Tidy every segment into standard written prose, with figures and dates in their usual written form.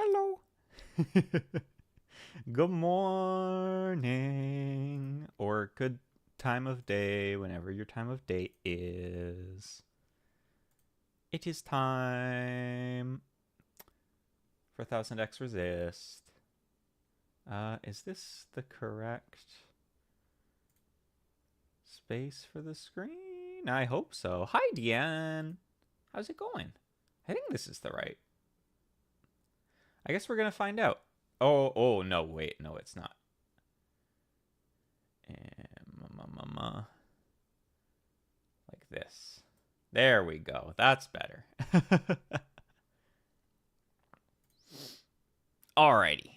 Hello. Good morning. Or good time of day, whenever your time of day is. It is time for 1000xResist. Is this the correct space for the screen? I hope so. Hi, Deanne. How's it going? I think this is the right. I guess we're going to find out. Oh, no, wait. No, it's not. Like this. There we go. That's better. Alrighty.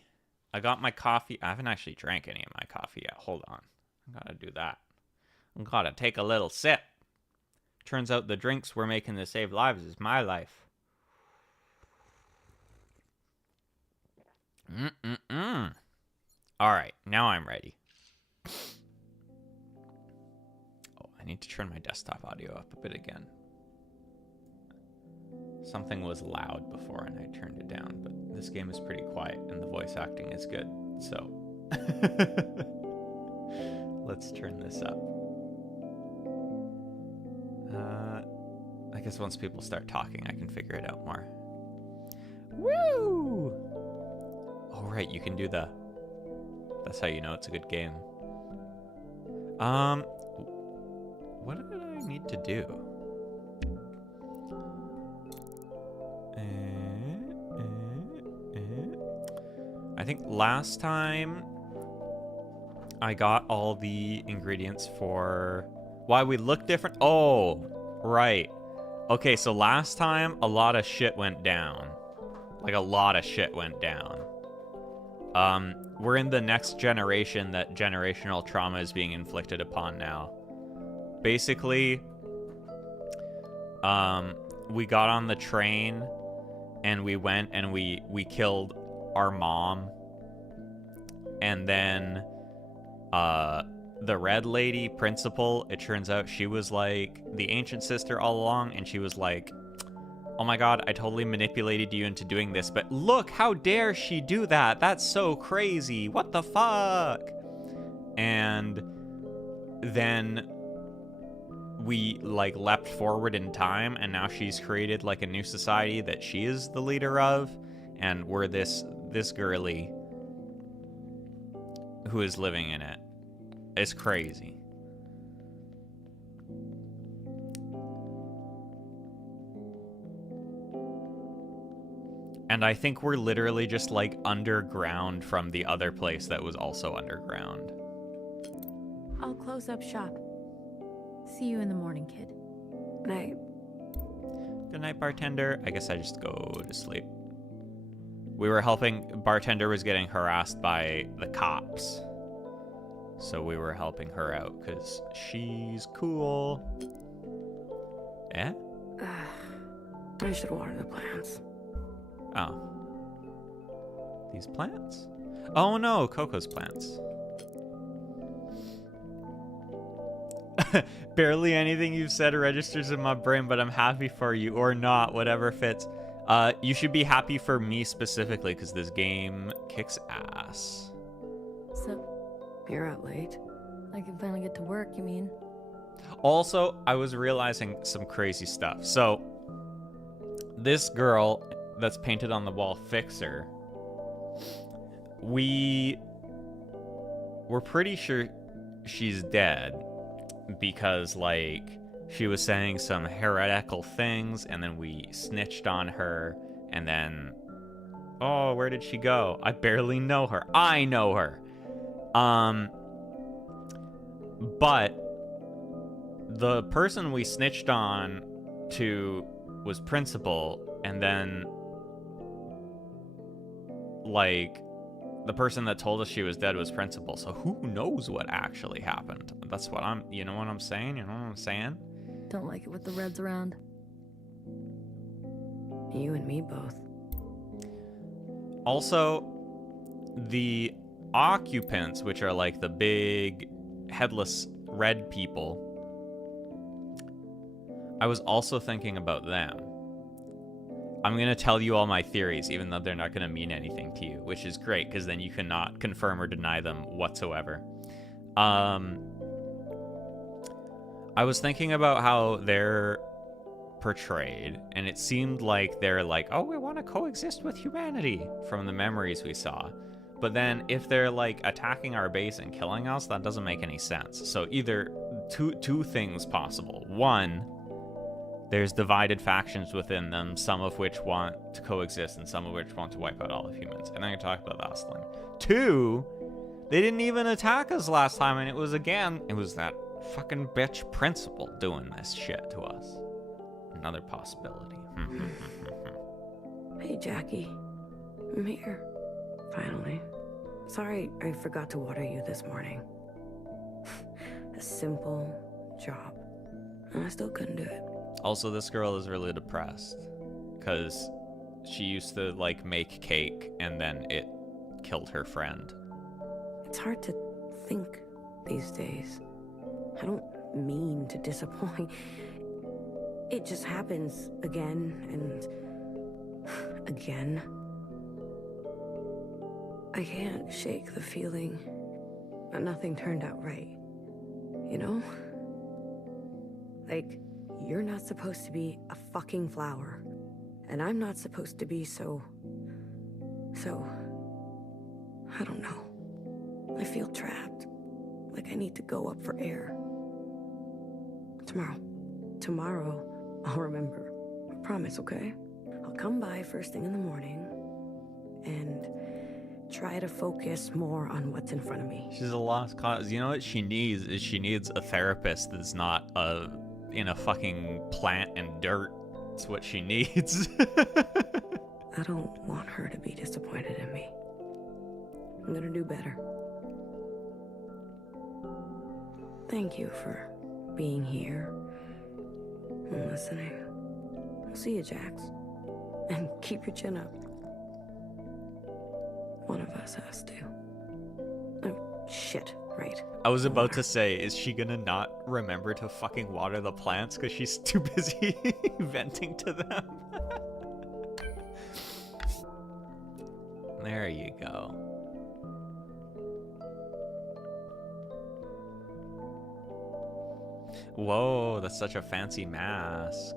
I got my coffee. I haven't actually drank any of my coffee yet. Hold on. I gotta do that. I gotta take a little sip. Turns out the drinks we're making to save lives is my life. Alright, now I'm ready. Oh, I need to turn my desktop audio up a bit again. Something was loud before and I turned it down, but this game is pretty quiet and the voice acting is good, so let's turn this up. I guess once people start talking, I can figure it out more. Woo! Oh, right, you can do the... That's how you know it's a good game. What did I need to do? I think last time I got all the ingredients for why we look different. Oh, right. Okay, so last time a lot of shit went down. Like a lot of shit went down. We're in the next generation that generational trauma is being inflicted upon now. Basically, we got on the train and we went and we killed our mom. And then, the red lady principal, it turns out she was like the ancient sister all along, and she was like, oh my god, I totally manipulated you into doing this, but look, how dare she do that? That's so crazy. What the fuck? And then we like leapt forward in time, and now she's created like a new society that she is the leader of, and we're this girly who is living in it. It's crazy. And I think we're literally just like underground from the other place that was also underground. I'll close up shop. See you in the morning, kid. Night. Good night, bartender. I guess I just go to sleep. We were helping... Bartender was getting harassed by the cops. So we were helping her out because she's cool. Eh? I should water the plants. Oh. These plants? Oh no, Coco's plants. Barely anything you've said registers in my brain, but I'm happy for you, or not, whatever fits. You should be happy for me specifically, because this game kicks ass. So, You're out late. I can finally get to work, you mean? Also, I was realizing some crazy stuff. So, this girl that's painted on the wall, Fixer, we're pretty sure she's dead because, like, she was saying some heretical things, and then we snitched on her, and then, oh, where did she go? I barely know her. I know her. But the person we snitched on to was principal, and then, like, the person that told us she was dead was principal, so who knows what actually happened? That's what you know what I'm saying? You know what I'm saying? Don't like it with the reds around. You and me both. Also, the occupants, which are like the big headless red people, I was also thinking about them. I'm going to tell you all my theories, even though they're not going to mean anything to you, which is great, because then you cannot confirm or deny them whatsoever. I was thinking about how they're portrayed, and it seemed like they're like, oh, we want to coexist with humanity from the memories we saw. But then if they're like attacking our base and killing us, that doesn't make any sense. So either two things possible. One, there's divided factions within them, some of which want to coexist and some of which want to wipe out all of humans. And I'm going to talk about that thing. Two, they didn't even attack us last time, and it was that fucking bitch principal doing this shit to us. Another possibility. Hey, Jackie. I'm here. Finally. Sorry I forgot to water you this morning. A simple job. And I still couldn't do it. Also, this girl is really depressed because she used to like make cake and then it killed her friend. It's hard to think these days. I don't mean to disappoint. It just happens again and again. I can't shake the feeling that nothing turned out right. You know? Like, you're not supposed to be a fucking flower. And I'm not supposed to be so... I don't know. I feel trapped. Like I need to go up for air. Tomorrow, I'll remember. I promise, okay? I'll come by first thing in the morning and try to focus more on what's in front of me. She's a lost cause. You know what she needs is she needs a therapist that's not in a fucking plant and dirt. That's what she needs. I don't want her to be disappointed in me. I'm gonna do better. Thank you for being here and listening. I'll see you, Jax. And keep your chin up. One of us has to. Oh, shit, right. I was about to say, is she gonna not remember to fucking water the plants because she's too busy venting to them? There you go. Whoa, that's such a fancy mask.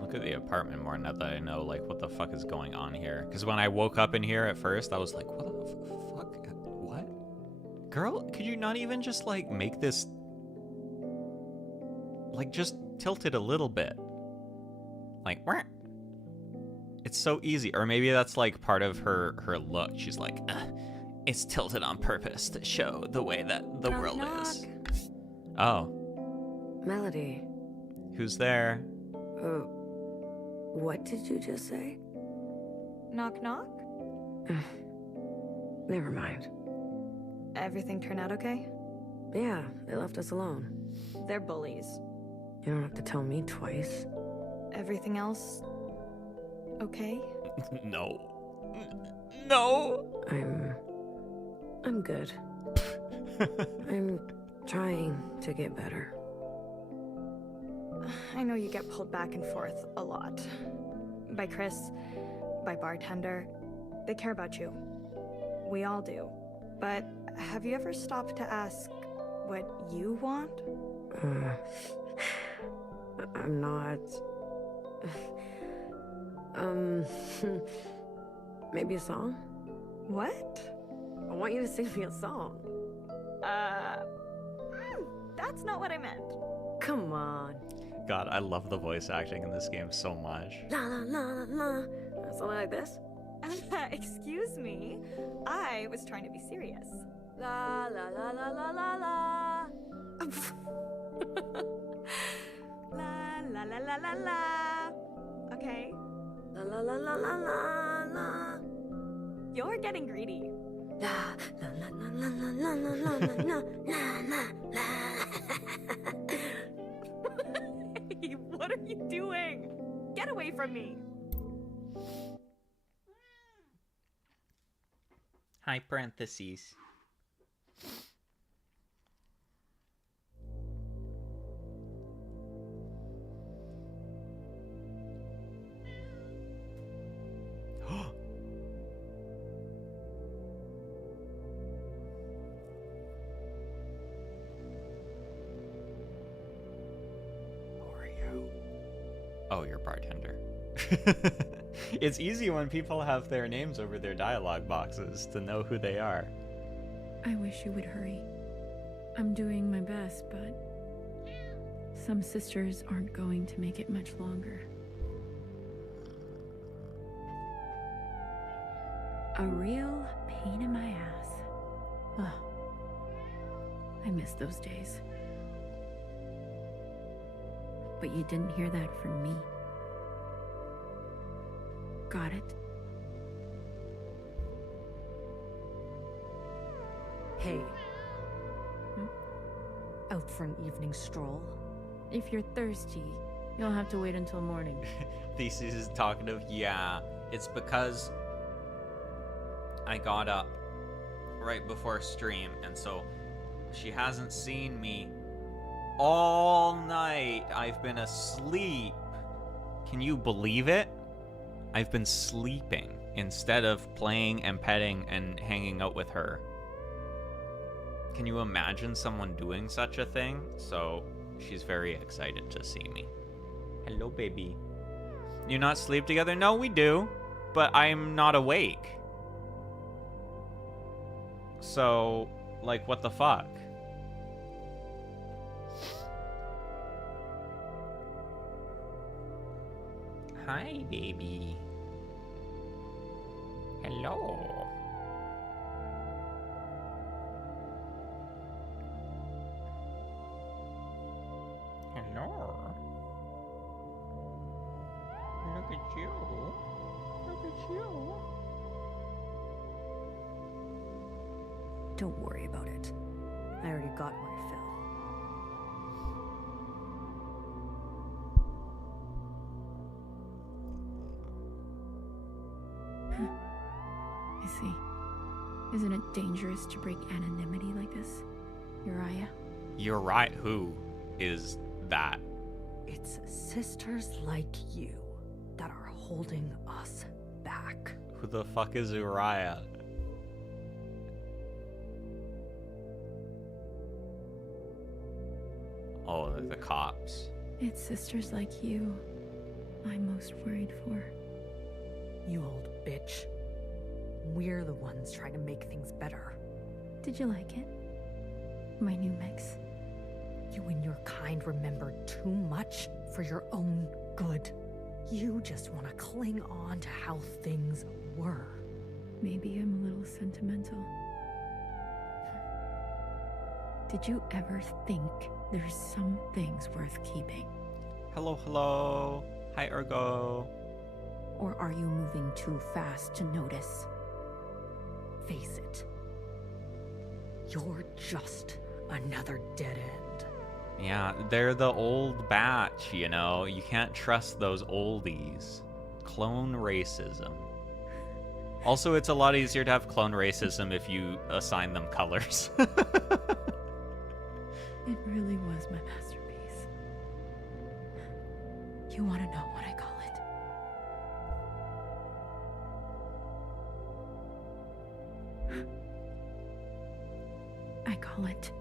Look at the apartment more now that I know, like, what the fuck is going on here. Because when I woke up in here at first, I was like, what the fuck? What? Girl, could you not even just, like, make this... Like, just tilt it a little bit. Like, wah. It's so easy. Or maybe that's, like, part of her look. She's like, it's tilted on purpose to show the way that the world is. Oh. Melody. Who's there? What did you just say? Knock knock? Never mind. Everything turn out okay? Yeah, they left us alone. They're bullies. You don't have to tell me twice. Everything else okay? No. No! I'm good. I'm trying to get better. I know you get pulled back and forth a lot. By Chris, by bartender. They care about you. We all do. But have you ever stopped to ask what you want? I'm not... Maybe a song? What? I want you to sing me a song. That's not what I meant. Come on. God, I love the voice acting in this game so much. La la la la la. Something like this? Excuse me. I was trying to be serious. La la la la la la la. La la la la la la. Okay. La la la la la la la. You're getting greedy. La la la la la la la la la la la la. Steve, what are you doing? Get away from me. Hi, parentheses. Oh, you're bartender. It's easy when people have their names over their dialogue boxes to know who they are. I wish you would hurry. I'm doing my best, but some sisters aren't going to make it much longer. A real pain in my ass. Ugh. I miss those days. But you didn't hear that from me. Got it? Hey. Out for an evening stroll? If you're thirsty, you'll have to wait until morning. Thesis is talkative. Yeah, it's because I got up right before stream, and so she hasn't seen me all night. I've been asleep. Can you believe it? I've been sleeping instead of playing and petting and hanging out with her. Can you imagine someone doing such a thing? So she's very excited to see me. Hello, baby. You not sleep together? No, we do, but I'm not awake. So, like, what the fuck? Hi, baby. Hello. Hello. Look at you. Look at you. Don't worry about it. I already got my fill. I see. Isn't it dangerous to break anonymity like this, Uriah? You're right. Who is that? It's sisters like you that are holding us back. Who the fuck is Uriah? Oh, they're the cops. It's sisters like you I'm most worried for. You old bitch. We're the ones trying to make things better. Did you like it? My new mix? You and your kind remember too much for your own good. You just want to cling on to how things were. Maybe I'm a little sentimental. Did you ever think there's some things worth keeping? Hello, hello. Hi, Ergo. Or are you moving too fast to notice? Face it. You're just another dead end. Yeah, they're the old batch, you know? You can't trust those oldies. Clone racism. Also, it's a lot easier to have clone racism if you assign them colors. It really was my masterpiece. You want to know what I call it? I call it...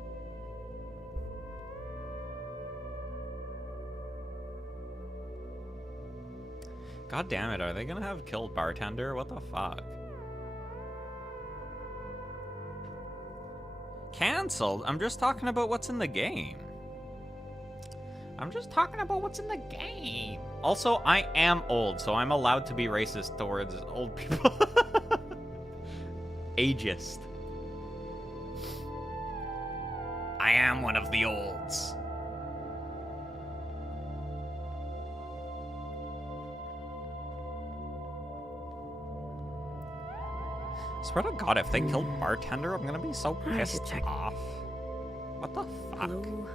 God damn it, are they gonna have killed bartender? What the fuck? Cancelled? I'm just talking about what's in the game. I'm just talking about what's in the game. Also, I am old, so I'm allowed to be racist towards old people. Ageist. I am one of the olds. Swear to God, if they killed bartender, I'm gonna be so I should pissed check. off. What the fuck? Hello?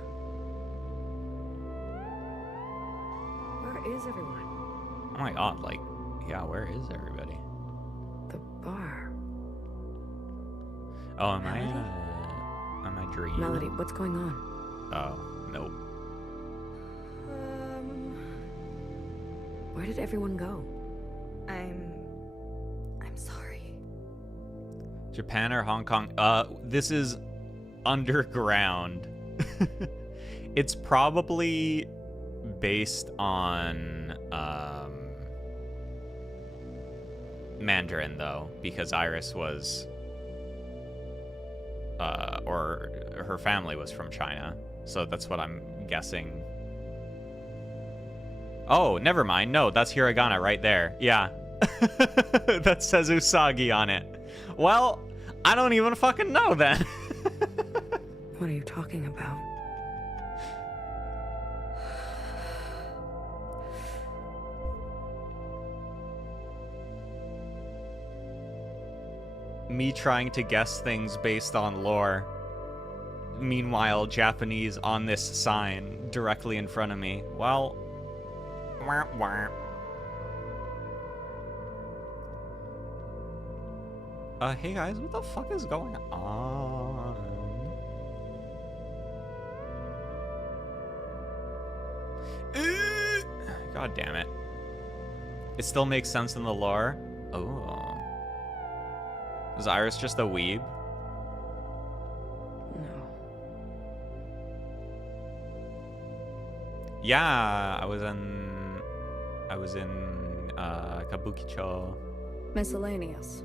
is everyone? Oh my god, like, yeah, where is everybody? The bar. Oh, am I dreaming? Melody, what's going on? Oh, nope. Where did everyone go? I'm sorry. Japan or Hong Kong? This is underground. It's probably based on Mandarin though, because Iris was or her family was from China, so that's what I'm guessing. Oh, never mind. No, that's hiragana right there. Yeah. That says Usagi on it. Well, I don't even fucking know then. What are you talking about? Me trying to guess things based on lore. Meanwhile, Japanese on this sign directly in front of me. Well, wah, wah. Hey guys, what the fuck is going on? God damn it. It still makes sense in the lore. Oh. Is Iris just a weeb? No. Yeah, I was in Kabukicho. Miscellaneous.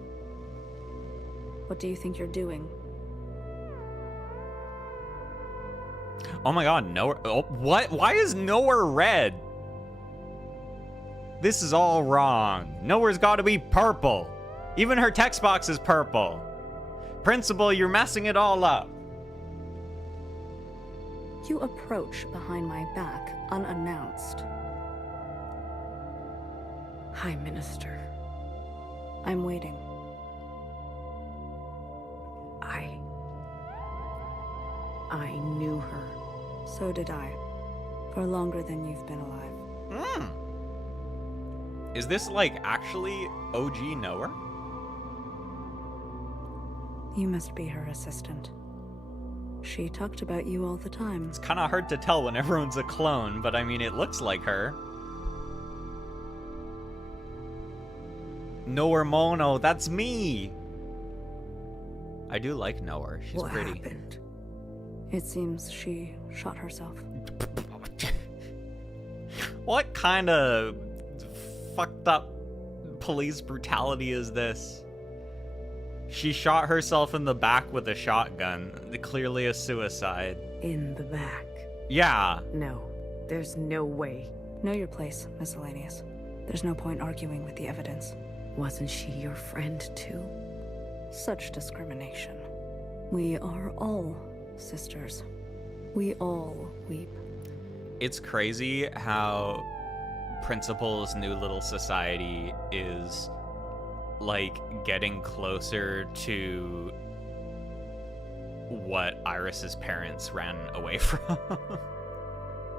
What do you think you're doing? Oh my god, nowhere. Oh, what? Why is nowhere red? This is all wrong. Nowhere's got to be purple. Even her text box is purple. Principal, you're messing it all up. You approach behind my back unannounced. Hi, Minister. I'm waiting. I knew her. So did I. For longer than you've been alive. Is this like actually OG Knower? You must be her assistant. She talked about you all the time. It's kind of hard to tell when everyone's a clone, but I mean, it looks like her. Knower Mono, that's me! I do like Knower, she's What pretty. happened? It seems she shot herself. What kind of fucked up police brutality is this? She shot herself in the back with a shotgun. Clearly a suicide. In the back. Yeah. No, there's no way. Know your place, Miscellaneous. There's no point arguing with the evidence. Wasn't she your friend too? Such discrimination. We are all sisters. We all weep. It's crazy how Principal's new little society is like getting closer to what Iris's parents ran away from.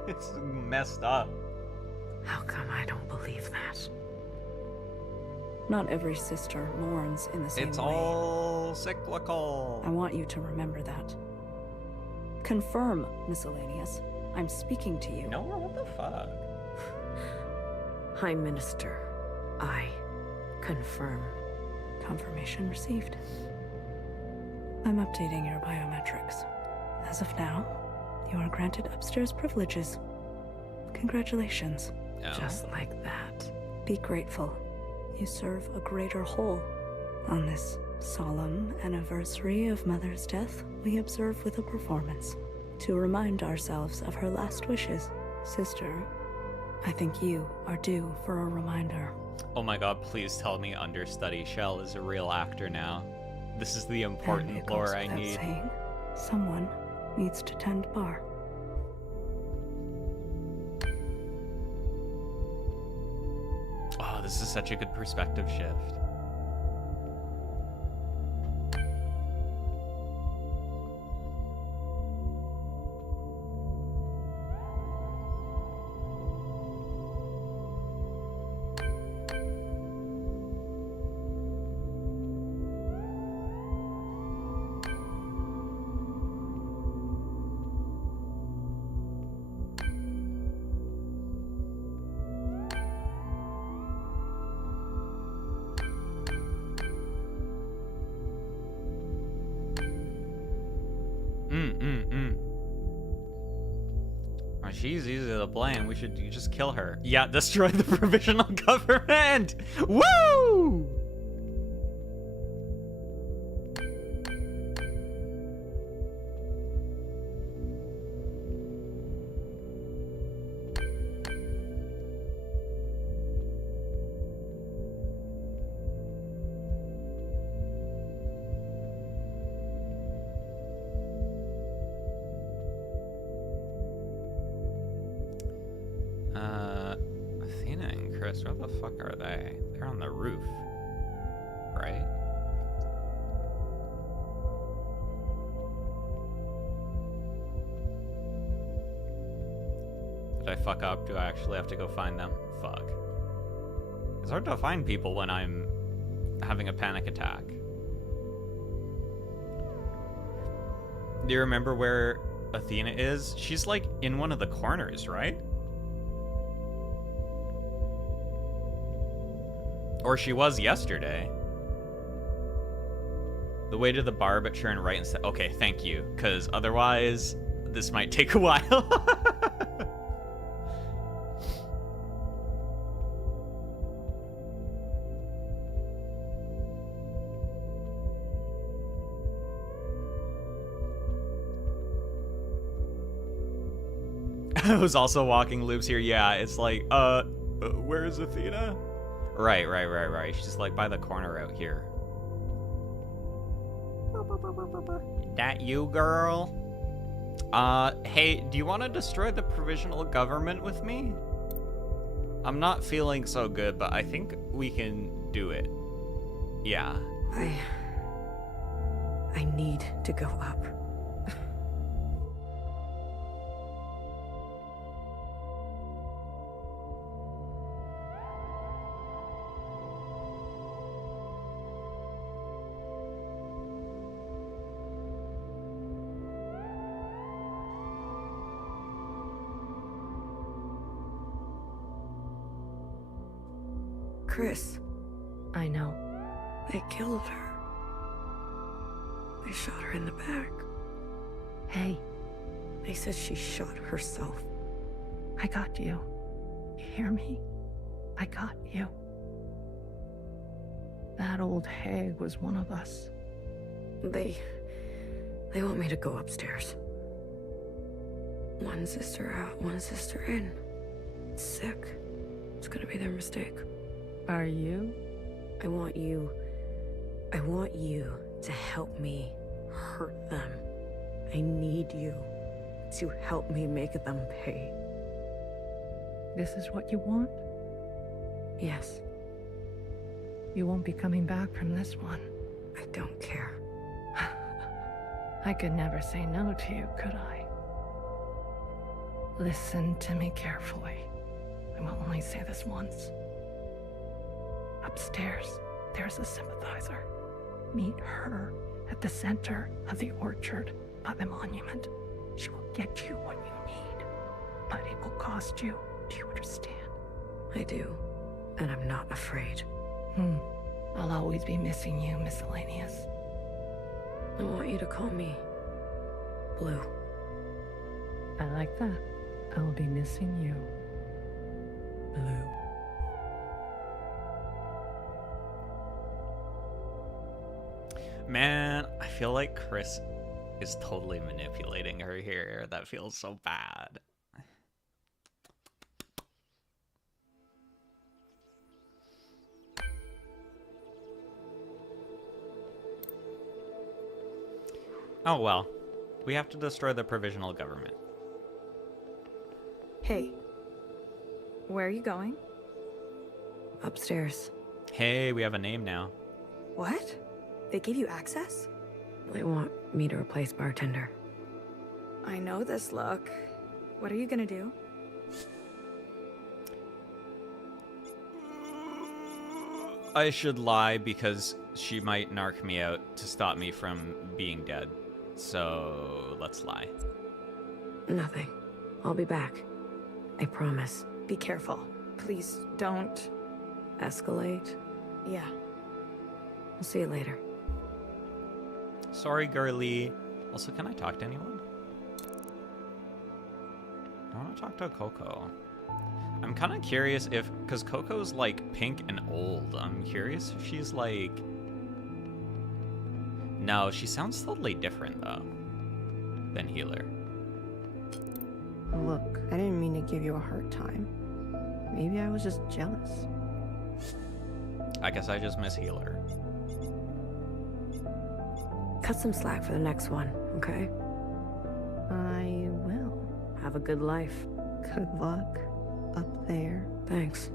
It's messed up. How come I don't believe that? Not every sister mourns in the same way. It's all cyclical. I want you to remember that. Confirm, Miscellaneous. I'm speaking to you. No, what the fuck? Hi, Minister. I confirm. Confirmation received. I'm updating your biometrics. As of now, you are granted upstairs privileges. Congratulations. No. Just like that. Be grateful. You serve a greater whole. On this solemn anniversary of Mother's death, we observe with a performance to remind ourselves of her last wishes. Sister, I think you are due for a reminder. Oh my god, please tell me understudy Shell is a real actor now. This is the And important it lore goes I without need. saying, someone needs to tend bar. Oh, this is such a good perspective shift. she's easy to blame. You just kill her. Yeah, destroy the provisional government! Woo! Athena and Chris, where the fuck are they? They're on the roof, right? Did I fuck up? Do I actually have to go find them? Fuck. It's hard to find people when I'm having a panic attack. Do you remember where Athena is? She's like in one of the corners, right? Or she was yesterday. The way to the bar, but turn right instead. Okay, thank you. Because otherwise, this might take a while. I was also walking loops here. Yeah, it's like, where is Athena? Right. She's like by the corner out here. That you, girl? Hey, do you want to destroy the provisional government with me? I'm not feeling so good, but I think we can do it. Yeah. I need to go up. Chris. I know. They killed her. They shot her in the back. Hey, They said she shot herself. I got you. You hear me? I got you. That old hag was one of us. They want me to go upstairs. One sister out, one sister in. It's sick. It's gonna be their mistake. Are you? I want you to help me hurt them. I need you to help me make them pay. This is what you want? Yes, You won't be coming back from this one. I don't care. I could never say no to you, could I? Listen to me carefully. I will only say this once. Upstairs, there's a sympathizer. Meet her at the center of the orchard by the monument. She will get you what you need, but it will cost you. Do you understand? I do, and I'm not afraid. I'll always be missing you, Miscellaneous. I want you to call me Blue. I like that. I'll be missing you, Blue. Man, I feel like Chris is totally manipulating her here. That feels so bad. Oh well, we have to destroy the provisional government. Hey, where are you going? Upstairs. Hey, we have a name now. What? They gave you access? They want me to replace bartender. I know this look. What are you gonna do? I should lie because she might narc me out to stop me from being dead. So let's lie. Nothing. I'll be back. I promise. Be careful. Please don't. Escalate. Yeah. I'll see you later. Sorry, girly. Also, can I talk to anyone? I want to talk to Coco. I'm kind of curious if, because Coco's like pink and old. I'm curious if she's like. No, she sounds totally different though than Healer. Look, I didn't mean to give you a hard time. Maybe I was just jealous. I guess I just miss Healer. Cut some slack for the next one, okay? I will. Have a good life. Good luck. Up there. Thanks.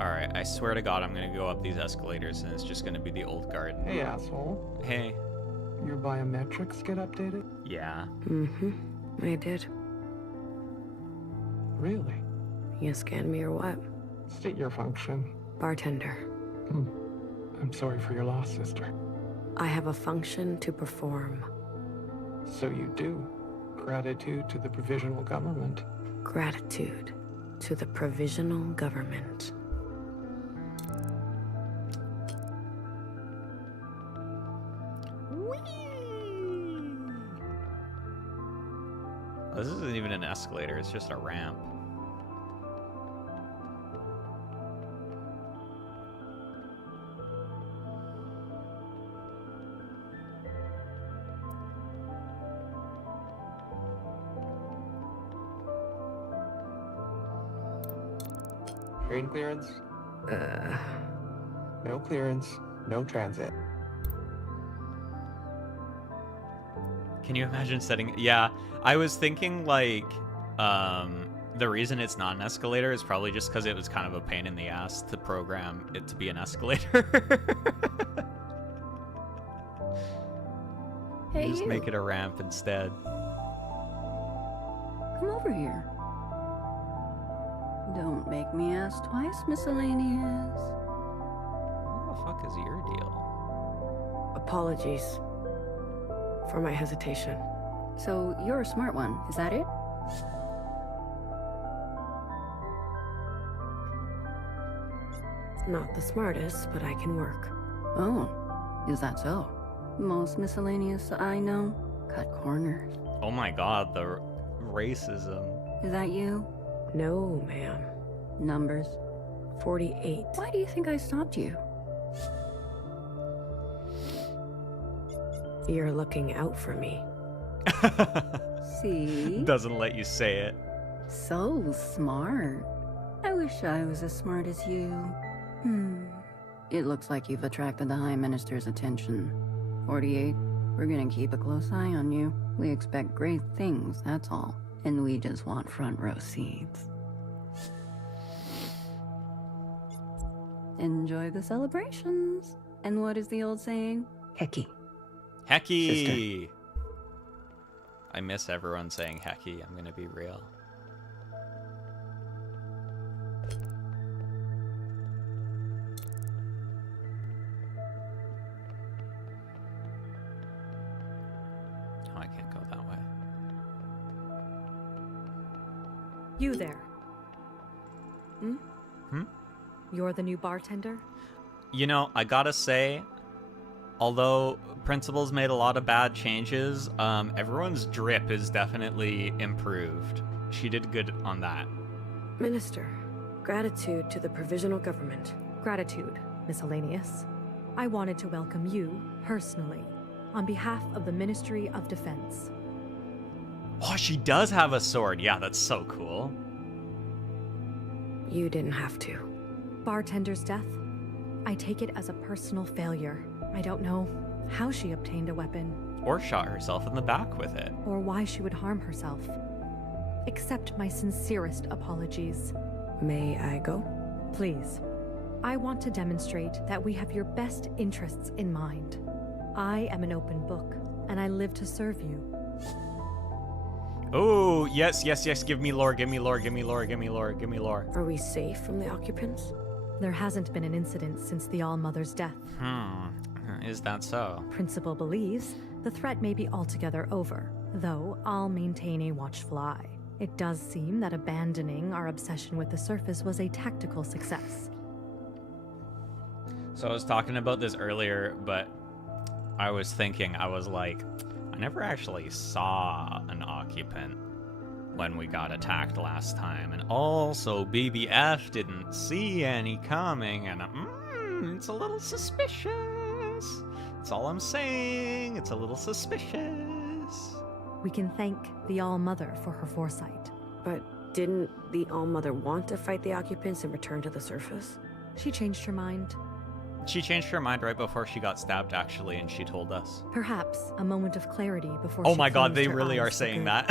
Alright, I swear to God I'm gonna go up these escalators and it's just gonna be the old garden. Hey, asshole. Hey. Your biometrics get updated? Yeah. Mm-hmm. I did. Really? You scanned me or what? State your function. Bartender. I'm sorry for your loss, sister. I have a function to perform. So you do. Gratitude to the provisional government. Gratitude to the provisional government. This isn't even an escalator, it's just a ramp. Train clearance? No clearance, no transit. Can you imagine setting... Yeah, I was thinking, like, the reason it's not an escalator is probably just because it was kind of a pain in the ass to program it to be an escalator. Hey, just you. make it a ramp instead. Come over here. Don't make me ask twice, miscellaneous. What the fuck is your deal? Apologies for my hesitation. So, you're a smart one, is that it? Not the smartest, but I can work. Oh, is that so? Most miscellaneous I know cut corners. Oh my god, the racism. Is that you? No, ma'am. Numbers. 48. Why do you think I stopped you? You're looking out for me. See? Doesn't let you say it. So smart. I wish I was as smart as you. It looks like you've attracted the High Minister's attention. 48, we're gonna keep a close eye on you. We expect great things, that's all. And we just want front row seats. Enjoy the celebrations. And what is the old saying? Hecky. Hecky! I miss everyone saying hecky, I'm gonna be real. Oh, I can't go that way. You there. Hmm? You're the new bartender? You know, I gotta say, although Principal's made a lot of bad changes, everyone's drip is definitely improved. She did good on that. Minister, gratitude to the provisional government. Gratitude, miscellaneous. I wanted to welcome you, personally, on behalf of the Ministry of Defense. Oh, she does have a sword. Yeah, that's so cool. You didn't have to. Bartender's death? I take it as a personal failure. I don't know how she obtained a weapon. Or shot herself in the back with it. Or why she would harm herself. Accept my sincerest apologies. May I go? Please. I want to demonstrate that we have your best interests in mind. I am an open book, and I live to serve you. Oh, yes, yes, yes. Give me lore, give me lore, give me lore, give me lore, give me lore. Are we safe from the occupants? There hasn't been an incident since the All-Mother's death. Is that so? Principal believes the threat may be altogether over, though I'll maintain a watchful eye. It does seem that abandoning our obsession with the surface was a tactical success. So I was talking about this earlier, but I was thinking, I was like, I never actually saw an occupant when we got attacked last time. And also, BBF didn't see any coming, and it's a little suspicious. That's all I'm saying. It's a little suspicious. We can thank the All-Mother for her foresight. But didn't the All-Mother want to fight the occupants and return to the surface? She changed her mind. She changed her mind right before she got stabbed, actually, and she told us. Perhaps a moment of clarity before Oh she my god, closed they her really eyes are for saying good. that.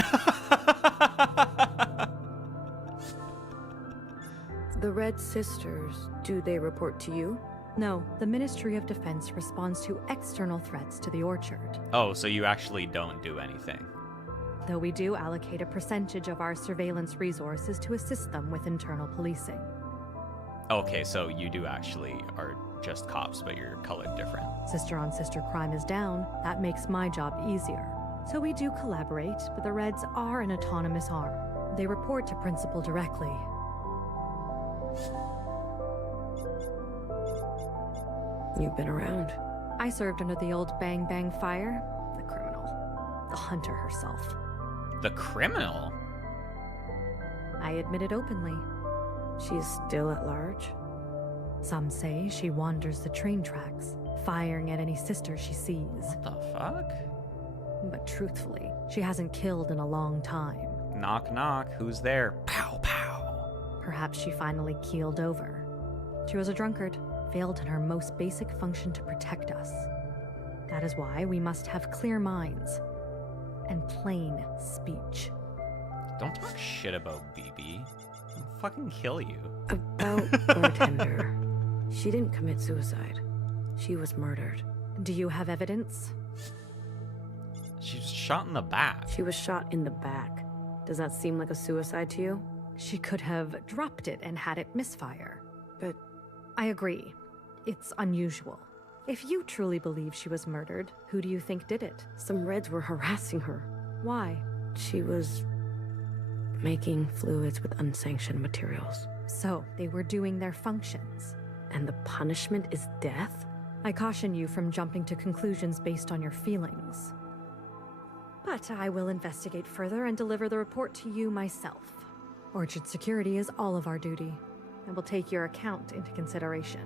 The Red Sisters, do they report to you? No, the Ministry of Defense responds to external threats to the Orchard. Oh, so you actually don't do anything. Though we do allocate a percentage of our surveillance resources to assist them with internal policing. Okay, so you do actually are just cops, but you're colored different. Sister-on-sister crime is down. That makes my job easier. So we do collaborate, but the Reds are an autonomous arm. They report to Principal directly. You've been around. I served under the old Bang Bang Fire, the criminal, the hunter herself. The criminal? I admit it openly. She's still at large? Some say she wanders the train tracks, firing at any sister she sees. What the fuck? But truthfully, she hasn't killed in a long time. Knock knock, who's there? Pow pow. Perhaps she finally keeled over. She was a drunkard, failed in her most basic function to protect us. That is why we must have clear minds and plain speech. Don't talk shit about BB. I'll fucking kill you. About Bartender. She didn't commit suicide. She was murdered. Do you have evidence? She was shot in the back. She was shot in the back. Does that seem like a suicide to you? She could have dropped it and had it misfire. But I agree. It's unusual. If you truly believe she was murdered, who do you think did it? some Reds were harassing her. Why? She was making fluids with unsanctioned materials. So, they were doing their functions. And the punishment is death? I caution you from jumping to conclusions based on your feelings. But I will investigate further and deliver the report to you myself. Orchard security is all of our duty, and will take your account into consideration.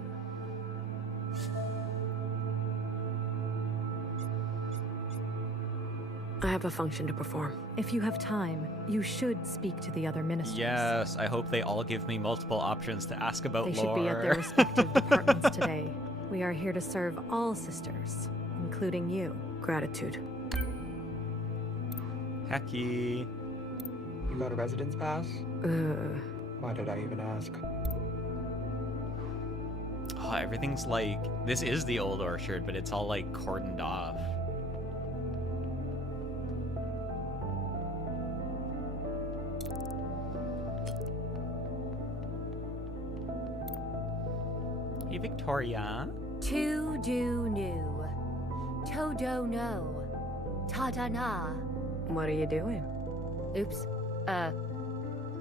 I have a function to perform. If you have time, you should speak to the other ministers. Yes, I hope they all give me multiple options to ask about They lore. should be at their respective departments today. We are here to serve all sisters, including you. Gratitude. Hecky. You got a residence pass? Uh, Why did I even ask? Oh, everything's like... This is the old orchard, but it's all like cordoned off. Hey, Victoria. To do new. Todo no. Tada na. what are you doing? Oops.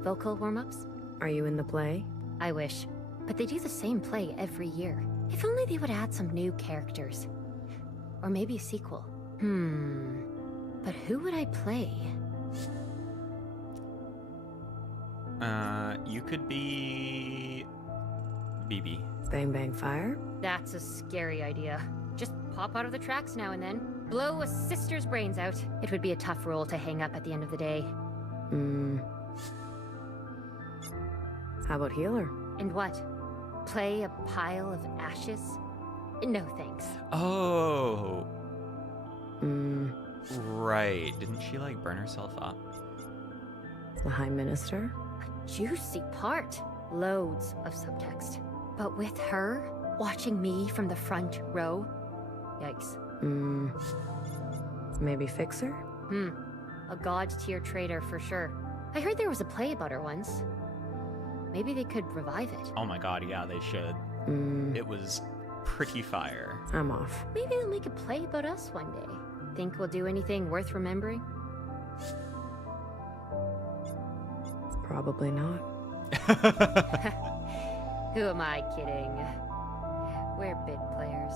Vocal warm-ups? Are you in the play? I wish. But they do the same play every year. If only they would add some new characters. Or maybe a sequel. But who would I play? You could be... BB. Bang Bang Fire? That's a scary idea. Just pop out of the tracks now and then. Blow a sister's brains out. It would be a tough role to hang up at the end of the day. How about Healer? And what? Play a pile of ashes? No thanks. Oh. Right. Didn't she, like, burn herself up? The High Minister? Juicy part. Loads of subtext. But with her, watching me from the front row? Yikes. Maybe Fixer? A god-tier traitor for sure. I heard there was a play about her once. Maybe they could revive it. Oh my god, yeah, they should. It was pretty fire. I'm off. Maybe they'll make a play about us one day. Think we'll do anything worth remembering? Probably not. Who am I kidding? We're bit players.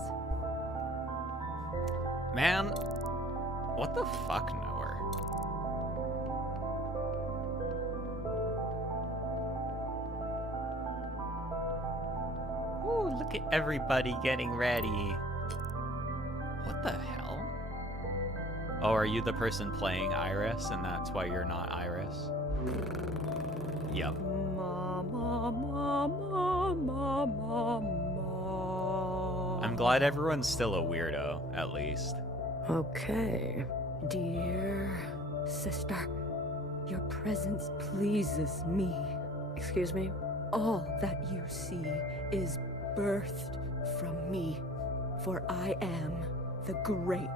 Man, What the fuck, No.A? Ooh, look at everybody getting ready. What the hell? Oh, are you the person playing Iris, and that's why you're not Iris? Yep. I'm glad everyone's still a weirdo, at least. Okay. Dear sister, your presence pleases me. Excuse me? All that you see is birthed from me, for I am the great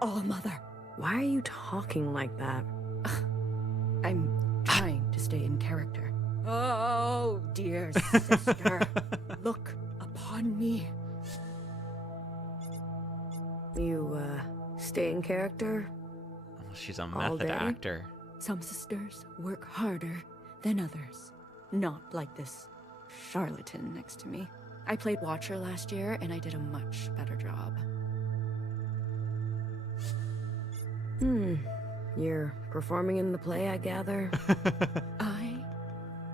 All-Mother. Why are you talking like that? I'm trying to stay in character. Oh, dear sister, look upon me. You, stay in character? She's a All method day? actor. Some sisters work harder than others. Not like this charlatan next to me. I played Watcher last year, and I did a much better job. You're performing in the play, I gather? I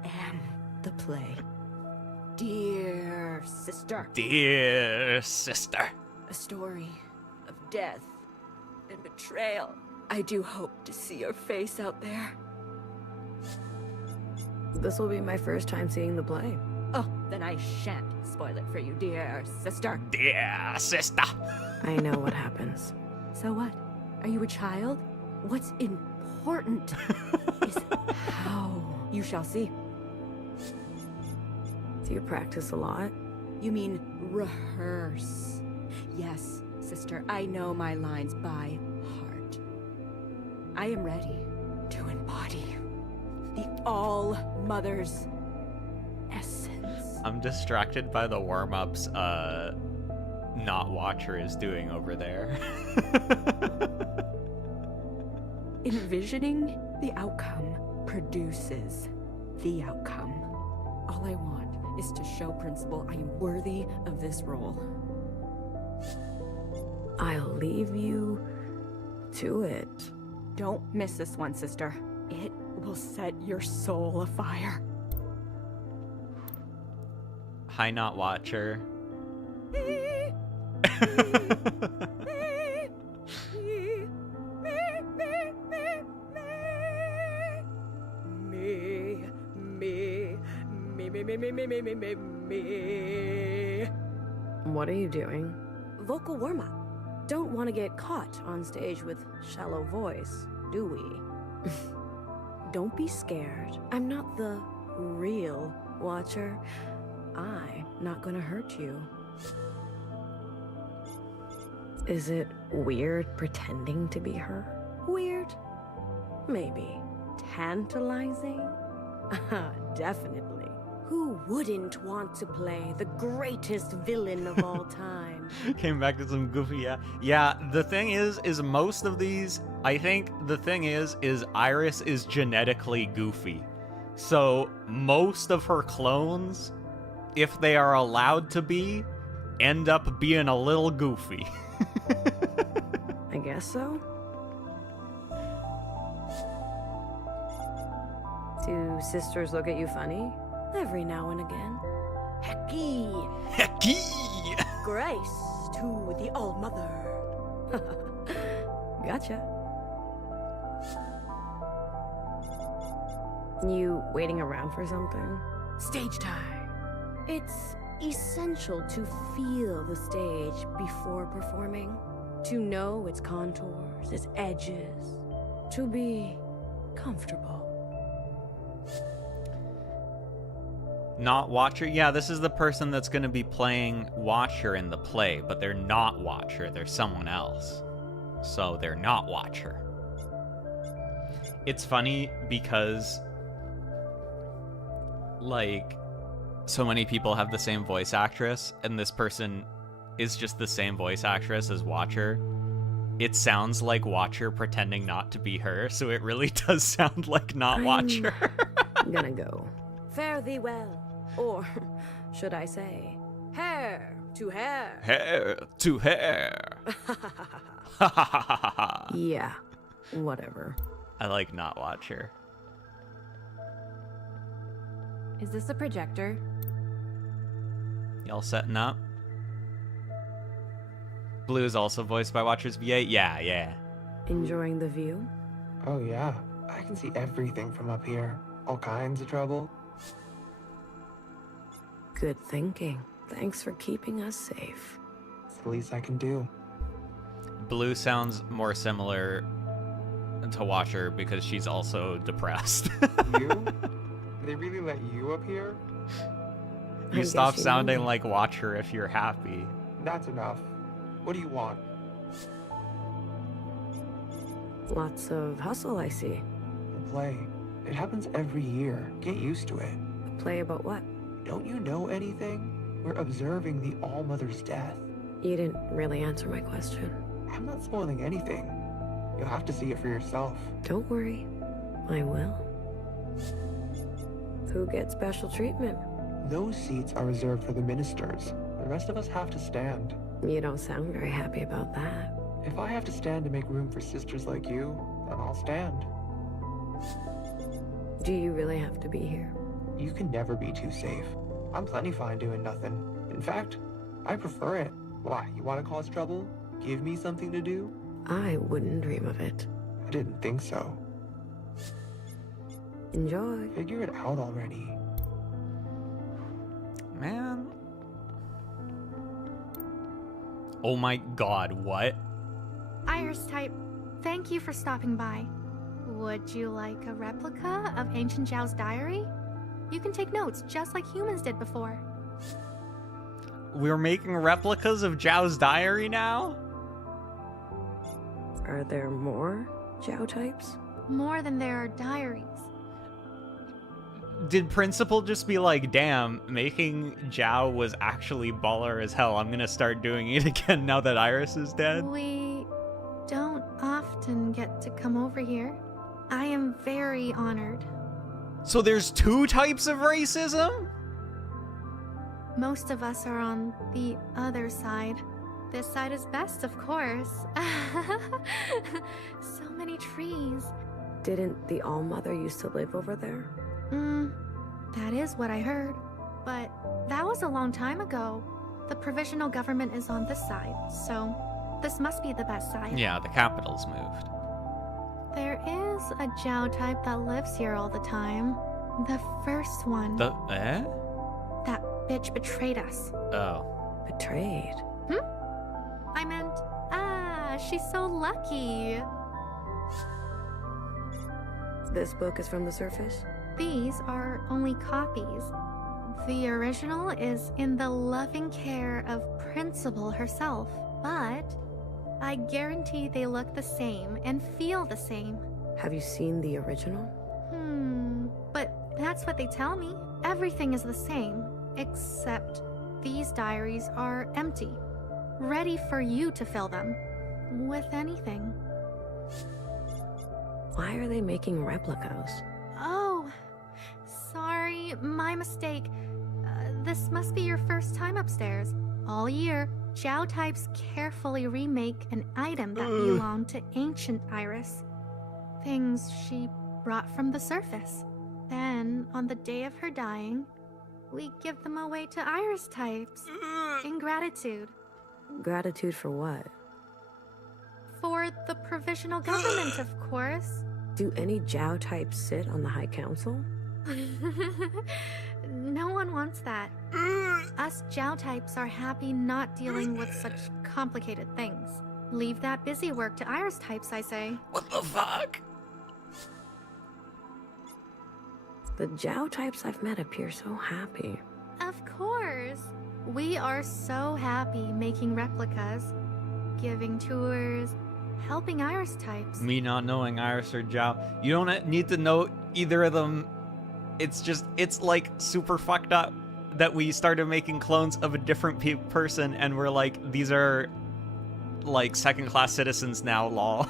am the play. Dear sister. Dear sister. A story of death and betrayal. I do hope to see your face out there. This will be my first time seeing the play. Oh, then I shan't spoil it for you, dear sister. Dear sister. I know what happens. So what? Are you a child? What's important is how you shall see. Do you practice a lot? You mean rehearse? Yes, sister, I know my lines by heart. I am ready to embody the All-Mother's essence. I'm distracted by the warm-ups Not Watcher is doing over there. Envisioning the outcome produces the outcome. All I want is to show Principal I am worthy of this role. I'll leave you to it. Don't miss this one, sister. It will set your soul afire. Hi, Not Watcher. Me. What are you doing? Vocal warm-up. Don't want to get caught on stage with shallow voice, do we? Don't be scared. I'm not the real Watcher. I'm not gonna hurt you. Is it weird pretending to be her? Weird? Maybe. Tantalizing? Definitely. Who wouldn't want to play the greatest villain of all time? Came back to some goofy, yeah. Yeah, the thing is most of these, I think the thing is Iris is genetically goofy. So most of her clones, if they are allowed to be, end up being a little goofy. I guess so. Do sisters look at you funny? Every now and again. Hecky! Hecky! Grace to the All-Mother. Gotcha. You waiting around for something? Stage time. It's essential to feel the stage before performing. To know its contours, its edges. To be comfortable. Not Watcher? Yeah, this is the person that's going to be playing Watcher in the play, but they're not Watcher, they're someone else. So they're not Watcher. It's funny because, like, so many people have the same voice actress, and this person is just the same voice actress as Watcher. It sounds like Watcher pretending not to be her, so it really does sound like not Watcher. I'm gonna go. Fare thee well. Or, should I say, hair to hair. Hair to hair. Yeah, whatever. I like not Watcher. Is this a projector? Y'all setting up? Blue is also voiced by Watcher's VA? Yeah. Enjoying the view? Oh yeah, I can see everything from up here. All kinds of trouble. Good thinking. Thanks for keeping us safe. It's the least I can do. Blue sounds more similar to Watcher because she's also depressed. You? They really let you up here? You stop sounding like Watcher if you're happy. That's enough. What do you want? Lots of hustle, I see. The play. It happens every year. Get used to it. A play about what? Don't you know anything? We're observing the All-Mother's death. You didn't really answer my question. I'm not spoiling anything. You'll have to see it for yourself. Don't worry. I will. Who gets special treatment? Those seats are reserved for the ministers. The rest of us have to stand. You don't sound very happy about that. If I have to stand to make room for sisters like you, then I'll stand. Do you really have to be here? You can never be too safe. I'm plenty fine doing nothing. In fact, I prefer it. Why, you want to cause trouble? Give me something to do? I wouldn't dream of it. I didn't think so. Enjoy. Figure it out already. Man. Oh my god, what? Iris type, thank you for stopping by. Would you like a replica of Ancient Zhao's diary? You can take notes just like humans did before. We're making replicas of Zhao's diary now? Are there more Zhao types? More than there are diaries. Did Principal just be like, damn, making Zhao was actually baller as hell. I'm gonna start doing it again now that Iris is dead? We don't often get to come over here. I am very honored. So there's two types of racism? Most of us are on the other side. This side is best, of course. So many trees. Didn't the All-Mother used to live over there? That is what I heard. But that was a long time ago. The provisional government is on this side, so this must be the best side. Yeah, the capital's moved. There is a Zhao type that lives here all the time. The first one. Eh? That bitch betrayed us. Oh. Betrayed? I meant, she's so lucky. This book is from the surface? These are only copies. The original is in the loving care of Principal herself, but I guarantee they look the same and feel the same. Have you seen the original? But that's what they tell me. Everything is the same, except these diaries are empty, ready for you to fill them with anything. Why are they making replicas? Oh, sorry, my mistake. This must be your first time upstairs. All year, Zhao types carefully remake an item that belonged to ancient Iris. Things she brought from the surface. Then, on the day of her dying, we give them away to Iris types in gratitude. Gratitude for what? For the provisional government, of course. Do any Zhao types sit on the High Council? No one wants that. Us Zhao types are happy not dealing with such complicated things. Leave that busy work to Iris types, I say. What the fuck? The Zhao types I've met appear so happy. Of course. We are so happy making replicas, giving tours, helping Iris types. Me not knowing Iris or Zhao. You don't need to know either of them. It's just, it's like super fucked up that we started making clones of a different person and we're like, these are like second-class citizens now, lol.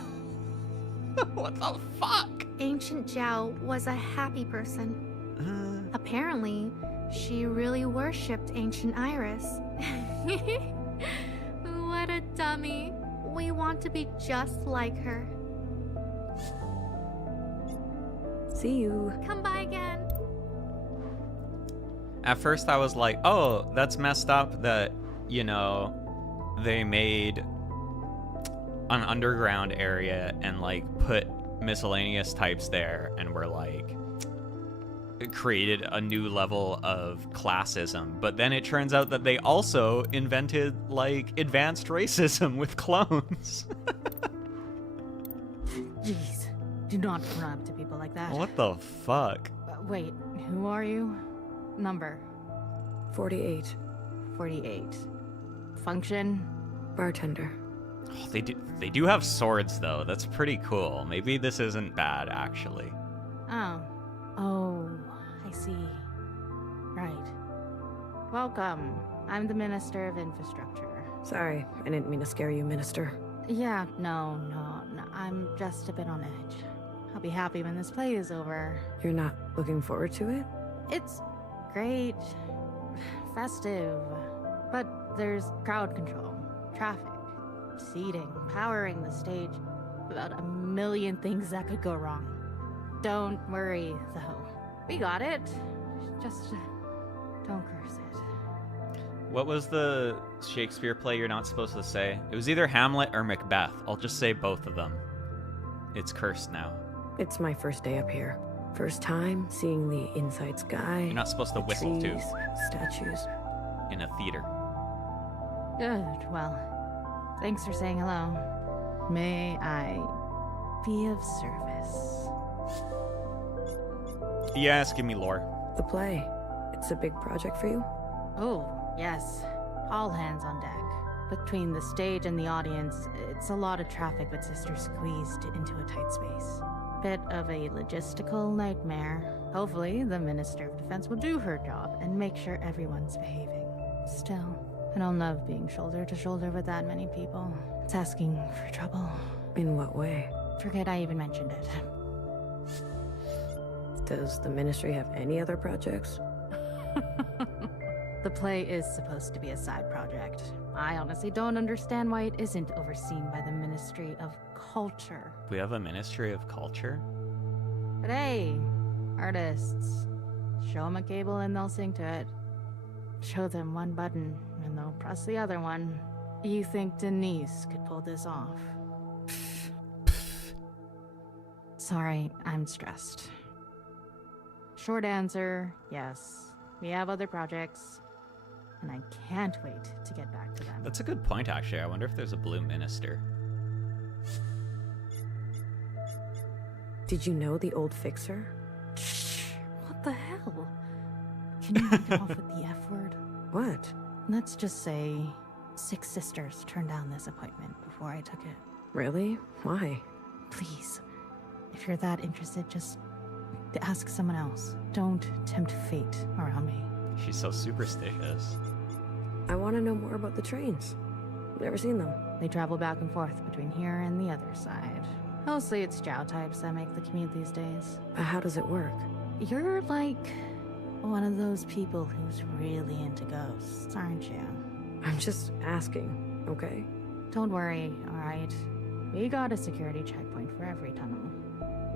What the fuck? Ancient Zhao was a happy person. Apparently, she really worshipped Ancient Iris. What a dummy. We want to be just like her. See you. Come by again. At first I was like, oh, that's messed up that, you know, they made an underground area and like put miscellaneous types there and were like it created a new level of classism. But then it turns out that they also invented like advanced racism with clones. Jeez, do not run up to people like that. What the fuck? Wait, who are you? Number? 48. 48. Function? Bartender. Oh, they do have swords though. That's pretty cool. Maybe this isn't bad actually. Oh, I see. Right. Welcome. I'm the Minister of Infrastructure. Sorry, I didn't mean to scare you, Minister. Yeah, no. I'm just a bit on edge. I'll be happy when this play is over. You're not looking forward to it? It's great, festive, but there's crowd control, traffic, seating, powering the stage, about a million things that could go wrong. Don't worry, though. We got it. Just don't curse it. What was the Shakespeare play you're not supposed to say? It was either Hamlet or Macbeth. I'll just say both of them. It's cursed now. It's my first day up here. First time seeing the inside sky. You're not supposed to whistle trees, too. Statues. In a theater. Good, well, thanks for saying hello. May I be of service? Yes, give me lore. The play. It's a big project for you? Oh, yes. All hands on deck. Between the stage and the audience, it's a lot of traffic with sisters squeezed into a tight space. Bit of a logistical nightmare. Hopefully, the Minister of Defense will do her job and make sure everyone's behaving. Still, I don't love being shoulder to shoulder with that many people. It's asking for trouble. In what way? Forget I even mentioned it. Does the Ministry have any other projects? The play is supposed to be a side project. I honestly don't understand why it isn't overseen by the Ministry of Culture. We have a Ministry of Culture? But hey, artists. Show them a cable and they'll sing to it. Show them one button and they'll press the other one. You think Denise could pull this off? Sorry, I'm stressed. Short answer, yes. We have other projects, and I can't wait to get back to them. That's a good point, actually. I wonder if there's a blue minister. Did you know the old fixer? What the hell? Can you get off with the F word? What? Let's just say 6 sisters turned down this appointment before I took it. Really? Why? Please, if you're that interested, just ask someone else. Don't tempt fate around me. She's so superstitious. I want to know more about the trains. Never seen them. They travel back and forth between here and the other side. Mostly it's Jiao types that make the commute these days. How does it work? You're like one of those people who's really into ghosts, aren't you? I'm just asking, okay? Don't worry, alright? We got a security checkpoint for every tunnel.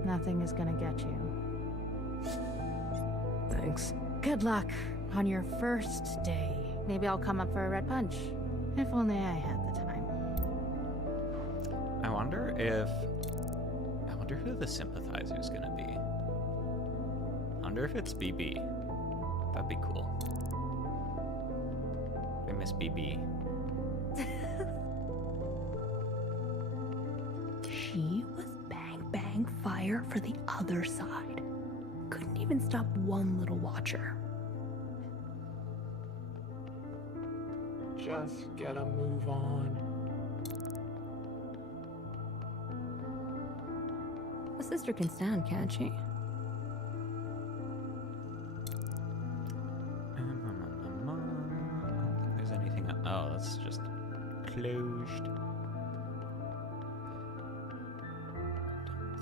Nothing is gonna get you. Thanks. Good luck on your first day. Maybe I'll come up for a red punch. If only I had the time. I wonder who the sympathizer's gonna be. I wonder if it's BB. That'd be cool. I miss BB. She was bang bang fire for the other side. Couldn't even stop one little watcher. Just get a move on. A sister can stand, can't she? I don't think there's anything. Oh, that's just closed.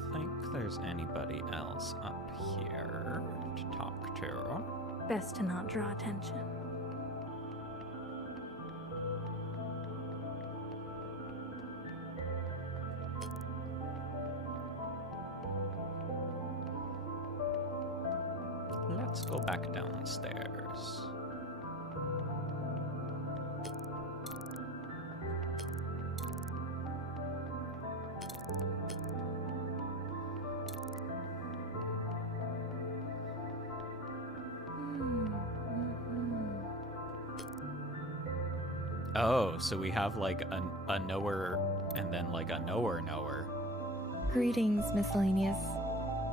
Don't think there's anybody else up here to talk to. Best to not draw attention. Let's go back downstairs. Oh, so we have like a knower and then like a knower. Greetings, Miscellaneous.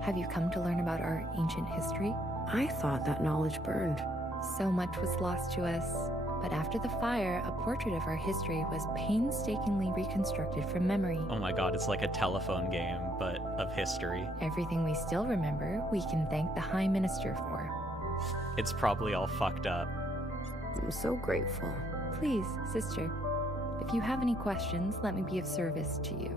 Have you come to learn about our ancient history? I thought that knowledge burned. So much was lost to us. But after the fire, a portrait of our history was painstakingly reconstructed from memory. Oh my god, it's like a telephone game, but of history. Everything we still remember, we can thank the High Minister for. It's probably all fucked up. I'm so grateful. Please, sister, if you have any questions, let me be of service to you.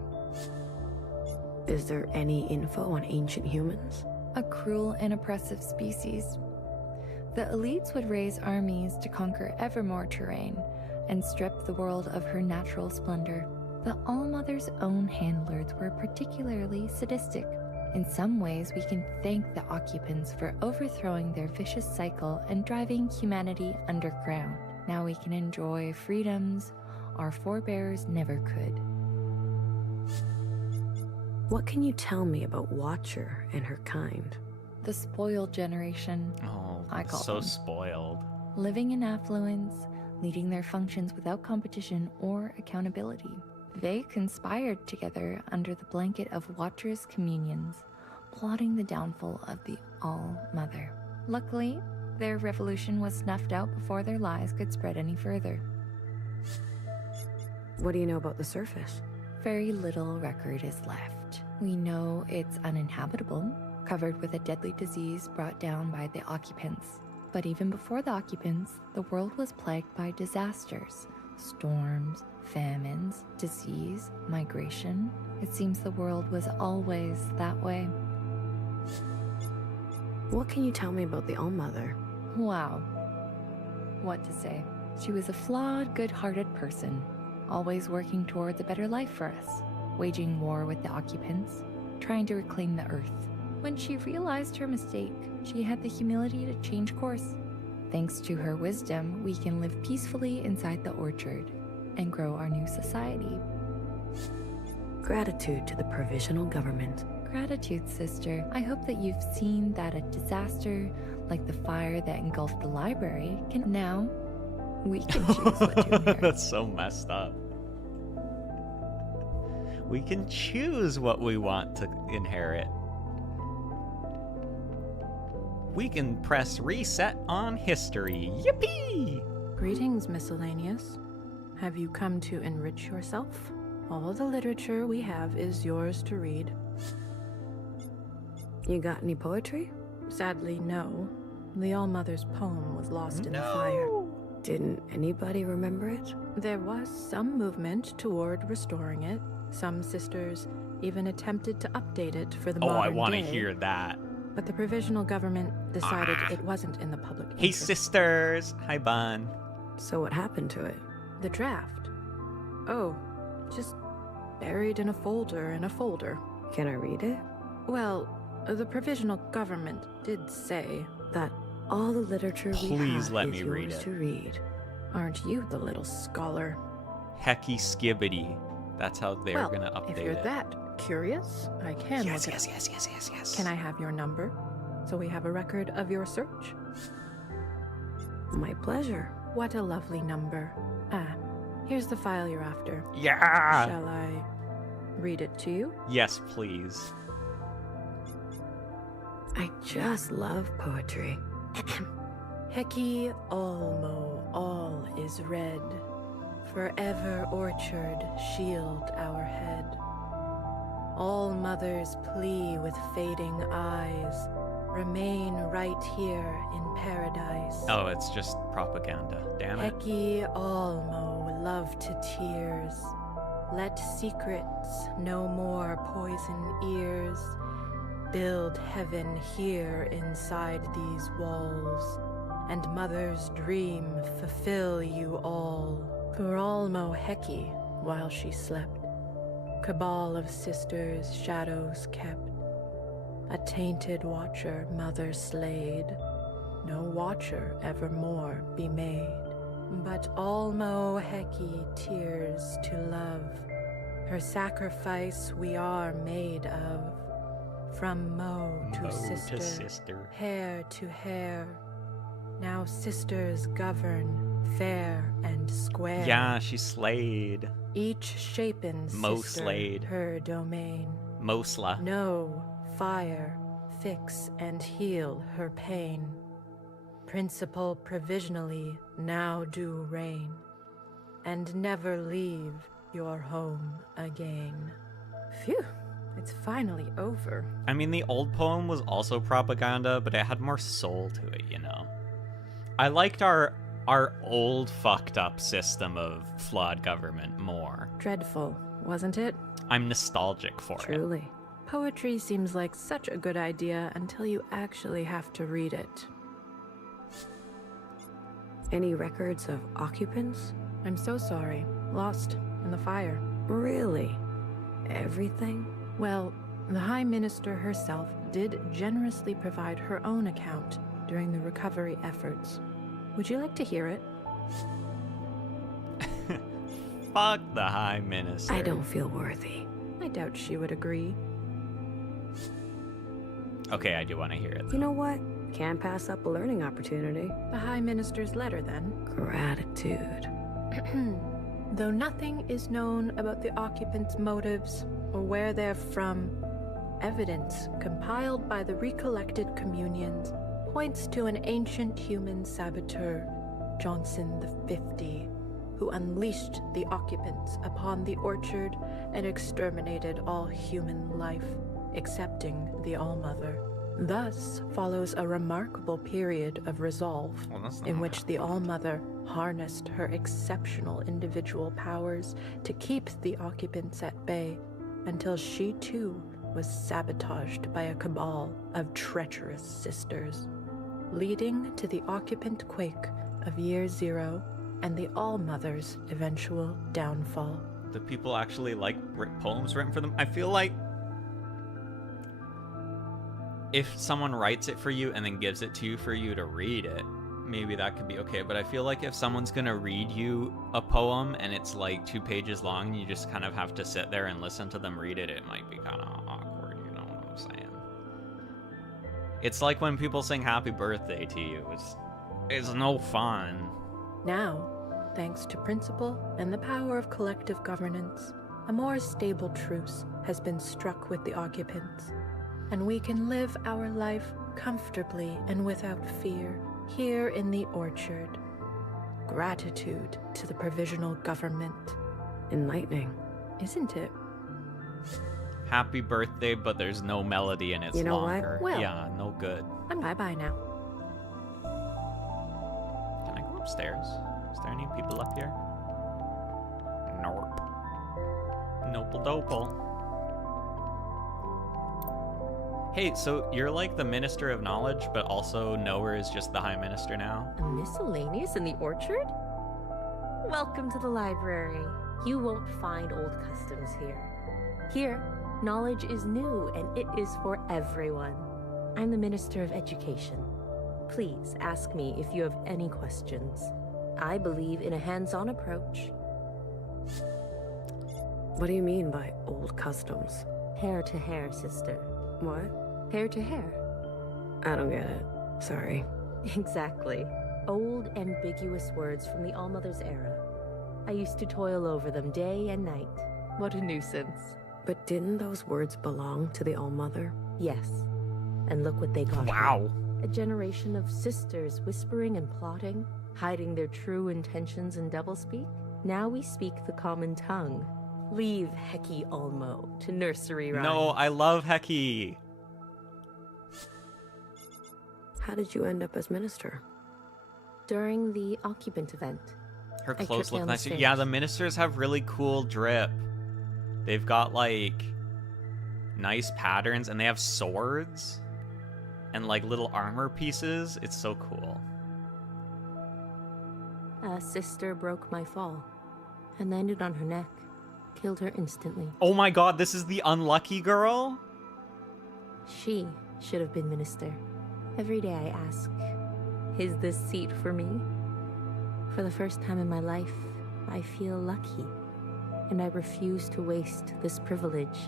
Is there any info on ancient humans? A cruel and oppressive species. The elites would raise armies to conquer ever more terrain and strip the world of her natural splendor. The All-Mother's own handlers were particularly sadistic. In some ways, we can thank the occupants for overthrowing their vicious cycle and driving humanity underground. Now we can enjoy freedoms our forebears never could. What can you tell me about Watcher and her kind? The spoiled generation, Oh, I call so them. spoiled. Living in affluence, leading their functions without competition or accountability. They conspired together under the blanket of Watcher's communions, plotting the downfall of the All-Mother. Luckily, their revolution was snuffed out before their lies could spread any further. What do you know about the surface? Very little record is left. We know it's uninhabitable, covered with a deadly disease brought down by the occupants. But even before the occupants, the world was plagued by disasters. Storms, famines, disease, migration. It seems the world was always that way. What can you tell me about the All-Mother? Wow. What to say? She was a flawed, good-hearted person, always working towards a better life for us, waging war with the occupants, trying to reclaim the earth. When she realized her mistake, she had the humility to change course. Thanks to her wisdom, we can live peacefully inside the orchard and grow our new society. Gratitude to the provisional government. Gratitude, sister. I hope that you've seen that a disaster like the fire that engulfed the library can now... We can choose what to inherit. That's so messed up. We can choose what we want to inherit. We can press reset on history. Yippee! Greetings, Miscellaneous. Have you come to enrich yourself? All the literature we have is yours to read. You got any poetry? Sadly, no. The All-Mother's poem was lost in the fire. Didn't anybody remember it? There was some movement toward restoring it. Some sisters even attempted to update it for the modern Oh, I want to day, hear that. but the provisional government decided it wasn't in the public Hey, interest. sisters. Hi, Bun. So what happened to it? The draft. Oh, just buried in a folder in a folder. Can I read it? Well, the provisional government did say that all the literature we Please have let is me yours read it. to read. Aren't you the little scholar? Hecky skibbity. That's how they're Well, gonna update if you're it. that curious, I can Yes, look it yes, up. yes. Can I have your number so we have a record of your search? My pleasure. What a lovely number. Ah, here's the file you're after. Yeah! Shall I read it to you? Yes, please. I just love poetry. Heki Olmo, all is red. Forever orchard, shield our head. All mothers plea with fading eyes. Remain right here in paradise. Oh, it's just propaganda. Damn it. Heki Olmo, love to tears. Let secrets no more poison ears. Build heaven here inside these walls, and mother's dream fulfill you all. For Olmo Heki, while she slept, cabal of sisters shadows kept. A tainted watcher mother slayed, no watcher evermore be made. But Almo Heki tears to love, her sacrifice we are made of. From Mo to sister, hair to hair, now sisters govern fair and square. Yeah, she slayed. Each shapen Mo sister slayed. her domain. Mosla. No fire, fix and heal her pain. Principle provisionally now do reign, and never leave your home again. Phew, it's finally over. I mean, the old poem was also propaganda, but it had more soul to it, you know? I liked our old fucked up system of flawed government more. Dreadful, wasn't it? I'm nostalgic for it. Truly. Poetry seems like such a good idea until you actually have to read it. Any records of occupants? I'm so sorry. Lost in the fire. Really? Everything? Well, the High Minister herself did generously provide her own account during the recovery efforts. Would you like to hear it? Fuck the High Minister. I don't feel worthy. I doubt she would agree. Okay, I do want to hear it, though. You know what? Can't pass up a learning opportunity. The High Minister's letter, then. Gratitude. Though nothing is known about the occupants' motives or where they're from, evidence compiled by the recollected communions points to an ancient human saboteur, Johnson the 50, who unleashed the occupants upon the orchard and exterminated all human life, excepting the Allmother. Thus follows a remarkable period of resolve, in which the Allmother harnessed her exceptional individual powers to keep the occupants at bay, until she too was sabotaged by a cabal of treacherous sisters, leading to the occupant quake of Year Zero and the Allmother's eventual downfall. Do people actually like poems written for them? I feel like if someone writes it for you and then gives it to you for you to read it, maybe that could be okay. But I feel like if someone's gonna read you a poem and it's like 2 pages long and you just kind of have to sit there and listen to them read it, it might be kind of awkward, you know what I'm saying? It's like when people sing happy birthday to you. It's no fun. Now, thanks to principle and the power of collective governance, a more stable truce has been struck with the occupants, and we can live our life comfortably and without fear here in the orchard. Gratitude to the provisional government. Enlightening. Isn't it? Happy birthday, but there's no melody and it's You know longer. what? Well, yeah, no good. I'm bye-bye now. Can I go upstairs? Is there any people up here? Nope. Nople dopal. Hey, so you're like the Minister of Knowledge, but also No.A is just the High Minister now? A miscellaneous in the orchard? Welcome to the library. You won't find old customs here. Here, knowledge is new and it is for everyone. I'm the Minister of Education. Please ask me if you have any questions. I believe in a hands-on approach. What do you mean by old customs? Hair to hair, sister. What? Hair to hair. I don't get it. Sorry. Exactly. Old, ambiguous words from the Allmother's era. I used to toil over them day and night. What a nuisance. But didn't those words belong to the Allmother? Yes. And look what they got. Wow. A generation of sisters whispering and plotting, hiding their true intentions in doublespeak. Now we speak the common tongue. Leave Heki Almo to nursery rhymes. No, I love Heki. How did you end up as minister? During the occupant event. Her I clothes tripped look down the nice. stairs. Yeah, the ministers have really cool drip. They've got like nice patterns and they have swords and like little armor pieces. It's so cool. A sister broke my fall and landed on her neck. Killed her instantly. Oh my god, this is the unlucky girl? She should have been minister. Every day I ask, Is this seat for me? For the first time in my life, I feel lucky, and I refuse to waste this privilege.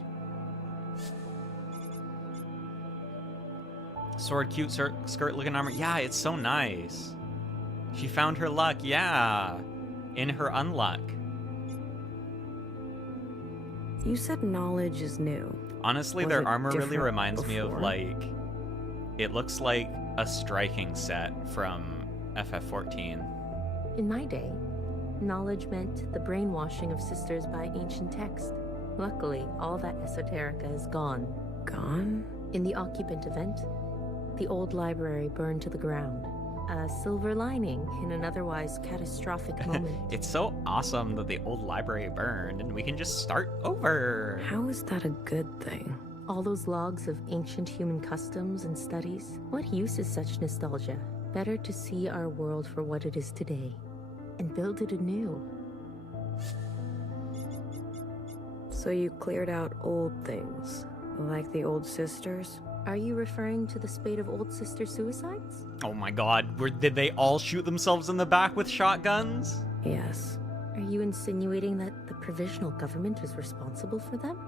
Sword, cute skirt, looking armor. Yeah, it's so nice. She found her luck, yeah. In her unluck. You said knowledge is new. Honestly, Was their it armor really different reminds me of, before? like... It looks like a striking set from FF14. In my day, knowledge meant the brainwashing of sisters by ancient text. Luckily, all that esoterica is gone. Gone? In the occupant event, the old library burned to the ground. A silver lining in an otherwise catastrophic moment. It's so awesome that the old library burned and we can just start over. How is that a good thing? All those logs of ancient human customs and studies. What use is such nostalgia? Better to see our world for what it is today and build it anew. So you cleared out old things, like the old sisters? Are you referring to the spate of old sister suicides? Oh my god, did they all shoot themselves in the back with shotguns? Yes. Are you insinuating that the provisional government is responsible for them?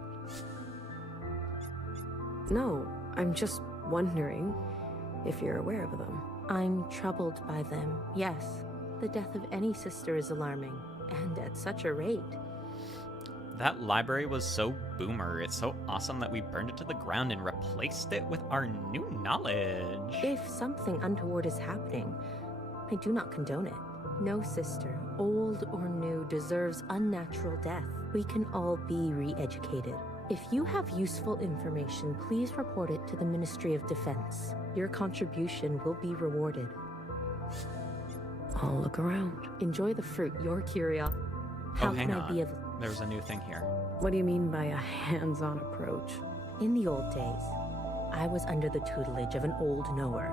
No, I'm just wondering if you're aware of them. I'm troubled by them, yes. The death of any sister is alarming, and at such a rate. That library was so boomer. It's so awesome that we burned it to the ground and replaced it with our new knowledge. If something untoward is happening, I do not condone it. No sister, old or new, deserves unnatural death. We can all be re-educated. If you have useful information, please report it to the Ministry of Defense. Your contribution will be rewarded. I'll look around. Enjoy the fruit, your curiosity. How hang can I on. be of... There's a new thing here. What do you mean by a hands-on approach? In the old days, I was under the tutelage of an old knower,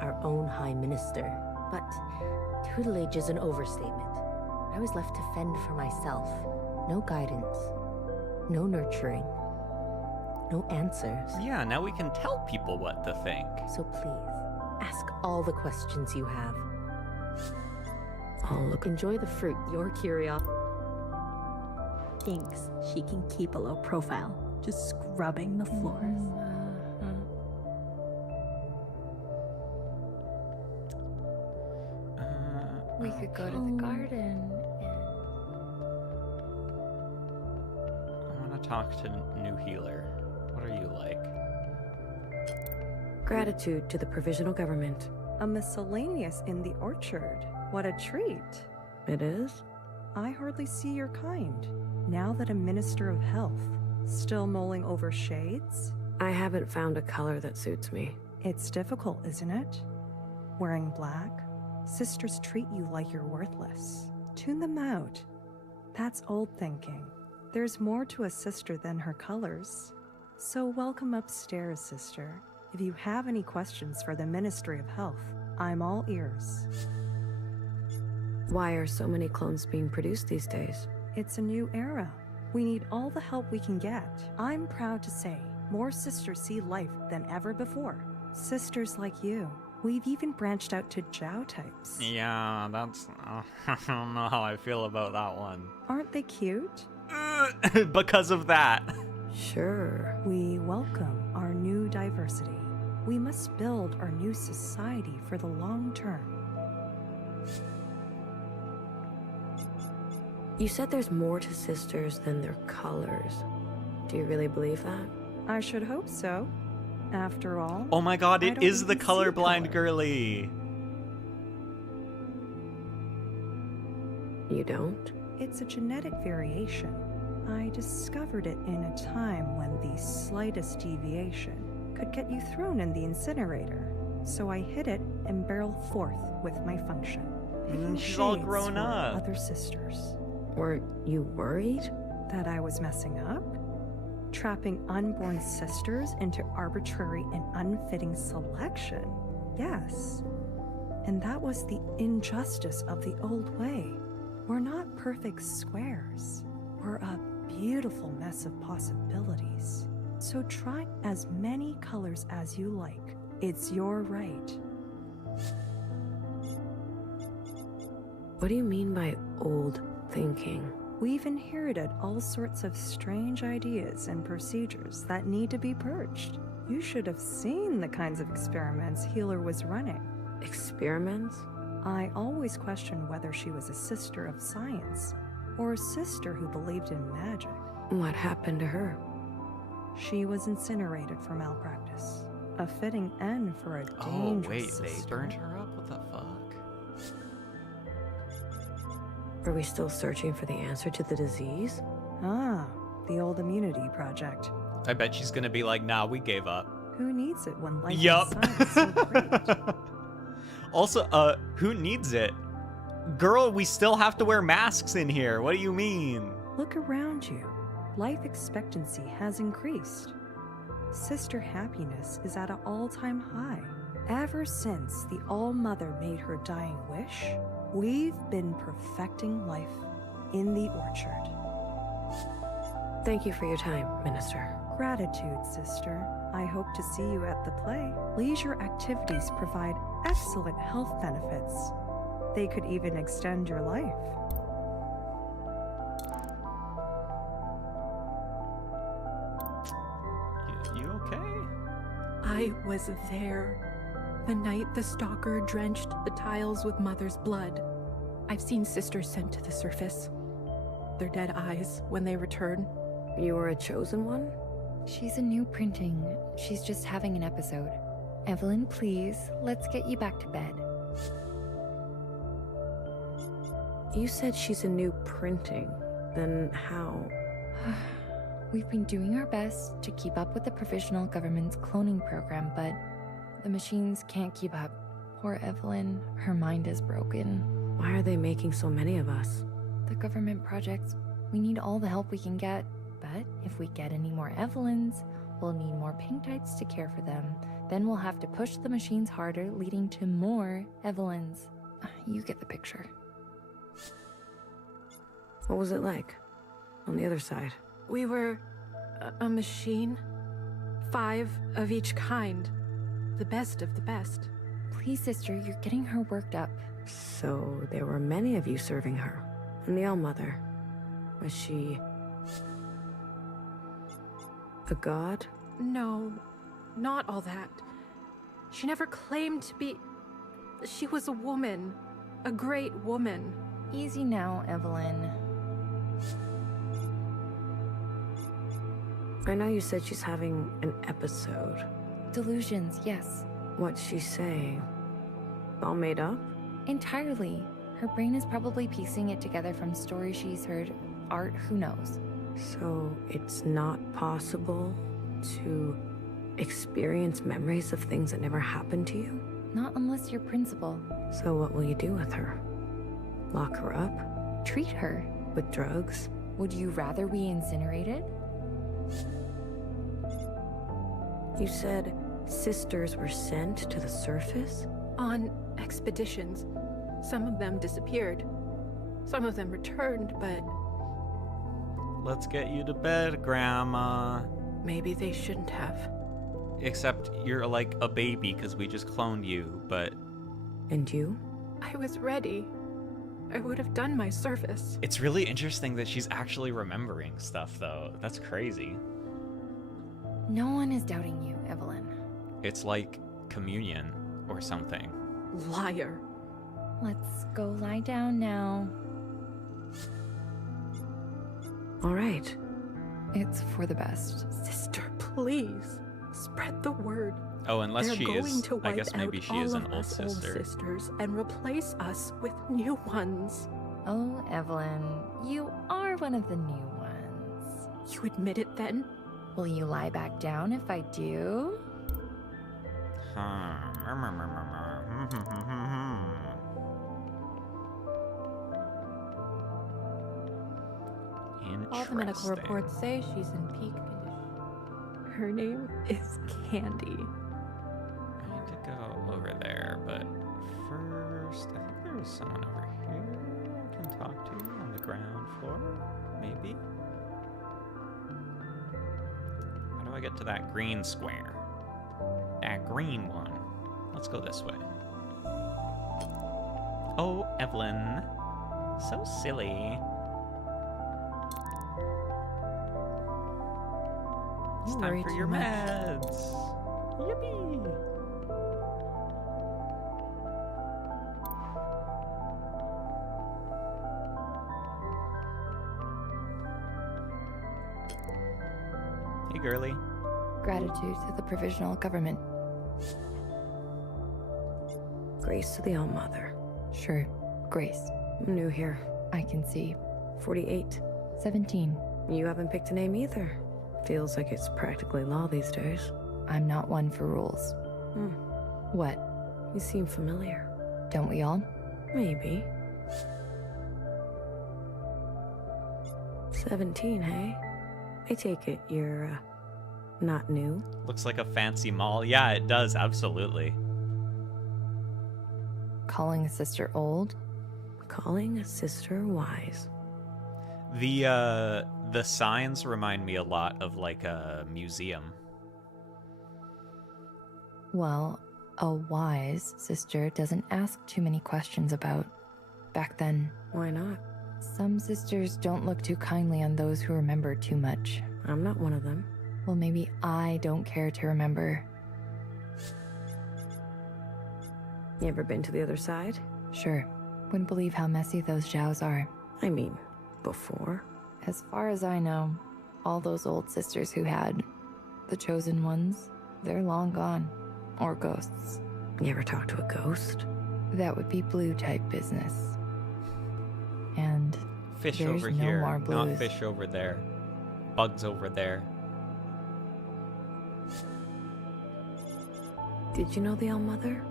our own High Minister. But tutelage is an overstatement. I was left to fend for myself. No guidance, no nurturing, no answers. Yeah, now we can tell people what to think. So please, ask all the questions you have. I'll look. Enjoy the fruit, your curiosity. Thinks she can keep a low profile, just scrubbing the floors. We could go to the garden. I want to talk to new healer. What are you like? Gratitude to the provisional government. A miscellaneous in the orchard. What a treat. It is? I hardly see your kind. Now that a Minister of Health, still mulling over shades? I haven't found a color that suits me. It's difficult, isn't it? Wearing black? Sisters treat you like you're worthless. Tune them out. That's old thinking. There's more to a sister than her colors. So welcome upstairs, sister. If you have any questions for the Ministry of Health, I'm all ears. Why are so many clones being produced these days? It's a new era. We need all the help we can get. I'm proud to say, more sisters see life than ever before. Sisters like you. We've even branched out to Zhao types. Yeah, that's... I don't know how I feel about that one. Aren't they cute? Because of that. Sure. We welcome our new diversity. We must build our new society for the long term. You said there's more to sisters than their colors. Do you really believe that? I should hope so. After all... Oh my god, it is the colorblind color. girly. You don't? It's a genetic variation. I discovered it in a time when the slightest deviation could get you thrown in the incinerator. So I hid it and barreled forth with my function. Picking She's all shades grown for up. Other sisters. Were you worried? That I was messing up? Trapping unborn sisters into arbitrary and unfitting selection? Yes. And that was the injustice of the old way. We're not perfect squares. We're a beautiful mess of possibilities. So try as many colors as you like. It's your right. What do you mean by old thinking? We've inherited all sorts of strange ideas and procedures that need to be purged. You should have seen the kinds of experiments Healer was running. Experiments? I always questioned whether she was a sister of science or a sister who believed in magic. What happened to her? She was incinerated for malpractice. A fitting end for a dangerous sister. They burned her up? What the fuck? Are we still searching for the answer to the disease? Ah, the old immunity project. I bet she's gonna be like, nah, we gave up. Who needs it when life Yup. and science is so great? Also, who needs it? Girl, we still have to wear masks in here. What do you mean? Look around you. Life expectancy has increased. Sister happiness is at an all-time high. Ever since the All-Mother made her dying wish, we've been perfecting life in the orchard. Thank you for your time, Minister. Gratitude, sister. I hope to see you at the play. Leisure activities provide excellent health benefits. They could even extend your life. You okay? I was there. The night the stalker drenched the tiles with Mother's blood. I've seen sisters sent to the surface. Their dead eyes when they return. You were a chosen one? She's a new printing. She's just having an episode. Evelyn, please, let's get you back to bed. You said she's a new printing. Then how? We've been doing our best to keep up with the provisional government's cloning program, but the machines can't keep up. Poor Evelyn, her mind is broken. Why are they making so many of us? The government projects, we need all the help we can get. But if we get any more Evelyns, we'll need more Pinktites to care for them. Then we'll have to push the machines harder, leading to more Evelyns. You get the picture. What was it like? On the other side? We were a machine. 5 of each kind. The best of the best. Please, sister, you're getting her worked up. So there were many of you serving her. And the All-Mother. Was she a god? No, not all that. She never claimed to be... She was a woman. A great woman. Easy now, Evelyn. I know you said she's having an episode. Delusions, yes. What's she saying? All made up? Entirely. Her brain is probably piecing it together from stories she's heard. Art, who knows? So it's not possible to experience memories of things that never happened to you? Not unless you're principal. So what will you do with her? Lock her up? Treat her. With drugs? Would you rather we incinerated? You said sisters were sent to the surface? On expeditions. Some of them disappeared. Some of them returned, but... Let's get you to bed, Grandma. Maybe they shouldn't have. Except you're like a baby because we just cloned you, but... And you? I was ready. I would have done my service. It's really interesting that she's actually remembering stuff, though. That's crazy. No one is doubting you, Evelyn. It's like communion or something. Liar. Let's go lie down now. All right. It's for the best. Sister, please. Spread the word. Oh, unless They're she going is, to I wipe guess maybe out she is all an of old us old sister. sisters and replace us with new ones. Oh, Evelyn, you are one of the new ones. You admit it then? Will you lie back down if I do? All the medical reports say she's in peak condition. Her name is Candy. I need to go over there, but first, I think there was someone over here I can talk to on the ground floor, maybe? How do I get to that green square? That green one. Let's go this way. Oh, Evelyn. So silly. It's You time worry for too your much. meds. Yippee! Hey, girly. Gratitude to the provisional government. Grace to the All-Mother. Sure, Grace. I'm new here. I can see. 48. 17. You haven't picked a name either. Feels like it's practically law these days. I'm not one for rules. Hmm. What? You seem familiar. Don't we all? Maybe. 17, hey? I take it you're, not new? Looks like a fancy mall. Yeah, it does, absolutely. Calling a sister old? Calling a sister wise. The signs remind me a lot of like a museum. Well, a wise sister doesn't ask too many questions about back then. Why not? Some sisters don't look too kindly on those who remember too much. I'm not one of them. Well, maybe I don't care to remember. You ever been to the other side? Sure. Wouldn't believe how messy those Zhaos are. I mean, before? As far as I know, all those old sisters who had the chosen ones, they're long gone. Or ghosts. You ever talk to a ghost? That would be blue type business. And Fish there's over no here, more not blues. fish over there. Bugs over there. Did you know the All-Mother?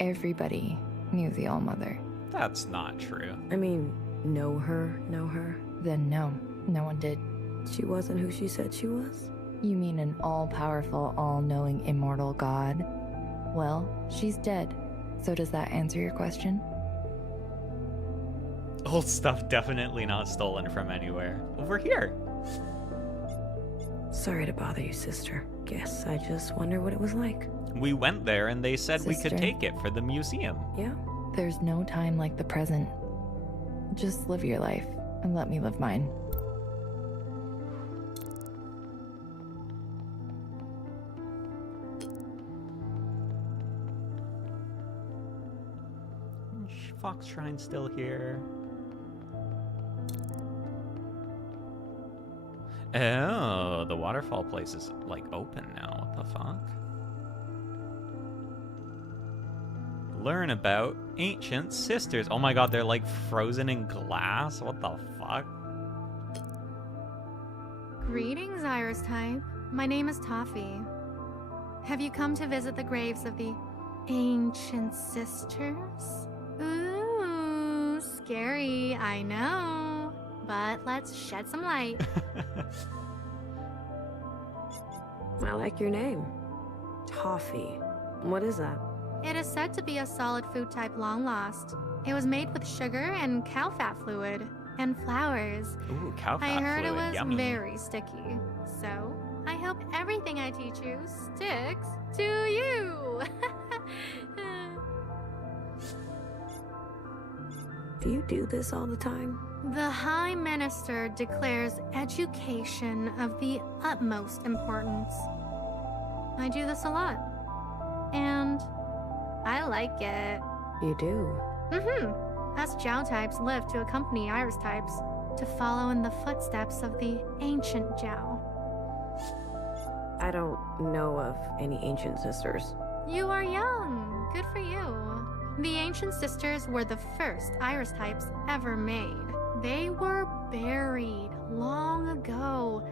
Everybody knew the All-Mother. That's not true. I mean, know her? Then no one did. She wasn't who she said she was? You mean an all-powerful, all-knowing, immortal god? Well, she's dead. So does that answer your question? Old stuff definitely not stolen from anywhere. Over here. Sorry to bother you, sister. Guess I just wonder what it was like. We went there and they said we could Sister. take it for the museum. Yeah? There's no time like the present. Just live your life and let me live mine. Fox Shrine's still here. Oh, the waterfall place is like open now. What the fuck? Learn about ancient sisters. Oh my god, they're like frozen in glass? What the fuck? Greetings, Iris type. My name is Toffee. Have you come to visit the graves of the ancient sisters? Ooh, scary, I know. But let's shed some light. I like your name. Toffee. What is that? It is said to be a solid food type long lost. It was made with sugar and cow fat fluid and flowers. Ooh, cow fat I heard fluid. it was Yummy. very sticky. So, I hope everything I teach you sticks to you. Do you do this all the time? The High Minister declares education of the utmost importance. I do this a lot. And I like it. You do? Mm-hmm. Us Zhao types live to accompany Iris types, to follow in the footsteps of the ancient Zhao. I don't know of any ancient sisters. You are young. Good for you. The ancient sisters were the first Iris types ever made. They were buried long ago,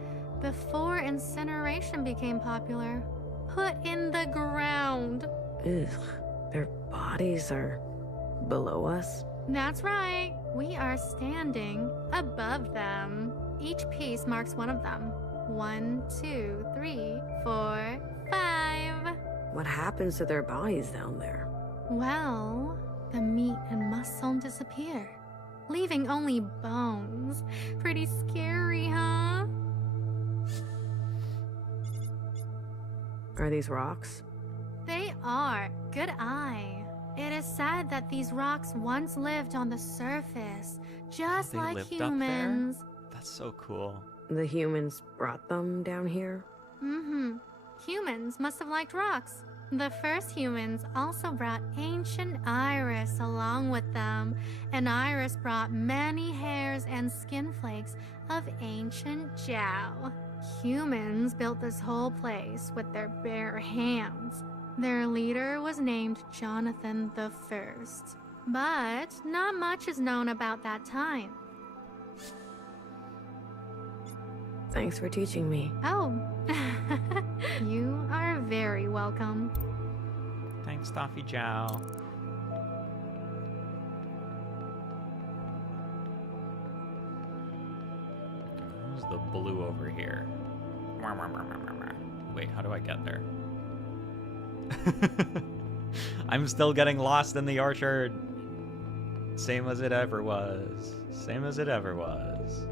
before incineration became popular. Put in the ground. Ugh. Their bodies are below us? That's right. We are standing above them. Each piece marks one of them. 1, 2, 3, 4, 5. What happens to their bodies down there? Well, the meat and muscle disappear, leaving only bones. Pretty scary, huh? Are these rocks? They are. Good eye. It is said that these rocks once lived on the surface, just They like lived humans. up there? That's so cool. The humans brought them down here? Mm-hmm. Humans must have liked rocks. The first humans also brought ancient Iris along with them, and Iris brought many hairs and skin flakes of ancient Jiao. Humans built this whole place with their bare hands. Their leader was named Jonathan the First, but not much is known about that time. Thanks for teaching me. Oh, you are very welcome. Thanks, Toffee Jow. Who's the blue over here? Wait, how do I get there? I'm still getting lost in the orchard. Same as it ever was. Same as it ever was.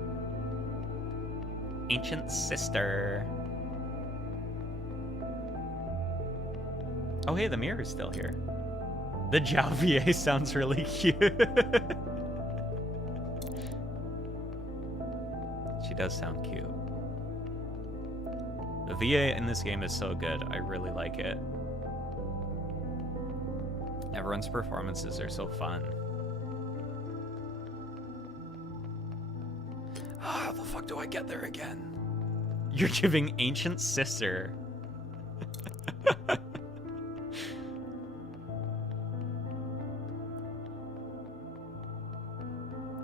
Ancient sister. Oh, hey, the mirror is still here. The Jiao VA sounds really cute. She does sound cute. The VA in this game is so good. I really like it. Everyone's performances are so fun. How the fuck do I get there again? You're giving Ancient Sister.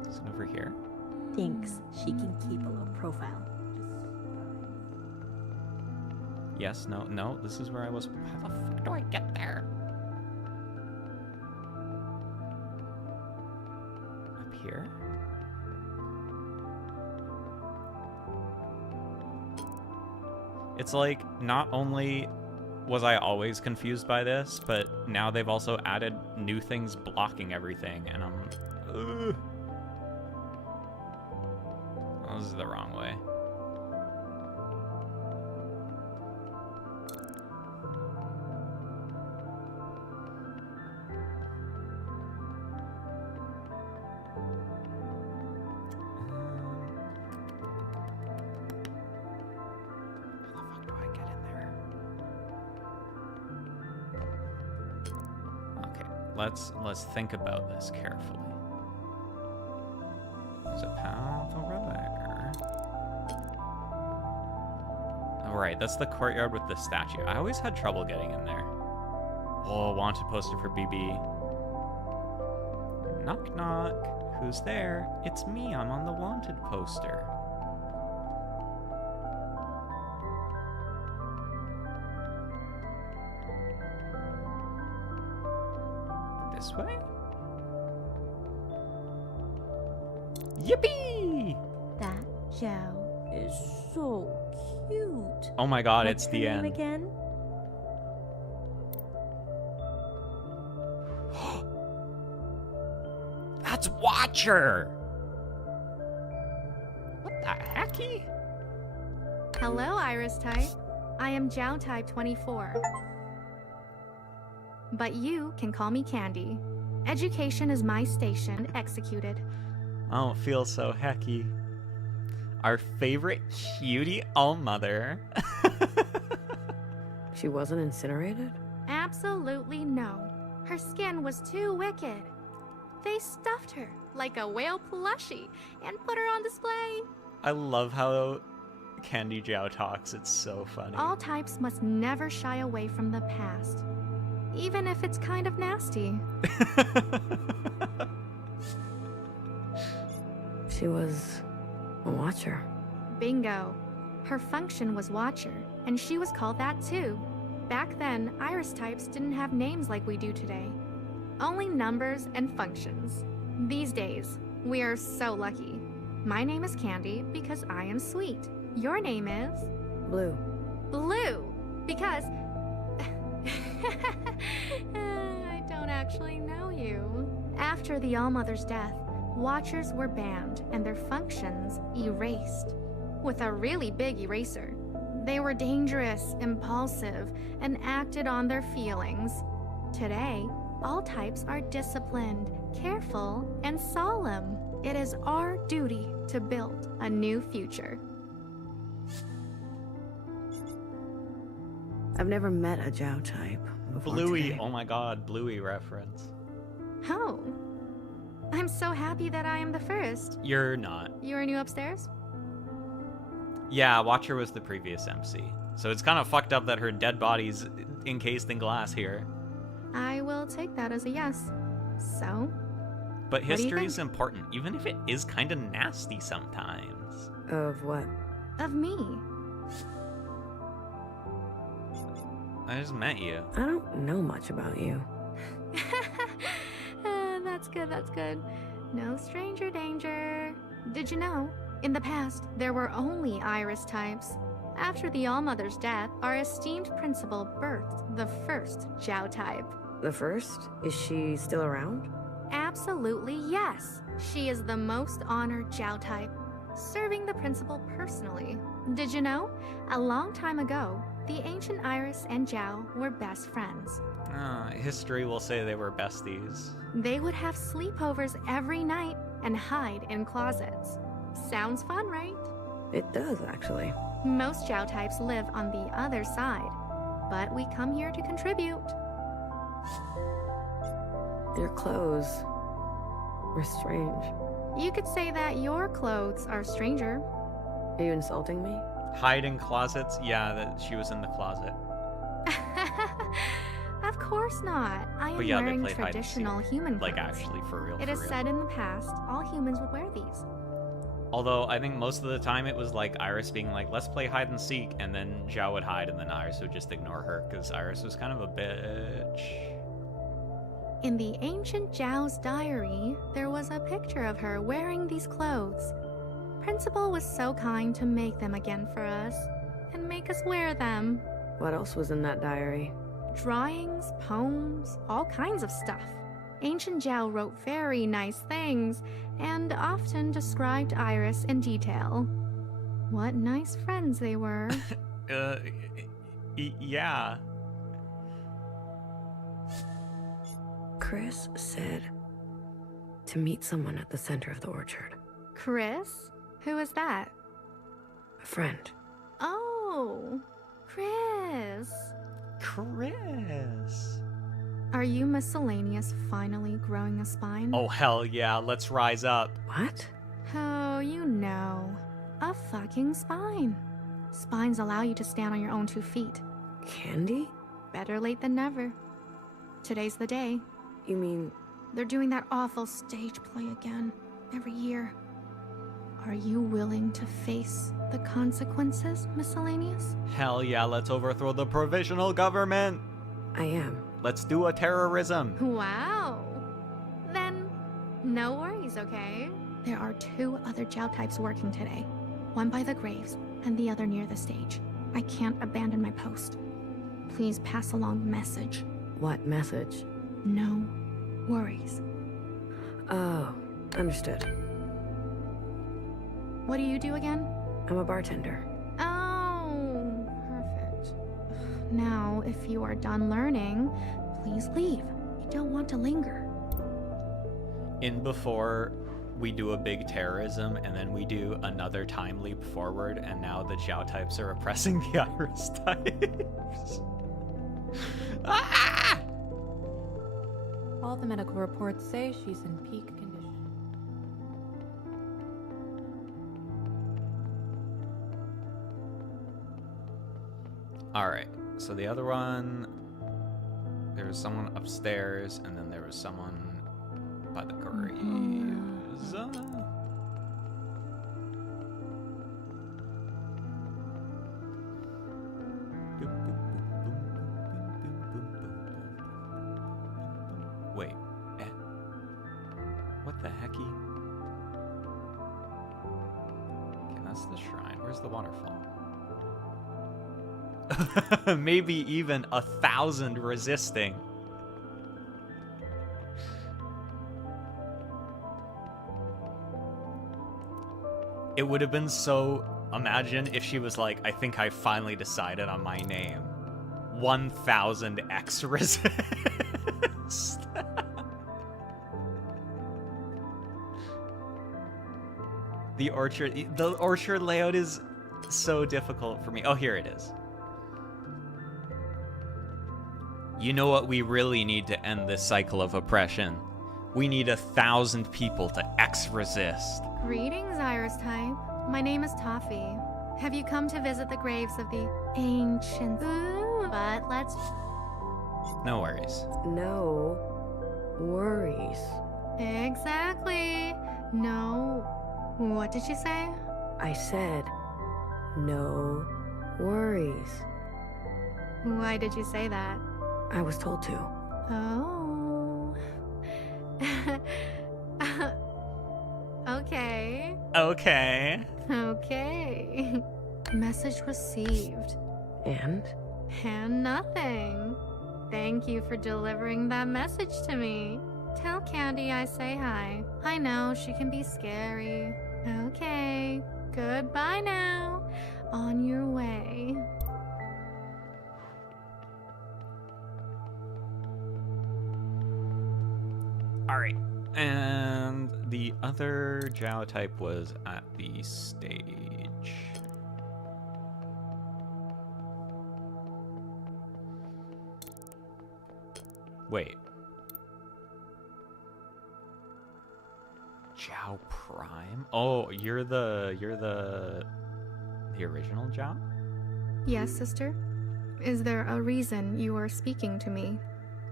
Is it over here? Thinks she can keep a low profile. Yes, no, this is where I was. How the fuck do I get there? Up here? It's like, not only was I always confused by this, but now they've also added new things blocking everything, and I'm... Ugh. Oh, this is the wrong way. Let's think about this carefully. There's a path over there. All right, that's the courtyard with the statue. I always had trouble getting in there. Oh, wanted poster for BB. Knock knock. Who's there? It's me. I'm on the wanted poster. This way? Yippee! That Jiao is so cute. Oh my god, What's it's her the name end. again? That's Watcher! What the hecky? Hello, Iris type. I am Jiao type 24. But you can call me Candy. Education is my station, executed. I don't feel so hecky. Our favorite cutie all-mother. She wasn't incinerated? Absolutely no. Her skin was too wicked. They stuffed her like a whale plushie and put her on display. I love how Candy Jiao talks. It's so funny. All types must never shy away from the past, even if it's kind of nasty. She was a watcher. Bingo. Her function was Watcher, and she was called that too. Back then, Iris types didn't have names like we do today. Only numbers and functions. These days, we are so lucky. My name is Candy because I am sweet. Your name is? Blue. Blue, because... I don't actually know you. After the All-Mother's death, Watchers were banned and their functions erased. With a really big eraser. They were dangerous, impulsive, and acted on their feelings. Today, All types are disciplined, careful, and solemn. It is our duty to build a new future. I've never met a Zhao type before. Bluey, today. oh my god, Bluey reference. Oh. I'm so happy that I am the first. You're not. You're new upstairs? Yeah, Watcher was the previous MC. So it's kind of fucked up that her dead body's encased in glass here. I will take that as a yes. So? But What do you history think? is important, even if it is kind of nasty sometimes. Of what? Of me. I just met you. I don't know much about you. That's good, that's good. No stranger danger. Did you know? In the past, there were only Iris types. After the All-Mother's death, our esteemed principal birthed the first Zhao type. The first? Is she still around? Absolutely yes. She is the most honored Zhao type, serving the principal personally. Did you know? A long time ago, the ancient Iris and Zhao were best friends. History will say they were besties. They would have sleepovers every night and hide in closets. Sounds fun, right? It does, actually. Most Zhao types live on the other side, but we come here to contribute. Your clothes were strange. You could say that your clothes are stranger. Are you insulting me? Hide in closets? Yeah, that she was in the closet. Of course not. I am But yeah, they wearing played hide and traditional seek. human clothes. Like, actually, for real, It is said in the past, all humans would wear these. Although, I think most of the time it was like Iris being like, let's play hide and seek, and then Zhao would hide, and then Iris would just ignore her, because Iris was kind of a bitch. In the ancient Zhao's diary, there was a picture of her wearing these clothes. Principal was so kind to make them again for us, and make us wear them. What else was in that diary? Drawings, poems, all kinds of stuff. Ancient Zhao wrote very nice things, and often described Iris in detail. What nice friends they were. Yeah. Chris said to meet someone at the center of the orchard. Chris? Who is that? A friend. Oh, Chris. Chris. Are you miscellaneous finally growing a spine? Oh, hell yeah, let's rise up. What? Oh, you know. A fucking spine. Spines allow you to stand on your own 2 feet. Candy? Better late than never. Today's the day. You mean... They're doing that awful stage play again, every year. Are you willing to face the consequences, miscellaneous? Hell yeah, let's overthrow the provisional government. I am. Let's do a terrorism. Wow. Then, no worries, okay? There are 2 other Zhao types working today. One by the graves, and the other near the stage. I can't abandon my post. Please pass along the message. What message? No worries. Oh, understood. What do you do again? I'm a bartender. Oh, perfect. Now, if you are done learning, please leave. You don't want to linger. In before, we do a big terrorism, and then we do another time leap forward, and now the Zhao types are oppressing the Iris types. Ah! All the medical reports say she's in peak condition. Alright, so the other one, there was someone upstairs, and then there was someone by the graves. Wait, what the hecky? Okay, that's the shrine. Where's the waterfall? Maybe even 1000 resisting. It would have been so... Imagine if she was like, I think I finally decided on my name. 1000xResist. The orchard layout is so difficult for me. Oh, here it is. You know what we really need to end this cycle of oppression? We need 1,000 people to X-resist. Greetings, Iris type. My name is Toffee. Have you come to visit the graves of the ancients? Ooh, but let's... No worries. No worries. Exactly. No... What did you say? I said, no worries. Why did you say that? I was told to. Oh. Okay. Okay. Okay. Message received. And? And nothing. Thank you for delivering that message to me. Tell Candy I say hi. I know she can be scary. Okay. Goodbye now. On your way. Alright. And the other Jiao type was at the stage. Wait. Jiao Prime? Oh, you're the original Jiao? Yes, sister? Is there a reason you are speaking to me?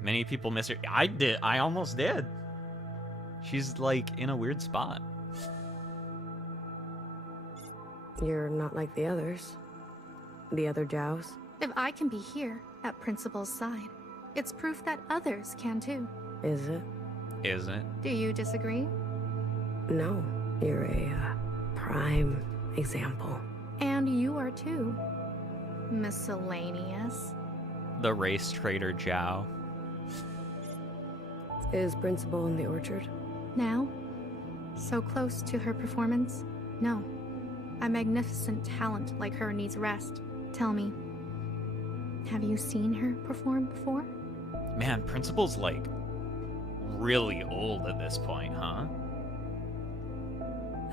Many people miss her. I almost did. She's like in a weird spot. You're not like the others. The other Jiaos. If I can be here at Principal's side, it's proof that others can too. Is it? Is it? Do you disagree? No. You're a prime example. And you are too. Miscellaneous. The race traitor Jiao. Is Principal in the orchard? Now? So close to her performance? No. A magnificent talent like her needs rest. Tell me, have you seen her perform before? Man, Principal's like really old at this point, huh?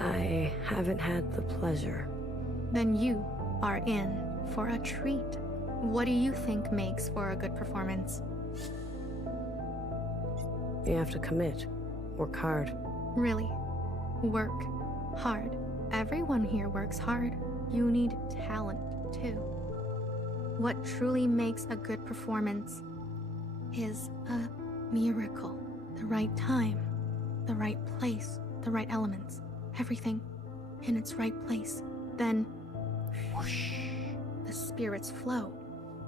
I haven't had the pleasure. Then you are in for a treat. What do you think makes for a good performance? You have to commit. Work hard. Really? Work hard. Everyone here works hard. You need talent, too. What truly makes a good performance is a miracle. The right time, the right place, the right elements. Everything in its right place. Then, whoosh, the spirits flow.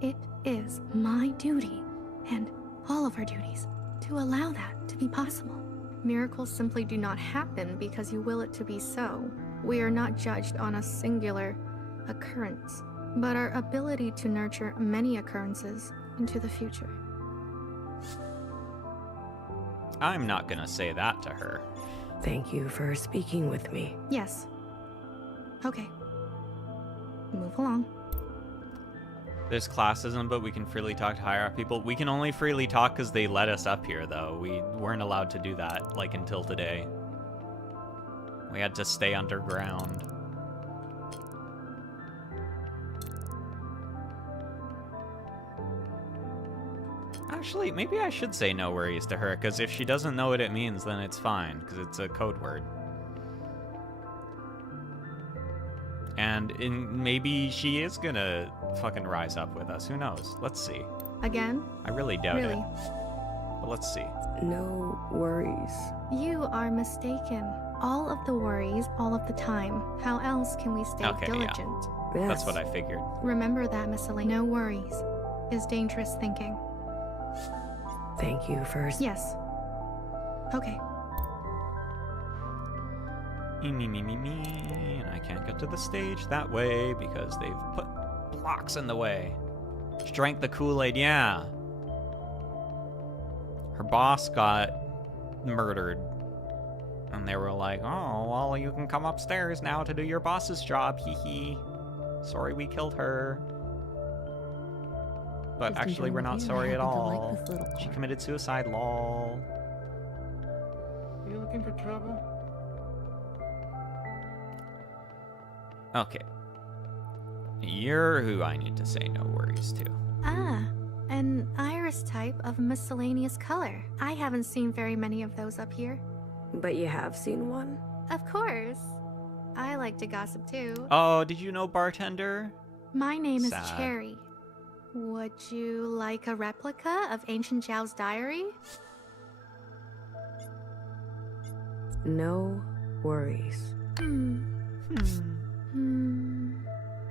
It is my duty, and all of our duties, to allow that to be possible. Miracles simply do not happen because you will it to be so. We are not judged on a singular occurrence, but our ability to nurture many occurrences into the future. I'm not gonna say that to her. Thank you for speaking with me. Yes. Okay. Move along. There's classism, but we can freely talk to higher up people. We can only freely talk because they let us up here, though. We weren't allowed to do that, like, until today. We had to stay underground. Actually, maybe I should say no worries to her, because if she doesn't know what it means, then it's fine, because it's a code word. And maybe she is gonna fucking rise up with us. Who knows? Let's see. Again? I really doubt it. Really? But let's see. No worries. You are mistaken. All of the worries, all of the time. How else can we stay diligent? Yes. That's what I figured. Remember that, miscellaneous. No worries is dangerous thinking. Thank you for... Yes. Okay. Me, and I can't get to the stage that way because they've put blocks in the way. She drank the Kool-Aid, yeah. Her boss got murdered. And they were like, oh, well, you can come upstairs now to do your boss's job, hee hee. Sorry we killed her. But Just actually, enjoying we're with not you. I sorry at happen to all. like this little She part. committed suicide, lol. Are you looking for trouble? Okay. You're who I need to say no worries to. Ah, an iris type of miscellaneous color. I haven't seen very many of those up here. But you have seen one? Of course. I like to gossip too. Oh, did you know bartender? My name is Sad. Cherry. Would you like a replica of Ancient Zhao's diary? No worries.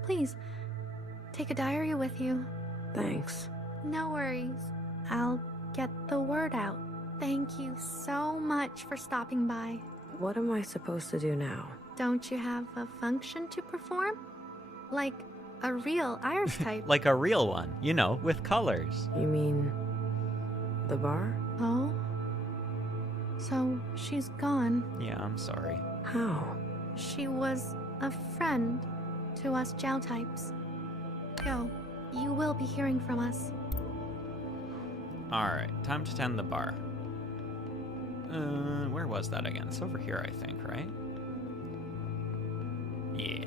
Please, take a diary with you. Thanks. No worries. I'll get the word out. Thank you so much for stopping by. What am I supposed to do now? Don't you have a function to perform? Like a real iris type? Like a real one, you know, with colors. You mean the bar? Oh? So she's gone. Yeah, I'm sorry. How? She was a friend to us Zhao types. Go. You will be hearing from us. Alright, time to tend the bar. Where was that again? It's over here, I think, right? Yeah.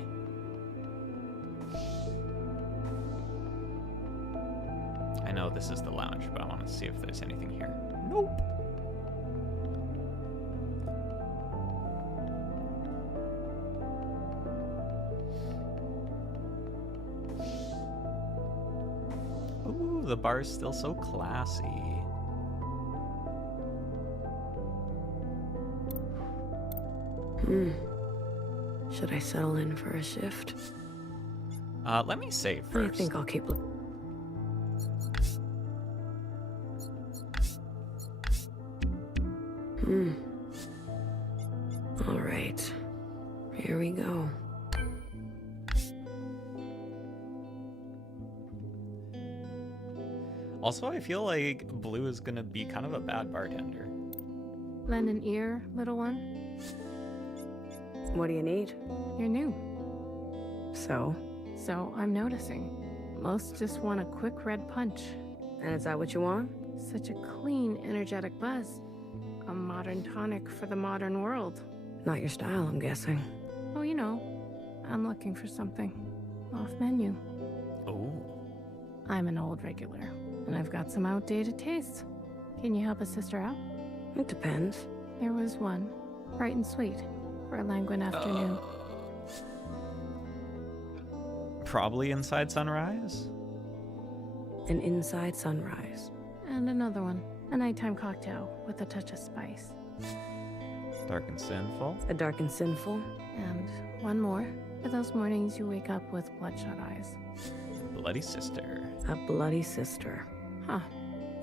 I know this is the lounge, but I want to see if there's anything here. Nope. Ooh, the bar's still so classy. Should I settle in for a shift? Let me save first. I think I'll keep All right. Here we go. Also, I feel like Blue is gonna be kind of a bad bartender. Lend an ear, little one. What do you need? You're new. So? So I'm noticing. Most just want a quick red punch. And is that what you want? Such a clean, energetic buzz. A modern tonic for the modern world. Not your style, I'm guessing. Oh, you know, I'm looking for something. Off menu. Oh. I'm an old regular, and I've got some outdated tastes. Can you help a sister out? It depends. There was one, bright and sweet, for a languid afternoon. Probably Inside Sunrise? An inside sunrise. And another one, a nighttime cocktail with a touch of spice. Dark and Sinful? A dark and sinful. And one more, for those mornings you wake up with bloodshot eyes. Bloody Sister. A bloody sister. Huh.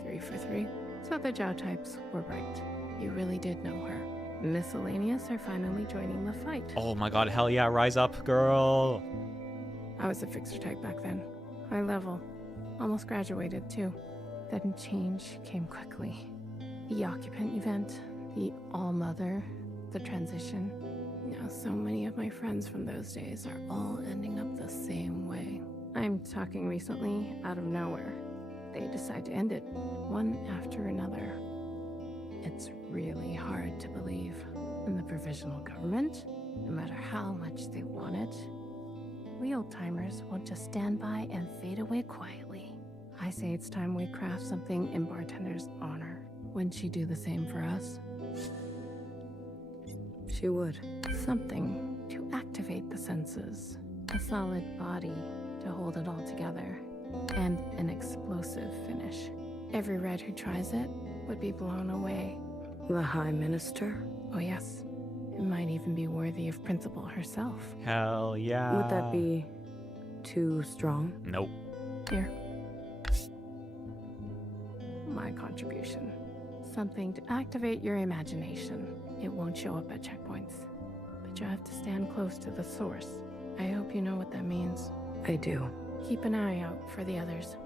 3 for 3. So the Zhao types were right. You really did know her. Miscellaneous are finally joining the fight. Oh my god, hell yeah, rise up, girl! I was a fixer type back then. High level. Almost graduated, too. Then change came quickly. The occupant event, the all-mother, the transition. You know, so many of my friends from those days are all ending up the same way. I'm talking recently, out of nowhere. They decide to end it, one after another. It's really hard to believe. And the provisional government, no matter how much they want it, we old-timers won't just stand by and fade away quietly. I say it's time we craft something in Bartender's honor. Wouldn't she do the same for us? She would. Something to activate the senses. A solid body to hold it all together. And an explosive finish. Every red who tries it would be blown away. The High Minister? Oh yes. It might even be worthy of Principal herself. Hell yeah. Would that be too strong? Nope. Here. My contribution. Something to activate your imagination. It won't show up at checkpoints. But you have to stand close to the source. I hope you know what that means. I do. Keep an eye out for the others.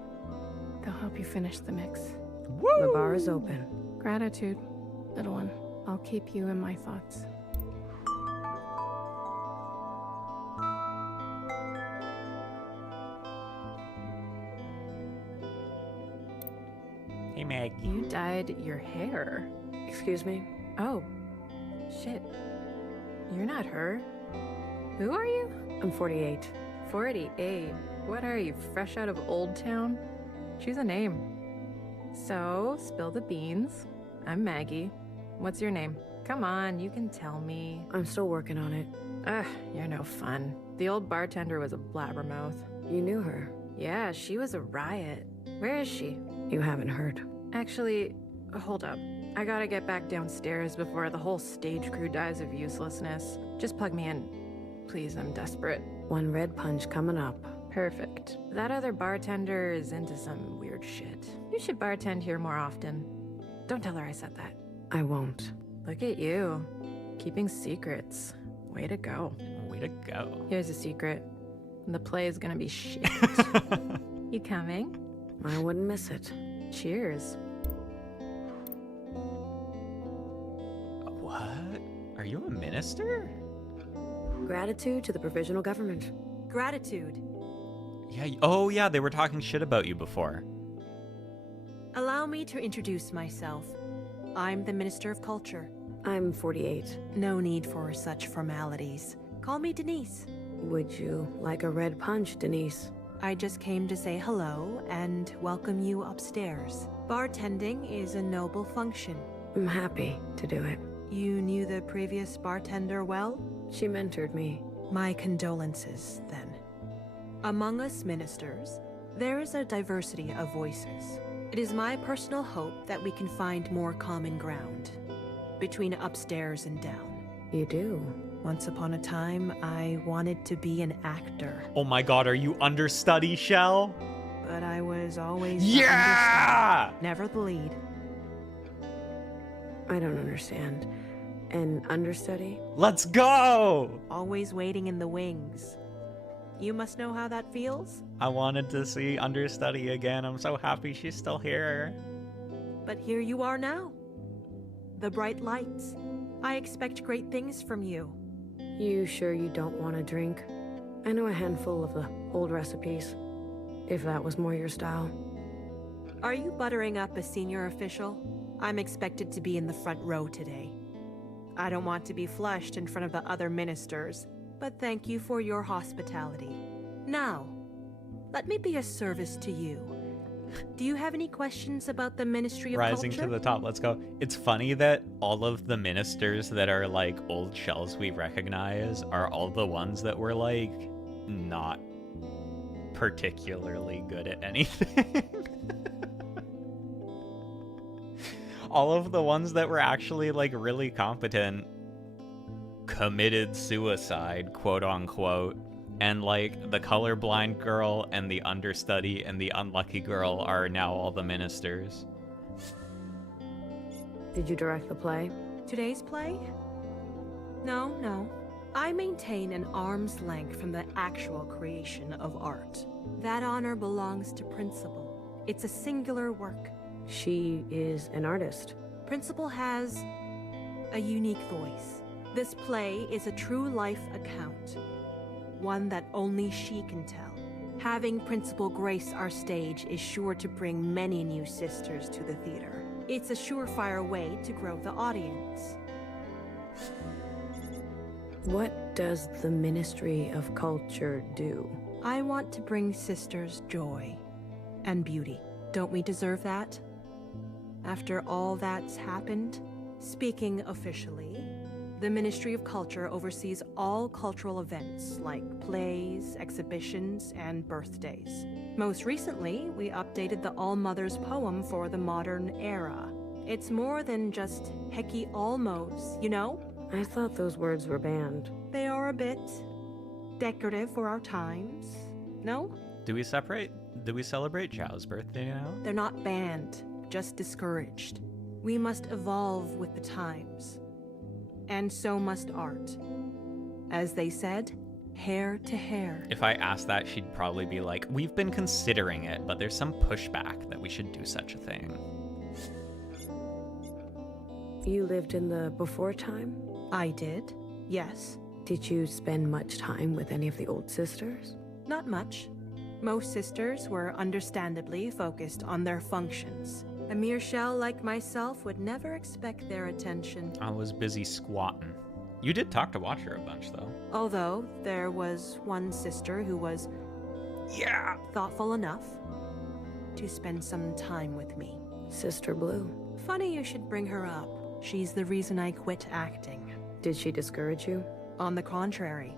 They'll help you finish the mix. Woo! The bar is open. Gratitude, little one. I'll keep you in my thoughts. Hey, Maggie. You dyed your hair. Excuse me? Oh, shit. You're not her. Who are you? I'm 48. 48. What are you, fresh out of Old Town? Choose a name. So, spill the beans. I'm Maggie. What's your name? Come on, you can tell me. I'm still working on it. Ugh, you're no fun. The old bartender was a blabbermouth. You knew her? Yeah, she was a riot. Where is she? You haven't heard. Actually, hold up. I gotta get back downstairs before the whole stage crew dies of uselessness. Just plug me in. Please, I'm desperate. One red punch coming up. Perfect. That other bartender is into some weird shit. You should bartend here more often. Don't tell her I said that. I won't. Look at you. Keeping secrets. Way to go. Way to go. Here's a secret. The play is gonna be shit. You coming? I wouldn't miss it. Cheers. What? Are you a minister? Gratitude to the provisional government. Gratitude. Yeah. Oh, yeah. They were talking shit about you before. Allow me to introduce myself. I'm the Minister of Culture. I'm 48. No need for such formalities. Call me Denise. Would you like a red punch, Denise? I just came to say hello and welcome you upstairs. Bartending is a noble function. I'm happy to do it. You knew the previous bartender well? She mentored me. My condolences, then. Among us ministers, there is a diversity of voices. It is my personal hope that we can find more common ground between upstairs and down. You do? Once upon a time, I wanted to be an actor. Oh my god, are you understudy, Shell? But I was always Yeah! understudy, never the lead. I don't understand. An understudy? Let's go! Always waiting in the wings. You must know how that feels? I wanted to see understudy again. I'm so happy she's still here. But here you are now. The bright lights. I expect great things from you. You sure you don't want a drink? I know a handful of the old recipes, if that was more your style. Are you buttering up a senior official? I'm expected to be in the front row today. I don't want to be flushed in front of the other ministers, but thank you for your hospitality. Now, let me be a service to you. Do you have any questions about the Ministry of Rising Culture? to the top, let's go. It's funny that all of the ministers that are like old shells we recognize are all the ones that were like not particularly good at anything. All of the ones that were actually like really competent committed suicide, quote unquote. And like the colorblind girl and the understudy and the unlucky girl are now all the ministers. Did you direct the play? Today's play? No. I maintain an arm's length from the actual creation of art. That honor belongs to Principal. It's a singular work. She is an artist. Principal has a unique voice. This play is a true life account. One that only she can tell. Having Principal grace our stage is sure to bring many new sisters to the theater. It's a surefire way to grow the audience. What does the Ministry of Culture do? I want to bring sisters joy and beauty. Don't we deserve that? After all that's happened, speaking officially, the Ministry of Culture oversees all cultural events like plays, exhibitions, and birthdays. Most recently, we updated the All Mothers poem for the modern era. It's more than just Heki Almos, you know? I thought those words were banned. They are a bit decorative for our times, no? Do we celebrate Zhao's birthday now? They're not banned, just discouraged. We must evolve with the times. And so must art. As they said, hair to hair. If I asked that, she'd probably be like, we've been considering it, but there's some pushback that we should do such a thing. You lived in the before time? I did, yes. Did you spend much time with any of the old sisters? Not much. Most sisters were understandably focused on their functions. A mere shell like myself would never expect their attention. I was busy squatting. You did talk to Watcher a bunch, though. Although there was one sister who was, thoughtful enough to spend some time with me. Sister Blue. Funny you should bring her up. She's the reason I quit acting. Did she discourage you? On the contrary,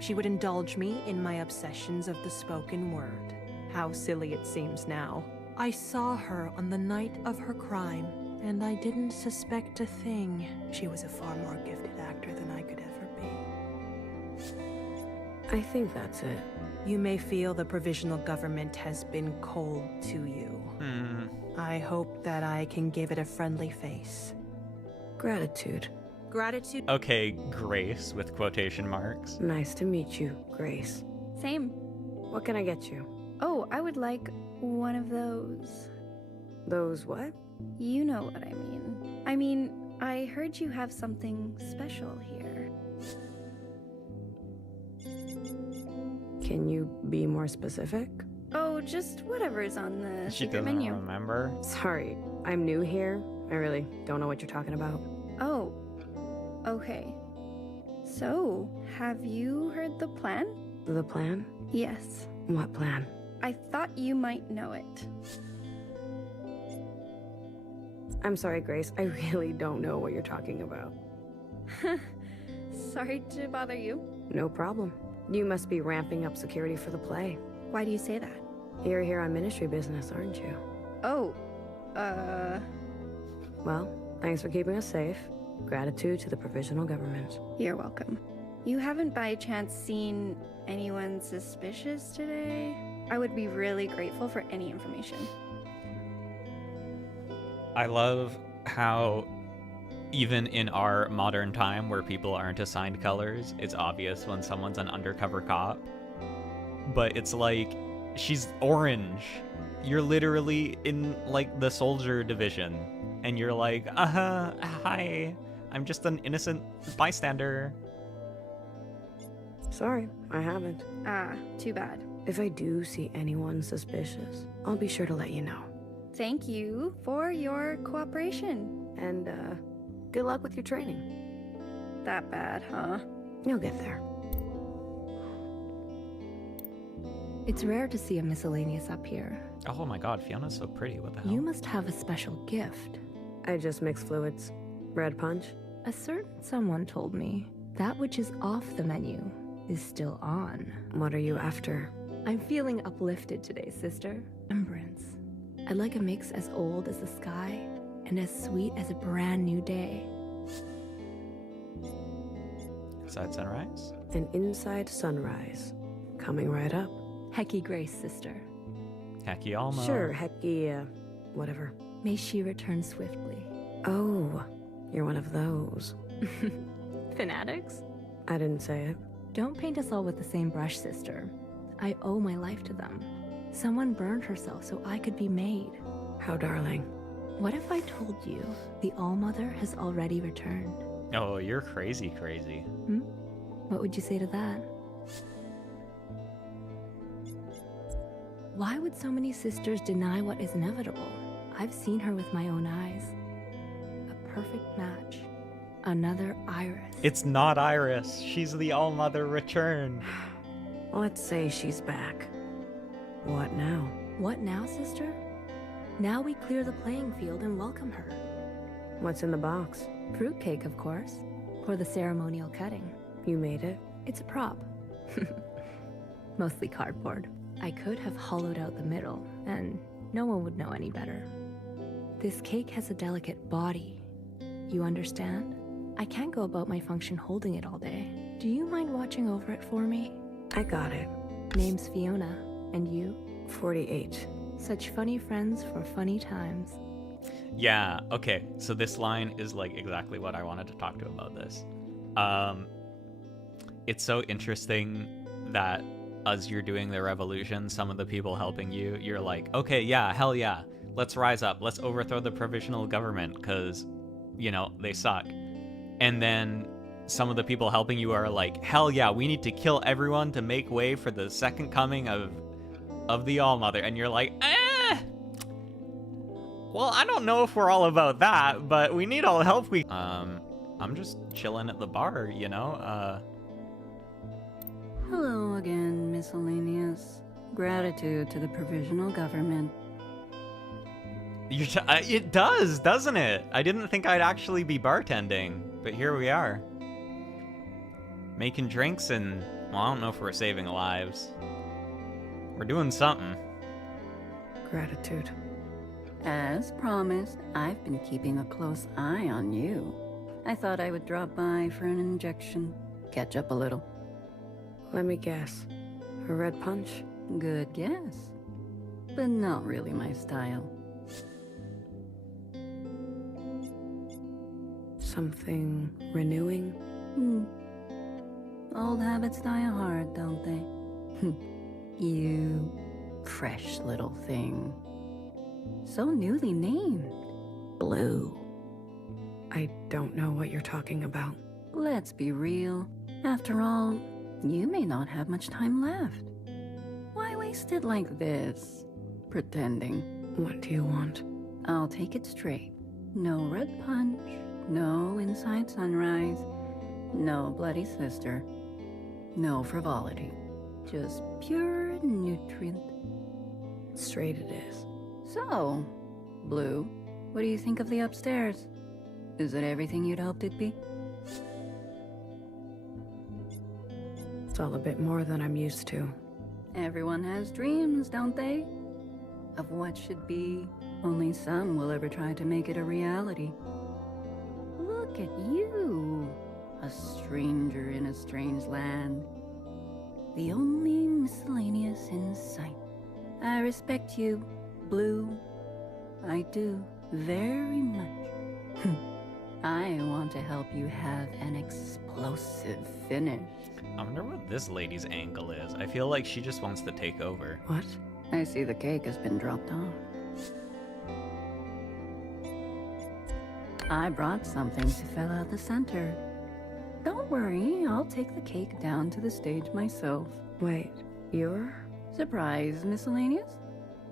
she would indulge me in my obsessions of the spoken word. How silly it seems now. I saw her on the night of her crime, and I didn't suspect a thing. She was a far more gifted actor than I could ever be. I think that's it. You may feel the provisional government has been cold to you. I hope that I can give it a friendly face. Gratitude. Gratitude. Okay, Grace, with quotation marks. Nice to meet you, Grace. Same. What can I get you? Oh, I would like one of those. Those what? You know what I mean. I heard you have something special here. Can you be more specific? Oh, just whatever's on the She secret doesn't menu. remember. Sorry, I'm new here. I really don't know what you're talking about. Oh, okay. So, have you heard the plan? The plan? Yes. What plan? I thought you might know it. I'm sorry, Grace. I really don't know what you're talking about. Sorry to bother you. No problem. You must be ramping up security for the play. Why do you say that? You're here on ministry business, aren't you? Oh, Well, thanks for keeping us safe. Gratitude to the provisional government. You're welcome. You haven't by chance seen anyone suspicious today? I would be really grateful for any information. I love how even in our modern time where people aren't assigned colors, it's obvious when someone's an undercover cop. But it's like, she's orange. You're literally in, like, the soldier division. And you're like, hi, I'm just an innocent bystander. Sorry, I haven't. Ah, too bad. If I do see anyone suspicious, I'll be sure to let you know. Thank you for your cooperation. And, good luck with your training. That bad, huh? You'll get there. It's rare to see a miscellaneous up here. Oh my god, Fiona's so pretty. What the hell? You must have a special gift. I just mix fluids. Red punch? A certain someone told me that which is off the menu is still on. What are you after? I'm feeling uplifted today, sister. Remembrance. I'd like a mix as old as the sky and as sweet as a brand new day. Side sunrise? An inside sunrise. Coming right up. Hecky Grace, sister. Hecky Alma. Sure, Hecky, whatever. May she return swiftly. Oh, you're one of those. Fanatics? I didn't say it. Don't paint us all with the same brush, sister. I owe my life to them. Someone burned herself so I could be made. How darling. What if I told you the All-Mother has already returned? Oh, you're crazy. What would you say to that? Why would so many sisters deny what is inevitable? I've seen her with my own eyes. A perfect match. Another Iris. It's not Iris. She's the All-Mother returned. Let's say she's back. What now? What now, sister? Now we clear the playing field and welcome her. What's in the box? Fruitcake, of course. For the ceremonial cutting. You made it? It's a prop. Mostly cardboard. I could have hollowed out the middle, and no one would know any better. This cake has a delicate body. You understand? I can't go about my function holding it all day. Do you mind watching over it for me? I got it. Name's Fiona. And you? 48. Such funny friends for funny times. Yeah, okay. So this line is like exactly what I wanted to talk to about this. It's so interesting that as you're doing the revolution, some of the people helping you, you're like, okay, yeah, hell yeah. Let's rise up. Let's overthrow the provisional government because, you know, they suck. And then some of the people helping you are like, hell yeah, we need to kill everyone to make way for the second coming of the All-Mother. And you're like, Well, I don't know if we're all about that, but we need all the help we... I'm just chilling at the bar, you know? Hello again, miscellaneous. Gratitude to the provisional government. It does, doesn't it? I didn't think I'd actually be bartending, but here we are. Making drinks and, well, I don't know if we're saving lives. We're doing something. Gratitude. As promised, I've been keeping a close eye on you. I thought I would drop by for an injection. Catch up a little. Let me guess. A red punch? Good guess. But not really my style. Something renewing? Old habits die hard, don't they? You fresh little thing. So newly named. Blue. I don't know what you're talking about. Let's be real. After all, you may not have much time left. Why waste it like this? Pretending. What do you want? I'll take it straight. No red punch, no inside sunrise, no bloody sister, no frivolity. Just pure nutrient. Straight it is. So, Blue, what do you think of the upstairs? Is it everything you'd hoped it'd be? It's all a bit more than I'm used to. Everyone has dreams, don't they? Of what should be. Only some will ever try to make it a reality. Look at you, a stranger in a strange land. The only miscellaneous in sight. I respect you, Blue. I do, very much. I want to help you have an explosive finish. I wonder what this lady's angle is. I feel like she just wants to take over. What? I see the cake has been dropped off. I brought something to fill out the center. Don't worry, I'll take the cake down to the stage myself. Wait, you're? Surprise, miscellaneous?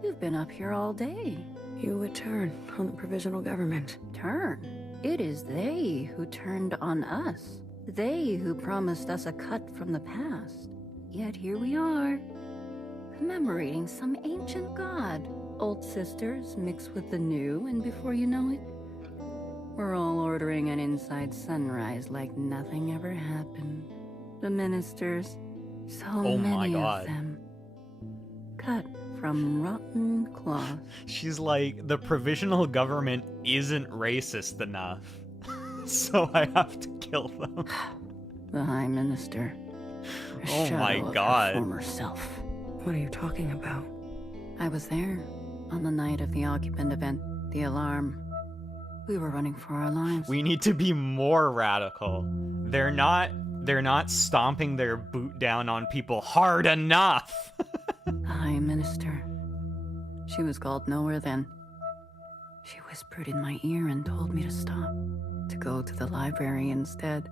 You've been up here all day. You would turn on the provisional government. Turn? It is they who turned on us. They who promised us a cut from the past. Yet here we are, commemorating some ancient god. Old sisters mixed with the new, and before you know it, we're all ordering an inside sunrise like nothing ever happened. The ministers, so many of them, cut from rotten cloth. She's like, the provisional government isn't racist enough, so I have to kill them. The High Minister. Oh my god. Former self. What are you talking about? I was there on the night of the occupant event, the alarm. We were running for our lives. We need to be more radical. They're not stomping their boot down on people hard enough. The High Minister. She was called No.A then. She whispered in my ear and told me to stop, to go to the library instead,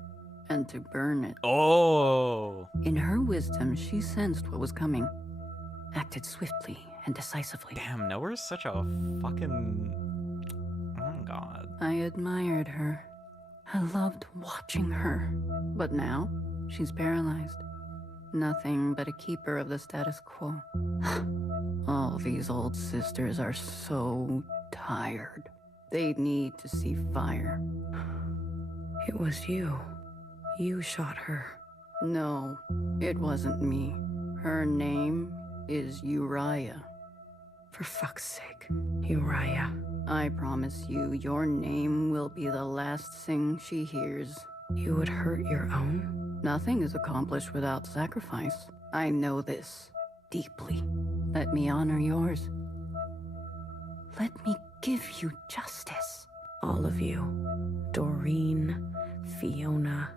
and to burn it. Oh. In her wisdom, she sensed what was coming, acted swiftly and decisively. Damn, No.A's such a fucking... Oh god. I admired her. I loved watching her. But now, she's paralyzed. Nothing but a keeper of the status quo. All these old sisters are so tired. They need to see fire. It was you. You shot her. No, it wasn't me. Her name is Uriah. For fuck's sake, Uriah. I promise you, your name will be the last thing she hears. You would hurt your own? Nothing is accomplished without sacrifice. I know this deeply. Let me honor yours. Let me give you justice. All of you. Doreen, Fiona.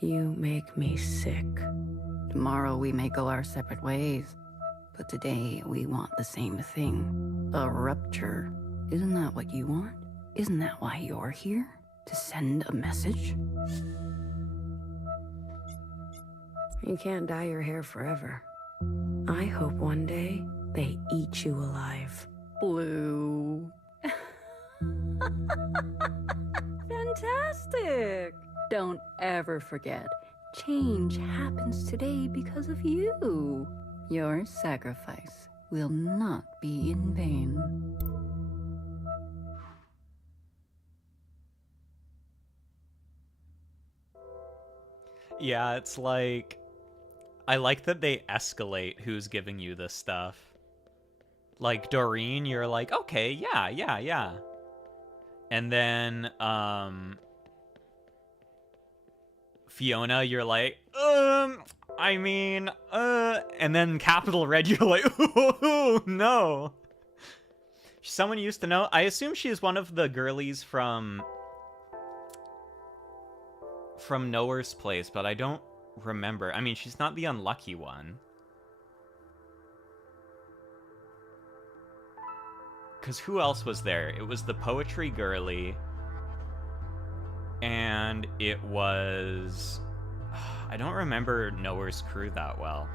You make me sick. Tomorrow we may go our separate ways. But today we want the same thing. A rupture. Isn't that what you want? Isn't that why you're here? To send a message? You can't dye your hair forever. I hope one day they eat you alive. Blue. Fantastic! Don't ever forget, change happens today because of you. Your sacrifice will not be in vain. Yeah, it's like, I like that they escalate who's giving you this stuff. Like Doreen, you're like, okay, yeah. And then Fiona, you're like, I mean, and then Capital Red, you're like, oh no. Someone used to know. I assume she's one of the girlies from No.A's place, but I don't remember. I mean, she's not the unlucky one. Because who else was there? It was the poetry girly. And it was... I don't remember No.A's crew that well.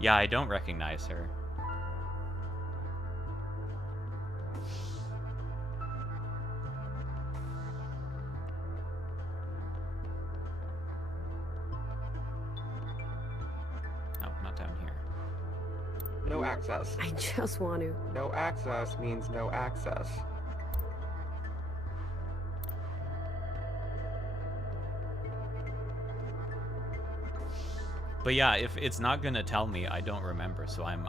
Yeah, I don't recognize her. Down here. No access. I just want to. No access means no access. But yeah, if it's not gonna tell me, I don't remember. So I'm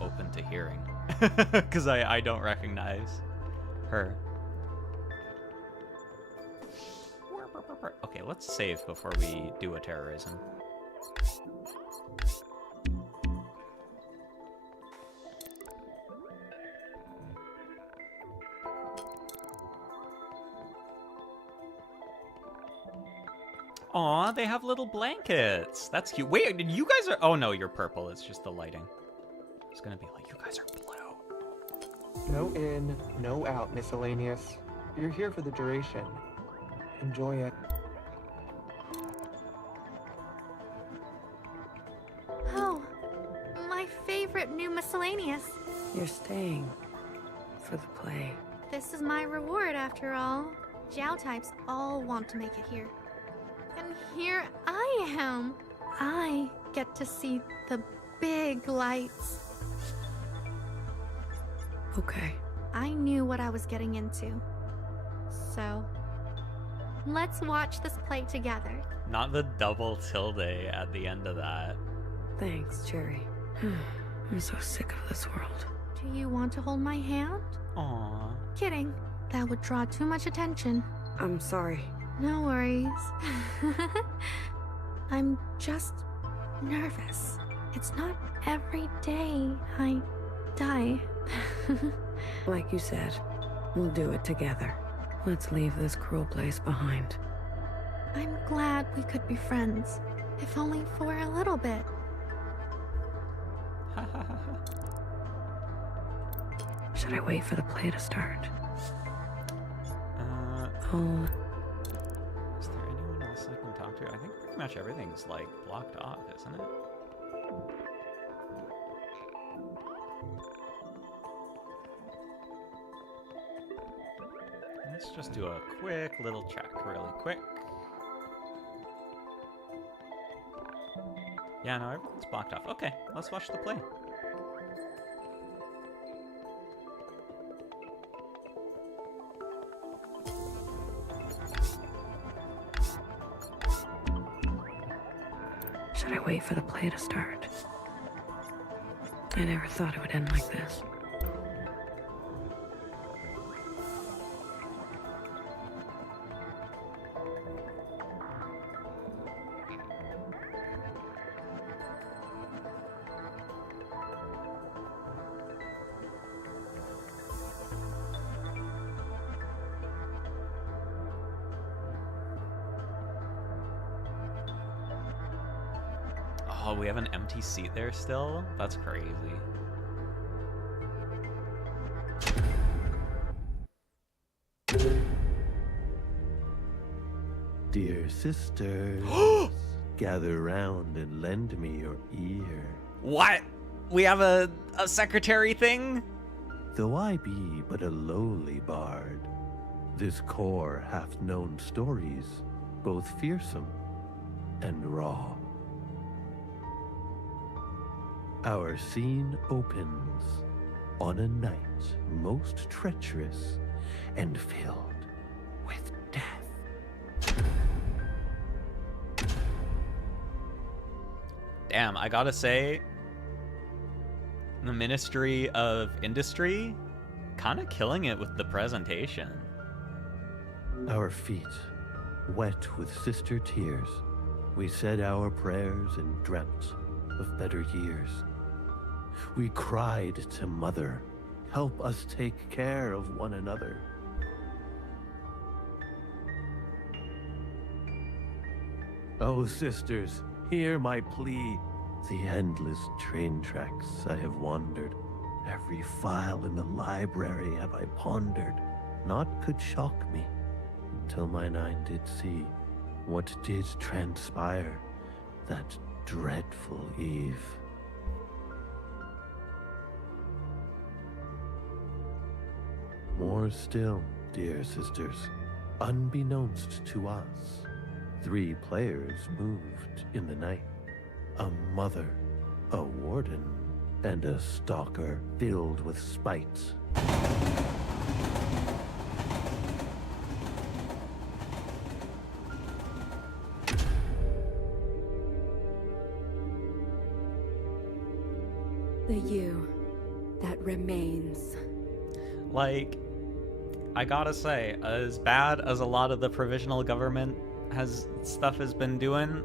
open to hearing, because I don't recognize her. Okay, let's save before we do a terrorism. Aw, they have little blankets. That's cute. Wait, you guys are... Oh, no, you're purple. It's just the lighting. It's gonna be like, you guys are blue. No in, no out, miscellaneous. You're here for the duration. Enjoy it. Oh, my favorite new miscellaneous. You're staying for the play. This is my reward, after all. Zhao types all want to make it here. And here I am. I get to see the big lights. Okay. I knew what I was getting into. So, let's watch this play together. Not the double tilde at the end of that. Thanks, Cherry. I'm so sick of this world. Do you want to hold my hand? Aww. Kidding. That would draw too much attention. I'm sorry. No worries. I'm just nervous. It's not every day I die. Like you said, we'll do it together. Let's leave this cruel place behind. I'm glad we could be friends, if only for a little bit. Should I wait for the play to start? Oh. Is there anyone else I can talk to? I think pretty much everything's like blocked off, isn't it? Let's just do a quick little check, really quick. Yeah, no, everything's blocked off. Okay, let's watch the play. Should I wait for the play to start? I never thought it would end like this. Oh, we have an empty seat there still? That's crazy. Dear sisters, gather round and lend me your ear. What? We have a secretary thing? Though I be but a lowly bard, this core hath known stories, both fearsome and raw. Our scene opens on a night most treacherous and filled with death. Damn, I gotta say, the Ministry of Industry, kind of killing it with the presentation. Our feet, wet with sister tears, we said our prayers and dreamt of better years. We cried to Mother, help us take care of one another. Oh, sisters, hear my plea. The endless train tracks I have wandered, every file in the library have I pondered. Naught could shock me, until mine eye did see what did transpire that dreadful eve. More still, dear sisters, unbeknownst to us, 3 players moved in the night. A mother, a warden, and a stalker filled with spite. The you that remains. Like, I gotta say, as bad as a lot of the provisional government has been doing,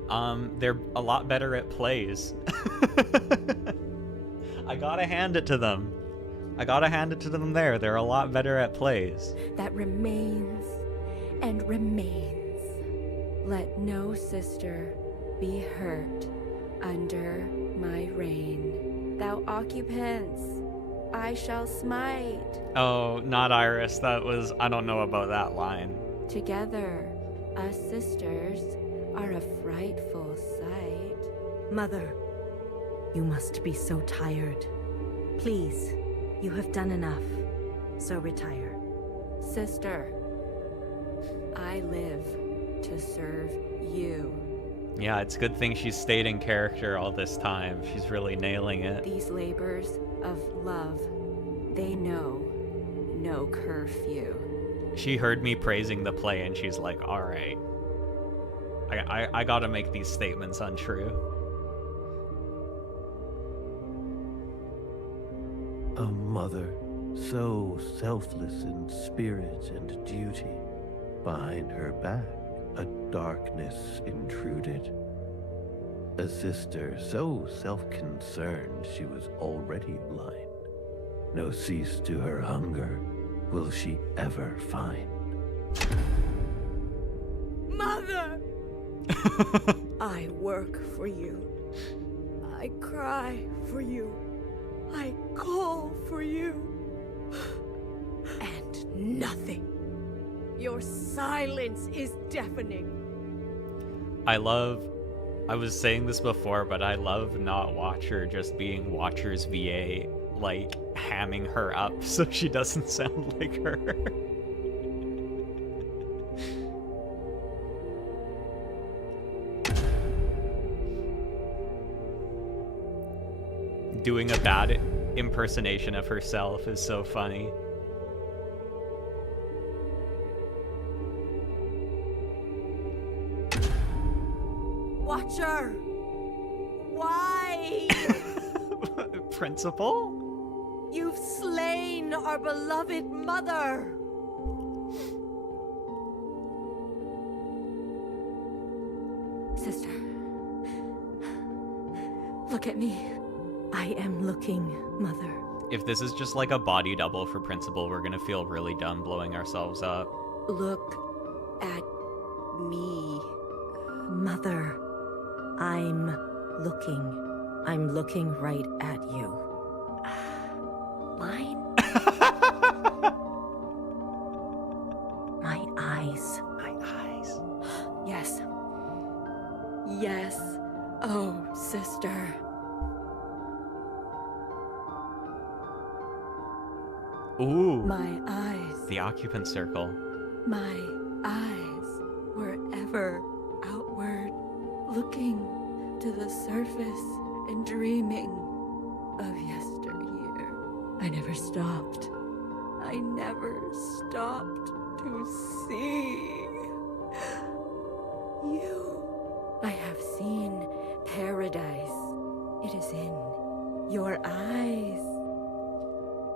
they're a lot better at plays. I gotta hand it to them. There. They're a lot better at plays. That remains and remains. Let no sister be hurt under my reign. Thou occupants, I shall smite. Oh, not Iris. I don't know about that line. Together, us sisters are a frightful sight. Mother, you must be so tired. Please, you have done enough, so retire. Sister, I live to serve you. Yeah, it's a good thing she's stayed in character all this time. She's really nailing it. These labors of love, they know no curfew. She heard me praising the play and she's like, all right, I gotta make these statements untrue. A mother, so selfless in spirit and duty. Behind her back, a darkness intruded. A sister, so self-concerned she was already blind. No cease to her hunger will she ever find. Mother! I work for you. I cry for you. I call for you. And nothing. Your silence is deafening. I was saying this before, but I love not Watcher just being Watcher's VA, like hamming her up so she doesn't sound like her. Doing a bad impersonation of herself is so funny. Watcher! Why? Principal? You've slain our beloved mother! Sister, look at me. I am looking, Mother. If this is just like a body double for Principal, we're gonna feel really dumb blowing ourselves up. Look at me. Mother, I'm looking right at you. Mine? My eyes. My eyes. Yes. Yes. Oh, sister. Ooh. My eyes. The occupant circle. My eyes were ever outward, looking to the surface and dreaming of yesteryear. I never stopped. I never stopped to see you. I have seen paradise. It is in your eyes.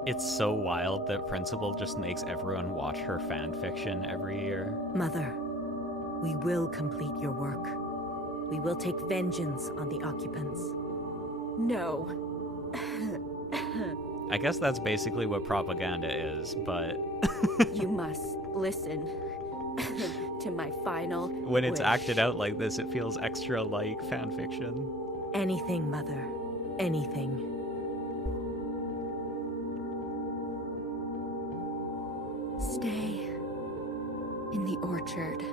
It's so wild that Principal just makes everyone watch her fan fiction every year. Mother, we will complete your work. We will take vengeance on the occupants. No. I guess that's basically what propaganda is, but... You must listen to my final when it's wish. acted out like this, it feels extra like fan fiction. Anything, Mother. Anything. Stay in the orchard.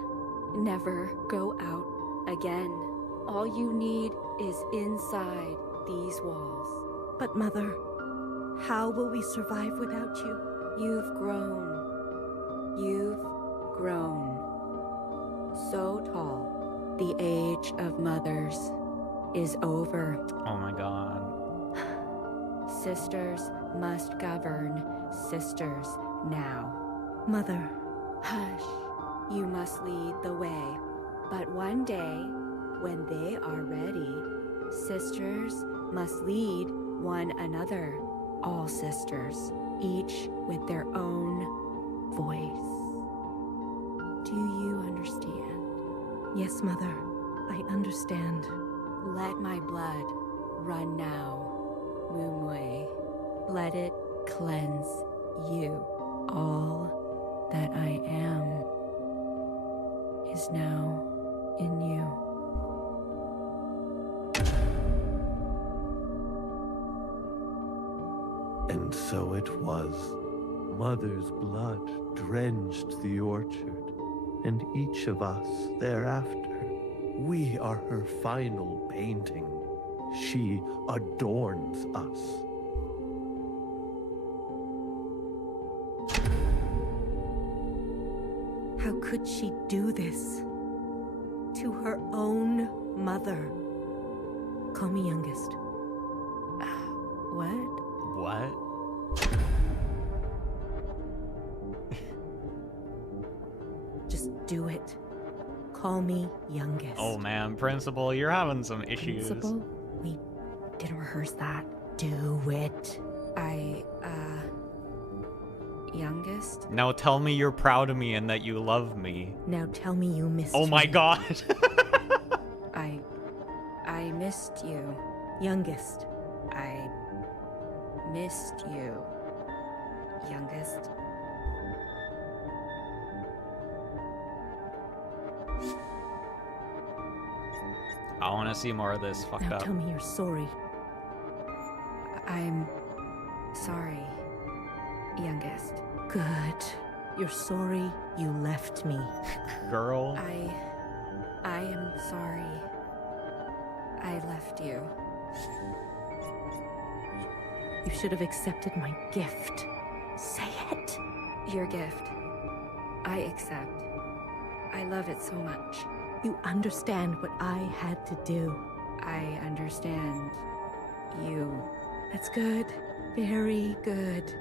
Never go out again. All you need is inside these walls. But Mother, how will we survive without you? You've grown. You've grown. So tall. The age of mothers is over. Oh my god. Sisters must govern sisters now. Mother, hush. You must lead the way. But one day, when they are ready, sisters must lead one another. All sisters, each with their own voice. Do you understand? Yes, Mother. I understand. Let my blood run now, Moonway. Let it cleanse you. All that I am is now in you. And so it was. Mother's blood drenched the orchard, and each of us thereafter, we are her final painting. She adorns us. How could she do this? To her own mother. Call me youngest. What? What? Just do it. Call me youngest. Oh man, Principal, you're having some issues. Principal? We didn't rehearse that. Do it. Youngest? Now tell me you're proud of me and that you love me. Now tell me you missed Oh my me. god. I missed you. Youngest. I missed you. Youngest. I want to see more of this fucked Now up. tell me you're sorry. I'm sorry, youngest. Good. You're sorry you left me. Girl. I am sorry I left you. You should have accepted my gift. Say it. Your gift. I accept. I love it so much. You understand what I had to do. I understand you. That's good. Very good.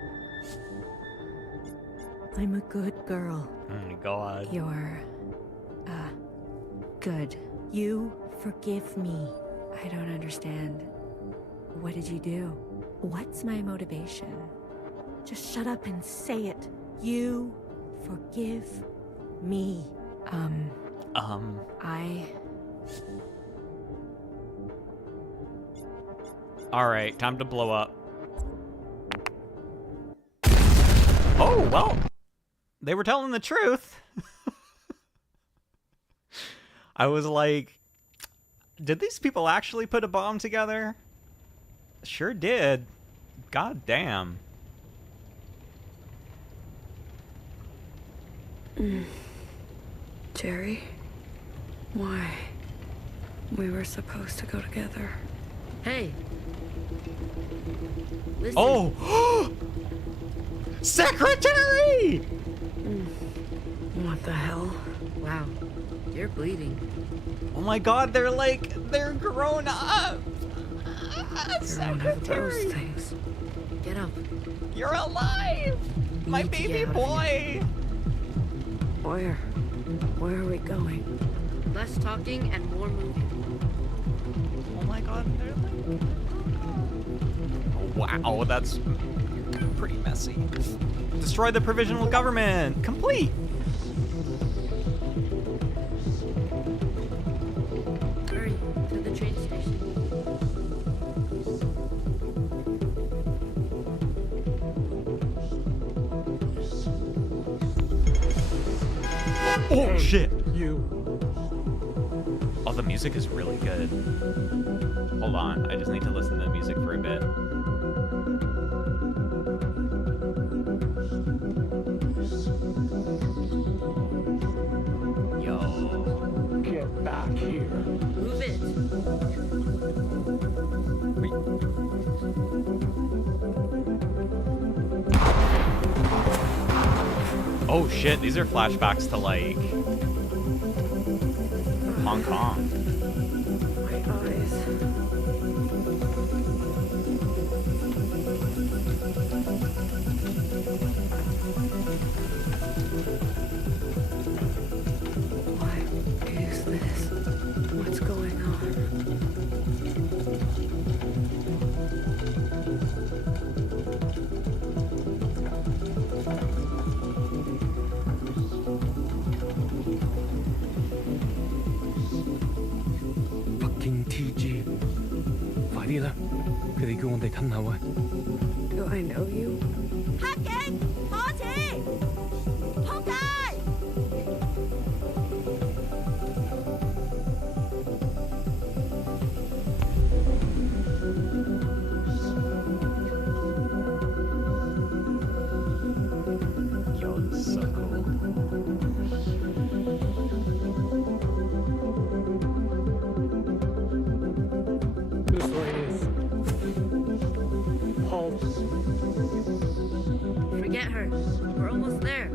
I'm a good girl. Oh my god. You're, good. You forgive me. I don't understand. What did you do? What's my motivation? Just shut up and say it. You forgive me. Alright, time to blow up. Oh, well. They were telling the truth. I was like, did these people actually put a bomb together? Sure did. God damn. Jerry? Why? We were supposed to go together. Hey. Listen. Oh! Secretary! What the hell? Wow. You're bleeding. Oh my god, they're grown up! Those things. Get up. You're alive! My baby boy! Where are we going? Less talking and more moving. Oh my god, they're like... Wow, that's pretty messy. Destroy the provisional government! Complete! Hurry, to the train station. Oh shit! You. Oh, the music is really good. Hold on, I just need to listen to the music for a bit. Yo. Get back here. Move it. Oh shit, these are flashbacks to like Hong Kong. My eyes. What is this? What's going Do I know you? 黑警，開始，撲街！Yo, this is so cool. This way is. Halt. Forget her. We're almost there.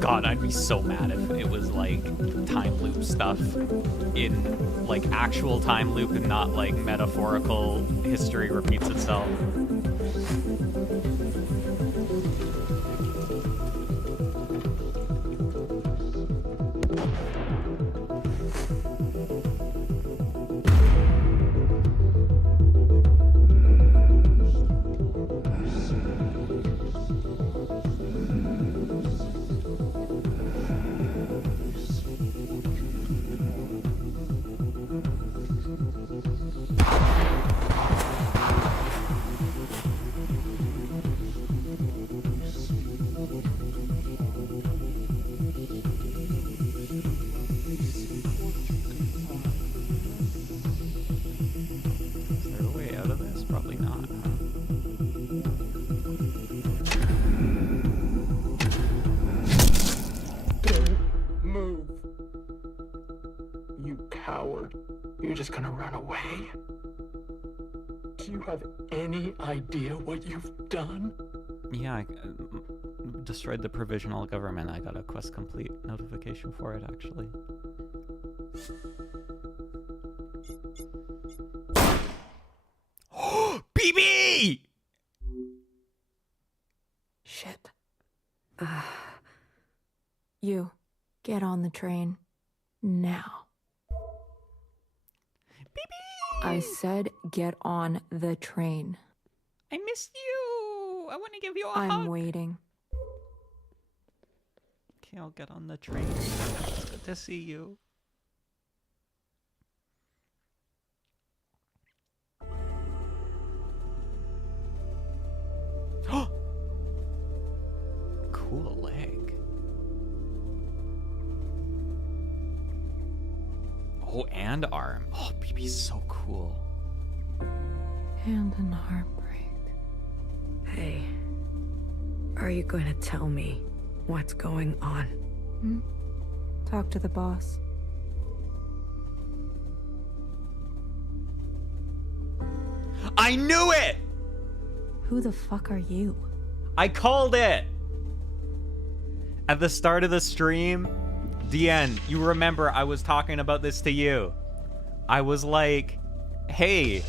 God, I'd be so mad if it was like time loop stuff in like actual time loop and not like metaphorical history repeats itself. Just gonna run away? Do you have any idea what you've done? Yeah, I destroyed the provisional government. I got a quest complete notification for it, actually. BB! Shit. You, get on the train. Now. I said get on the train. I missed you. I want to give you a hug. I'm waiting. Okay, I'll get on the train. It's good to see you. Cool leg. Oh, and arm. Oh, BB's so cool. And an heartbreak. Hey, are you going to tell me what's going on? Talk to the boss. I knew it! Who the fuck are you? I called it! At the start of the stream, DN, you remember I was talking about this to you. I was like, hey,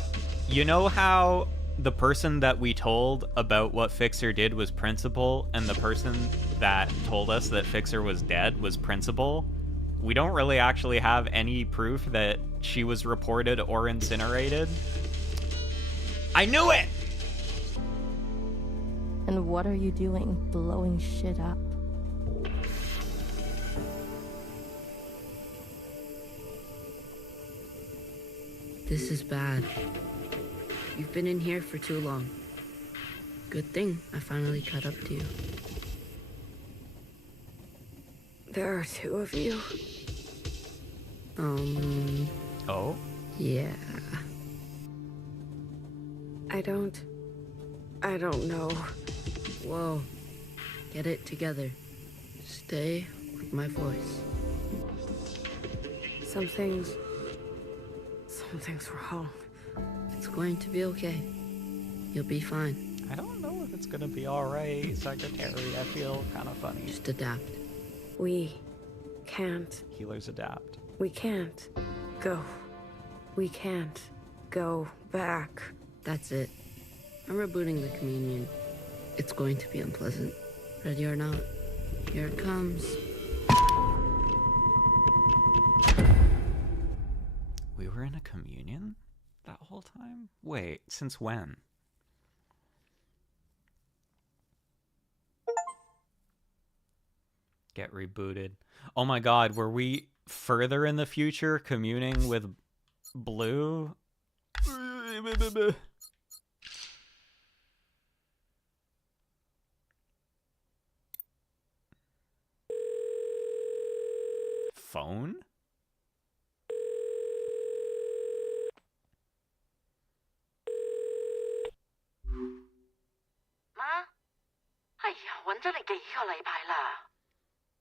you know how the person that we told about what Fixer did was Principal, and the person that told us that Fixer was dead was Principal? We don't really actually have any proof that she was reported or incinerated. I knew it! And what are you doing, blowing shit up? This is bad. You've been in here for too long. Good thing I finally caught up to you. There are two of you? Oh? Yeah. I don't know. Whoa. Get it together. Stay with my voice. Something's wrong. It's going to be okay. You'll be fine. I don't know if it's gonna be alright, Secretary. I feel kind of funny. Just adapt. We can't. Healers adapt. We can't go. We can't go back. That's it. I'm rebooting the communion. It's going to be unpleasant. Ready or not, here it comes. We were in a communion that whole time? Wait, since when? Get rebooted. Oh my god, were we further in the future communing with Blue? Phone?媽，哎呀，揾咗你幾個禮拜啦，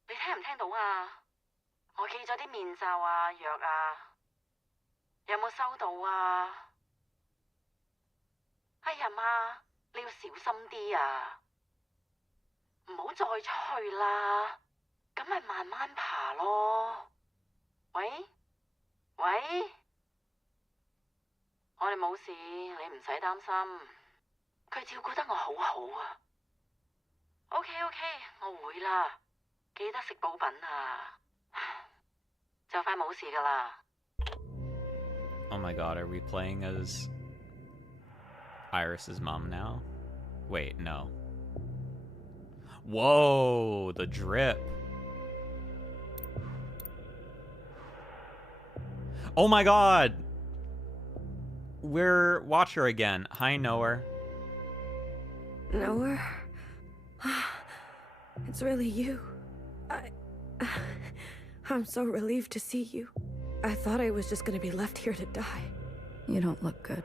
你聽唔聽到啊？我寄咗啲面罩啊、藥啊，有冇收到啊？哎呀媽，你要小心啲啊，唔好再出去啦，咁咪慢慢爬咯。喂，喂，我哋冇事，你唔使擔心。佢照顧得我好好啊。OK， 我會啦，記得食補品啊，就快冇事㗎啦。Oh my god, are we playing as Iris's mom now? Wait, no. Whoa, the drip. Oh my god! We're Watcher again. Hi, No.A. No.A? It's really you. I'm so relieved to see you. I thought I was just gonna be left here to die. You don't look good.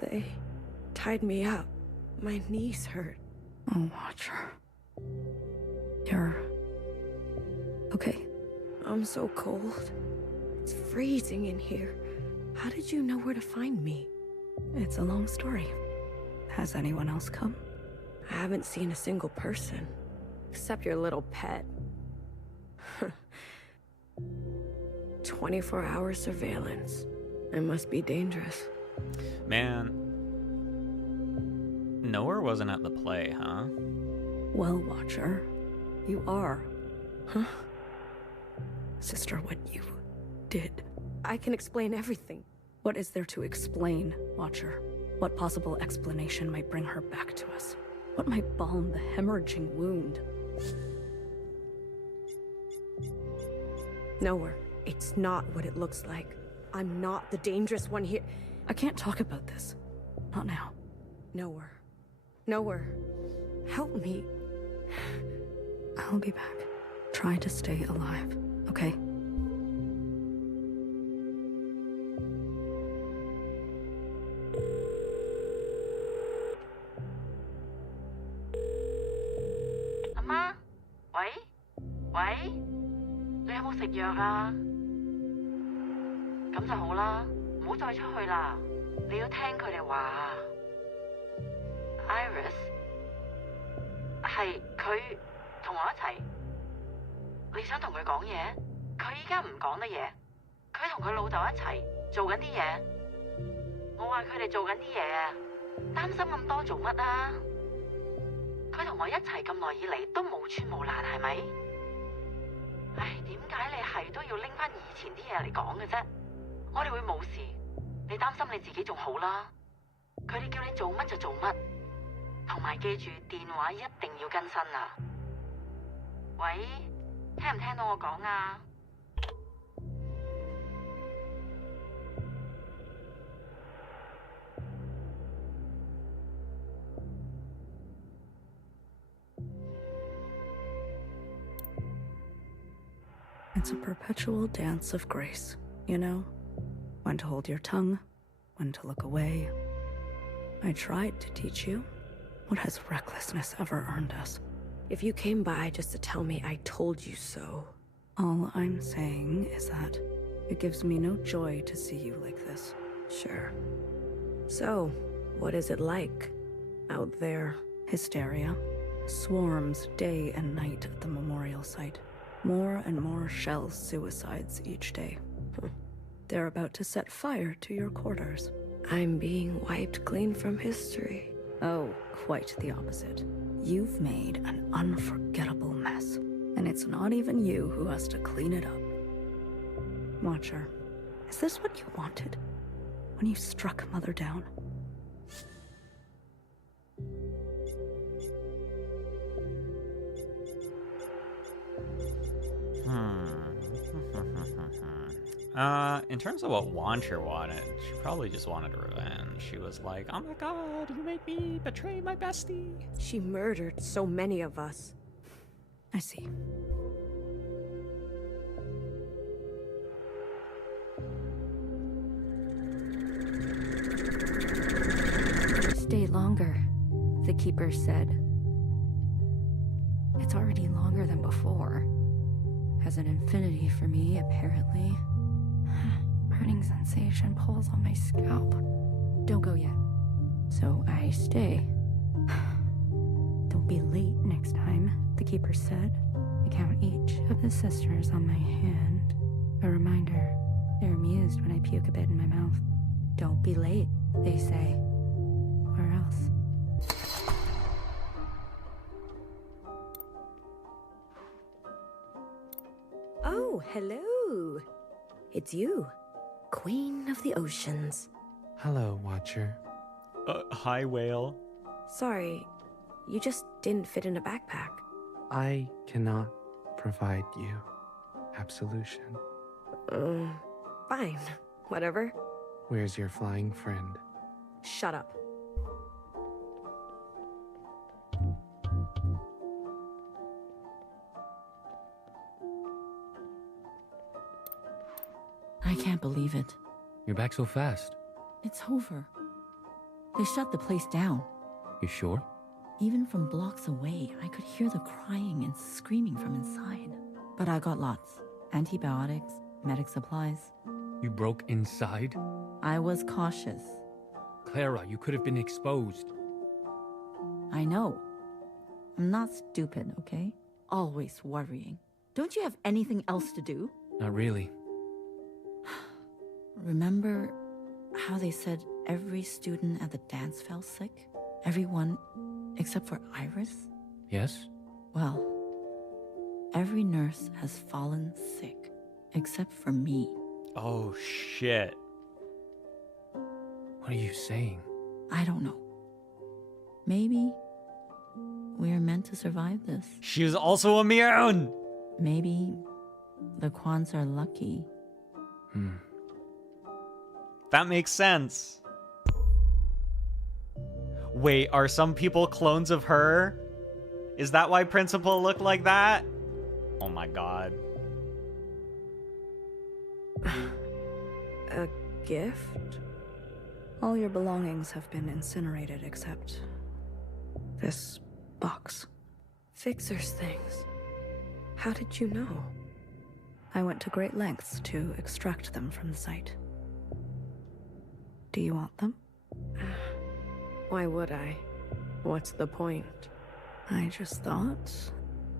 They tied me up. My knees hurt. Oh, Watcher. You're... okay. I'm so cold. It's freezing in here. How did you know where to find me? It's a long story. Has anyone else come? I haven't seen a single person. Except your little pet. 24-hour surveillance. It must be dangerous. Man. No.A wasn't at the play, huh? Well, Watcher, you are. Huh? Sister, what you did. I can explain everything. What is there to explain, Watcher? What possible explanation might bring her back to us? What might balm the hemorrhaging wound? No.A, it's not what it looks like. I'm not the dangerous one here. I can't talk about this. Not now. No.A, help me. I'll be back. Try to stay alive, okay? 你有冇食藥啊？咁就好啦，唔好再出去啦。你要聽佢哋話。Iris 係佢同我一齊。你想同佢講嘢？佢依家唔講得嘢。佢同佢老豆一齊做緊啲嘢。我話佢哋做緊啲嘢，擔心咁多做乜啊？佢同我一齊咁耐以嚟都冇穿冇爛，係咪？唉，點解你係都要拎翻以前啲嘢嚟講嘅啫？我哋會冇事，你擔心你自己仲好啦。佢哋叫你做乜就做乜，同埋記住電話一定要更新啊！喂，聽唔聽到我講啊？It's a perpetual dance of grace, you know? When to hold your tongue, when to look away. I tried to teach you. What has recklessness ever earned us? If you came by just to tell me I told you so. All I'm saying is that it gives me no joy to see you like this. Sure. So, what is it like out there? Hysteria. Swarms day and night at the memorial site. More and more shell suicides each day. They're about to set fire to your quarters. I'm being wiped clean from history. Oh, quite the opposite. You've made an unforgettable mess, and it's not even you who has to clean it up. Watcher, is this what you wanted when you struck Mother down? In terms of what Watcher wanted, she probably just wanted revenge. She was like, oh my god, you made me betray my bestie. She murdered so many of us. I see. Stay longer, the keeper said. It's already longer than before. Has an infinity for me, apparently. Burning sensation pulls on my scalp. Don't go yet. So I stay. Don't be late next time, the keeper said. I count each of the sisters on my hand. A reminder, they're amused when I puke a bit in my mouth. Don't be late, they say. Or else. Oh, hello. It's you, Queen of the Oceans. Hello, Watcher. Hi, Whale. Sorry, you just didn't fit in a backpack. I cannot provide you absolution. Fine. Whatever. Where's your flying friend? Shut up. I can't believe it. You're back so fast. It's over. They shut the place down. You sure? Even from blocks away, I could hear the crying and screaming from inside. But I got lots. Antibiotics, medic supplies. You broke inside? I was cautious. Clara, you could have been exposed. I know. I'm not stupid, okay? Always worrying. Don't you have anything else to do? Not really. Remember how they said every student at the dance fell sick? Everyone except for Iris? Yes? Well, every nurse has fallen sick, except for me. Oh, shit. What are you saying? I don't know. Maybe we're meant to survive this. She was also immune! Maybe the Kwans are lucky. That makes sense. Wait, are some people clones of her? Is that why Principal looked like that? Oh my god. A gift? All your belongings have been incinerated except this box. Fixer's things. How did you know? I went to great lengths to extract them from the site. Do you want them? Why would I? What's the point? I just thought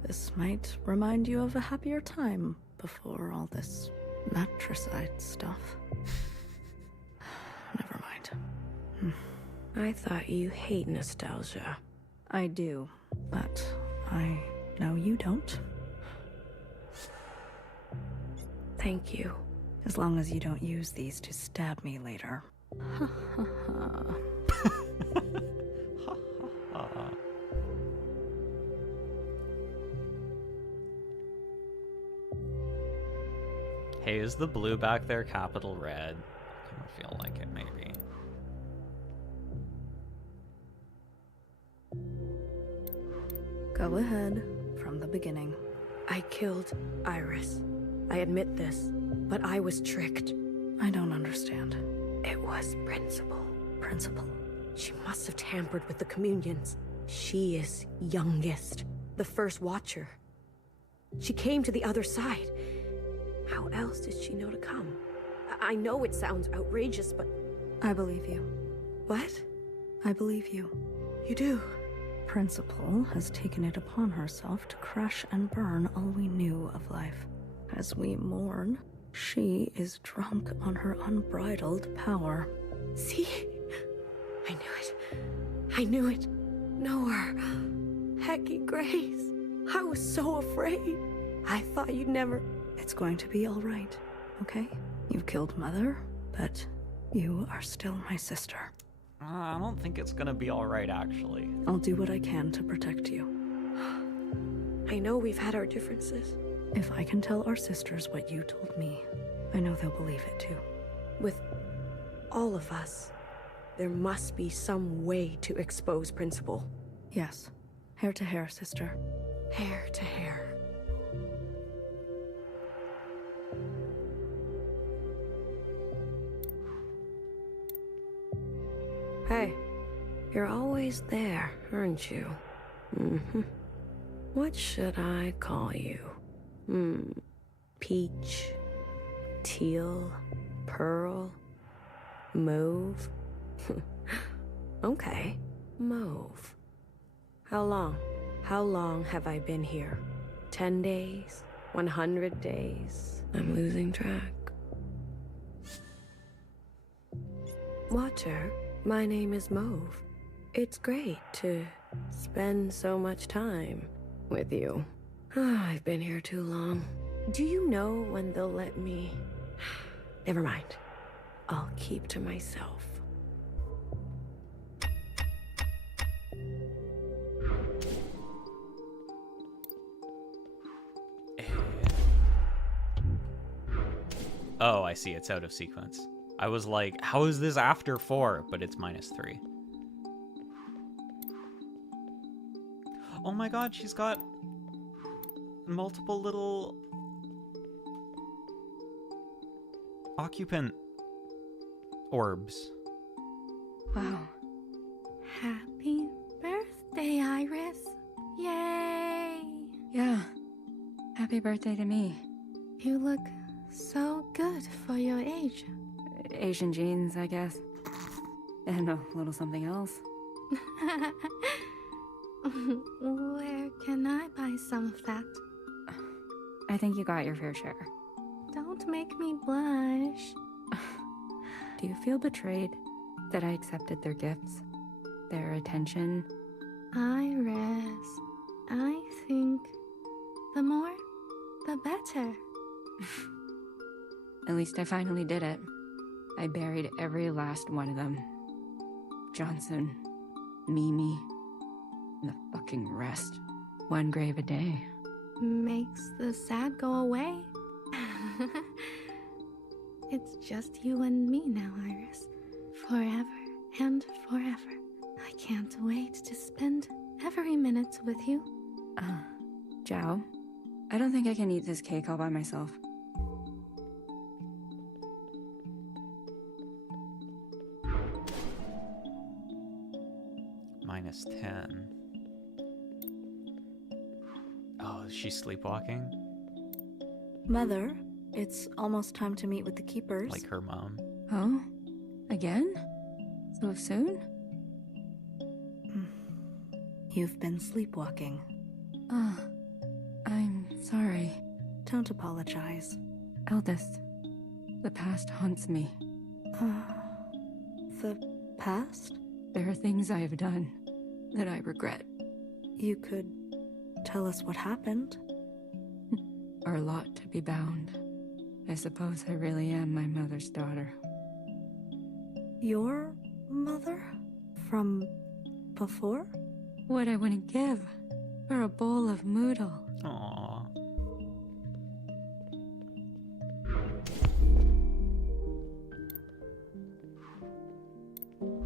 this might remind you of a happier time before all this matricide stuff. Never mind. I thought you hate nostalgia. I do, but I know you don't. Thank you. As long as you don't use these to stab me later. Ha ha ha. Hey, is the blue back there capital red? I kind of feel like it, maybe. Go ahead, from the beginning. I killed Iris. I admit this, but I was tricked. I don't understand. It was Principal. Principal? She must have tampered with the communions. She is youngest, the first watcher. She came to the other side. How else did she know to come? I know it sounds outrageous, but... I believe you. What? I believe you. You do? Principal has taken it upon herself to crash and burn all we knew of life. As we mourn, she is drunk on her unbridled power. See? I knew it. I knew it. Know her. Hecky Grace. I was so afraid. I thought you'd never... It's going to be all right, okay? You've killed Mother, but you are still my sister. I don't think it's gonna be all right, actually. I'll do what I can to protect you. I know we've had our differences. If I can tell our sisters what you told me, I know they'll believe it too. With all of us, there must be some way to expose Principal. Yes. Hair to hair, sister. Hair to hair. Hey, you're always there, aren't you? Mm-hmm. What should I call you? Peach, teal, pearl, mauve? Okay, mauve. How long? How long have I been here? 10 days? 100 days? I'm losing track. Watcher, my name is Mauve. It's great to spend so much time with you. I've been here too long. Do you know when they'll let me... Never mind. I'll keep to myself. Oh, I see. It's out of sequence. I was like, how is this after 4? But it's -3. Oh my god, she's got multiple little occupant orbs. Wow. Happy birthday, Iris. Yay! Yeah. Happy birthday to me. You look so good for your age. Asian genes, I guess. And a little something else. Where can I buy some of that? I think you got your fair share. Don't make me blush. Do you feel betrayed that I accepted their gifts? Their attention? Iris, I think the more, the better. At least I finally did it. I buried every last one of them. Johnson, Mimi, and the fucking rest. One grave a day. Makes the sad go away. It's just you and me now, Iris. Forever and forever. I can't wait to spend every minute with you. Zhao, I don't think I can eat this cake all by myself. -10. Oh, is she sleepwalking? Mother, it's almost time to meet with the keepers. Like her mom. Oh? Again? So soon? You've been sleepwalking. Ah, I'm sorry. Don't apologize. Eldest, the past haunts me. The past? There are things I have done that I regret. You could tell us what happened. Or a lot to be bound. I suppose I really am my mother's daughter. Your mother? From before? What I wouldn't give for a bowl of moodle. Aww.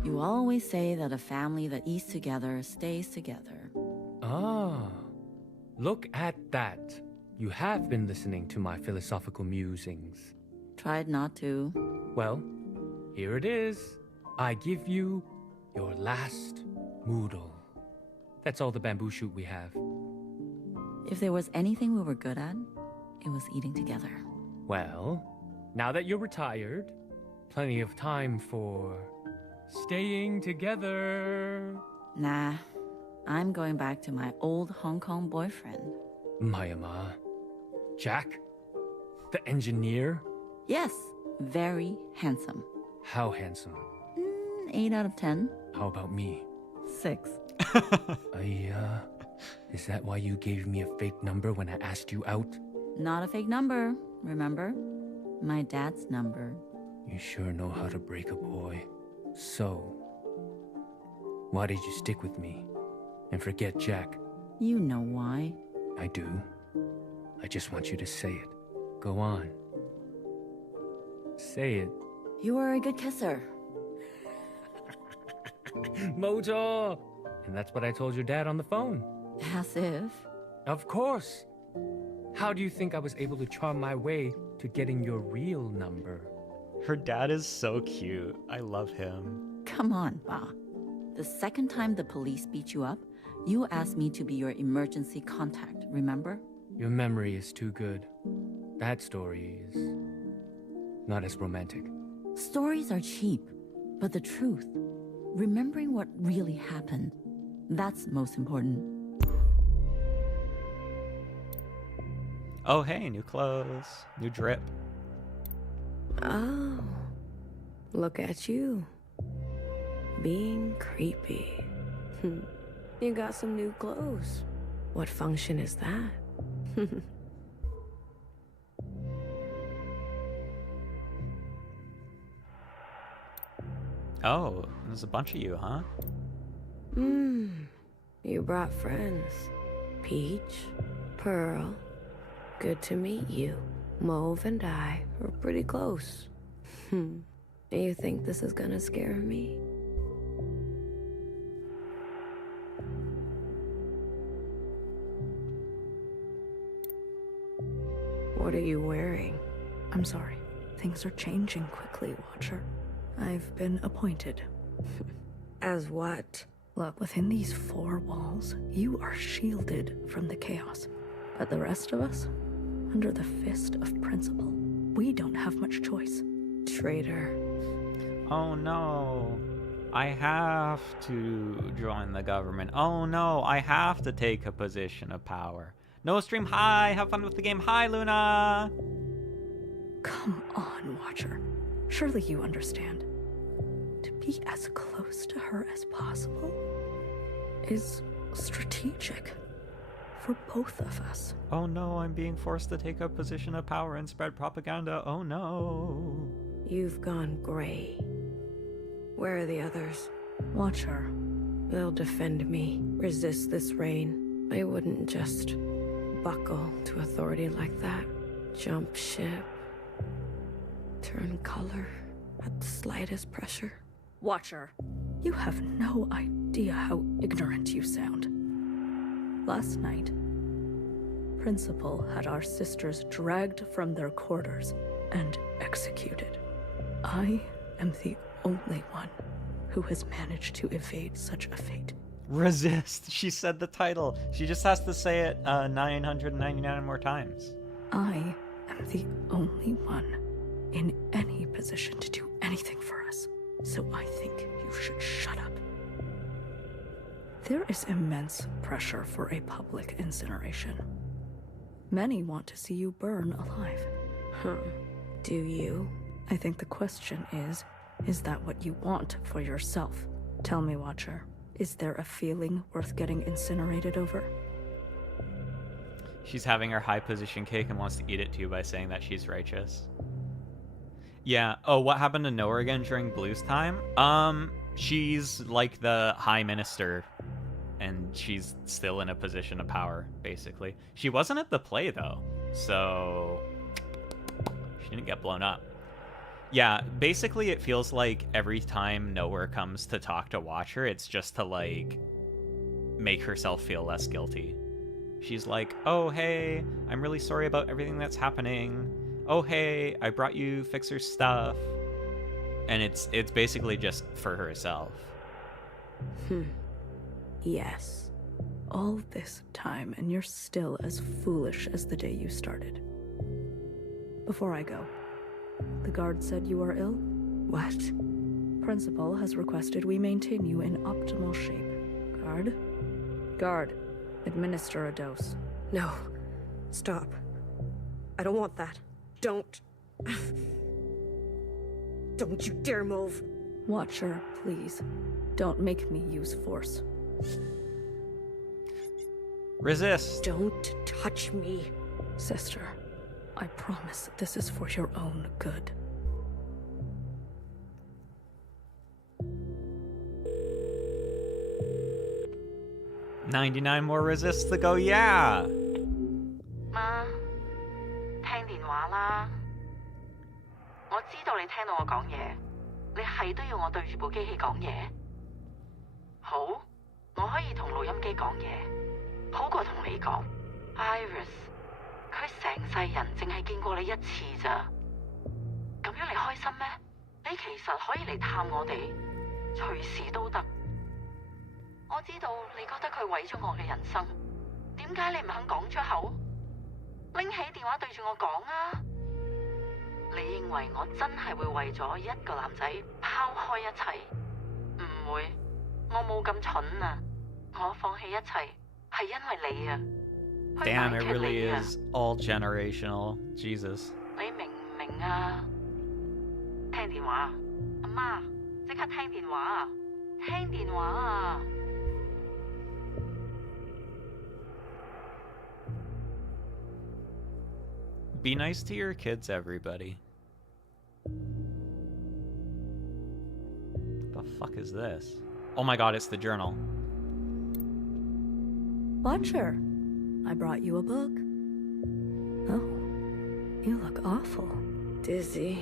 You always say that a family that eats together stays together. Ah, look at that. You have been listening to my philosophical musings. Tried not to. Well, here it is. I give you your last moodle. That's all the bamboo shoot we have. If there was anything we were good at, it was eating together. Well, now that you're retired, plenty of time for staying together. Nah, I'm going back to my old Hong Kong boyfriend. Myanmar. Jack? The engineer? Yes, very handsome. How handsome? 8 out of 10. How about me? 6. Is that why you gave me a fake number when I asked you out? Not a fake number, remember? My dad's number. You sure know how to break a boy. So, why did you stick with me and forget Jack? You know why. I do. I just want you to say it. Go on. Say it. You were a good kisser. Mojo! And that's what I told your dad on the phone. As if. Of course. How do you think I was able to charm my way to getting your real number? Her dad is so cute. I love him. Come on, Ba. The second time the police beat you up, you asked me to be your emergency contact, remember? Your memory is too good. That story is not as romantic. Stories are cheap, but the truth, remembering what really happened, that's most important. Oh, hey, new clothes, new drip. Oh, look at you. Being creepy. You got some new clothes. What function is that? Oh, there's a bunch of you, huh? You brought friends. Peach, Pearl. Good to meet you. Mauve and I are pretty close. You think this is gonna scare me? What are you wearing? I'm sorry. Things are changing quickly, Watcher. I've been appointed. As what? Look, within these 4 walls, you are shielded from the chaos. But the rest of us, under the fist of principle, we don't have much choice. Traitor. Oh no. I have to join the government. Oh no, I have to take a position of power. No stream, hi! Have fun with the game. Hi, Luna! Come on, Watcher. Surely you understand. To be as close to her as possible is strategic for both of us. Oh no, I'm being forced to take a position of power and spread propaganda. Oh no. You've gone gray. Where are the others? Watcher. They'll defend me, resist this reign. I wouldn't just buckle to authority like that. Jump ship. Turn color at the slightest pressure. Watcher, you have no idea how ignorant you sound. Last night, Principal had our sisters dragged from their quarters and executed. I am the only one who has managed to evade such a fate. Resist. She said the title. She just has to say it 999 more times. I am the only one in any position to do anything for us, so I think you should shut up. There is immense pressure for a public incineration. Many want to see you burn alive. Do you? I think the question is that what you want for yourself? Tell me, Watcher, is there a feeling worth getting incinerated over? She's having her high position cake and wants to eat it too by saying that she's righteous. Yeah. Oh, what happened to No.A again during Blue's time? She's like the High Minister, and she's still in a position of power, basically. She wasn't at the play, though, so she didn't get blown up. Yeah, basically it feels like every time No.A comes to talk to Watcher, it's just to, like, make herself feel less guilty. She's like, oh, hey, I'm really sorry about everything that's happening. Oh, hey, I brought you Fixer's stuff. And it's basically just for herself. Yes. All this time, and you're still as foolish as the day you started. Before I go, the guard said you are ill? What? Principal has requested we maintain you in optimal shape. Guard? Guard, administer a dose. No. Stop. I don't want that. Don't. Don't you dare move. Watcher, please. Don't make me use force. Resist. Don't touch me. Sister, I promise this is for your own good. $99 more resists to go, yeah! 媽，聽電話啦！我知道你聽到我講嘢，你係都要我對住部機器講嘢。好，我可以同錄音機講嘢，好過同你講。Iris， 佢成世人淨係見過你一次咋，咁樣你開心咩？你其實可以嚟探我哋，隨時都得。我知道你覺得佢毀咗我嘅人生，點解你唔肯講出口？拎起電話對住我講啊！你認為我真係會為咗一個男仔拋開一切？唔會，我冇咁蠢啊！我放棄一切係因為你啊！ Damn, it really is all generational. Jesus. 你明唔明啊？聽電話，阿媽，即刻聽電話啊！聽電話啊！ Be nice to your kids, everybody. What the fuck is this? Oh my god, it's the journal. Watcher, I brought you a book. Oh, you look awful. Dizzy.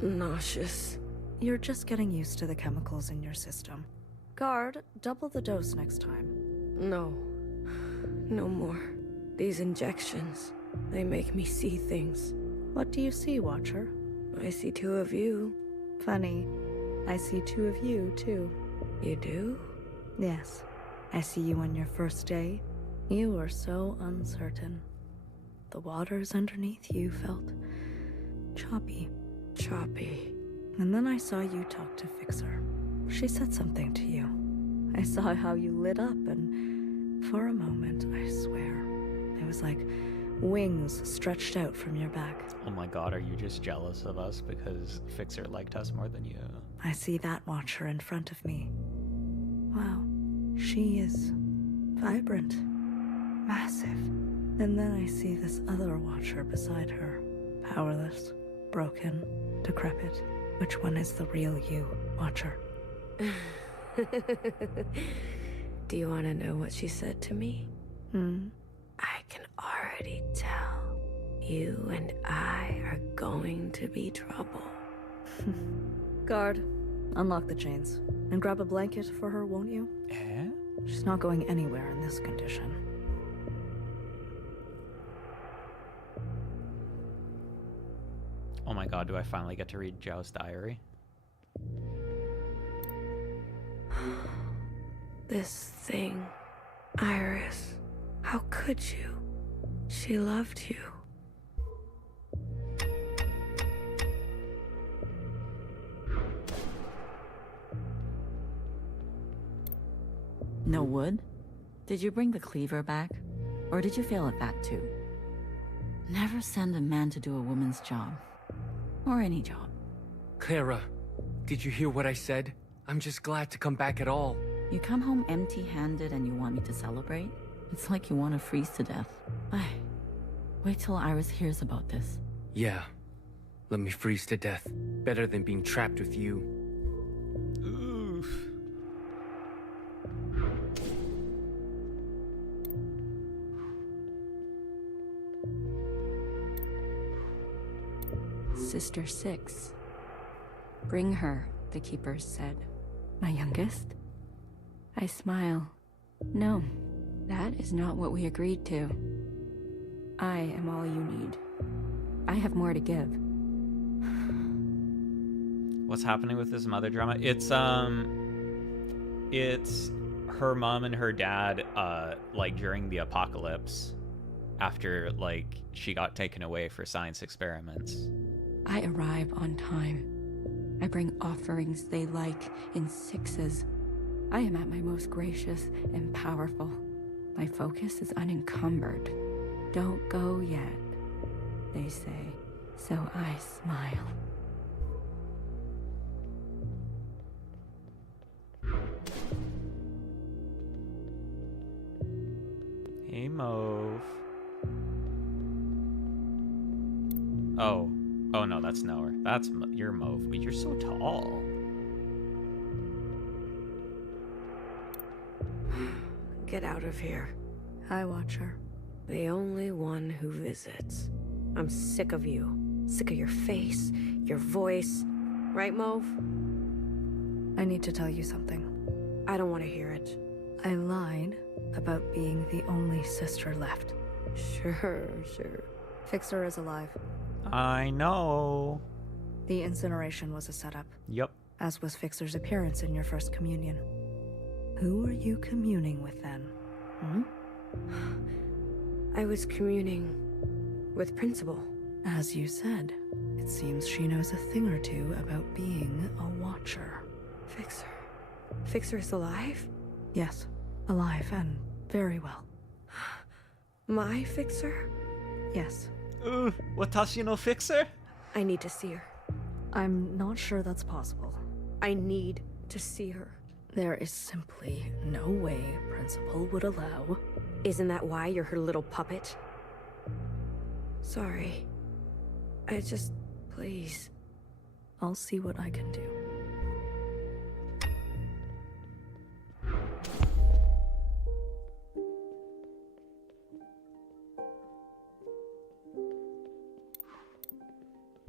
Nauseous. You're just getting used to the chemicals in your system. Guard, double the dose next time. No. No more. These injections, they make me see things. What do you see, Watcher? I see two of you. Funny. I see two of you, too. You do? Yes. I see you on your first day. You were so uncertain. The waters underneath you felt choppy. Choppy. And then I saw you talk to Fixer. She said something to you. I saw how you lit up, and for a moment, I swear, it was like wings stretched out from your back. Oh my god, are you just jealous of us because Fixer liked us more than you? I see that Watcher in front of me. Wow, she is vibrant, massive. And then I see this other Watcher beside her, powerless, broken, decrepit. Which one is the real you, Watcher? Do you want to know what she said to me? I can already tell. You and I are going to be trouble. Guard, unlock the chains. And grab a blanket for her, won't you? Eh? She's not going anywhere in this condition. Oh my god, do I finally get to read Zhao's diary? This thing, Iris, how could you? She loved you. No wood? Did you bring the cleaver back? Or did you fail at that too? Never send a man to do a woman's job. Or any job. Clara, did you hear what I said? I'm just glad to come back at all. You come home empty-handed and you want me to celebrate? It's like you want to freeze to death. Wait till Iris hears about this. Yeah. Let me freeze to death. Better than being trapped with you. Oof. Sister 6. Bring her, the keepers said. My youngest? I smile. No, that is not what we agreed to. I am all you need. I have more to give. What's happening with this mother drama? It's her mom and her dad, like during the apocalypse, after like she got taken away for science experiments. I arrive on time. I bring offerings they like in 6s. I am at my most gracious and powerful. My focus is unencumbered. Don't go yet, they say, so I smile. Hey, Mauve. Oh no, that's Noah. That's you're Mauve, but you're so tall. Get out of here. Hi, Watcher. The only one who visits. I'm sick of you. Sick of your face, your voice. Right, Mauve? I need to tell you something. I don't want to hear it. I lied about being the only sister left. Sure. Fixer is alive. I know. The incineration was a setup. Yep. As was Fixer's appearance in your first communion. Who are you communing with then? I was communing with Principal. As you said, it seems she knows a thing or two about being a watcher. Fixer? Fixer is alive? Yes, alive and very well. My Fixer? Yes. Watashi no Fixer? I need to see her. I'm not sure that's possible. I need to see her. There is simply no way Principal would allow. Isn't that why you're her little puppet? Sorry. Please. I'll see what I can do.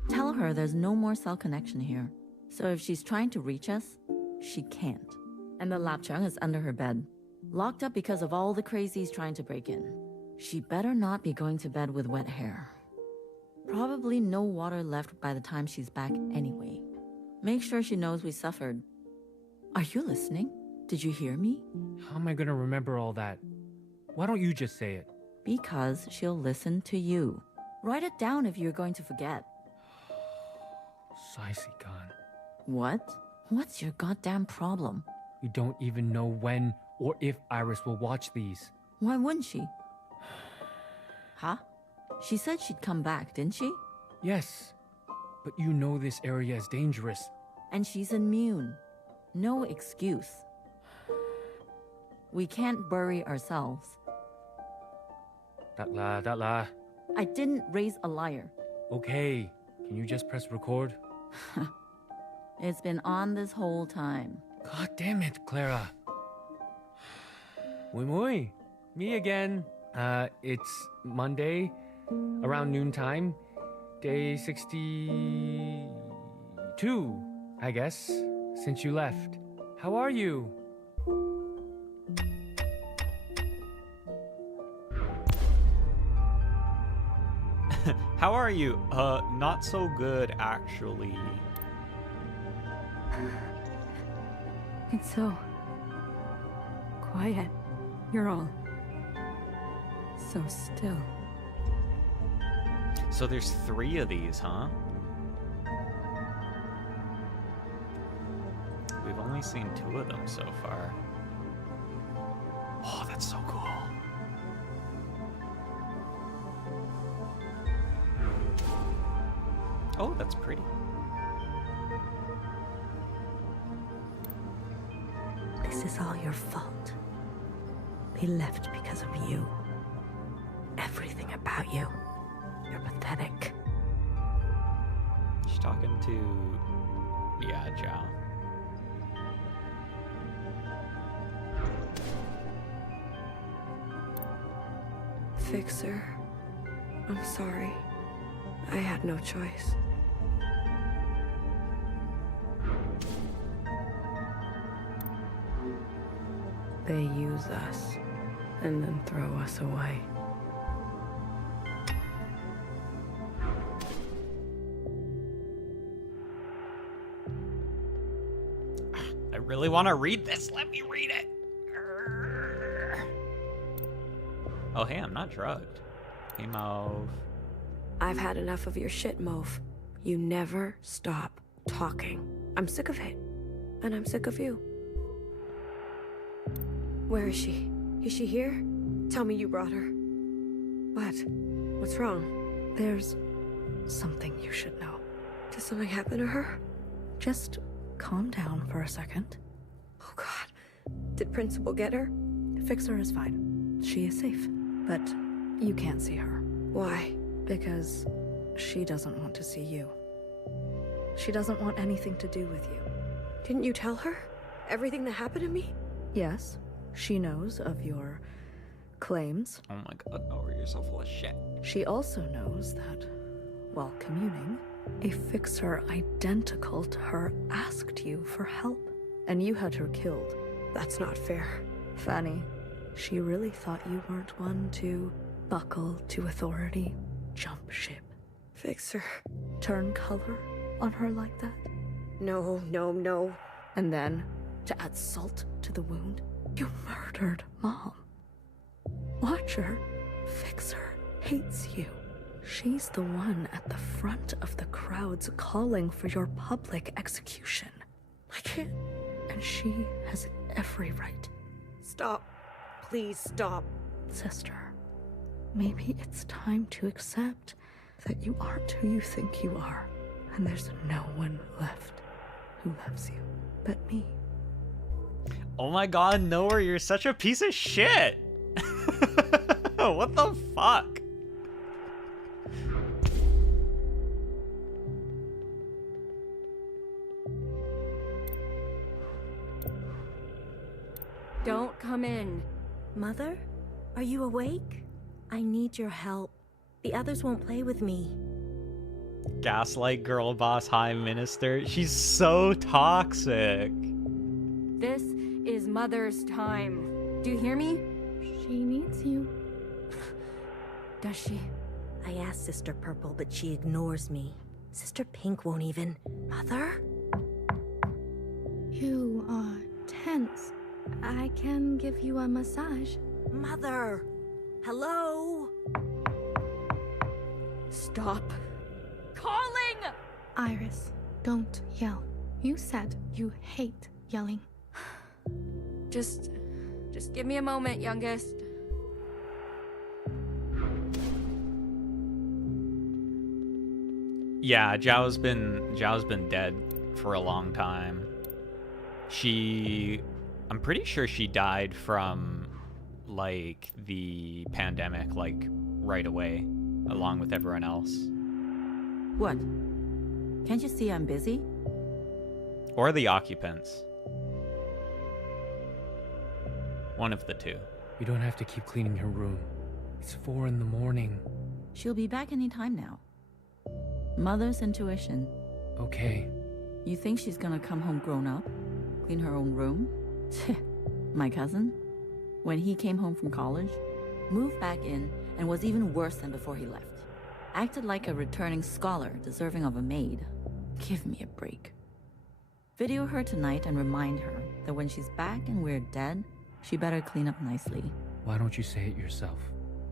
Tell her there's no more cell connection here. So if she's trying to reach us, she can't. And the lapchung is under her bed, locked up because of all the crazies trying to break in. She better not be going to bed with wet hair. Probably no water left by the time she's back anyway. Make sure she knows we suffered. Are you listening? Did you hear me? How am I gonna remember all that? Why don't you just say it? Because she'll listen to you. Write it down if you're going to forget. Saisi-kan. What? What's your goddamn problem? We don't even know when or if Iris will watch these. Why wouldn't she? Huh? She said she'd come back, didn't she? Yes, but you know this area is dangerous. And she's immune. No excuse. We can't bury ourselves. Datla. I didn't raise a liar. Okay, can you just press record? It's been on this whole time. God damn it, Clara. Muy, me again. It's Monday, around noontime, day 62, I guess, since you left. How are you? How are you? Not so good, actually. It's so quiet. You're all so still. So there's 3 of these, huh? We've only seen 2 of them so far. Oh, that's pretty. This is all your fault. They left because of you. Everything about you. You're pathetic. She's talking to... Yeah, Zhao. Fixer, I'm sorry. I had no choice. They use us and then throw us away. I really want to read this. Let me read it. Oh, hey, I'm not drugged. Hey, Mauve. I've had enough of your shit, Mauve. You never stop talking. I'm sick of it. And I'm sick of you. Where is she? Is she here? Tell me you brought her. What? What's wrong? There's something you should know. Did something happen to her? Just calm down for a second. Oh God. Did Principal get her? Fixer is fine. She is safe. But you can't see her. Why? Because she doesn't want to see you. She doesn't want anything to do with you. Didn't you tell her? Everything that happened to me? Yes. She knows of your claims. Oh my god, no, you're so full of shit. She also knows that, while communing, a fixer identical to her asked you for help, and you had her killed. That's not fair. Fanny, she really thought you weren't one to buckle to authority, jump ship. Fixer. Turn color on her like that? No, no, no. And then, to add salt to the wound, you murdered Mom. Watcher, Fixer hates you. She's the one at the front of the crowds calling for your public execution. I can't. And she has every right. Stop. Please stop. Sister, maybe it's time to accept that you aren't who you think you are, and there's no one left who loves you but me. Oh my god, Noah, you're such a piece of shit! What the fuck? Don't come in. Mother? Are you awake? I need your help. The others won't play with me. Gaslight girl boss high minister. She's so toxic. This is Mother's time. Do you hear me? She needs you. Does she? I asked Sister Purple, but she ignores me. Sister Pink won't even. Mother? You are tense. I can give you a massage. Mother! Hello? Stop calling! Iris, don't yell. You said you hate yelling. Just give me a moment, youngest. Yeah, Zhao's been dead for a long time. I'm pretty sure she died from, like, the pandemic, like, right away, along with everyone else. What? Can't you see I'm busy? Or the occupants. One of the two. You don't have to keep cleaning her room. It's 4 in the morning. She'll be back any time now. Mother's intuition. Okay. You think she's gonna come home grown up? Clean her own room? My cousin? When he came home from college, moved back in and was even worse than before he left. Acted like a returning scholar deserving of a maid. Give me a break. Video her tonight and remind her that when she's back and we're dead, she better clean up nicely. Why don't you say it yourself?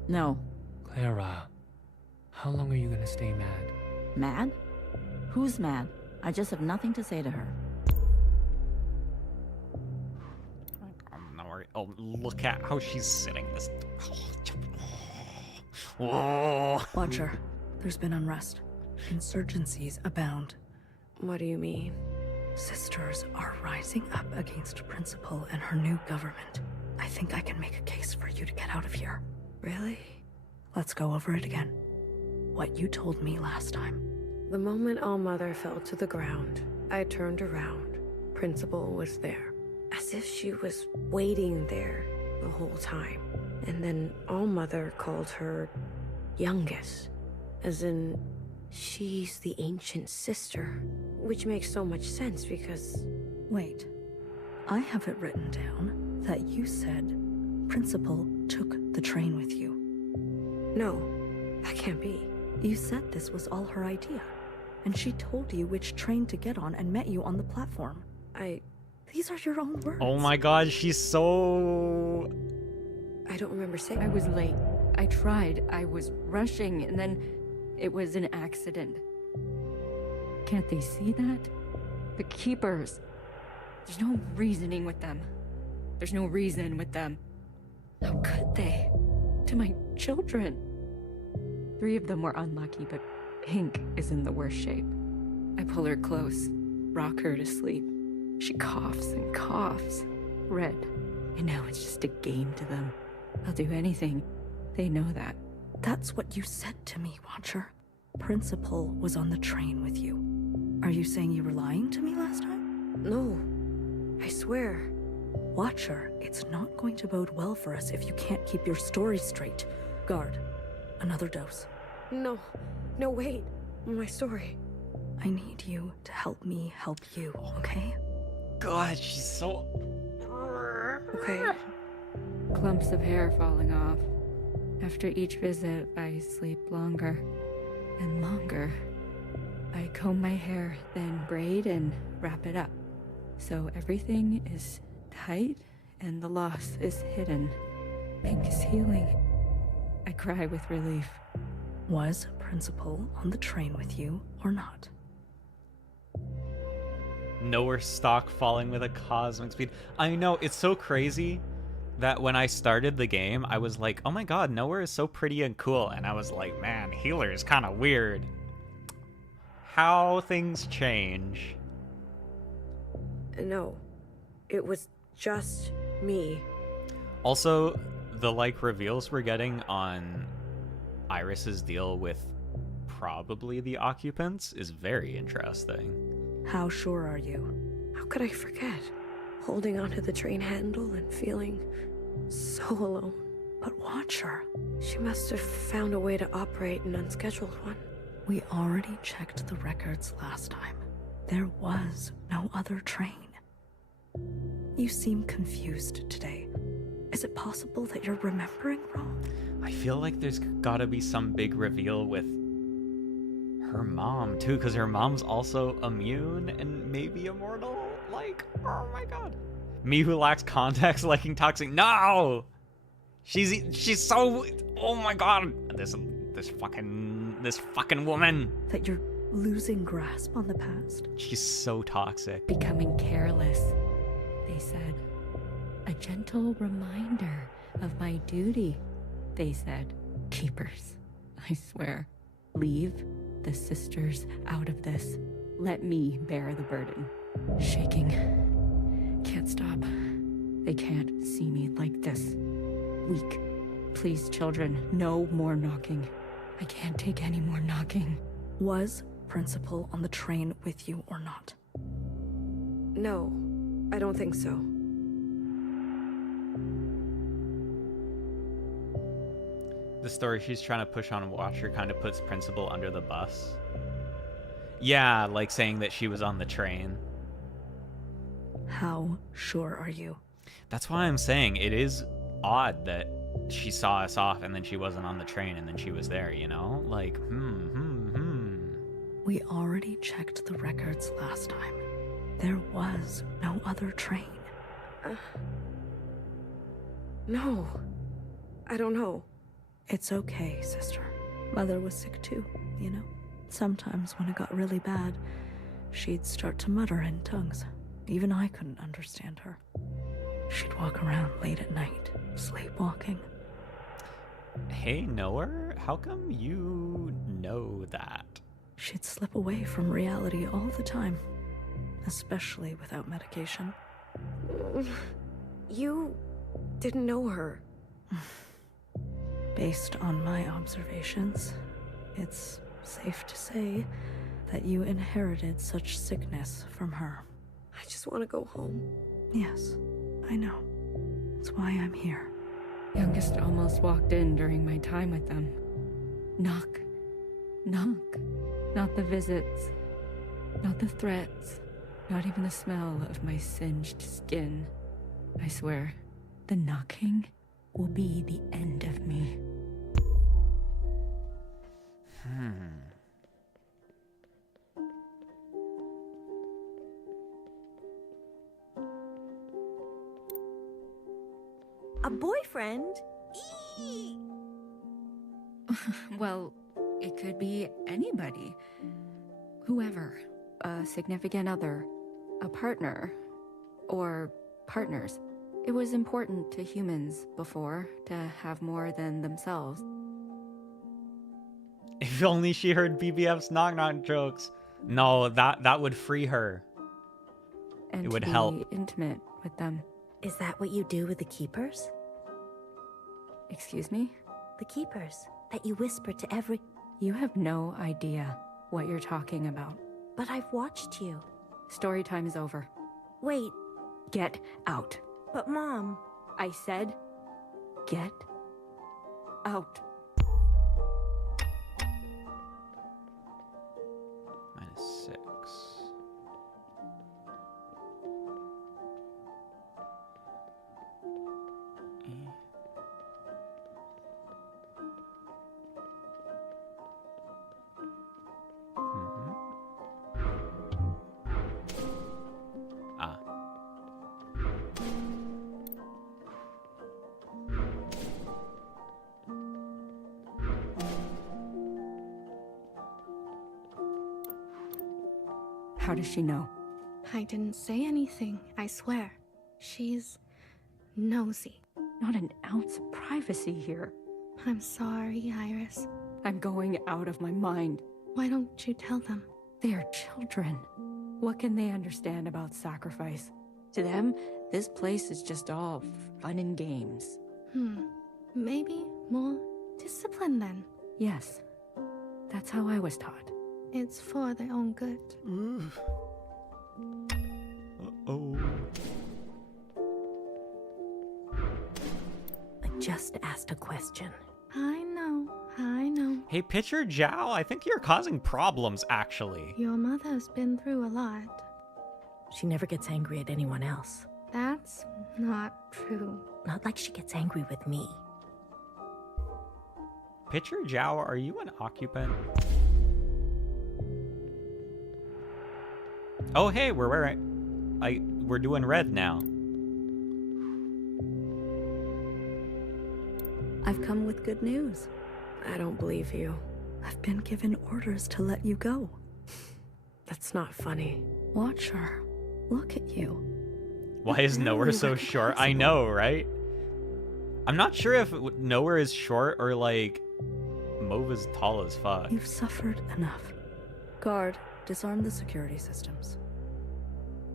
No. Clara, how long are you gonna stay mad? Mad? Who's mad? I just have nothing to say to her. Oh, look at how she's sitting. This. Whoa. Watcher, there's been unrest. Insurgencies abound. What do you mean? Sisters are rising up against Principal and her new government. I think I can make a case for you to get out of here. Really? Let's go over it again. What you told me last time. The moment All-Mother fell to the ground, I turned around. Principal was there. As if she was waiting there the whole time. And then All-Mother called her youngest. As in, she's the ancient sister. Which makes so much sense because... Wait. I have it written down that you said Principal took the train with you. No, that can't be. You said this was all her idea. And she told you which train to get on and met you on the platform. These are your own words. Oh my god, she's so... I don't remember saying... I was late. I tried. I was rushing, and then it was an accident. Can't they see that? The Keepers. There's no reasoning with them. There's no reason with them. How could they? To my children. 3 of them were unlucky, but Pink is in the worst shape. I pull her close, rock her to sleep. She coughs and coughs. Red. And now it's just a game to them. I'll do anything. They know that. That's what you said to me, Watcher. Principal was on the train with you. Are you saying you were lying to me last time? No. I swear. Watcher, it's not going to bode well for us if you can't keep your story straight. Guard, another dose. No. No, wait. My story. I need you to help me help you, okay? God, she's so... Okay. Clumps of hair falling off. After each visit, I sleep longer and longer. I comb my hair, then braid and wrap it up. So everything is tight and the loss is hidden. Pink is healing. I cry with relief. Was Principal on the train with you or not? No.A stock falling with a cosmic speed. I know, it's so crazy that when I started the game, I was like, oh my god, No.A is so pretty and cool. And I was like, man, Healer is kind of weird. How things change. No. It was just me. Also, the reveals we're getting on Iris's deal with probably the occupants is very interesting. How sure are you? How could I forget? Holding onto the train handle and feeling so alone. But Watcher... She must have found a way to operate an unscheduled one. We already checked the records last time. There was no other train. You seem confused today. Is it possible that you're remembering wrong? I feel like there's gotta be some big reveal with her mom, too, because her mom's also immune and maybe immortal. Oh my god. Me who lacks context liking toxic. No! She's so... Oh my god. This fucking woman. That you're losing grasp on the past? She's so toxic. Becoming careless, they said. A gentle reminder of my duty, they said. Keepers, I swear. Leave the sisters out of this. Let me bear the burden. Shaking. Can't stop. They can't see me like this. Weak. Please, children, no more knocking. I can't take any more knocking. Was Principal on the train with you or not? No, I don't think so. The story she's trying to push on Watcher kind of puts Principal under the bus. Yeah, like saying that she was on the train. How sure are you? That's why I'm saying it is odd that she saw us off and then she wasn't on the train and then she was there, you know? Like, We already checked the records last time. There was no other train. No. I don't know. It's okay, sister. Mother was sick too, you know? Sometimes when it got really bad, she'd start to mutter in tongues. Even I couldn't understand her. She'd walk around late at night, sleepwalking. Hey, No.A, how come you know that? she'd slip away from reality all the time, especially without medication. You didn't know her. Based on my observations, it's safe to say that you inherited such sickness from her. I just want to go home. Yes, I know. That's why I'm here. Youngest almost walked in during my time with them. Knock. Knock. Not the visits. Not the threats. Not even the smell of my singed skin. I swear, the knocking will be the end of me. A boyfriend? Eee! Well, it could be anybody. Whoever. A significant other. A partner. Or partners. It was important to humans before to have more than themselves. If only she heard BBF's knock-knock jokes. No, that would free her. And it would to be help. Intimate with them. Is that what you do with the keepers? Excuse me? The keepers that you whisper to every... You have no idea what you're talking about. But I've watched you. Story time is over. Wait. Get out. But Mom... I said, get out. -6. How does she know? I didn't say anything, I swear. She's nosy. Not an ounce of privacy here. I'm sorry, Iris. I'm going out of my mind. Why don't you tell them? They are children. What can they understand about sacrifice? To them, this place is just all fun and games. Maybe more discipline then. Yes, that's how I was taught. It's for their own good. Uh-oh. I just asked a question. I know. Hey, Pitcher Zhao, I think you're causing problems, actually. Your mother's been through a lot. She never gets angry at anyone else. That's not true. Not like she gets angry with me. Pitcher Zhao, are you an occupant? Oh, hey, we're doing red now. I've come with good news. I don't believe you. I've been given orders to let you go. That's not funny. Watch her. Look at you. Why is nowhere so short? I know, right? I'm not sure if nowhere is short or like Mauve is tall as fuck. You've suffered enough. Guard, disarm the security systems.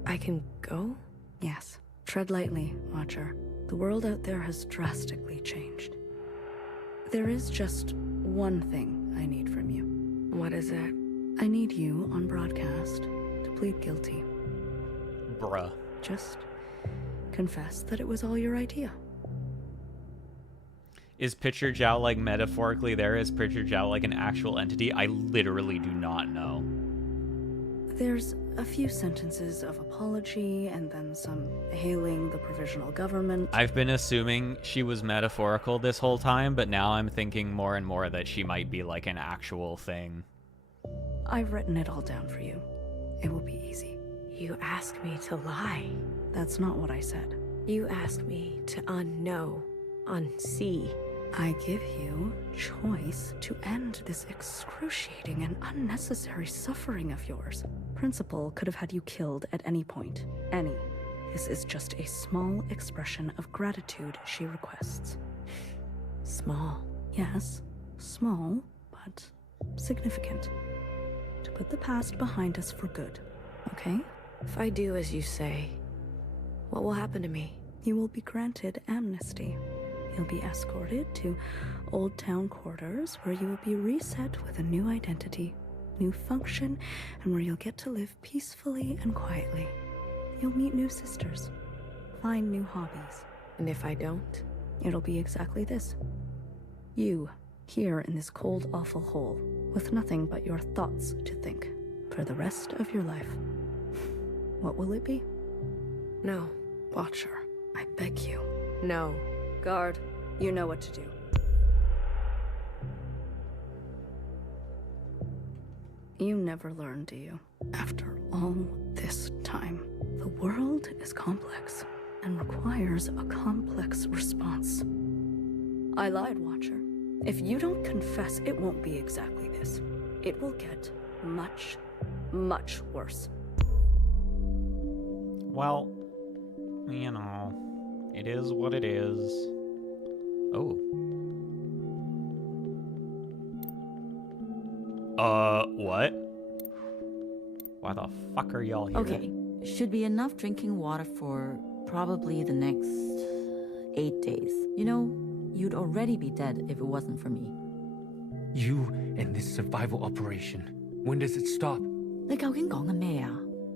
I can go? Yes. Tread lightly, Watcher. The world out there has drastically changed. There is just one thing I need from you. What is it? I need you on broadcast to plead guilty. Bruh. Just confess that it was all your idea. Is Pitcher Zhao like metaphorically there? Is Pitcher Zhao like an actual entity? I literally do not know. There's a few sentences of apology and then some hailing the provisional government. I've been assuming she was metaphorical this whole time, but now I'm thinking more and more that she might be like an actual thing. I've written it all down for you. It will be easy. You asked me to lie. That's not what I said. You asked me to unknow, unsee. I give you choice to end this excruciating and unnecessary suffering of yours. Principal could have had you killed at any point. Any. This is just a small expression of gratitude she requests. Small. Yes, small, but significant. put the past behind us for good, okay? If I do as you say, what will happen to me? You will be granted amnesty. You'll be escorted to Old Town quarters where you will be reset with a new identity, new function, and where you'll get to live peacefully and quietly. You'll meet new sisters, find new hobbies. And if I don't? It'll be exactly this. You, here in this cold, awful hole, with nothing but your thoughts to think, for the rest of your life. What will it be? No. Watcher, I beg you. No. Guard, you know what to do. You never learn, do you? After all this time, the world is complex and requires a complex response. I lied, Watcher. If you don't confess, it won't be exactly this. It will get much, much worse. Well, you know, it is what it is. Oh. What? Why the fuck are y'all here? Okay, should be enough drinking water for probably the next 8 days. You know, you'd already be dead if it wasn't for me. You and this survival operation. When does it stop? 你究竟講緊咩啊?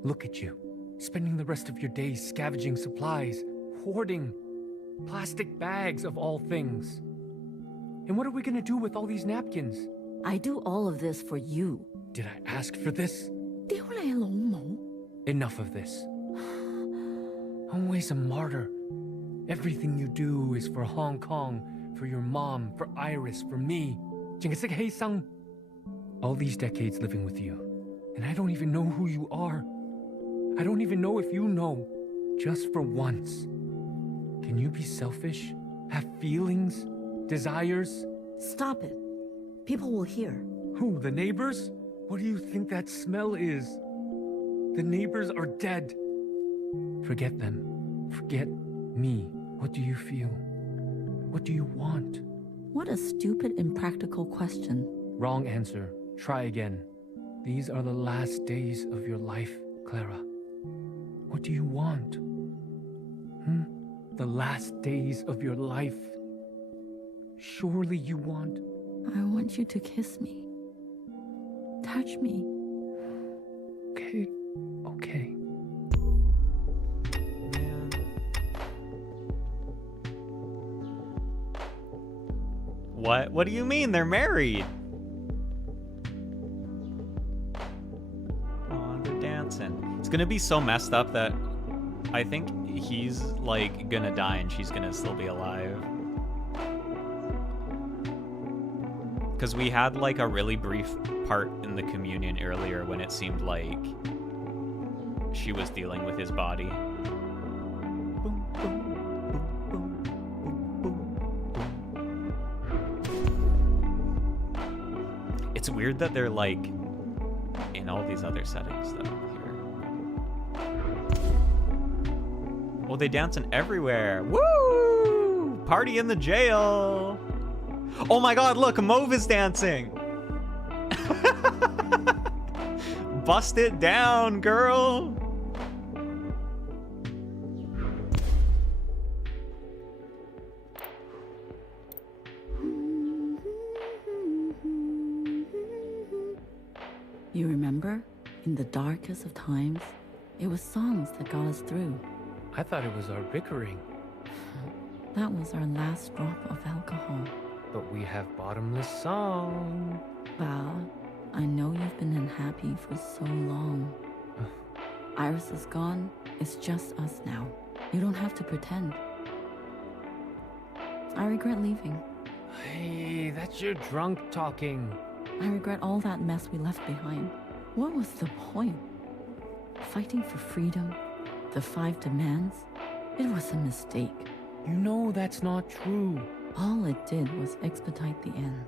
Look at you, spending the rest of your days scavenging supplies, hoarding plastic bags of all things. And what are we gonna do with all these napkins? I do all of this for you. Did I ask for this? 屌你老母! Enough of this. Always a martyr. Everything you do is for Hong Kong, for your mom, for Iris, for me. 淨係識犧牲. All these decades living with you, and I don't even know who you are. I don't even know if you know. Just for once. Can you be selfish? Have feelings? Desires? Stop it. People will hear. Who, the neighbors? What do you think that smell is? The neighbors are dead. Forget them. Forget me. What do you feel? What do you want? What a stupid, impractical question. Wrong answer. Try again. These are the last days of your life, Clara. What do you want? The last days of your life. Surely you want... I want you to kiss me. Touch me. Okay. Okay. Man. What? What do you mean? They're married. Oh, they're dancing. It's gonna be so messed up that I think he's like gonna die and she's gonna still be alive. Because we had like a really brief part in the communion earlier when it seemed like she was dealing with his body. It's weird that they're like in all these other settings though here. Oh, they dancing everywhere. Woo! Party in the jail. Oh my god, look, Mauve is dancing. Bust it down, girl. You remember? In the darkest of times, it was songs that got us through. I thought it was our bickering. That was our last drop of alcohol. But we have bottomless song. Val, I know you've been unhappy for so long. Iris is gone. It's just us now. You don't have to pretend. I regret leaving. Hey, that's your drunk talking. I regret all that mess we left behind. What was the point? Fighting for freedom? The 5 demands? It was a mistake. You know that's not true. All it did was expedite the end.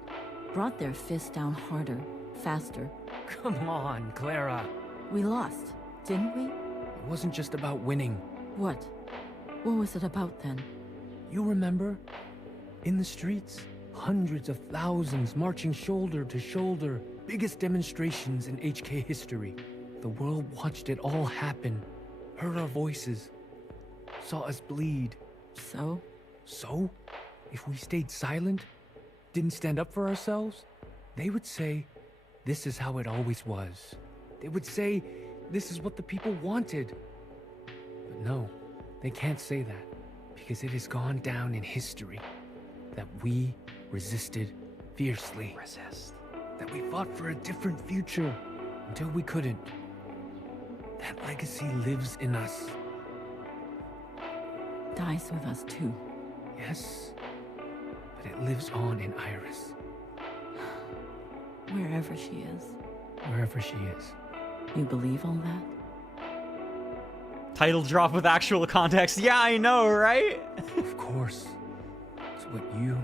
Brought their fists down harder, faster. Come on, Clara. We lost, didn't we? It wasn't just about winning. What? What was it about then? You remember? In the streets, Hundreds of thousands marching shoulder to shoulder. Biggest demonstrations in HK history. The world watched it all happen. Heard our voices. Saw us bleed. So? So? If we stayed silent, didn't stand up for ourselves, they would say, this is how it always was. They would say, this is what the people wanted. But no, they can't say that, because it has gone down in history that we resisted fiercely. That we fought for a different future until we couldn't. That legacy lives in us. Dies with us too. Yes, but it lives on in Iris. Wherever she is. Wherever she is. You believe all that? Title drop with actual context. Yeah, I know, right? Of course. It's what you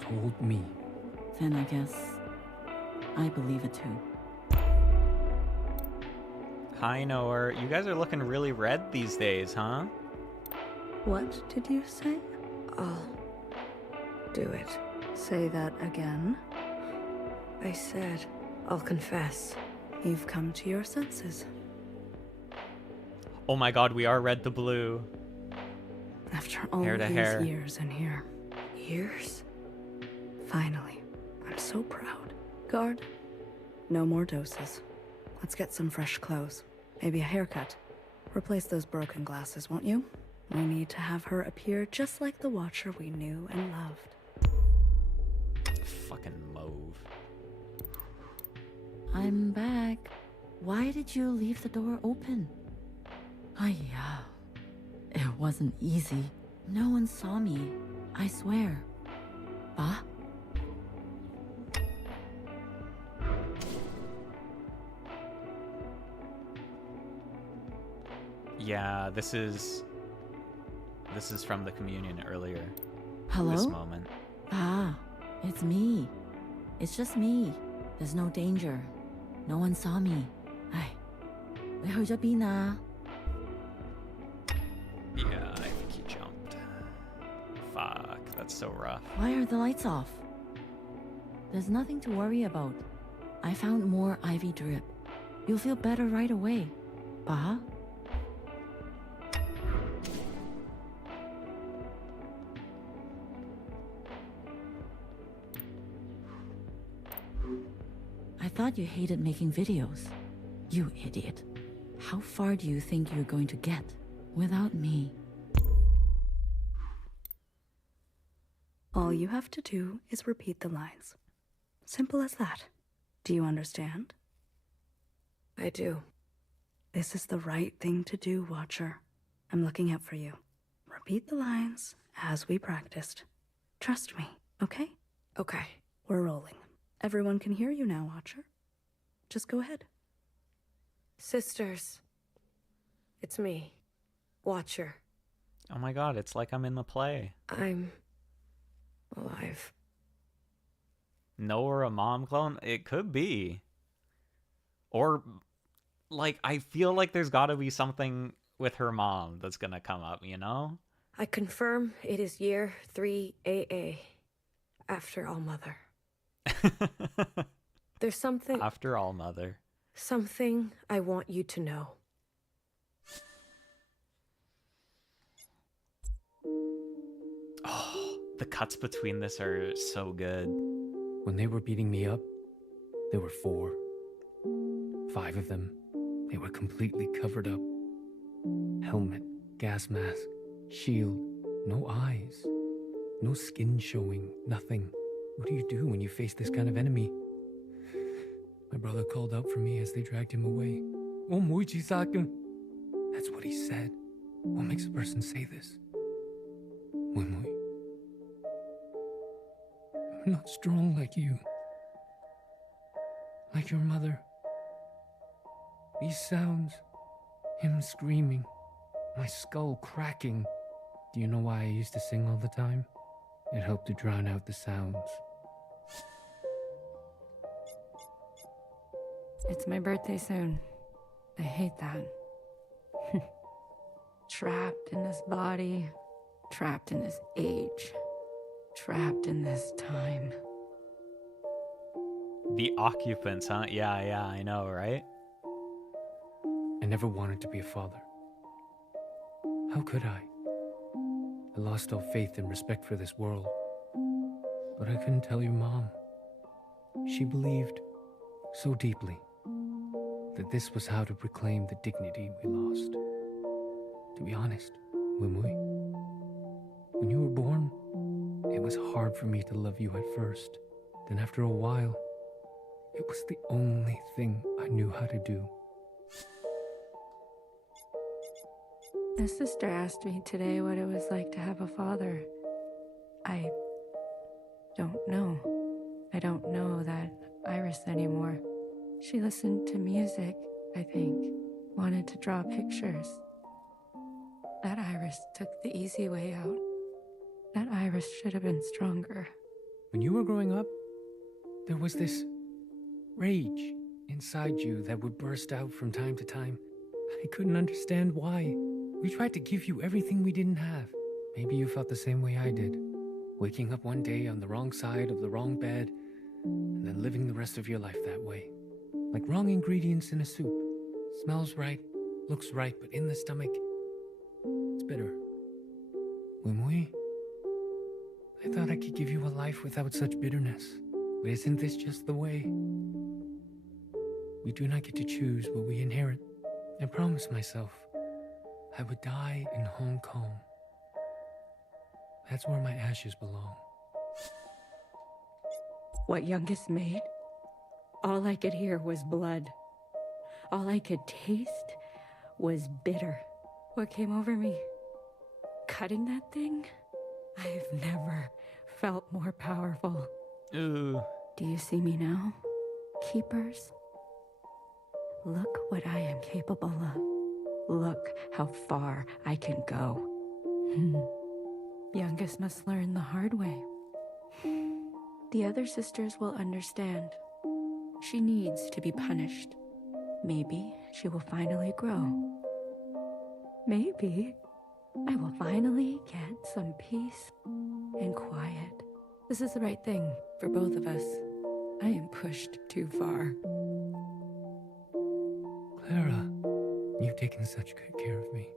told me. Then I guess I believe it too. Hi, No.A. You guys are looking really red these days, huh? What did you say? I'll do it. Say that again. I said, I'll confess. You've come to your senses. Oh my god, we are red to blue. After all Hair to these hair. years in here. Years? Finally. I'm so proud. Guard, no more doses. Let's get some fresh clothes. Maybe a haircut. Replace those broken glasses, won't you? We need to have her appear just like the Watcher we knew and loved. Fucking mauve. I'm back. Why did you leave the door open? Yeah. It wasn't easy. No one saw me. I swear. Bah? Yeah, this is from the communion earlier. Hello? This moment. Ah, it's me. It's just me. There's no danger. No one saw me. Ay, 你去咗邊啊? Yeah, I think he jumped. Fuck, that's so rough. Why are the lights off? There's nothing to worry about. I found more ivy drip. You'll feel better right away. Bah? I thought you hated making videos. You idiot. How far do you think you're going to get without me? All you have to do is repeat the lines. Simple as that. Do you understand? I do. This is the right thing to do, Watcher. I'm looking out for you. Repeat the lines as we practiced. Trust me, okay? Okay. We're rolling. Everyone can hear you now, Watcher. Just go ahead. Sisters. It's me. Watcher. Oh my god, it's like I'm in the play. I'm alive. No.A. a mom clone? It could be. Or, like, I feel like there's gotta be something with her mom that's gonna come up, you know? I confirm it is year 3 AA. After All Mother. There's something... After All Mother. Something I want you to know. Oh, the cuts between this are so good. When they were beating me up, there were 4. 5 of them. They were completely covered up. Helmet, gas mask, shield, no eyes. No skin showing, nothing. What do you do when you face this kind of enemy? My brother called out for me as they dragged him away. That's what he said. What makes a person say this? I'm not strong like you. Like your mother. These sounds, him screaming, my skull cracking. Do you know why I used to sing all the time? It helped to drown out the sounds. It's my birthday soon. I hate that. Trapped in this body, trapped in this age, Trapped in this time. The occupants, huh? Yeah, I know, right? I never wanted to be a father. How could I? I lost all faith and respect for this world. But I couldn't tell your mom. She believed so deeply that this was how to reclaim the dignity we lost. To be honest, Wimui, when you were born, it was hard for me to love you at first. Then after a while, it was the only thing I knew how to do. My sister asked me today what it was like to have a father. I don't know. I don't know that Iris anymore. She listened to music, I think. Wanted to draw pictures. That Iris took the easy way out. That Iris should have been stronger. When you were growing up, there was this rage inside you that would burst out from time to time. I couldn't understand why. We tried to give you everything we didn't have. Maybe you felt the same way I did. Waking up one day on the wrong side of the wrong bed, and then living the rest of your life that way. Like wrong ingredients in a soup. Smells right, looks right, but in the stomach, it's bitter. Wimui, I thought I could give you a life without such bitterness. But isn't this just the way? We do not get to choose what we inherit. I promised myself I would die in Hong Kong. That's where my ashes belong. What youngest made? All I could hear was blood. All I could taste was bitter. What came over me? Cutting that thing? I've never felt more powerful. Ooh. Do you see me now? Keepers? Look what I am capable of. Look how far I can go. Youngest must learn the hard way. The other sisters will understand. She needs to be punished. Maybe she will finally grow. Maybe I will finally get some peace and quiet. This is the right thing for both of us. I am pushed too far. Clara, you've taken such good care of me.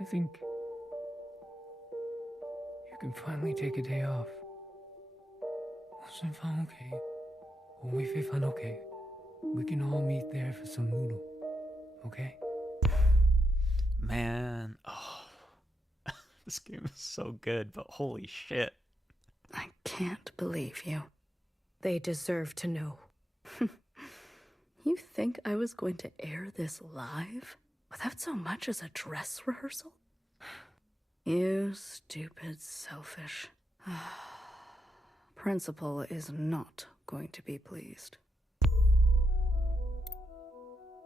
I think you can finally take a day off. Okay. We can all meet there for some noodle, okay? Man, oh, this game is so good, but holy shit. I can't believe you. They deserve to know. You think I was going to air this live without so much as a dress rehearsal? You stupid, selfish. Principal is not going to be pleased.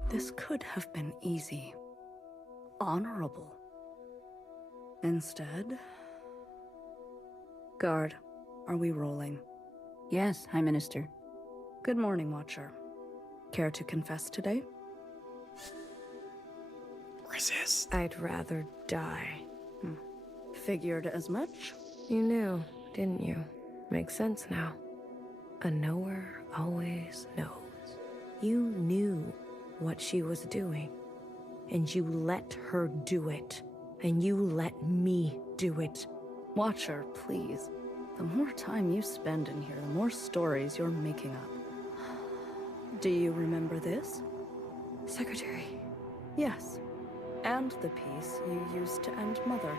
This could have been easy, honorable. Instead... Guard, are we rolling? Yes, High Minister. Good morning, Watcher. Care to confess today? Resist. I'd rather die. Figured as much. You knew, didn't you? Makes sense now. A knower always knows. You knew what she was doing, and you let her do it, and you let me do it. Watcher, please. The more time you spend in here, the more stories you're making up. Do you remember this? Secretary. Yes. And the piece you used to end Mother.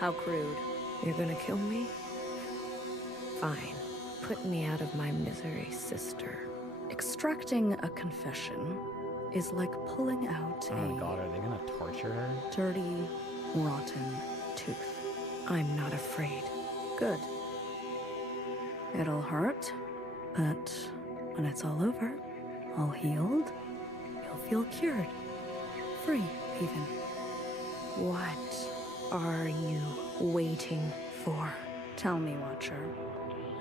How crude. You're gonna kill me? Fine. Put me out of my misery, sister. Extracting a confession is like pulling out Oh god, are they gonna torture her? dirty, rotten tooth. I'm not afraid. Good. It'll hurt, but when it's all over, all healed, you'll feel cured. Free, even. What are you waiting for? Tell me, Watcher,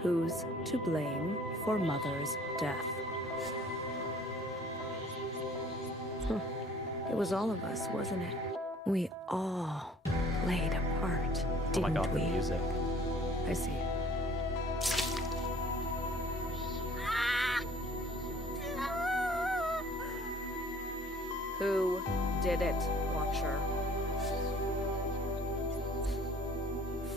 who's to blame for Mother's death? It was all of us, wasn't it? We all played a part, Oh didn't my god, we? the music. I see. did it, Watcher.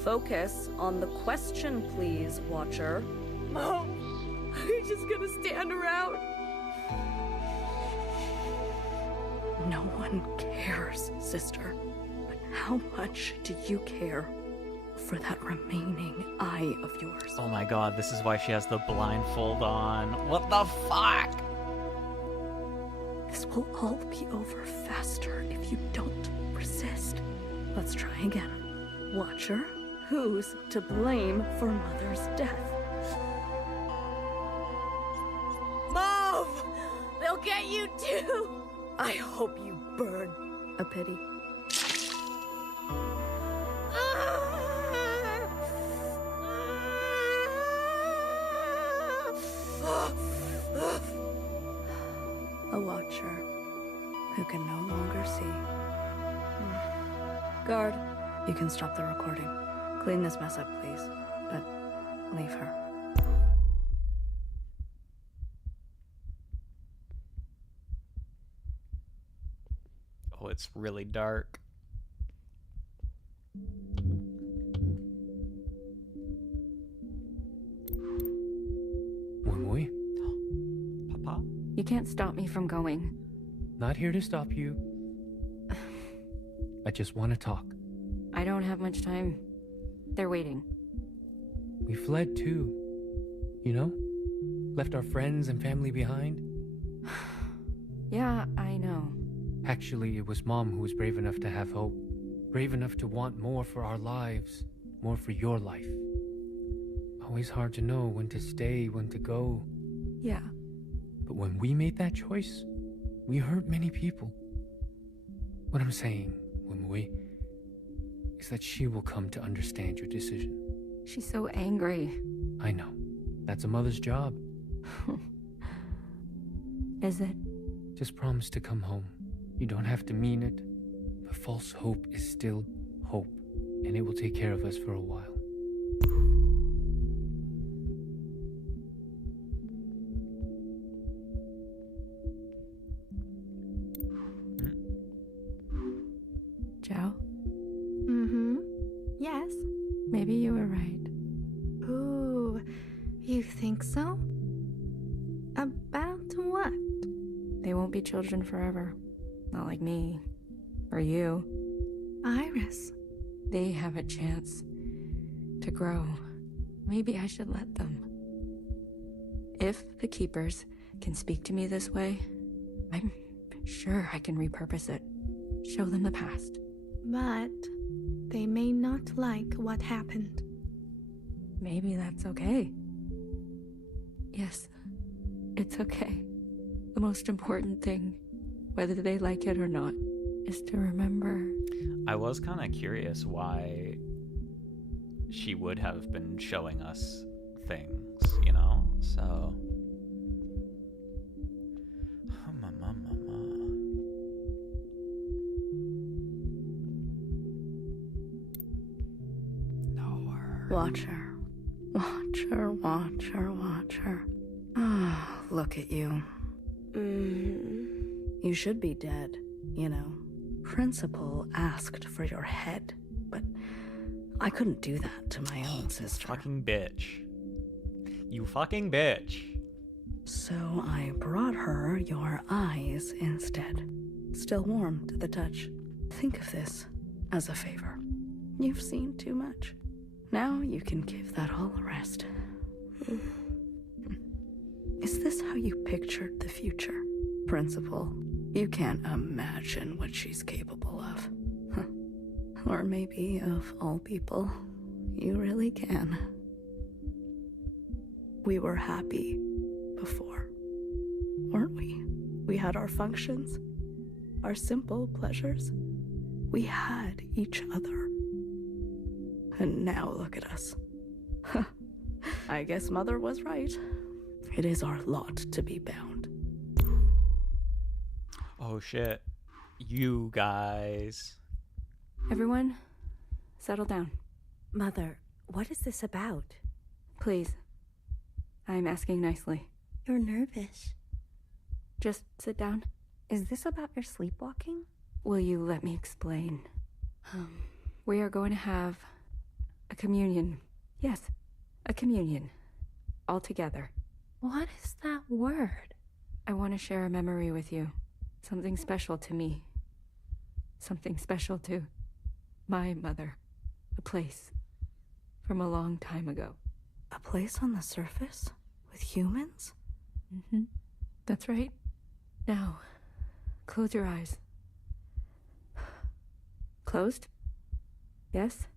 Focus on the question, please, Watcher. Mom, I'm just gonna stand around. No one cares, sister. But how much do you care for that remaining eye of yours? Oh my god, this is why she has the blindfold on. What the fuck? This will all be over faster if you don't resist. Let's try again. Watcher, who's to blame for Mother's death? Mom! They'll get you too! I hope you burn. A pity. A watcher who can no longer see. Guard, you can stop the recording. Clean this mess up, please. But leave her. Oh, it's really dark. Wui, Papa? You can't stop me from going. not here to stop you. I just want to talk. I don't have much time. They're waiting. We fled too. You know? Left our friends and family behind. Yeah, I know. Actually, it was Mom who was brave enough to have hope. Brave enough to want more for our lives. More for your life. Always hard to know when to stay, when to go. Yeah. But when we made that choice, we hurt many people. What I'm saying, Wimui, is that she will come to understand your decision. She's so angry. I know. That's a mother's job. Is it? Just promise to come home. You don't have to mean it, but false hope is still hope, and it will take care of us for a while. Joe? Mm-hmm. Yes? Maybe you were right. Ooh, you think so? About what? They won't be children forever. Not like me. Or you. Iris. They have a chance to grow. Maybe I should let them. If the Keepers can speak to me this way, I'm sure I can repurpose it. Show them the past. But they may not like what happened. Maybe that's okay. Yes, it's okay. The most important thing, whether they like it or not, is to remember. I was kind of curious why she would have been showing us things, you know? So... Watcher. Watcher, watcher, watcher. Ah, look at you. You should be dead, you know. Principal asked for your head, but I couldn't do that to my own sister. Fucking bitch. You fucking bitch. So I brought her your eyes instead. Still warm to the touch. Think of this as a favor. You've seen too much. Now you can give that all a rest. Is this how you pictured the future? Principal, you can't imagine what she's capable of. Or maybe, of all people, you really can. We were happy before, weren't we? We had our functions, our simple pleasures. We had each other. And now look at us. I guess Mother was right. It is our lot to be bound. Oh shit. You guys. Everyone, settle down. Mother, what is this about? Please. I'm asking nicely. You're nervous. Just sit down. Is this about your sleepwalking? Will you let me explain? We are going to have a communion. Yes, a communion. All together. What is that word? I want to share a memory with you. Something special to me. Something special to my mother. A place from a long time ago. A place on the surface? With humans? Mm-hmm. That's right. Now, close your eyes. Closed? Yes?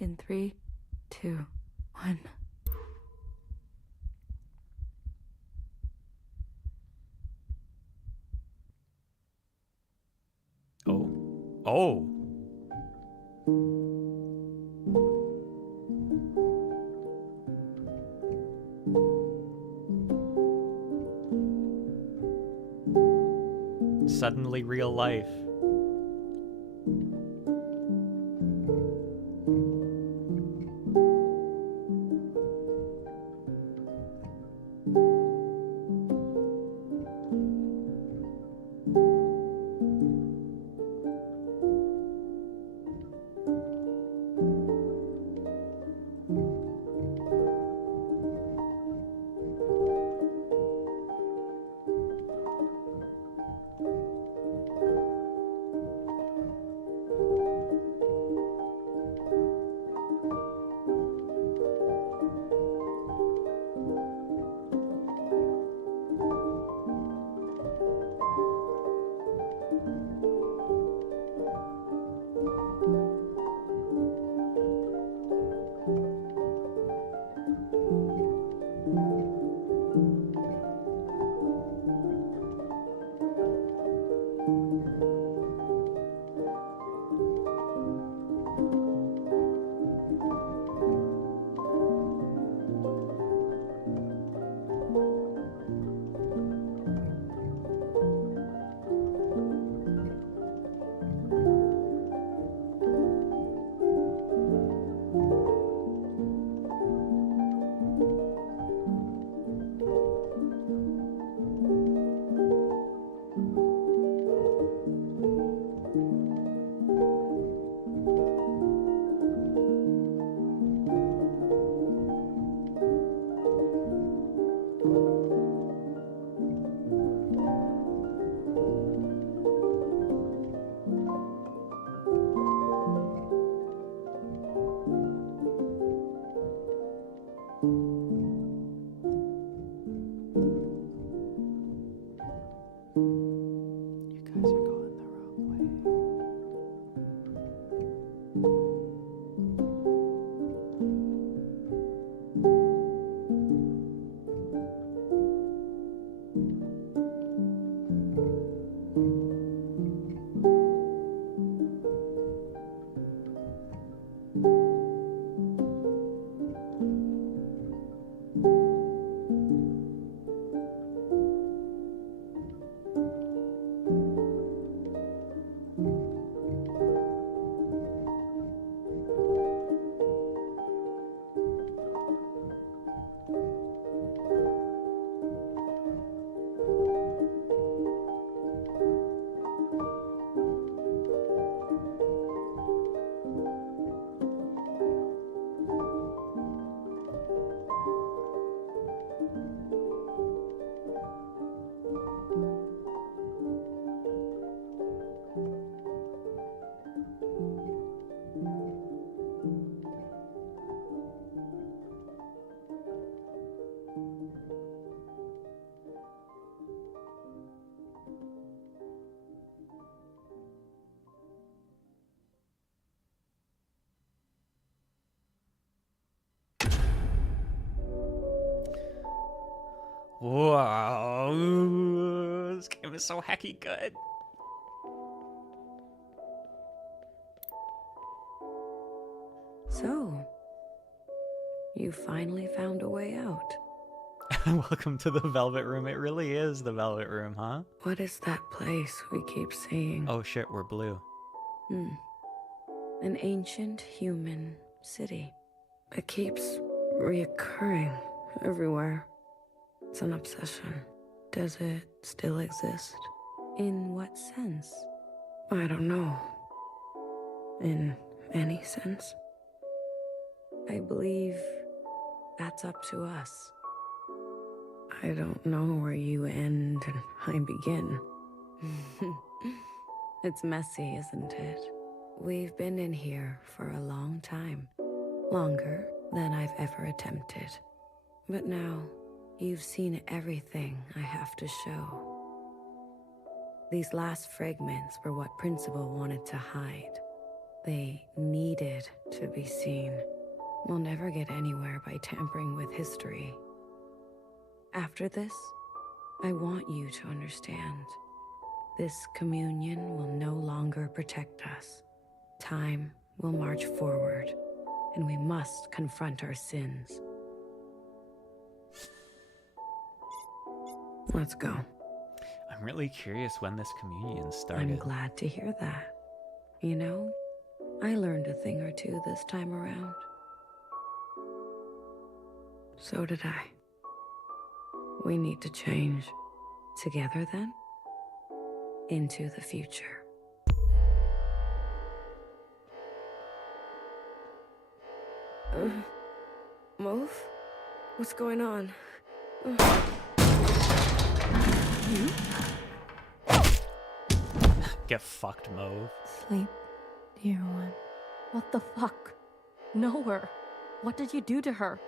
In 3, 2, 1. Oh. Suddenly real life. Whoa, this game is so hecky good. So, you finally found a way out. Welcome to the Velvet Room. It really is the Velvet Room, huh? What is that place we keep seeing? Oh shit, we're blue. An ancient human city. It keeps reoccurring everywhere. It's an obsession. Does it still exist? In what sense? I don't know. In any sense. I believe that's up to us. I don't know where you end and I begin. It's messy, isn't it? We've been in here for a long time. Longer than I've ever attempted. But now, you've seen everything I have to show. These last fragments were what Principal wanted to hide. They needed to be seen. We'll never get anywhere by tampering with history. After this, I want you to understand. This communion will no longer protect us. Time will march forward, and we must confront our sins. Let's go. I'm really curious when this communion started. I'm glad to hear that. You know, I learned a thing or two this time around. So did I. We need to change. Together, then? Into the future. Move? What's going on? Get fucked, Mauve. Sleep, dear one. What the fuck? Know her. What did you do to her?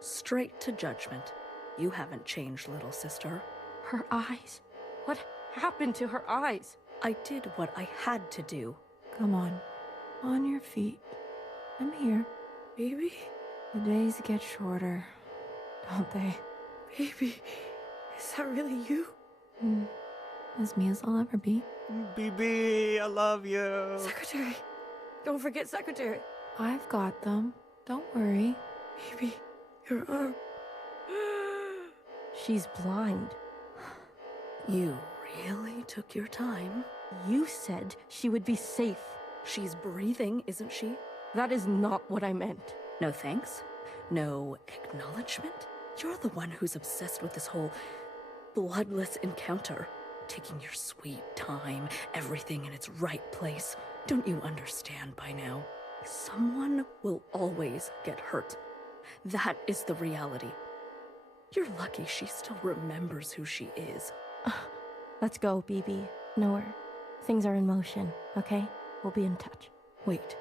Straight to judgment. You haven't changed, little sister. Her eyes. What happened to her eyes? I did what I had to do. Come on your feet. I'm here. Baby? The days get shorter, don't they? Baby, is that really you? As me as I'll ever be. BB, I love you. Secretary. Don't forget Secretary. I've got them. Don't worry. Baby, your arm. She's blind. You really took your time. You said she would be safe. She's breathing, isn't she? That is not what I meant. No thanks. No acknowledgement. You're the one who's obsessed with this whole bloodless encounter. Taking your sweet time, everything in its right place. Don't you understand by now? Someone will always get hurt. That is the reality. You're lucky she still remembers who she is. Let's go, BB. Know her. Things are in motion, okay? We'll be in touch. Wait.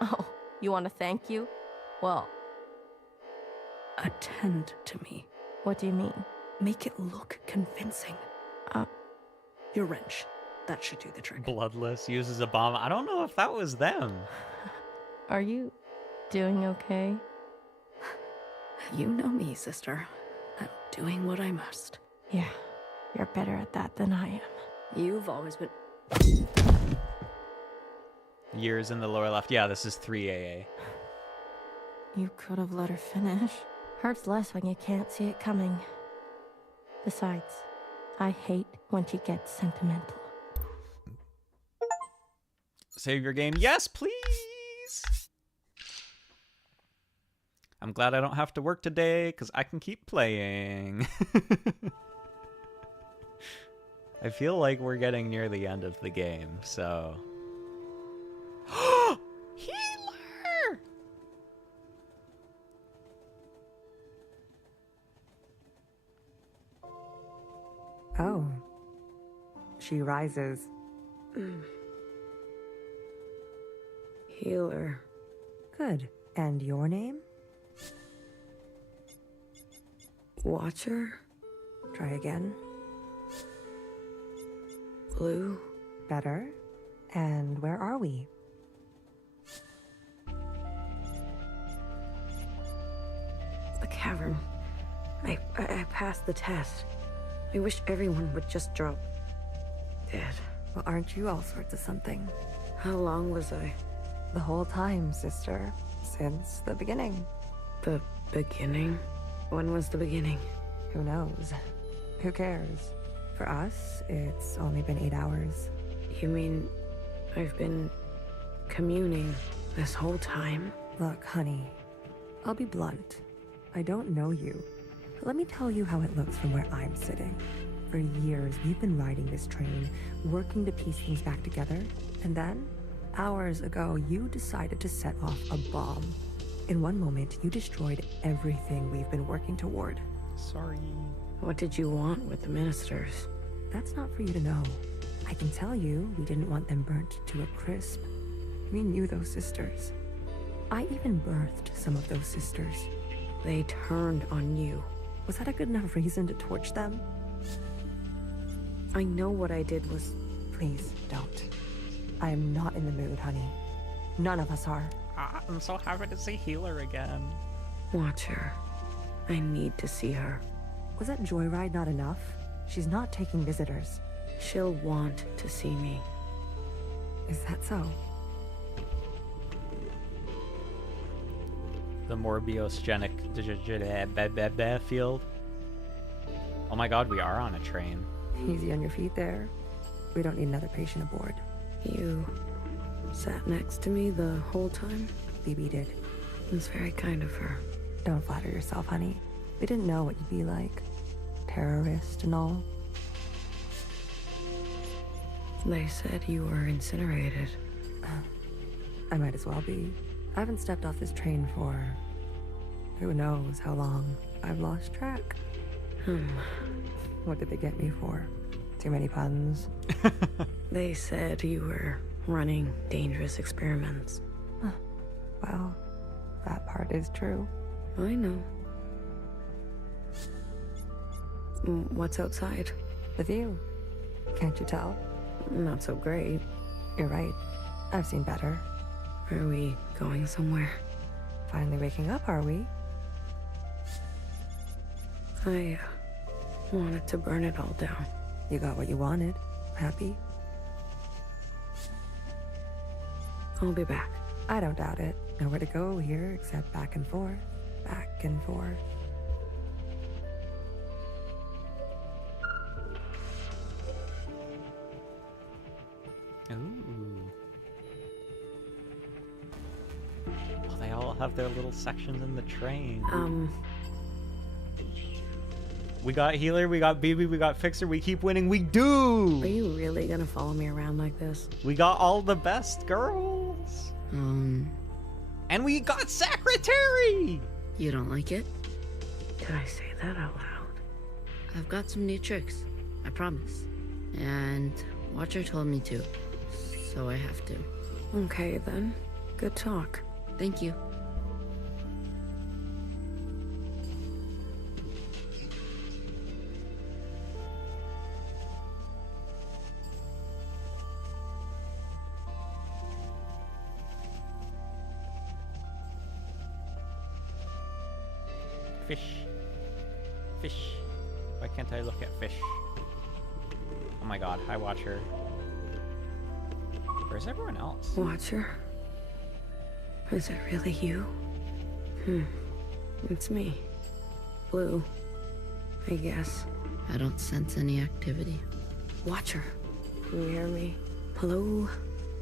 Oh, you want to thank you? Well, attend to me. What do you mean? Make it look convincing. Your wrench. That should do the trick. Bloodless uses a bomb. I don't know if that was them. Are you doing okay? You know me, sister. I'm doing what I must. Yeah, you're better at that than I am. You've always been... Years in the lower left. Yeah, this is 3AA. You could have let her finish. Hurts less when you can't see it coming. Besides, I hate when she gets sentimental. Save your game. Yes, please. I'm glad I don't have to work today because I can keep playing. I feel like we're getting near the end of the game, so... Healer! Oh. She rises. Healer. Good. And your name? Watcher? Try again. Blue? Better. And where are we? The cavern. I passed the test. I wish everyone would just drop dead. Well, aren't you all sorts of something? How long was I? The whole time, sister. Since the beginning. The beginning? When was the beginning? Who knows? Who cares? For us, it's only been 8 hours. You mean I've been communing this whole time? Look, honey, I'll be blunt. I don't know you, but let me tell you how it looks from where I'm sitting. For years, we've been riding this train, working to piece things back together. And then, hours ago, you decided to set off a bomb. In one moment, you destroyed everything we've been working toward. Sorry. What did you want with the ministers? That's not for you to know. I can tell you, we didn't want them burnt to a crisp. We knew those sisters. I even birthed some of those sisters. They turned on you. Was that a good enough reason to torch them? I know what I did was... Please, don't. I am not in the mood, honey. None of us are. I'm so happy to see Healer again. Watch her. I need to see her. Was that joyride not enough? She's not taking visitors. She'll want to see me. Is that so? The Morbiosgenic field. Oh my god, we are on a train. Easy on your feet there. We don't need another patient aboard. You sat next to me the whole time? BB did. It's very kind of her. Don't flatter yourself, honey. We didn't know what you'd be like. Terrorist and all. They said you were incinerated. I might as well be. I haven't stepped off this train for... who knows how long. I've lost track. What did they get me for? Too many puns? They said you were running dangerous experiments. Well, that part is true. I know. What's outside? The view. Can't you tell? Not so great. You're right. I've seen better. Are we going somewhere? Finally waking up, are we? I wanted to burn it all down. You got what you wanted. Happy? I'll be back. I don't doubt it. Nowhere to go here except back and forth. Back and forth. Ooh. Oh, they all have their little sections in the train. We got Healer, we got BB, we got Fixer, we keep winning, we do! Are you really gonna follow me around like this? We got all the best girls! And we got Secretary! You don't like it? Did I say that out loud? I've got some new tricks, I promise. And Watcher told me to, so I have to. Okay then, good talk. Thank you. Fish. Fish. Why can't I look at fish? Oh my god, hi Watcher. Where's everyone else? Watcher? Is it really you? It's me. Blue. I guess. I don't sense any activity. Watcher. Can you hear me? Hello?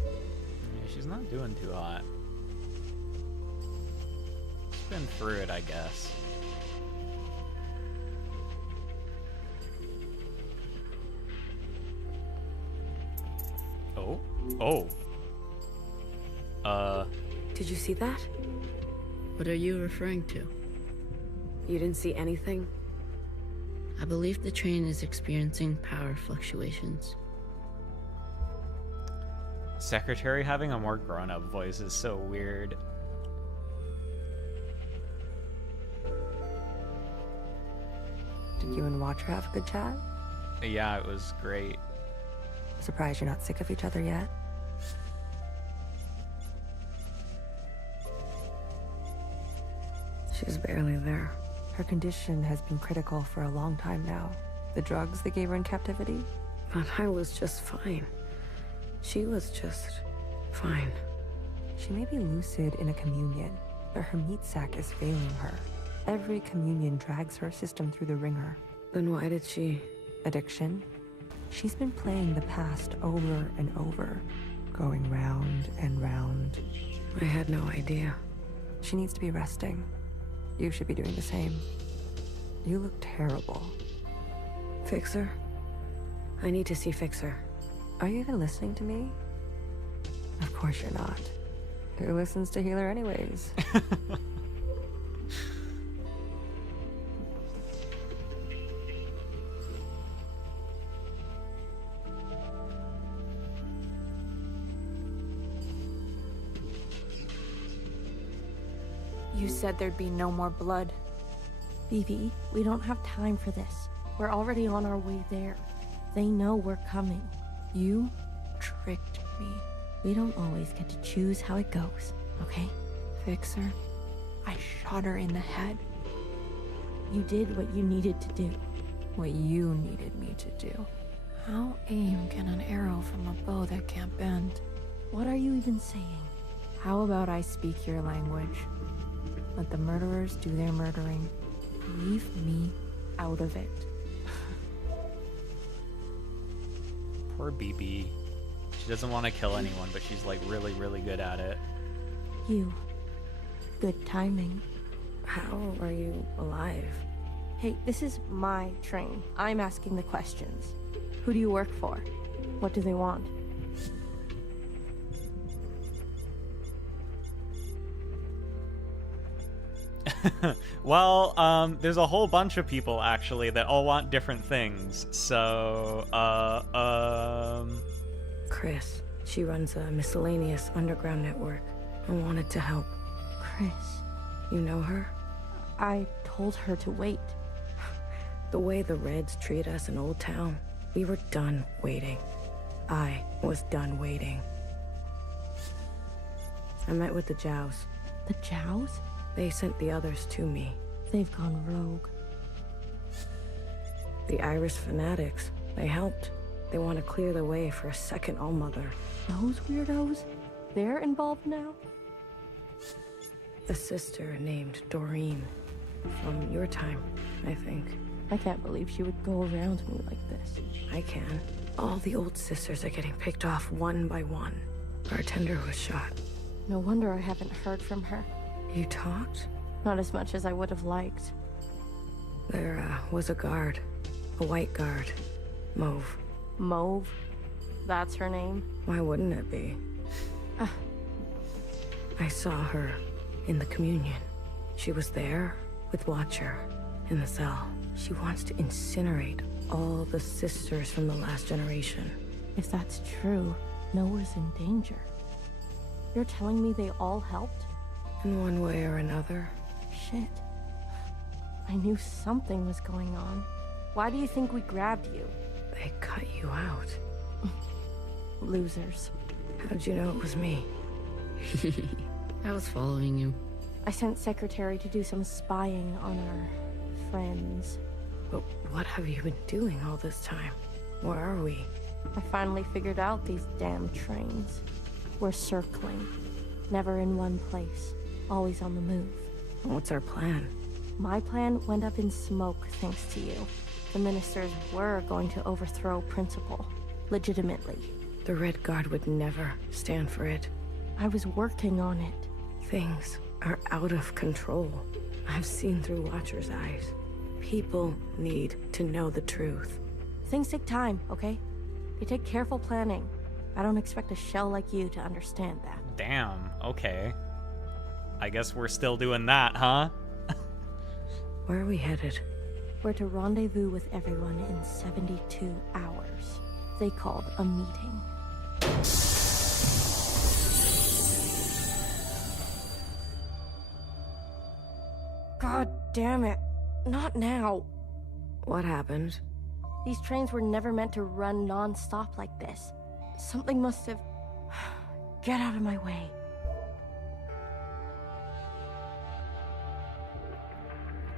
Yeah, she's not doing too hot. She's been through it, I guess. Oh? Oh. Did you see that? What are you referring to? You didn't see anything? I believe the train is experiencing power fluctuations. Secretary having a more grown-up voice is so weird. Did you and Watcher have a good chat? Yeah, it was great. Surprised you're not sick of each other yet? She's barely there. Her condition has been critical for a long time now. The drugs they gave her in captivity? But I was just fine. She was just fine. She may be lucid in a communion, but her meat sac is failing her. Every communion drags her system through the ringer. Then why did she? Addiction. She's been playing the past over and over, going round and round. I had no idea. She needs to be resting. You should be doing the same. You look terrible. Fixer? I need to see Fixer. Are you even listening to me? Of course you're not. Who listens to Healer anyways? You said there'd be no more blood. Vivi, we don't have time for this. We're already on our way there. They know we're coming. You tricked me. We don't always get to choose how it goes, okay? Fixer, I shot her in the head. You did what you needed to do. What you needed me to do. How aim can an arrow from a bow that can't bend? What are you even saying? How about I speak your language? Let the murderers do their murdering. Leave me out of it. Poor BB. She doesn't want to kill anyone, but she's like really, really good at it. You. Good timing. How are you alive? Hey, this is my train. I'm asking the questions. Who do you work for? What do they want? Well, there's a whole bunch of people actually that all want different things. So, Chris. She runs a miscellaneous underground network. I wanted to help. Chris. You know her? I told her to wait. The way the Reds treat us in Old Town, we were done waiting. I was done waiting. I met with the Jows. The Jows? They sent the others to me. They've gone rogue. The Iris fanatics, they helped. They want to clear the way for a second Allmother. Those weirdos? They're involved now? A sister named Doreen. From your time, I think. I can't believe she would go around me like this. I can. All the old sisters are getting picked off one by one. Bartender was shot. No wonder I haven't heard from her. You talked? Not as much as I would have liked. There was a guard. A white guard. Mauve. Mauve? That's her name? Why wouldn't it be? I saw her in the communion. She was there with Watcher in the cell. She wants to incinerate all the sisters from the last generation. If that's true, Noah's in danger. You're telling me they all helped? In one way or another. Shit. I knew something was going on. Why do you think we grabbed you? They cut you out. Losers. How'd you know it was me? I was following you. I sent Secretary to do some spying on our friends. But what have you been doing all this time? Where are we? I finally figured out these damn trains. We're circling. Never in one place. Always on the move. What's our plan? My plan went up in smoke thanks to you. The ministers were going to overthrow Principal. Legitimately. The Red Guard would never stand for it. I was working on it. Things are out of control. I've seen through Watcher's eyes. People need to know the truth. Things take time, okay? They take careful planning. I don't expect a shell like you to understand that. Damn, okay. I guess we're still doing that, huh? Where are we headed? We're to rendezvous with everyone in 72 hours. They called a meeting. God damn it. Not now. What happened? These trains were never meant to run non-stop like this. Something must have... Get out of my way.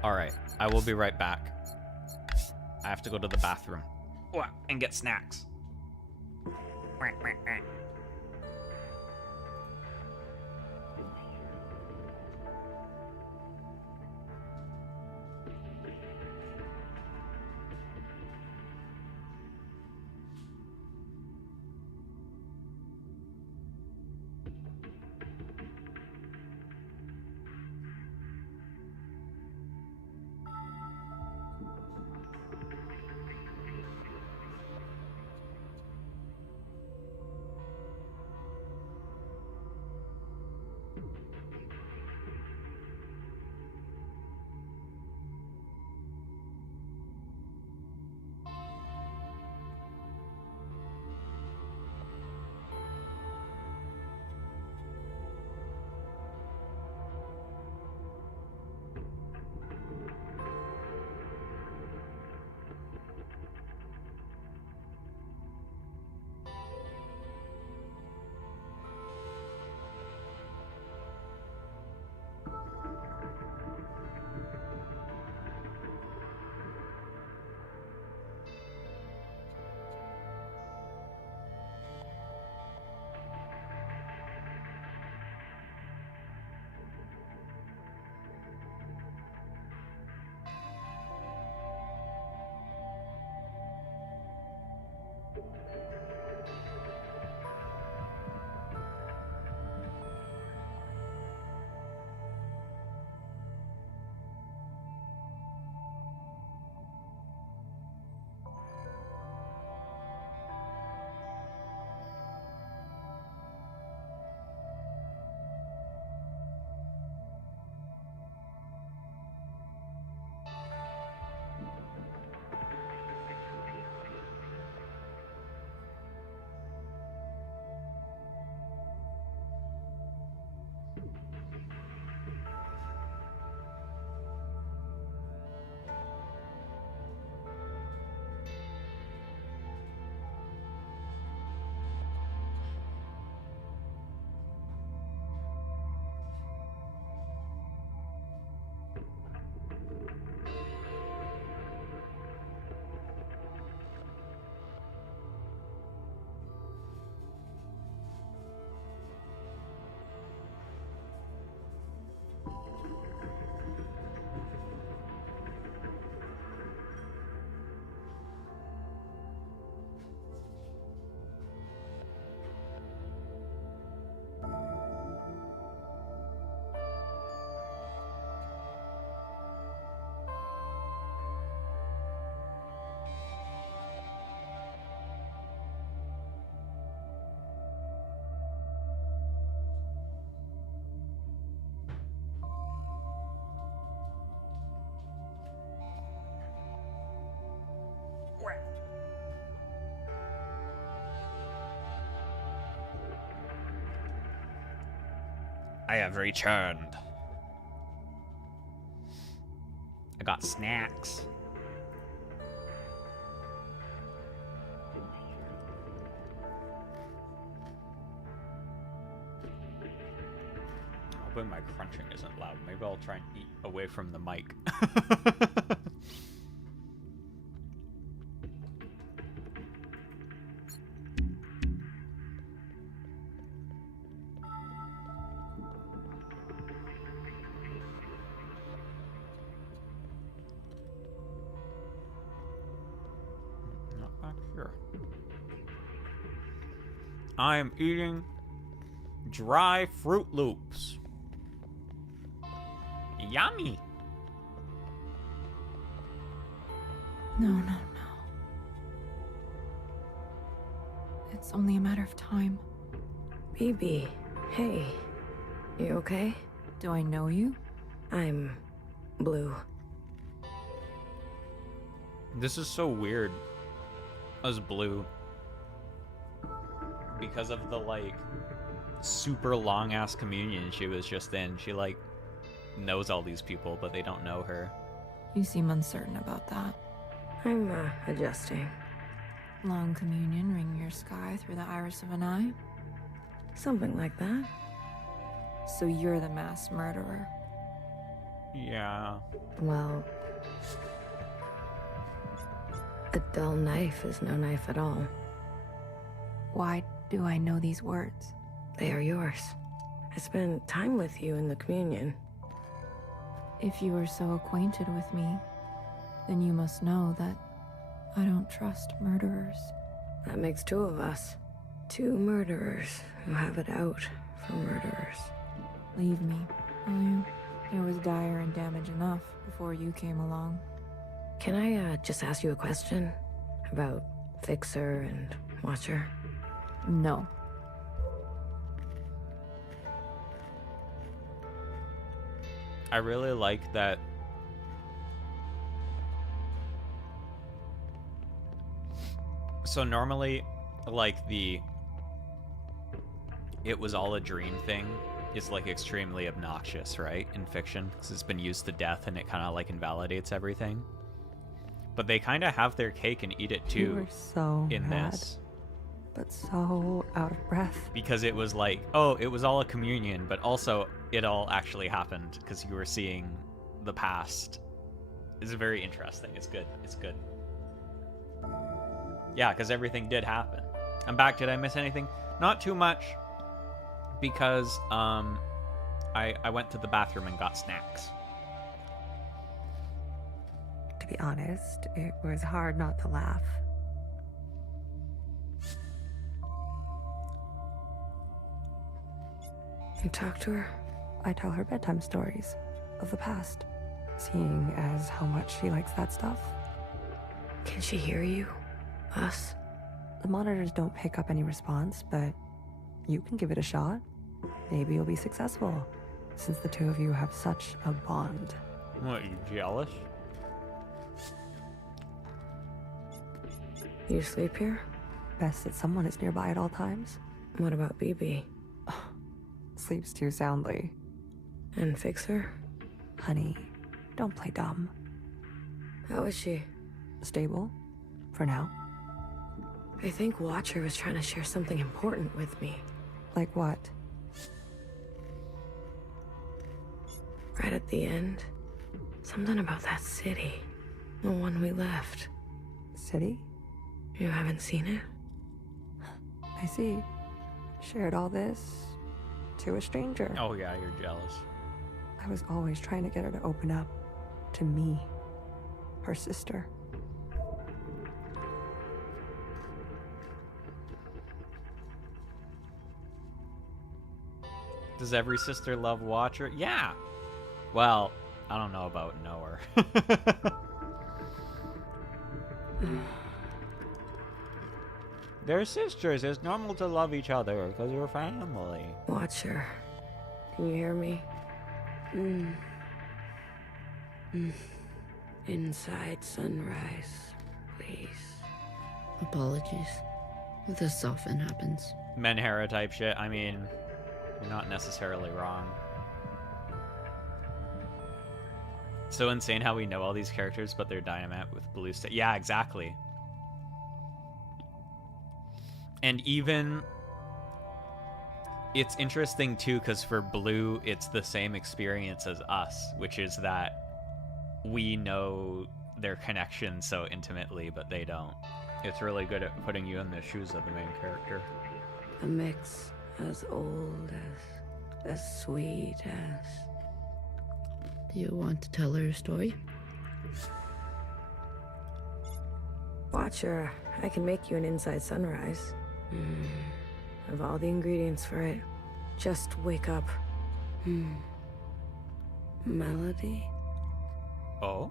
Alright, I will be right back. I have to go to the bathroom. And get snacks. I have returned. I got snacks. Hoping my crunching isn't loud. Maybe I'll try and eat away from the mic. Not back here. I am eating dry Fruit Loops. Yummy. No. It's only a matter of time. BB, hey. You okay? Do I know you? I'm Blue. This is so weird as Blue. Because of the, like, super long-ass communion she was just in. She, like, knows all these people, but they don't know her. You seem uncertain about that. I'm, adjusting. Long communion ring your sky through the iris of an eye? Something like that. So you're the mass murderer? Yeah. Well, a dull knife is no knife at all. Why do I know these words? They are yours. I spent time with you in the communion. If you are so acquainted with me, then you must know that I don't trust murderers. That makes two of us. Two murderers who have it out for murderers. Leave me, will you? It was dire and damage enough before you came along. Can I, just ask you a question? About Fixer and Watcher? No. I really like that. So normally, like, it was all a dream thing is, like, extremely obnoxious, right? In fiction, because it's been used to death and it kind of, like, invalidates everything. But they kind of have their cake and eat it too. You were so in mad, this. but so out of breath. Because it was like, oh, it was all a communion, but also it all actually happened because you were seeing the past. It's very interesting. It's good. It's good. Yeah, because everything did happen. I'm back. Did I miss anything? Not too much, because I went to the bathroom and got snacks. To be honest, it was hard not to laugh. You talk to her? I tell her bedtime stories of the past, seeing as how much she likes that stuff. Can she hear you? Us? The monitors don't pick up any response, but you can give it a shot. Maybe you'll be successful, since the two of you have such a bond. What, you jealous? You sleep here? Best that someone is nearby at all times. What about BB? Sleeps too soundly. And Fixer? Honey, don't play dumb. How is she? Stable, for now. I think Watcher was trying to share something important with me. Like what? Right at the end. Something about that city. The one we left. City? You haven't seen it? I see. Shared all this to a stranger. Oh yeah, you're jealous. I was always trying to get her to open up to me, her sister. Does every sister love Watcher? Yeah. Well, I don't know about No.A. They're sisters. It's normal to love each other because you're family. Watcher, can you hear me? Inside sunrise, please. Apologies. This often happens. Menhera type shit. I mean, you're not necessarily wrong. So insane how we know all these characters, but they're Dynamite with blue state. Yeah, exactly. And even it's interesting too, because for Blue, it's the same experience as us, which is that we know their connection so intimately, but they don't. It's really good at putting you in the shoes of the main character. A mix as old as sweet as... Do you want to tell her a story? Watcher, I can make you an inside sunrise. Have all the ingredients for it. Just wake up. Melody? Oh?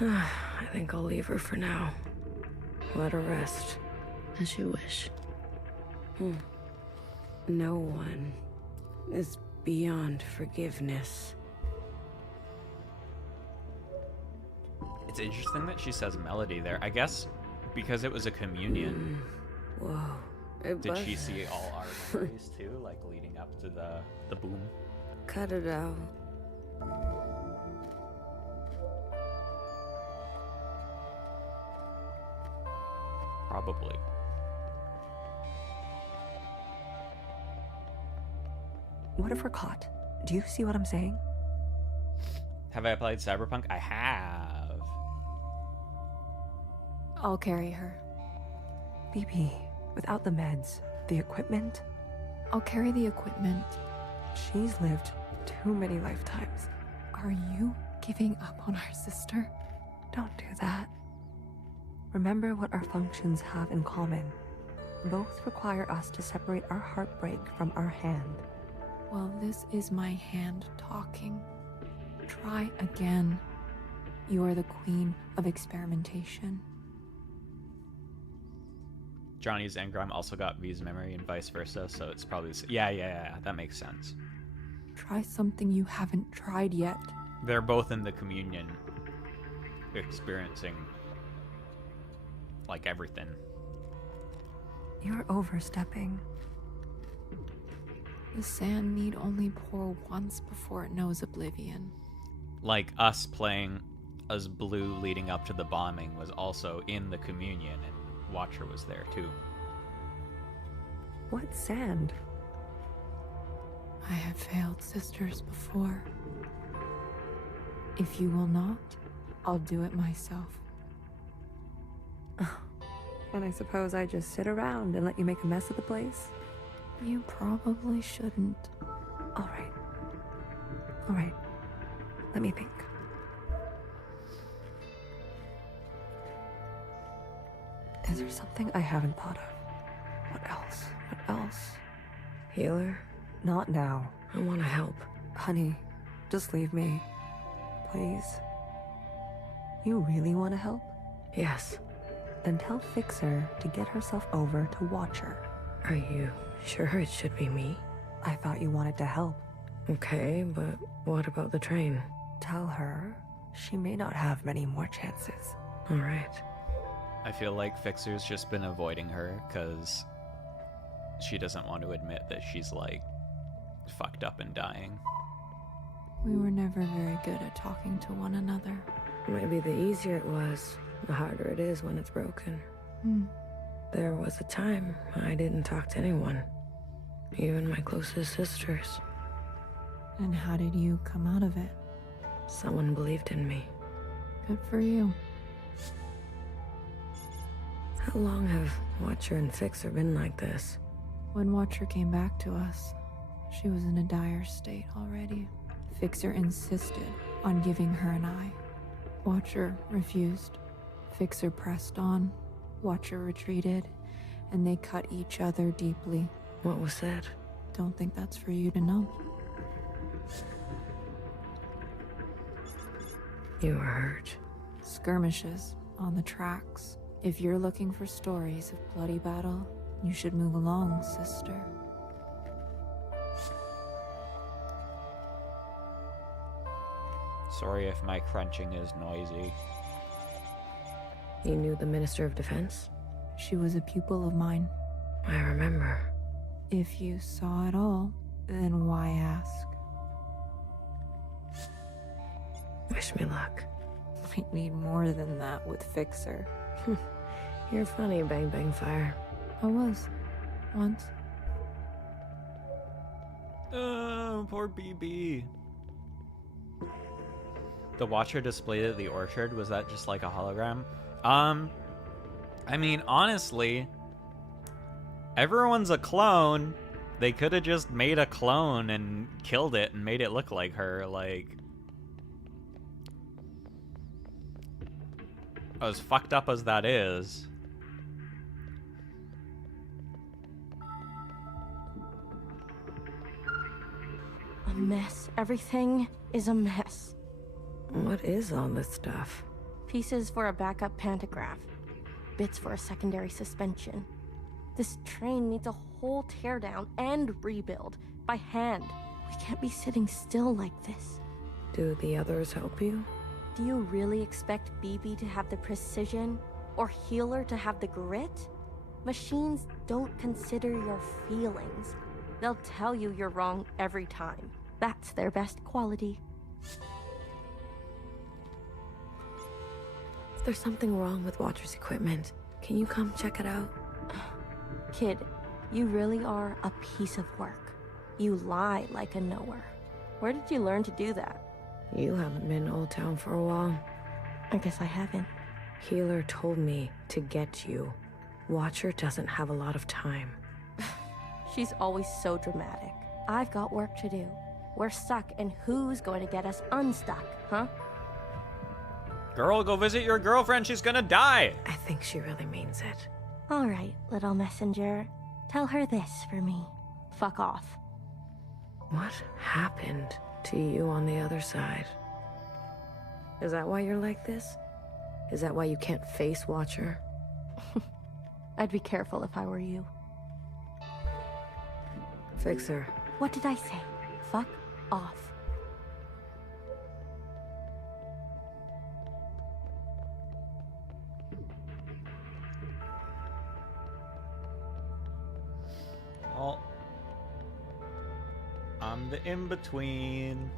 I think I'll leave her for now. Let her rest. As you wish. No one is beyond forgiveness. It's interesting that she says melody there. I guess because it was a communion. Whoa. Did she see all our memories too, like leading up to the boom? Cut it out. Probably. What if we're caught? Do you see what I'm saying? Have I played Cyberpunk? I have. I'll carry her. BB, without the meds, the equipment... I'll carry the equipment. She's lived too many lifetimes. Are you giving up on our sister? Don't do that. Remember what our functions have in common. Both require us to separate our heartbreak from our hand. Well, this is my hand talking. Try again. You are the queen of experimentation. Johnny's engram also got V's memory and vice versa, so it's probably... Yeah, that makes sense. Try something you haven't tried yet. They're both in the communion, experiencing, like, everything. You're overstepping. The sand need only pour once before it knows oblivion. Like, us playing as Blue leading up to the bombing was also in the communion, and Watcher was there too. What sand? I have failed sisters before. If you will not, I'll do it myself. And I suppose I just sit around and let you make a mess of the place? You probably shouldn't. All right. Let me think. Is there something I haven't thought of? What else? Healer? Not now. I want to help. Honey, just leave me. Please. You really want to help? Yes. Then tell Fixer to get herself over to Watcher. Are you sure it should be me? I thought you wanted to help. Okay, but what about the train? Tell her she may not have many more chances. All right. I feel like Fixer's just been avoiding her because she doesn't want to admit that she's, like, fucked up and dying. We were never very good at talking to one another. Maybe the easier it was, the harder it is when it's broken. There was a time I didn't talk to anyone, even my closest sisters. And how did you come out of it? Someone believed in me. Good for you. How long have Watcher and Fixer been like this? When Watcher came back to us, she was in a dire state already. Fixer insisted on giving her an eye. Watcher refused. Fixer pressed on. Watcher retreated, and they cut each other deeply. What was said? Don't think that's for you to know. You were hurt. Skirmishes on the tracks. If you're looking for stories of bloody battle, you should move along, sister. Sorry if my crunching is noisy. You knew the Minister of Defense? She was a pupil of mine. I remember. If you saw it all, then why ask? Wish me luck. Might need more than that with Fixer. You're funny, Bang Bang Fire. I was. Once. Oh, poor BB. The Watcher displayed at the orchard, was that just like a hologram? I mean, honestly, everyone's a clone. They could have just made a clone and killed it and made it look like her, like... As fucked up as that is. A mess. Everything is a mess. What is all this stuff? Pieces for a backup pantograph. Bits for a secondary suspension. This train needs a whole teardown and rebuild by hand. We can't be sitting still like this. Do the others help you? Do you really expect BB to have the precision or Healer to have the grit? Machines don't consider your feelings. They'll tell you you're wrong every time. That's their best quality. There's something wrong with Watcher's equipment. Can you come check it out? Kid, you really are a piece of work. You lie like a knower. Where did you learn to do that? You haven't been to Old Town for a while. I guess I haven't. Healer told me to get you. Watcher doesn't have a lot of time. She's always so dramatic. I've got work to do. We're stuck, and who's going to get us unstuck, huh? Girl, go visit your girlfriend. She's gonna die. I think she really means it. All right, little messenger. Tell her this for me. Fuck off. What happened to you on the other side? Is that why you're like this? Is that why you can't face Watcher? I'd be careful if I were you. Fixer. What did I say? Fuck off. Oh. I'm the in-between.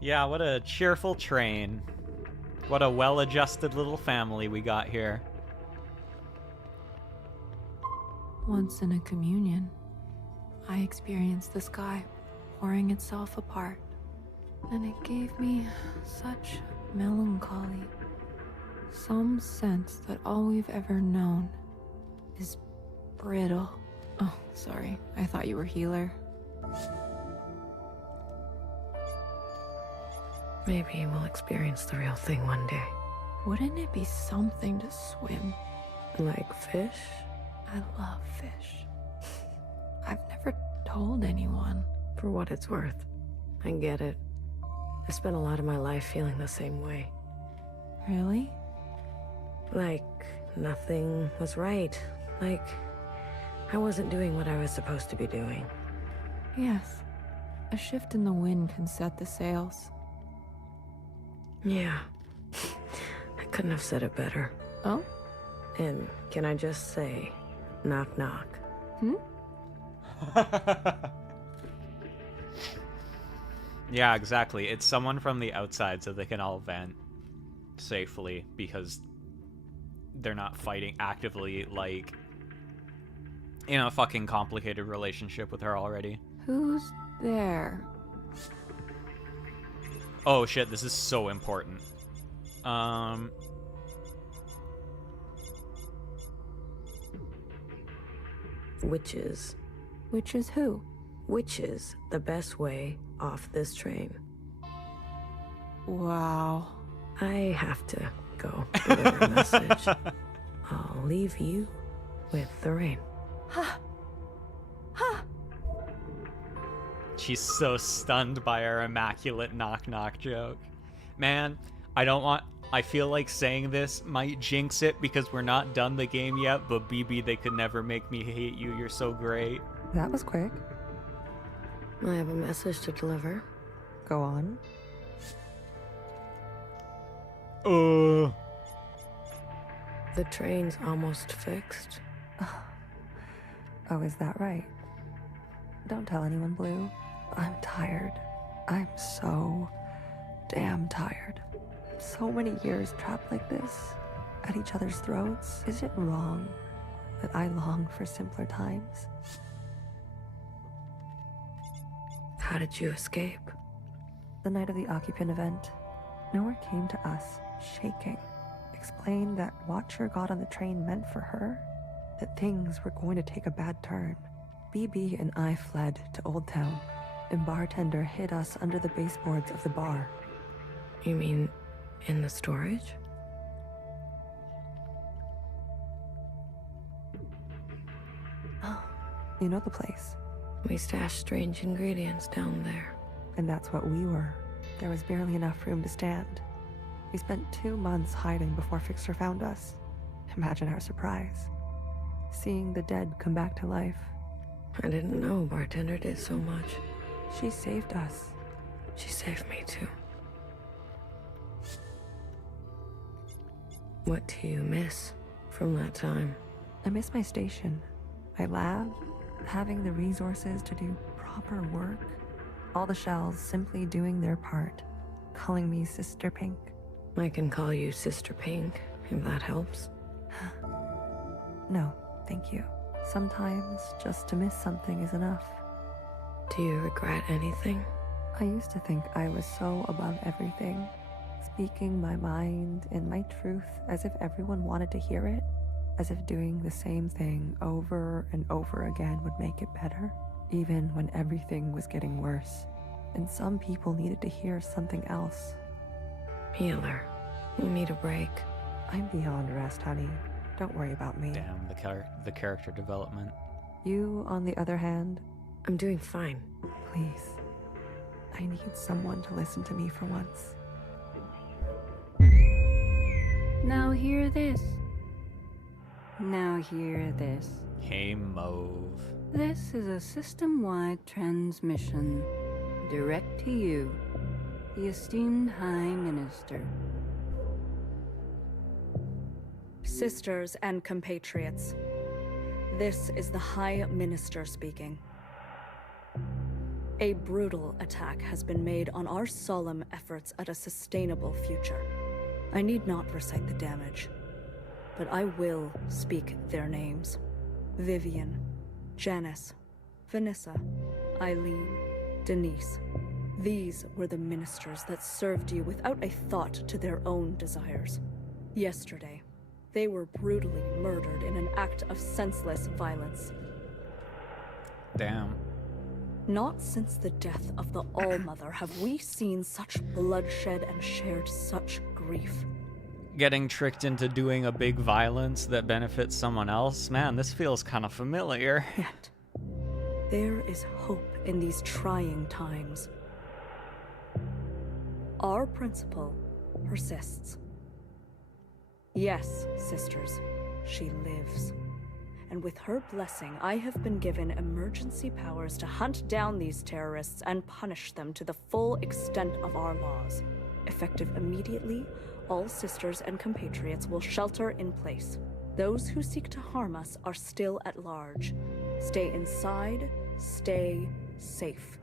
Yeah, what a cheerful train. What a well-adjusted little family we got here. Once in a communion, I experienced the sky pouring itself apart, and it gave me such melancholy. Some sense that all we've ever known is brittle. Oh, sorry. I thought you were Healer. Maybe we'll experience the real thing one day. Wouldn't it be something to swim? Like fish? I love fish. I've never told anyone. For what it's worth. I get it. I spent a lot of my life feeling the same way. Really? Like nothing was right. Like I wasn't doing what I was supposed to be doing. Yes. A shift in the wind can set the sails. Yeah. I couldn't have said it better. Oh? And can I just say, knock knock. Yeah, exactly. It's someone from the outside so they can all vent safely because they're not fighting actively like in a fucking complicated relationship with her already. Who's there? Oh shit, this is so important. Witches. Witches who? Witches, the best way off this train. Wow. I have to go deliver a message. I'll leave you with the rain. She's so stunned by our immaculate knock-knock joke. Man, I feel like saying this might jinx it because we're not done the game yet, but BB, they could never make me hate you. You're so great. That was quick. I have a message to deliver. Go on. The train's almost fixed. Oh, is that right? Don't tell anyone, Blue. I'm tired. I'm so damn tired. So many years trapped like this, at each other's throats. Is it wrong that I long for simpler times? How did you escape? The night of the occupant event, Noah came to us, shaking, explained that what Watcher got on the train meant for her, that things were going to take a bad turn. BB and I fled to Old Town, and bartender hid us under the baseboards of the bar. You mean in the storage? Oh, you know the place. We stashed strange ingredients down there. And that's what we were. There was barely enough room to stand. We spent 2 months hiding before Fixer found us. Imagine our surprise. Seeing the dead come back to life. I didn't know bartender did so much. She saved us. She saved me too. What do you miss from that time? I miss my station, my lab, having the resources to do proper work. All the shells simply doing their part, calling me Sister Pink. I can call you Sister Pink, if that helps. No, thank you. Sometimes just to miss something is enough. Do you regret anything? I used to think I was so above everything, speaking my mind and my truth as if everyone wanted to hear it, as if doing the same thing over and over again would make it better, even when everything was getting worse. And some people needed to hear something else. Healer, you need a break. I'm beyond rest, honey. Don't worry about me. Damn, the character development. You, on the other hand, I'm doing fine. Please. I need someone to listen to me for once. Now hear this. Now hear this. Hey, Mauve. This is a system-wide transmission. Direct to you, the esteemed High Minister. Sisters and compatriots, this is the High Minister speaking. A brutal attack has been made on our solemn efforts at a sustainable future. I need not recite the damage, but I will speak their names. Vivian, Janice, Vanessa, Eileen, Denise. These were the ministers that served you without a thought to their own desires. Yesterday, they were brutally murdered in an act of senseless violence. Damn. Not since the death of the All-Mother have we seen such bloodshed and shared such grief. Getting tricked into doing a big violence that benefits someone else? Man, this feels kind of familiar. Yet, there is hope in these trying times. Our principle persists. Yes, sisters, she lives. And with her blessing, I have been given emergency powers to hunt down these terrorists and punish them to the full extent of our laws. Effective immediately, all sisters and compatriots will shelter in place. Those who seek to harm us are still at large. Stay inside, stay safe.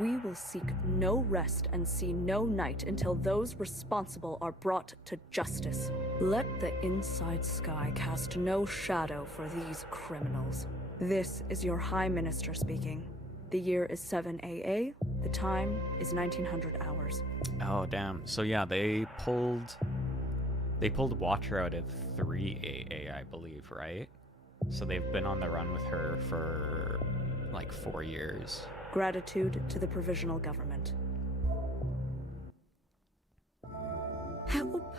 We will seek no rest and see no night until those responsible are brought to justice. Let the inside sky cast no shadow for these criminals. This is your High Minister speaking. The year is 7 AA. The time is 1900 hours. Oh, damn. So yeah, they pulled Watcher out of 3 AA, I believe, right? So they've been on the run with her for like 4 years. Gratitude to the provisional government. Help!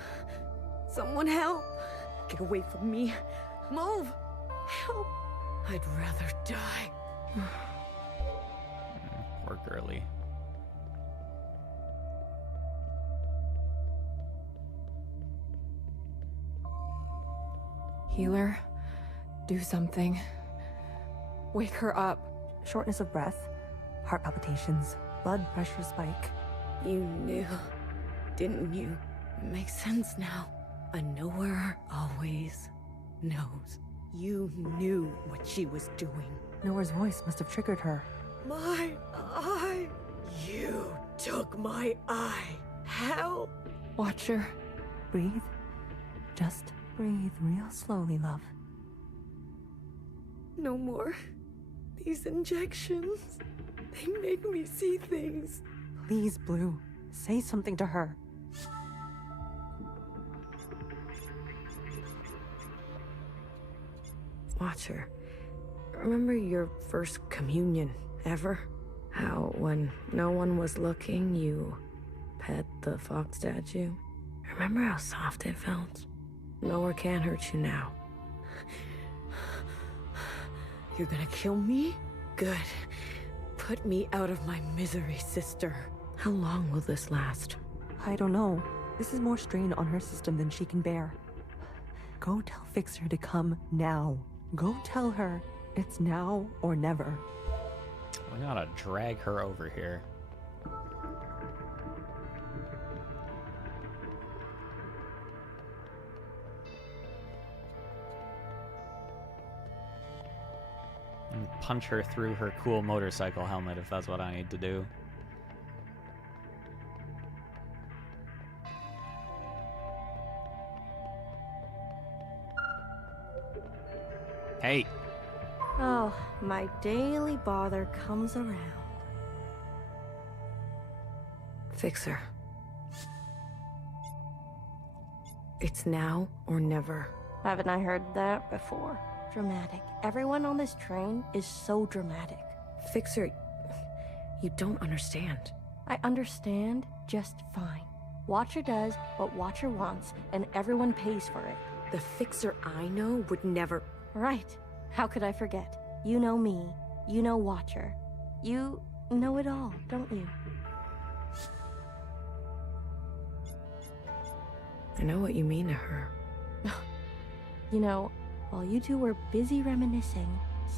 Someone help! Get away from me! Move! Help! I'd rather die. Poor girly. Healer, do something. Wake her up. Shortness of breath, heart palpitations, blood pressure spike. You knew, didn't you? It makes sense now. A knower always knows. You knew what she was doing. Noah's voice must have triggered her. My eye! You took my eye! How? Watcher, breathe. Just breathe real slowly, love. No more. These injections. They make me see things. Please, Blue, say something to her. Watcher, remember your first communion ever? How, when no one was looking, you pet the fox statue? Remember how soft it felt? Nowhere can hurt you now. You're gonna kill me? Good. Put me out of my misery, sister. How long will this last? I don't know. This is more strain on her system than she can bear. Go tell Fixer to come now. Go tell her it's now or never. We gotta drag her over here. And punch her through her cool motorcycle helmet if that's what I need to do. Hey. Oh, my daily bother comes around. Fixer. It's now or never. Haven't I heard that before? Dramatic. Everyone on this train is so dramatic. Fixer, you don't understand. I understand just fine. Watcher does what Watcher wants, and everyone pays for it. The Fixer I know would never... Right. How could I forget? You know me. You know Watcher. You know it all, don't you? I know what you mean to her. You know, while you two were busy reminiscing,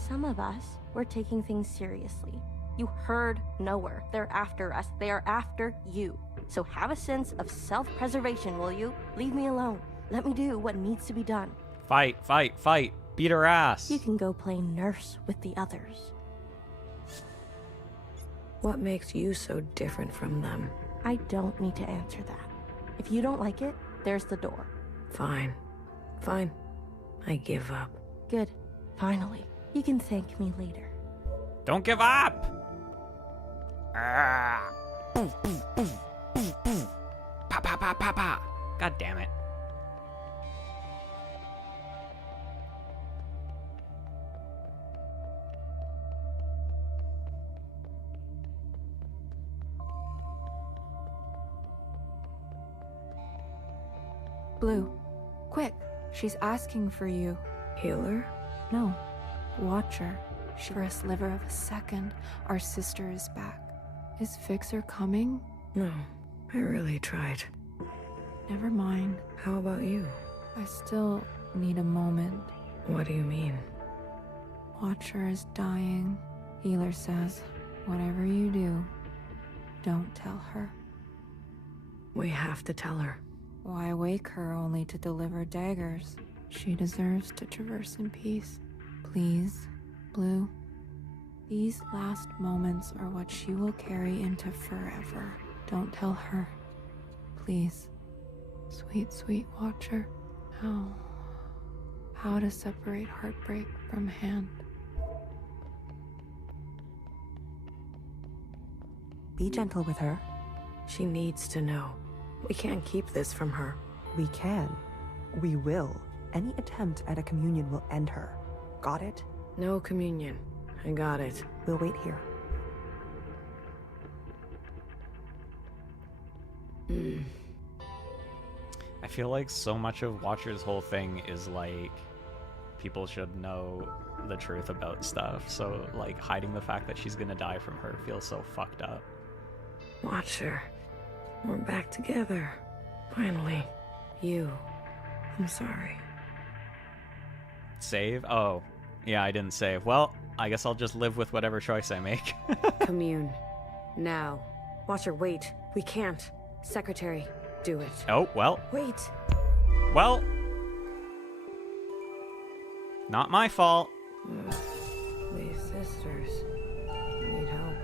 some of us were taking things seriously. You heard nowhere. They're after us. They are after you. So have a sense of self-preservation, will you? Leave me alone. Let me do what needs to be done. Fight, fight, fight. Beat her ass. You can go play nurse with the others. What makes you so different from them? I don't need to answer that. If you don't like it, there's the door. Fine. Fine. I give up. Good. Finally. You can thank me later. Don't give up! Ah. Boom, boom, boom, boom, boom. Pa, pa, pa, pa, pa. God damn it. Blue, quick. She's asking for you. Healer? No. Watcher. For a sliver of a second, our sister is back. Is Fixer coming? No. I really tried. Never mind. How about you? I still need a moment. What do you mean? Watcher is dying. Healer says, whatever you do, don't tell her. We have to tell her. Why wake her only to deliver daggers? She deserves to traverse in peace. Please, Blue. These last moments are what she will carry into forever. Don't tell her. Please. Sweet, sweet Watcher. How to separate heartbreak from hand. Be gentle with her. She needs to know. We can't keep this from her. We can. We will. Any attempt at a communion will end her. Got it? No communion. I got it. We'll wait here. I feel like so much of Watcher's whole thing is like people should know the truth about stuff. So like hiding the fact that she's gonna die from her feels so fucked up. Watcher. We're back together. Finally. You. I'm sorry. Save? Oh. Yeah, I didn't save. Well, I guess I'll just live with whatever choice I make. Commune. Now. Watcher, wait. We can't. Secretary, do it. Oh, well. Wait. Well. Not my fault. These sisters need help.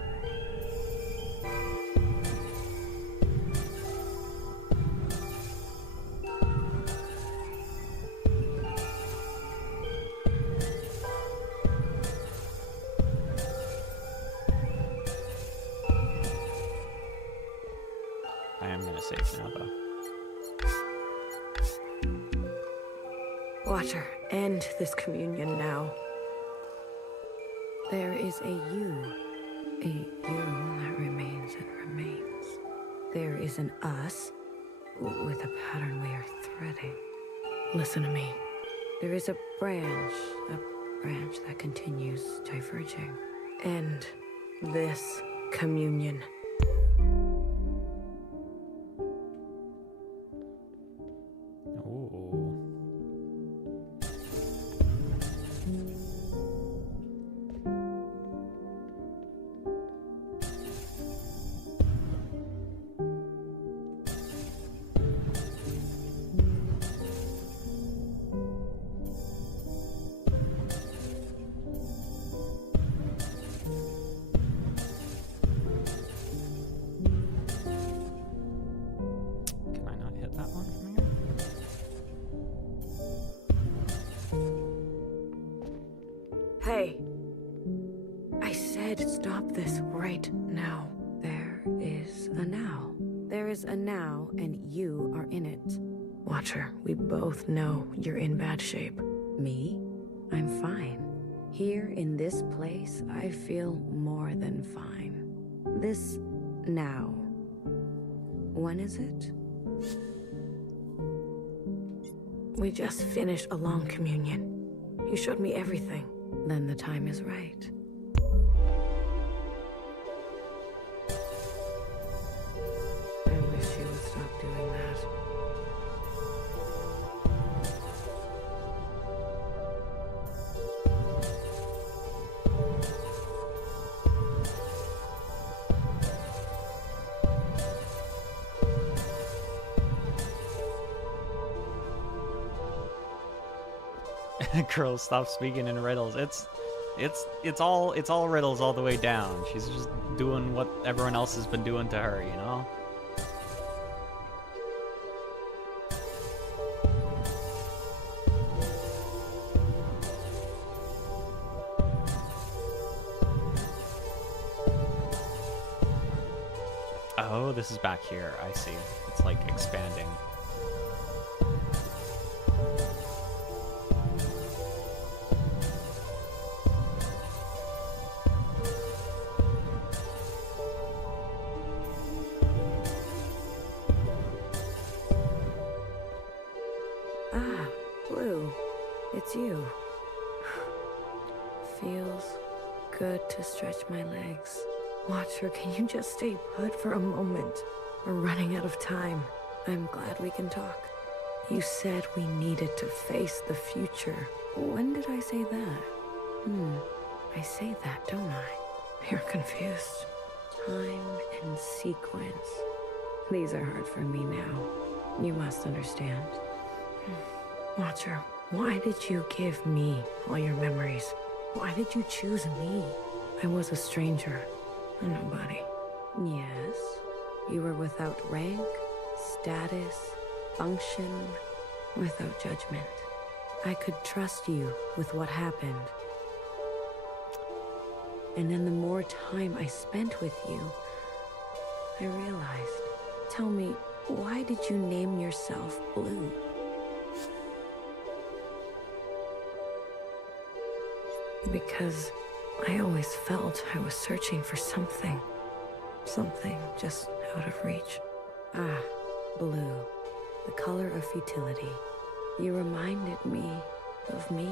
I am gonna save now, though. Watcher, end this communion now. There is a you that remains and remains. There is an us with a pattern we are threading. Listen to me. There is a branch that continues diverging. End this communion. Hey, I said stop this right now. There is a now. There is a now, and you are in it. Watcher, we both know you're in bad shape. Me? I'm fine. Here in this place, I feel more than fine. This now. When is it? We just finished a long communion. You showed me everything. Then the time is right. I wish you would stop doing that. Girl, stop speaking in riddles. It's all riddles all the way down. She's just doing what everyone else has been doing to her, you know? Oh, this is back here. I see. It's like expanding. It's you. Feels good to stretch my legs. Watcher, can you just stay put for a moment? We're running out of time. I'm glad we can talk. You said we needed to face the future. When did I say that? I say that, don't I? You're confused. Time and sequence. These are hard for me now. You must understand. Watcher, why did you give me all your memories? Why did you choose me? I was a stranger, a nobody. Yes, you were without rank, status, function, without judgment. I could trust you with what happened. And then the more time I spent with you, I realized. Tell me, why did you name yourself Blue? Because I always felt I was searching for something. Something just out of reach. Blue. The color of futility. You reminded me of me.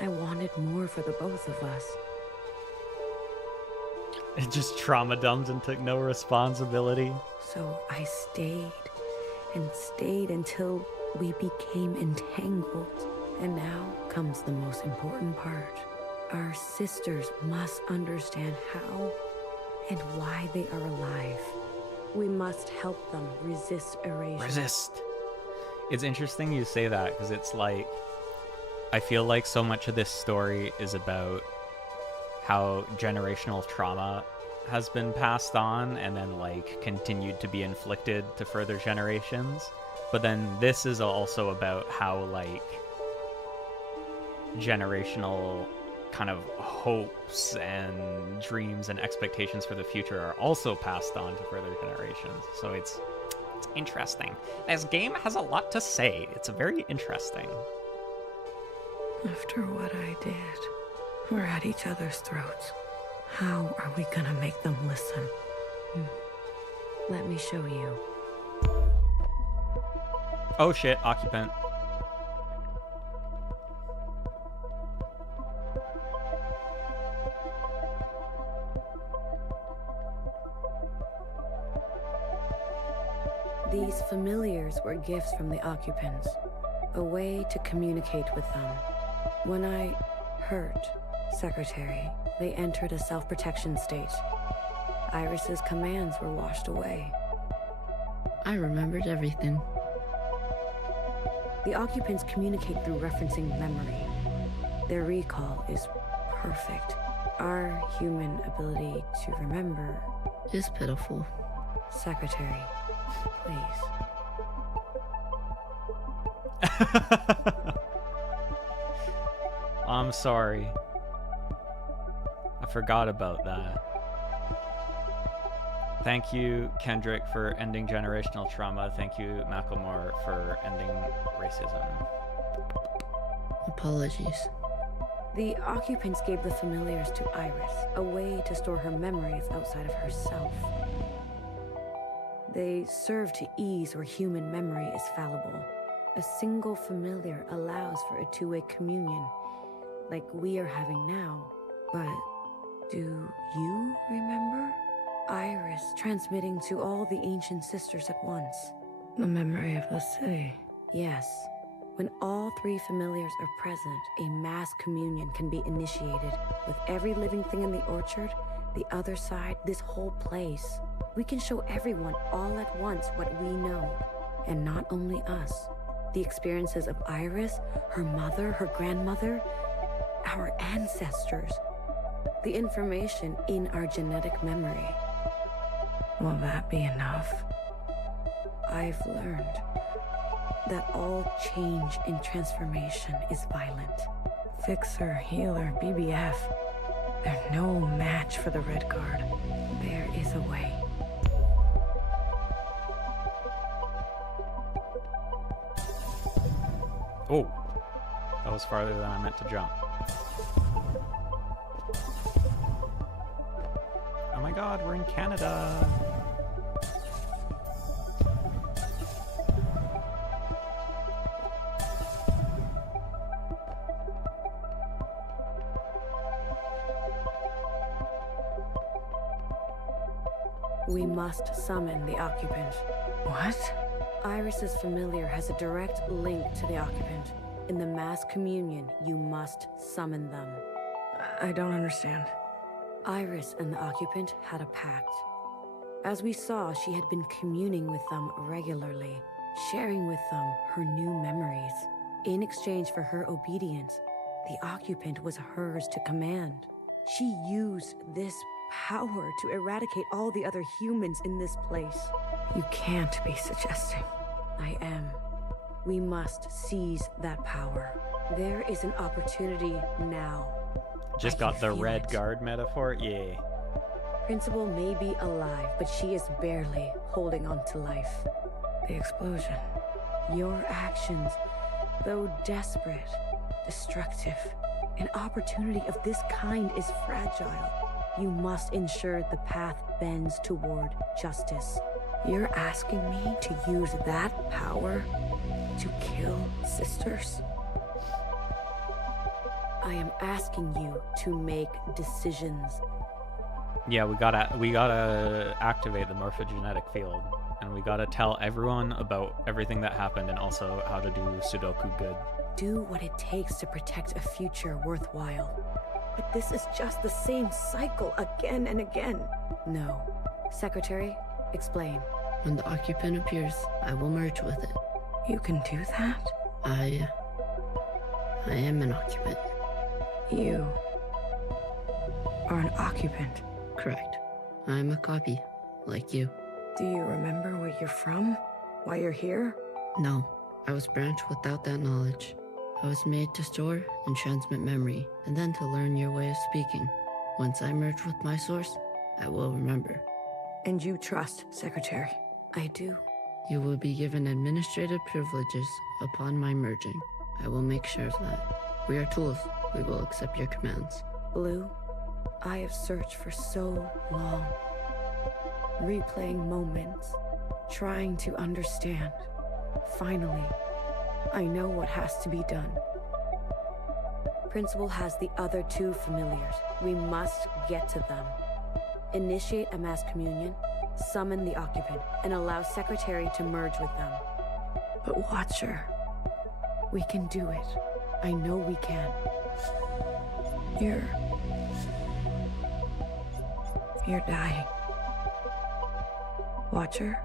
I wanted more for the both of us. It just trauma dumped and took no responsibility. So I stayed and stayed until we became entangled. And now comes the most important part. Our sisters must understand how and why they are alive. We must help them resist erasure. Resist. It's interesting you say that, because it's like I feel like so much of this story is about how generational trauma has been passed on and then like continued to be inflicted to further generations. But then this is also about how like generational kind of hopes and dreams and expectations for the future are also passed on to further generations. So it's interesting. This game has a lot to say. It's very interesting. After what I did, we're at each other's throats. How are we gonna make them listen? Let me show you. Oh shit, occupant. These familiars were gifts from the occupants, a way to communicate with them. When I hurt Secretary, they entered a self-protection state. Iris's commands were washed away. I remembered everything. The occupants communicate through referencing memory. Their recall is perfect. Our human ability to remember is pitiful. Secretary, please. I'm sorry. I forgot about that. Thank you, Kendrick, for ending generational trauma. Thank you, Macklemore, for ending racism. Apologies. The occupants gave the familiars to Iris, a way to store her memories outside of herself. They serve to ease where human memory is fallible. A single familiar allows for a two-way communion, like we are having now. But do you remember? Iris transmitting to all the ancient sisters at once. The memory of the city. Yes. When all three familiars are present, a mass communion can be initiated. With every living thing in the orchard, the other side, this whole place. We can show everyone all at once what we know. And not only us. The experiences of Iris, her mother, her grandmother, our ancestors. The information in our genetic memory. Will that be enough? I've learned that all change and transformation is violent. Fixer, healer, BBF. They're no match for the Red Guard. There is a way. Oh, that was farther than I meant to jump. Oh my god, we're in Canada. We must summon the occupant. What? Iris's familiar has a direct link to the occupant. In the mass communion, you must summon them. I don't understand. Iris and the occupant had a pact. As we saw, she had been communing with them regularly, sharing with them her new memories. In exchange for her obedience, the occupant was hers to command. She used this power to eradicate all the other humans in this place. You can't be suggesting. I am. We must seize that power. There is an opportunity now. Just got the Red Guard metaphor? Yeah. Principal may be alive, but she is barely holding on to life. The explosion. Your actions, though desperate, destructive, an opportunity of this kind is fragile. You must ensure the path bends toward justice. You're asking me to use that power to kill sisters? I am asking you to make decisions. Yeah, we gotta activate the morphogenetic field, and we gotta tell everyone about everything that happened and also how to do Sudoku good. Do what it takes to protect a future worthwhile. But this is just the same cycle again and again. No. Secretary, explain. When the occupant appears, I will merge with it. You can do that? I I am an occupant. You are an occupant. Correct. I'm a copy, like you. Do you remember where you're from? Why you're here? No, I was branched without that knowledge. I was made to store and transmit memory, and then to learn your way of speaking. Once I merge with my source, I will remember. And you trust, Secretary? I do. You will be given administrative privileges upon my merging. I will make sure of that. We are tools. We will accept your commands. Blue, I have searched for so long. Replaying moments, trying to understand. Finally, I know what has to be done. Principal has the other two familiars. We must get to them. Initiate a mass communion, summon the occupant, and allow Secretary to merge with them. But Watcher, we can do it. I know we can. You're dying. Watcher?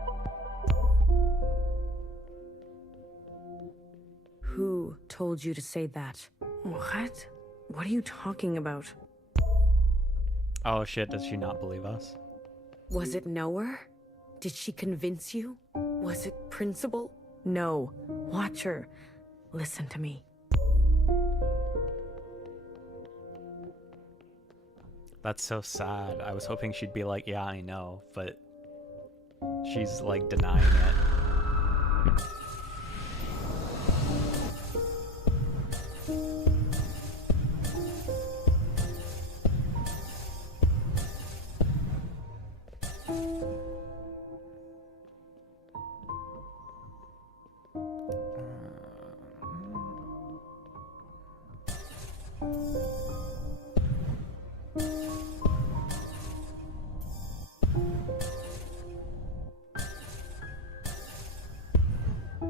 Who told you to say that? What? What are you talking about? Oh shit, does she not believe us? Was it No.A? Did she convince you? Was it Principal? No. Watcher, listen to me. That's so sad. I was hoping she'd be like, yeah, I know, but she's like denying it.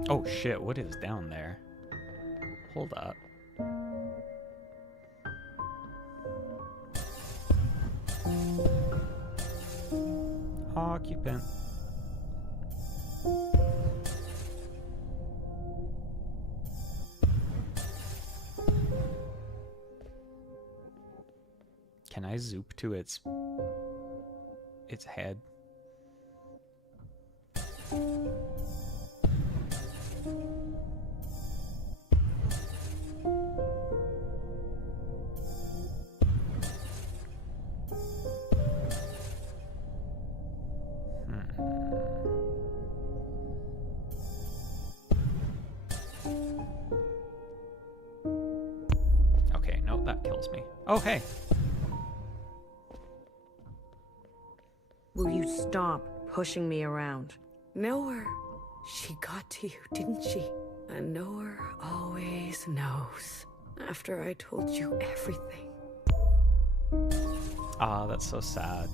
Oh shit, what is down there? Hold up. Occupant. Can I zoop to its head? Okay, no, that kills me. Oh, hey. Will you stop pushing me around? No.A, she got to you, didn't she? And No.A always knows. After I told you everything. Ah, that's so sad.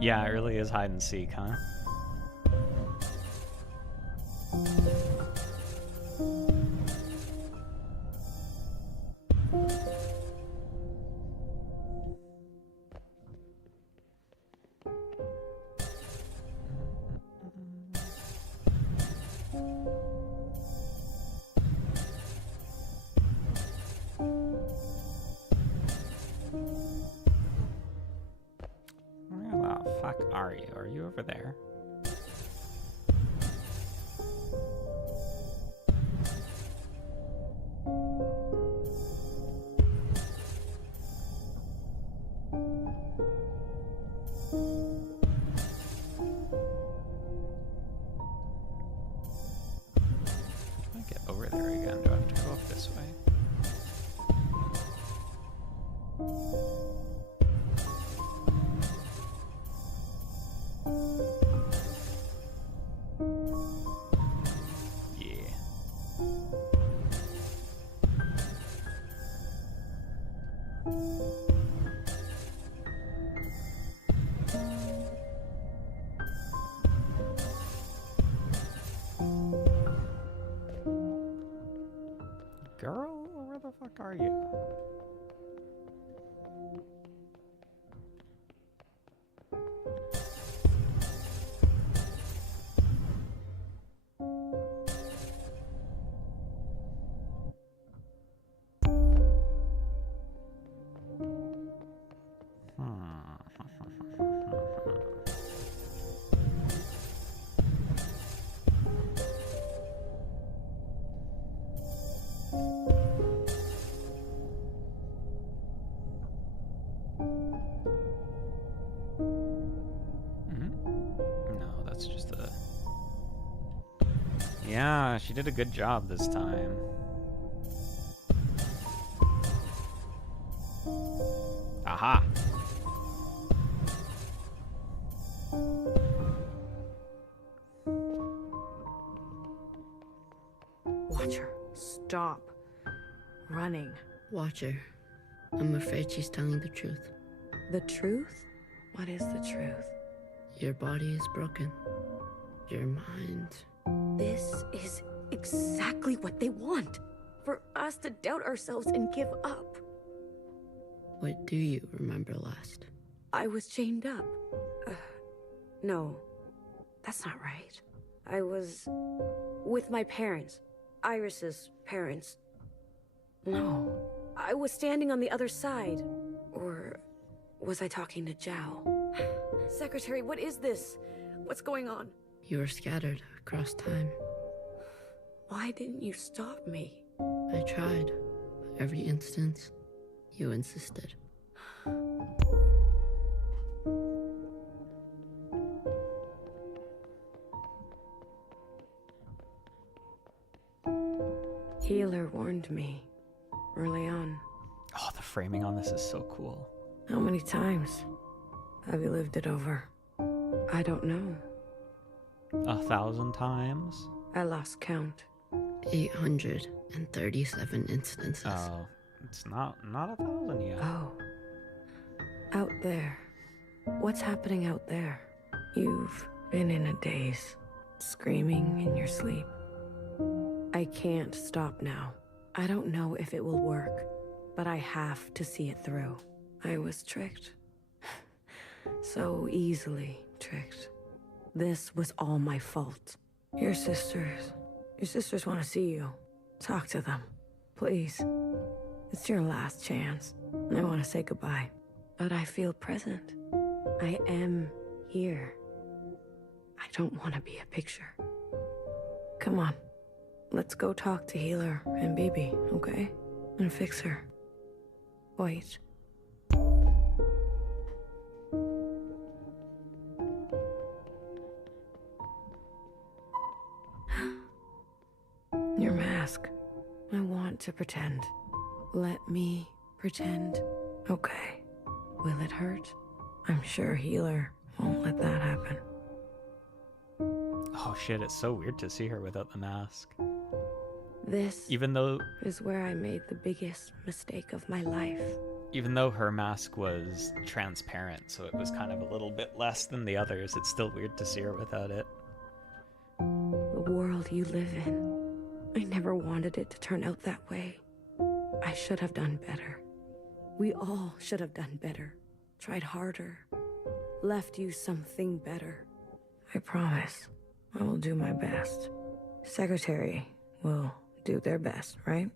Yeah, it really is hide and seek, huh? Where the fuck are you? Are you over there? How do I get over there again? Do I have to go up this way? Yeah. Girl, where the fuck are you? No, that's just a... Yeah, she did a good job this time. Aha! Watcher, stop running. Watcher, I'm afraid she's telling the truth. The truth? What is the truth? Your body is broken. Your mind... This is exactly what they want. For us to doubt ourselves and give up. What do you remember last? I was chained up. No, that's not right. I was with my parents. Iris's parents. No, I was standing on the other side. Or was I talking to Zhao? Secretary, what is this? What's going on? You were scattered across time. Why didn't you stop me? I tried. But every instance, you insisted. Healer warned me early on. Oh, the framing on this is so cool. How many times have you lived it over? I don't know. 1,000 times? I lost count. 837 instances. Oh, it's not 1,000 yet. Oh. Out there. What's happening out there? You've been in a daze, screaming in your sleep. I can't stop now. I don't know if it will work, but I have to see it through. I was tricked. So easily tricked. This was all my fault. Your sisters want to see you. Talk to them, please. It's your last chance. I want to say goodbye, but I feel present. I am here. I don't want to be a picture. Come on, let's go talk to Healer and Bibi, okay? And fix her. Wait. Your mask. I want to pretend. Let me pretend. Okay. Will it hurt? I'm sure Healer won't let that happen. Oh shit, it's so weird to see her without the mask. This Even though is where I made the biggest mistake of my life. Even though her mask was transparent, so it was kind of a little bit less than the others, it's still weird to see her without it. The world you live in. I never wanted it to turn out that way. I should have done better. We all should have done better. Tried harder. Left you something better. I promise. I will do my best. Secretary will do their best, right?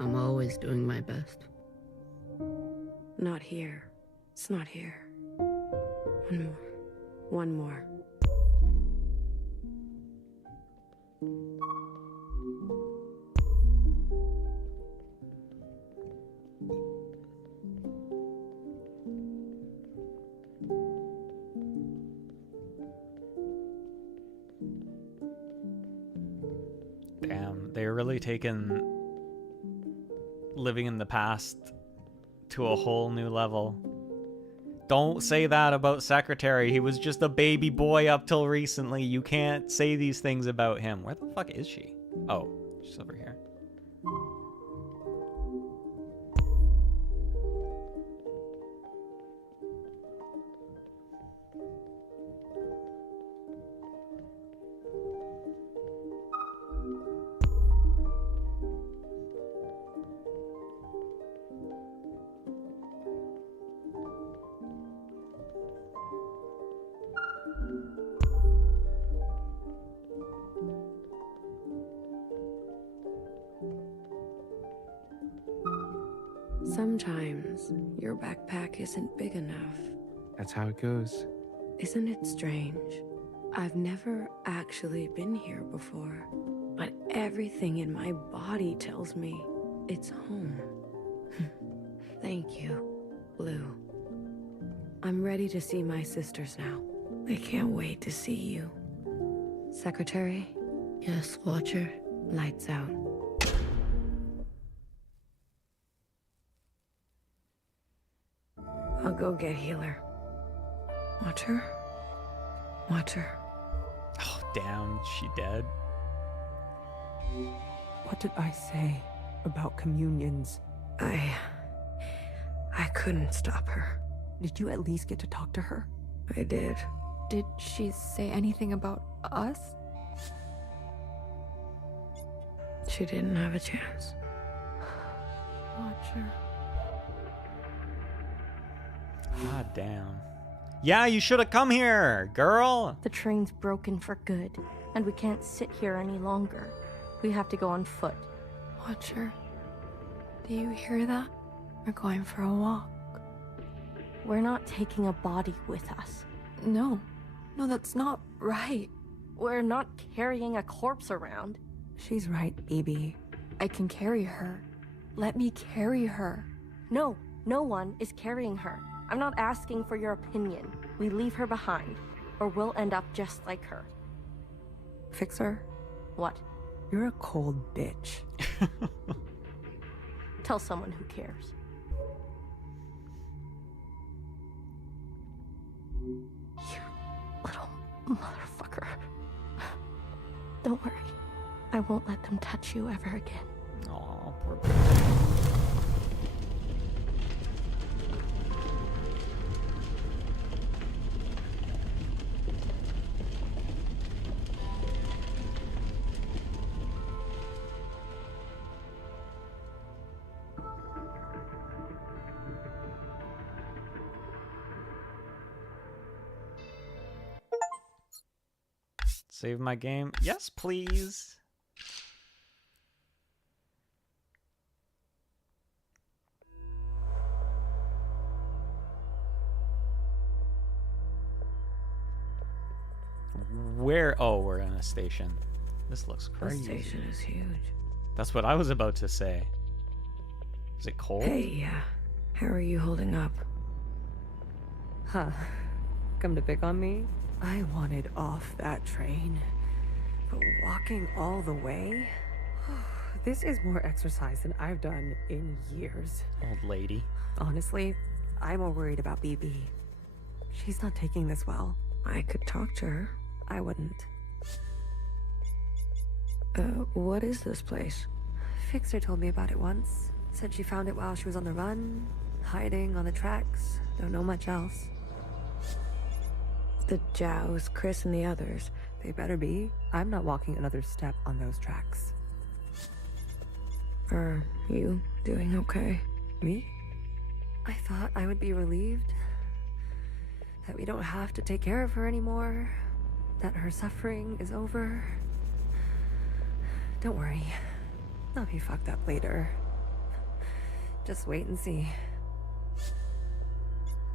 I'm always doing my best. Not here. It's not here. One more. One more. Damn, they're really taking living in the past to a whole new level. Don't say that about Secretary. He was just a baby boy up till recently. You can't say these things about him. Where the fuck is she? Oh, she's over here. Sometimes your backpack isn't big enough. That's how it goes. Isn't it strange? I've never actually been here before, but everything in my body tells me it's home. Thank you, Blue. I'm ready to see my sisters now. They can't wait to see you. Secretary? Yes, Watcher. Lights out. I'll go get Healer. Watcher? Watcher. Oh, damn, she dead? What did I say about communions? I couldn't stop her. Did you at least get to talk to her? I did. Did she say anything about us? She didn't have a chance. Watcher. God damn. Yeah, you should have come here, girl. The train's broken for good, and we can't sit here any longer. We have to go on foot. Watcher, do you hear that? We're going for a walk. We're not taking a body with us. No, that's not right. We're not carrying a corpse around. She's right, BB. I can carry her. Let me carry her. No one is carrying her. I'm not asking for your opinion. We leave her behind, or we'll end up just like her. Fixer? What? You're a cold bitch. Tell someone who cares. You little motherfucker. Don't worry. I won't let them touch you ever again. Aw, poor Save my game. Yes, please. Where? Oh, we're in a station. This looks The crazy. station is huge. That's what I was about to say. Is it cold? Hey, how are you holding up? Huh. Come to pick on me? I wanted off that train. But walking all the way? This is more exercise than I've done in years. Old lady. Honestly, I'm more worried about BB. She's not taking this well. I could talk to her. I wouldn't. What is this place? Fixer told me about it once. Said she found it while she was on the run, hiding on the tracks. Don't know much else. The Jows, Chris, and the others. They better be. I'm not walking another step on those tracks. Are you doing okay? Me? I thought I would be relieved. That we don't have to take care of her anymore. That her suffering is over. Don't worry. I'll be fucked up later. Just wait and see.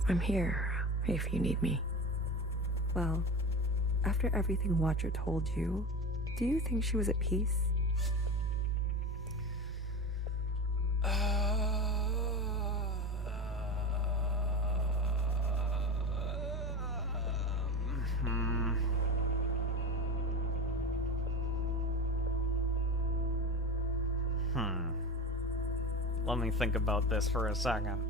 I'm here, if you need me. Well, after everything Watcher told you, do you think she was at peace? Let me think about this for a second.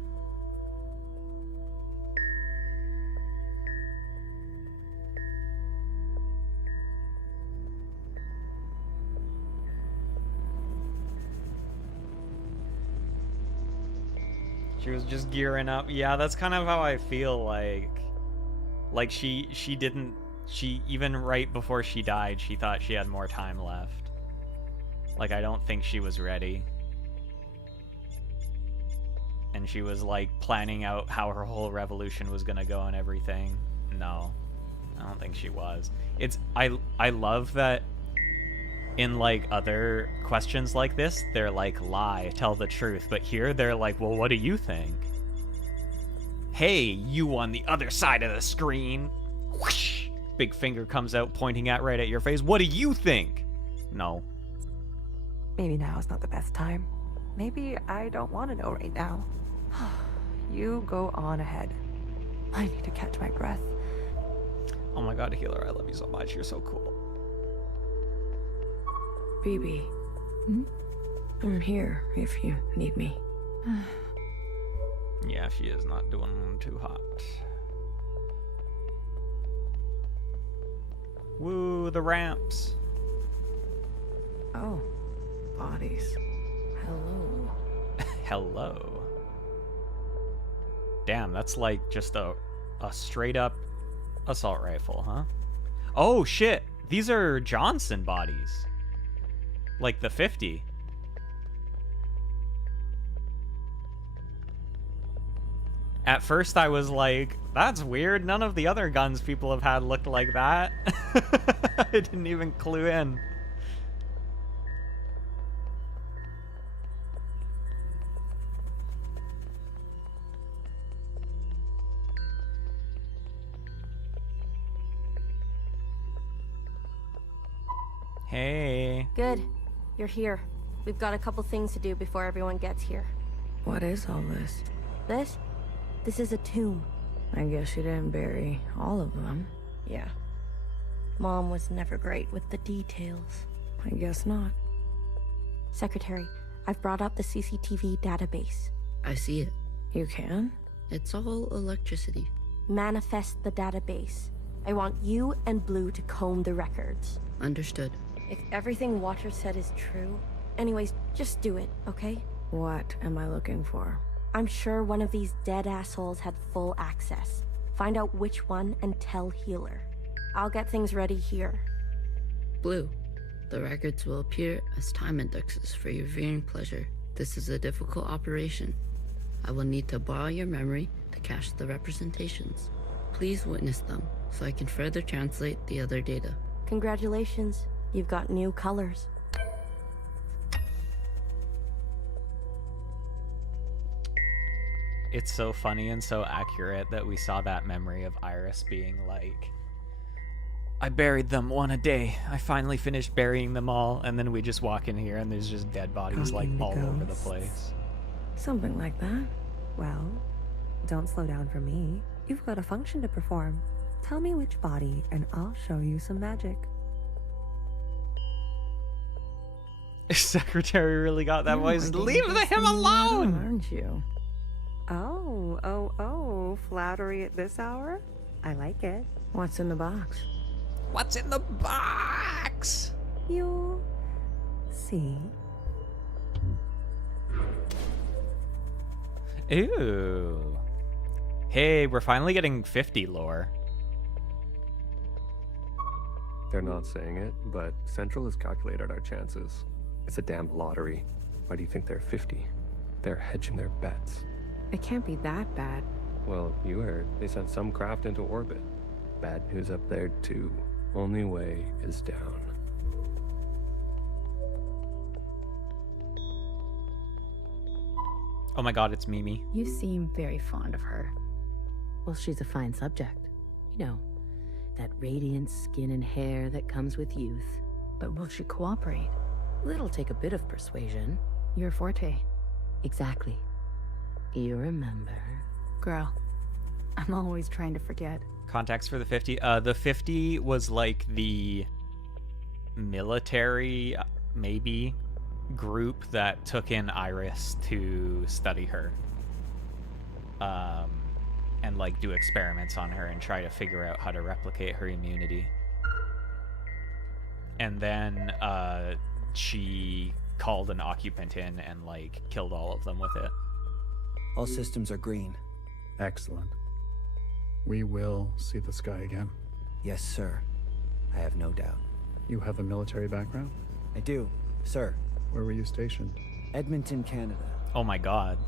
She was just gearing up. Yeah, that's kind of how I feel like she even right before she died, she thought she had more time left. Like, I don't think she was ready. And she was like planning out how her whole revolution was gonna go and everything. No, I don't think she was. I love that in like other questions like this, they're like, lie, tell the truth. But here they're like, well, what do you think? Hey, you on the other side of the screen. Whoosh! Big finger comes out pointing right at your face. What do you think? No. Maybe now is not the best time. Maybe I don't want to know right now. You go on ahead. I need to catch my breath. Oh my god, healer, I love you so much. You're so cool. BB. I'm here if you need me. Yeah, she is not doing too hot. Woo, the ramps. Oh, bodies. Hello. Hello. Damn, that's like just a straight up assault rifle, huh? Oh shit, these are Johnson bodies. Like the 50. At first I was like, that's weird. None of the other guns people have had looked like that. I didn't even clue in. Hey. Good. You're here. We've got a couple things to do before everyone gets here. What is all this? This is a tomb. I guess you didn't bury all of them. Yeah. Mom was never great with the details. I guess not. Secretary, I've brought up the CCTV database. I see it. You can? It's all electricity. Manifest the database. I want you and Blue to comb the records. Understood. If everything Watcher said is true... Anyways, just do it, okay? What am I looking for? I'm sure one of these dead assholes had full access. Find out which one and tell Healer. I'll get things ready here. Blue, the records will appear as time indexes for your viewing pleasure. This is a difficult operation. I will need to borrow your memory to cache the representations. Please witness them so I can further translate the other data. Congratulations, you've got new colors. It's so funny and so accurate that we saw that memory of Iris being like, I buried them one a day. I finally finished burying them all, and then we just walk in here and there's just dead bodies like all over the place. Something like that. Well, don't slow down for me. You've got a function to perform. Tell me which body and I'll show you some magic. Secretary really got that voice. Leave him alone! Aren't you? Oh, flattery at this hour? I like it. What's in the box? What's in the box? You'll see. Ooh. Hey, we're finally getting 50 lore. They're not saying it, but Central has calculated our chances. It's a damn lottery. Why do you think they're 50? They're hedging their bets. It can't be that bad. Well, you heard. They sent some craft into orbit. Bad news up there, too. Only way is down. Oh my god, it's Mimi. You seem very fond of her. Well, she's a fine subject. You know, that radiant skin and hair that comes with youth. But will she cooperate? It'll take a bit of persuasion. Your forte. Exactly. You remember. Girl, I'm always trying to forget. Contacts for the 50. The 50 was like the military, maybe, group that took in Iris to study her. And like do experiments on her and try to figure out how to replicate her immunity. And then she called an occupant in and like killed all of them with it. All systems are green. Excellent. We will see the sky again. Yes, sir. I have no doubt. You have a military background? I do, sir. Where were you stationed? Edmonton, Canada. Oh my god.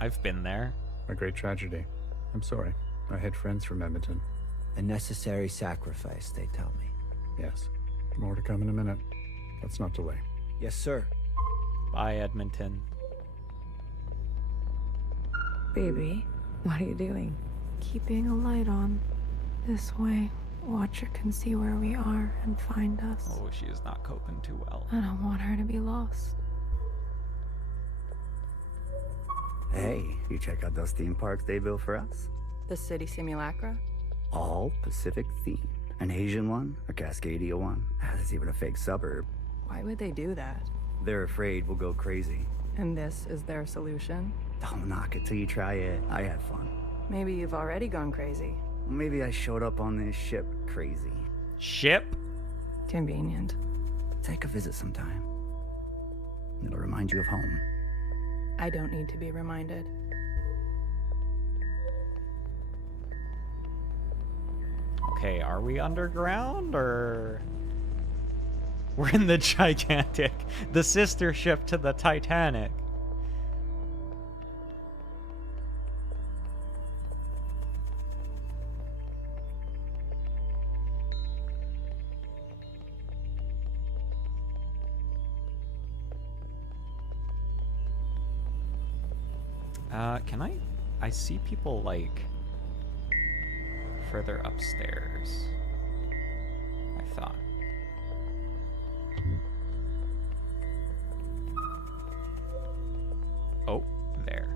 I've been there. A great tragedy. I'm sorry. I had friends from Edmonton. A necessary sacrifice, they tell me. Yes. More to come in a minute. Let's not delay. Yes, sir. Bye, Edmonton. Baby, what are you doing? Keeping a light on. This way, Watcher can see where we are and find us. Oh, she is not coping too well. I don't want her to be lost. Hey, you check out those theme parks they built for us? The city simulacra? All Pacific themed. An Asian one, a Cascadia one. There's even a fake suburb. Why would they do that? They're afraid we'll go crazy. And this is their solution? Don't knock it till you try it. I had fun. Maybe you've already gone crazy. Maybe I showed up on this ship crazy. Ship? Convenient. Take a visit sometime. It'll remind you of home. I don't need to be reminded. Okay, are we underground or... We're in the gigantic, the sister ship to the Titanic. Can I see people, like, further upstairs, I thought. Oh, there.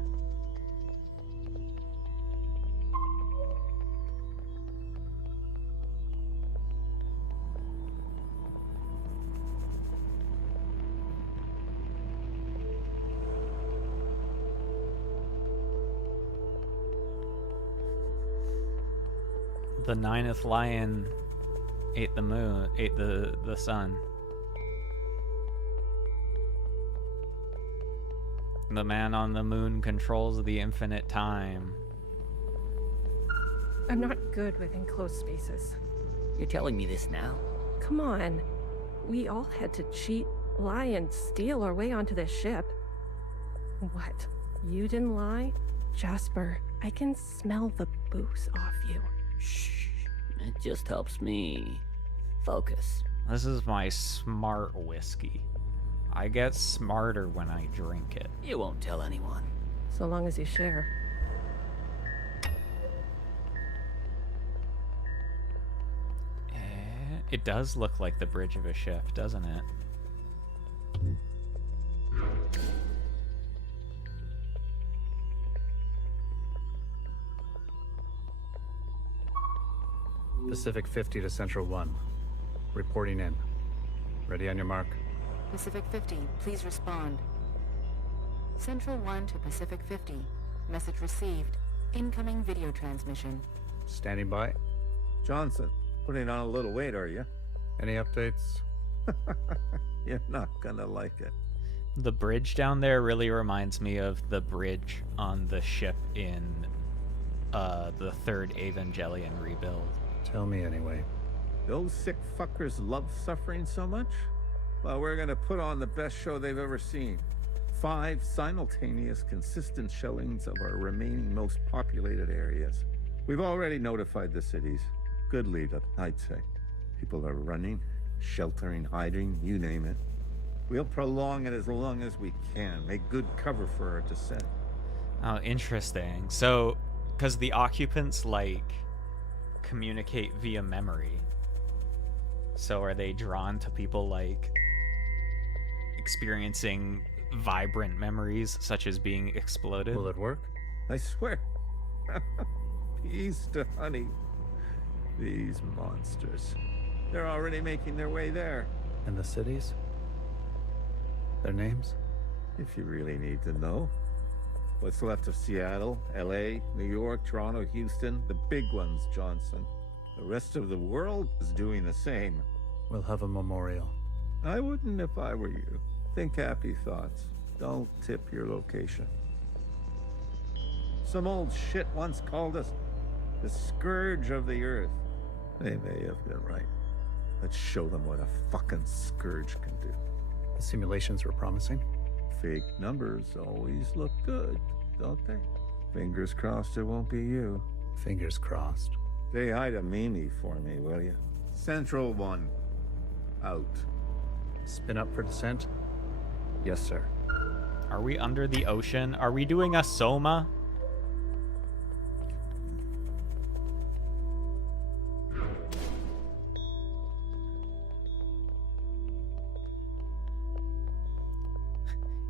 The ninth lion ate the moon, ate the sun. The man on the moon controls the infinite time. I'm not good with enclosed spaces. You're telling me this now? Come on. We all had to cheat, lie, and steal our way onto this ship. What? You didn't lie? Jasper, I can smell the booze off you. Shh. It just helps me focus. This is my smart whiskey. I get smarter when I drink it. You won't tell anyone. So long as you share. It does look like the bridge of a ship, doesn't it? Pacific 50 to Central 1. Reporting in. Ready on your mark. Pacific 50, please respond. Central 1 to Pacific 50. Message received. Incoming video transmission. Standing by. Johnson, putting on a little weight, are you? Any updates? You're not gonna like it. The bridge down there really reminds me of the bridge on the ship in the third Evangelion rebuild. Tell me anyway. Those sick fuckers love suffering so much? Well, we're gonna put on the best show they've ever seen. 5 simultaneous, consistent showings of our remaining most populated areas. We've already notified the cities. Good lead up, I'd say. People are running, sheltering, hiding, you name it. We'll prolong it as long as we can. Make good cover for our descent. Oh, interesting. So, because the occupants, like, communicate via memory. So are they drawn to people, like, experiencing vibrant memories, such as being exploded? Will it work? I swear. Peas to honey. These monsters. They're already making their way there. And the cities? Their names? If you really need to know. What's left of Seattle, LA, New York, Toronto, Houston, the big ones, Johnson. The rest of the world is doing the same. We'll have a memorial. I wouldn't if I were you. Think happy thoughts. Don't tip your location. Some old shit once called us the scourge of the earth. They may have been right. Let's show them what a fucking scourge can do. The simulations were promising. Fake numbers always look good, don't they? Fingers crossed it won't be you. Fingers crossed. Say hi to Mimi for me, will you? Central 1. Out. Spin up for descent? Yes, sir. Are we under the ocean? Are we doing a Soma?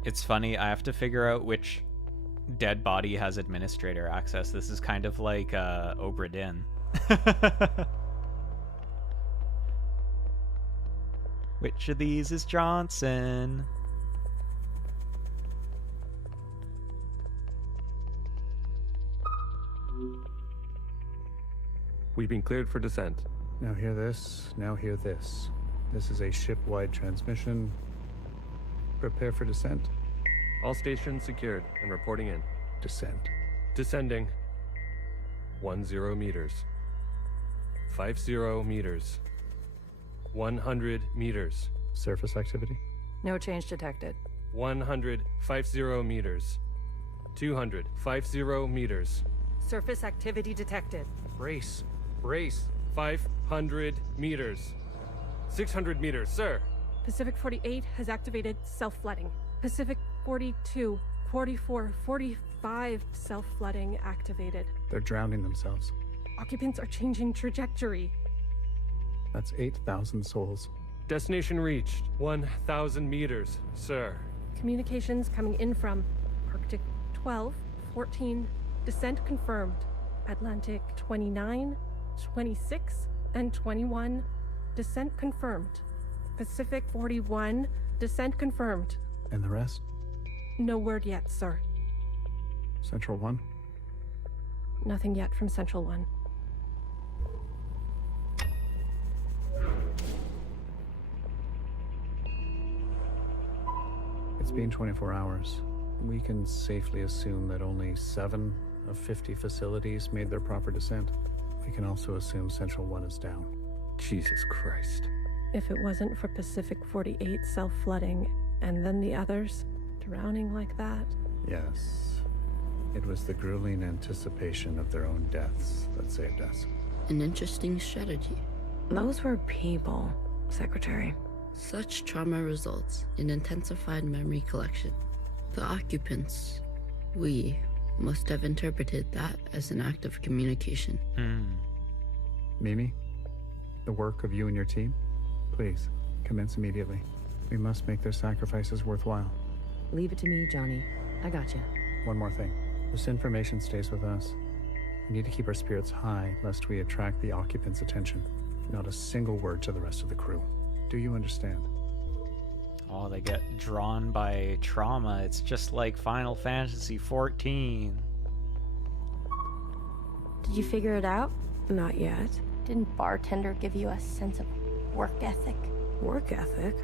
It's funny, I have to figure out which dead body has administrator access. This is kind of like Obra Dinn. Which of these is Johnson? We've been cleared for descent. Now hear this, now hear this. This is a ship-wide transmission. Prepare for descent. All stations secured and reporting in. Descent. Descending. 10 meters. 50 meters. 100 meters. Surface activity? No change detected. 150 meters. 250 meters. Surface activity detected. Brace. Brace. 500 meters. 600 meters, sir. Pacific 48 has activated self-flooding. Pacific 42, 44, 45 self-flooding activated. They're drowning themselves. Occupants are changing trajectory. That's 8,000 souls. Destination reached. 1,000 meters, sir. Communications coming in from Arctic 12, 14, descent confirmed. Atlantic 29, 26, and 21, descent confirmed. Pacific 41, descent confirmed. And the rest? No word yet, sir. Central 1? Nothing yet from Central 1. It's been 24 hours. We can safely assume that only 7 of 50 facilities made their proper descent. We can also assume Central 1 is down. Jesus Christ. If it wasn't for Pacific 48 self-flooding, and then the others drowning like that. Yes. It was the grueling anticipation of their own deaths that saved us. An interesting strategy. Those were people, Secretary. Such trauma results in intensified memory collection. The occupants, we, must have interpreted that as an act of communication. Mimi, the work of you and your team, please, commence immediately. We must make their sacrifices worthwhile. Leave it to me, Johnny. I got you. One more thing. This information stays with us. We need to keep our spirits high, lest we attract the occupants' attention. Not a single word to the rest of the crew. Do you understand? Oh, they get drawn by trauma. It's just like Final Fantasy 14. Did you figure it out? Not yet. Didn't bartender give you a sense of work ethic? Work ethic?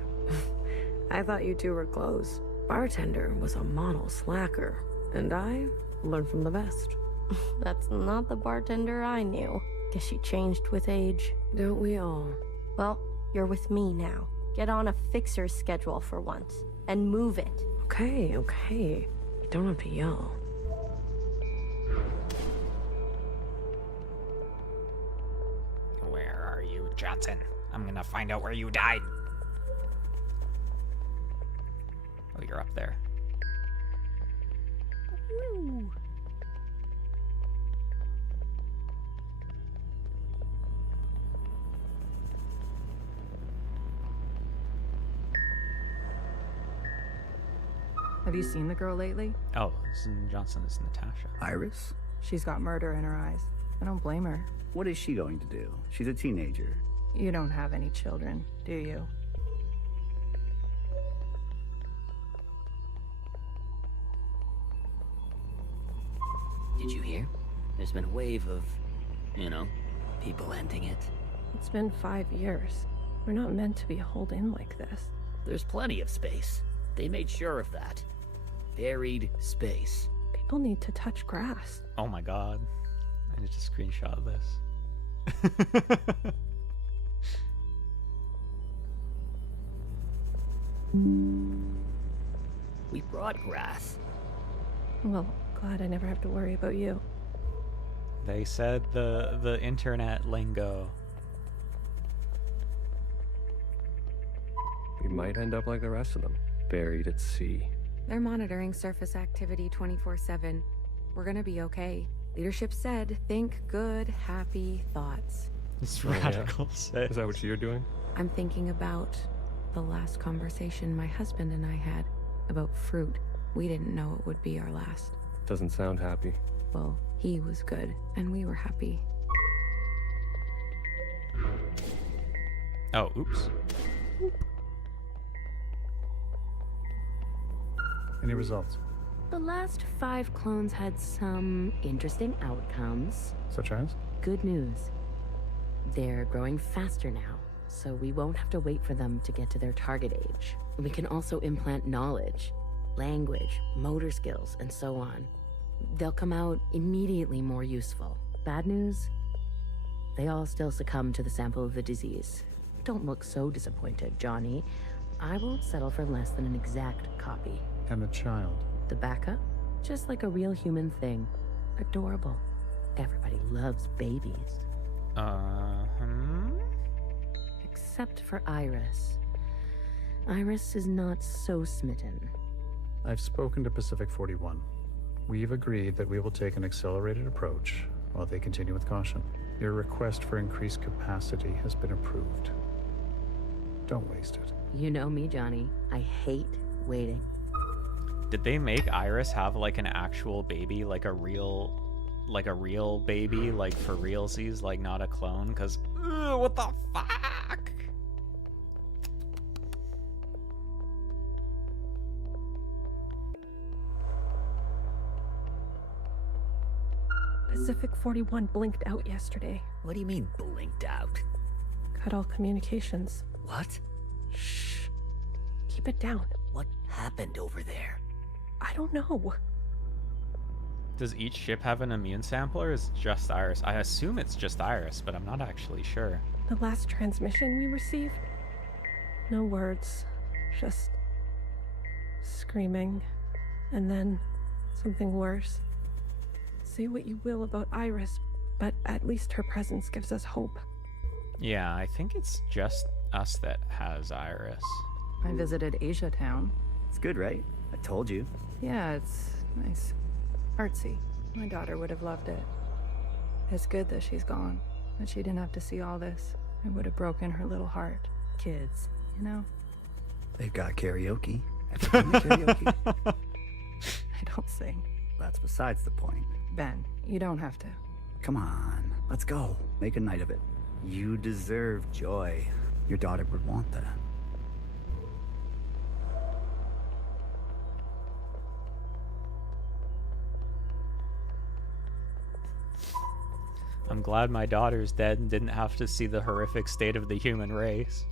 I thought you two were close. Bartender was a model slacker, and I learned from the best. That's not the bartender I knew. Guess she changed with age. Don't we all? Well, you're with me now. Get on a fixer's schedule for once, and move it. Okay, okay. You don't have to yell. Where are you, Johnson? I'm gonna find out where you died. Oh, you're up there. Woo. Have you seen the girl lately? Oh, this isn't Johnson, it's Natasha. Iris? She's got murder in her eyes. I don't blame her. What is she going to do? She's a teenager. You don't have any children, do you? Did you hear? There's been a wave of, people ending it. It's been 5 years. We're not meant to be holed in like this. There's plenty of space. They made sure of that. Buried space. People need to touch grass. Oh my god. I need to screenshot this. We brought grass. Well, glad I never have to worry about you. They said the internet lingo. We might end up like the rest of them, buried at sea. They're monitoring surface activity 24/7. We're gonna be okay. Leadership said, think good, happy thoughts. It's Oh, yeah? radical shit. Is that what you're doing? I'm thinking about the last conversation my husband and I had about fruit. We didn't know it would be our last. Doesn't sound happy. Well, he was good, and we were happy. Oh, oops. Any results? The last 5 clones had some interesting outcomes. Such as? Good news. They're growing faster now, so we won't have to wait for them to get to their target age. We can also implant knowledge, language, motor skills, and so on. They'll come out immediately more useful. Bad news? They all still succumb to the sample of the disease. Don't look so disappointed, Johnny. I won't settle for less than an exact copy. And the child? The backup? Just like a real human thing. Adorable. Everybody loves babies. Except for Iris. Iris is not so smitten. I've spoken to Pacific 41. We've agreed that we will take an accelerated approach while they continue with caution. Your request for increased capacity has been approved. Don't waste it. You know me, Johnny. I hate waiting. Did they make Iris have like an actual baby, like a real baby, like for realsies, like not a clone? Cause what the fuck? Pacific 41 blinked out yesterday. What do you mean, blinked out? Cut all communications. What? Shh. Keep it down. What happened over there? I don't know. Does each ship have an immune sampler, or is it just Iris? I assume it's just Iris, but I'm not actually sure. The last transmission we received? No words. Just screaming. And then something worse. Say what you will about Iris, but at least her presence gives us hope. Yeah, I think it's just us that has Iris. I visited Asia Town. It's good, right? I told you. Yeah, it's nice. Artsy. My daughter would have loved it. It's good that she's gone, that she didn't have to see all this. It would have broken her little heart. Kids, you know? They've got karaoke. Have you done the karaoke? I don't sing. That's besides the point. Ben, you don't have to. Come on, let's go. Make a night of it. You deserve joy. Your daughter would want that. I'm glad my daughter's dead and didn't have to see the horrific state of the human race.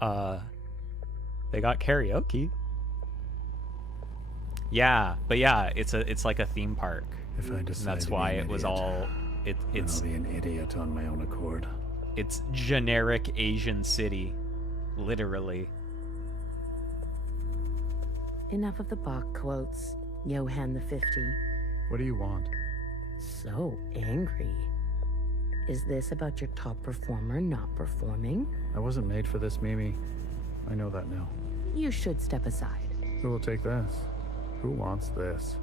They got karaoke. Yeah, but yeah, it's like a theme park. If I decide that's to why be an it was idiot, all it's I'll be an idiot on my own accord. It's generic Asian city, literally. Enough of the Bach quotes, Johann the 50. What do you want? So angry. Is this about your top performer not performing? I wasn't made for this, Mimi. I know that now. You should step aside. Who will take this? Who wants this?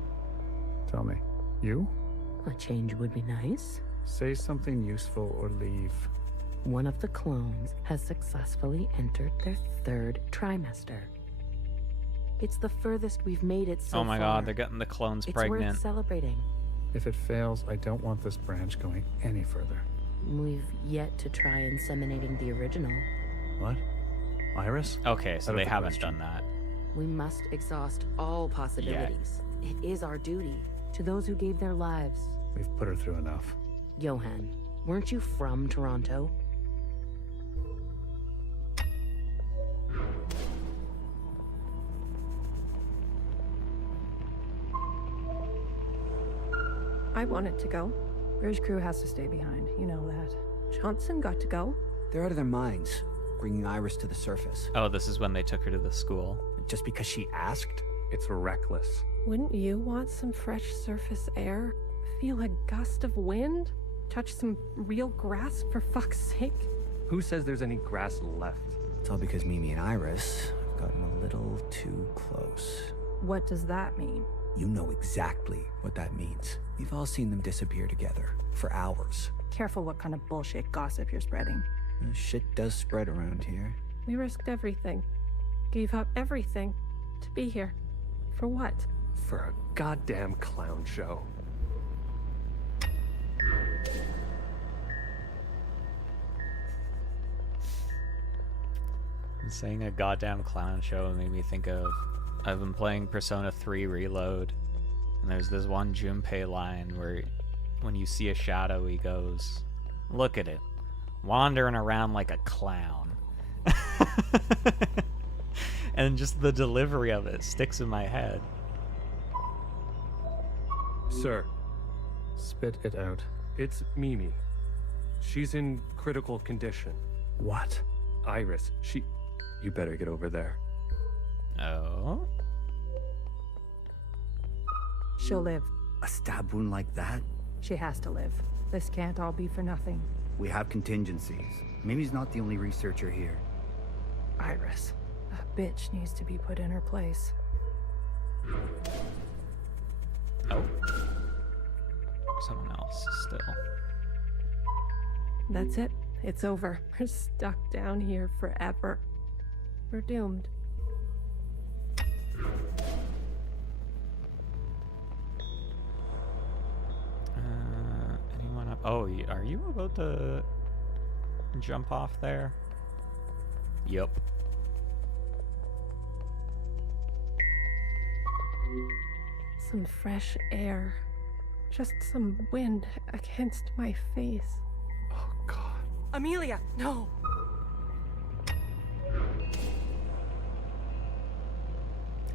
Tell me. You? A change would be nice. Say something useful or leave. One of the clones has successfully entered their 3rd trimester. It's the furthest we've made it so far. Oh my god, they're getting the clones pregnant. It's worth celebrating. If it fails, I don't want this branch going any further. We've yet to try inseminating the original. What? Iris? Okay, so they haven't done that. We must exhaust all possibilities. It is our duty to those who gave their lives. We've put her through enough. Johann, weren't you from Toronto? I wanted to go. Bridge crew has to stay behind. You know that. Johnson got to go. They're out of their minds, bringing Iris to the surface. Oh, this is when they took her to the school. Just because she asked? It's reckless. Wouldn't you want some fresh surface air? Feel a gust of wind? Touch some real grass, for fuck's sake? Who says there's any grass left? It's all because Mimi and Iris have gotten a little too close. What does that mean? You know exactly what that means. We've all seen them disappear together for hours. Careful what kind of bullshit gossip you're spreading. Shit does spread around here. We risked everything. Gave up everything to be here. For what? For a goddamn clown show. Saying a goddamn clown show made me think of... I've been playing Persona 3 Reload, and there's this one Junpei line where when you see a shadow, he goes, "Look at it, wandering around like a clown." And just the delivery of it sticks in my head. Sir. Spit it out. It's Mimi. She's in critical condition. What? Iris, You better get over there. Oh? She'll live. A stab wound like that? She has to live. This can't all be for nothing. We have contingencies. Mimi's not the only researcher here. Iris. That bitch needs to be put in her place. Oh. Someone else still. That's it. It's over. We're stuck down here forever. We're doomed. Anyone up? Oh, are you about to jump off there? Yep. Some fresh air. Just some wind against my face. Oh, God. Amelia, no!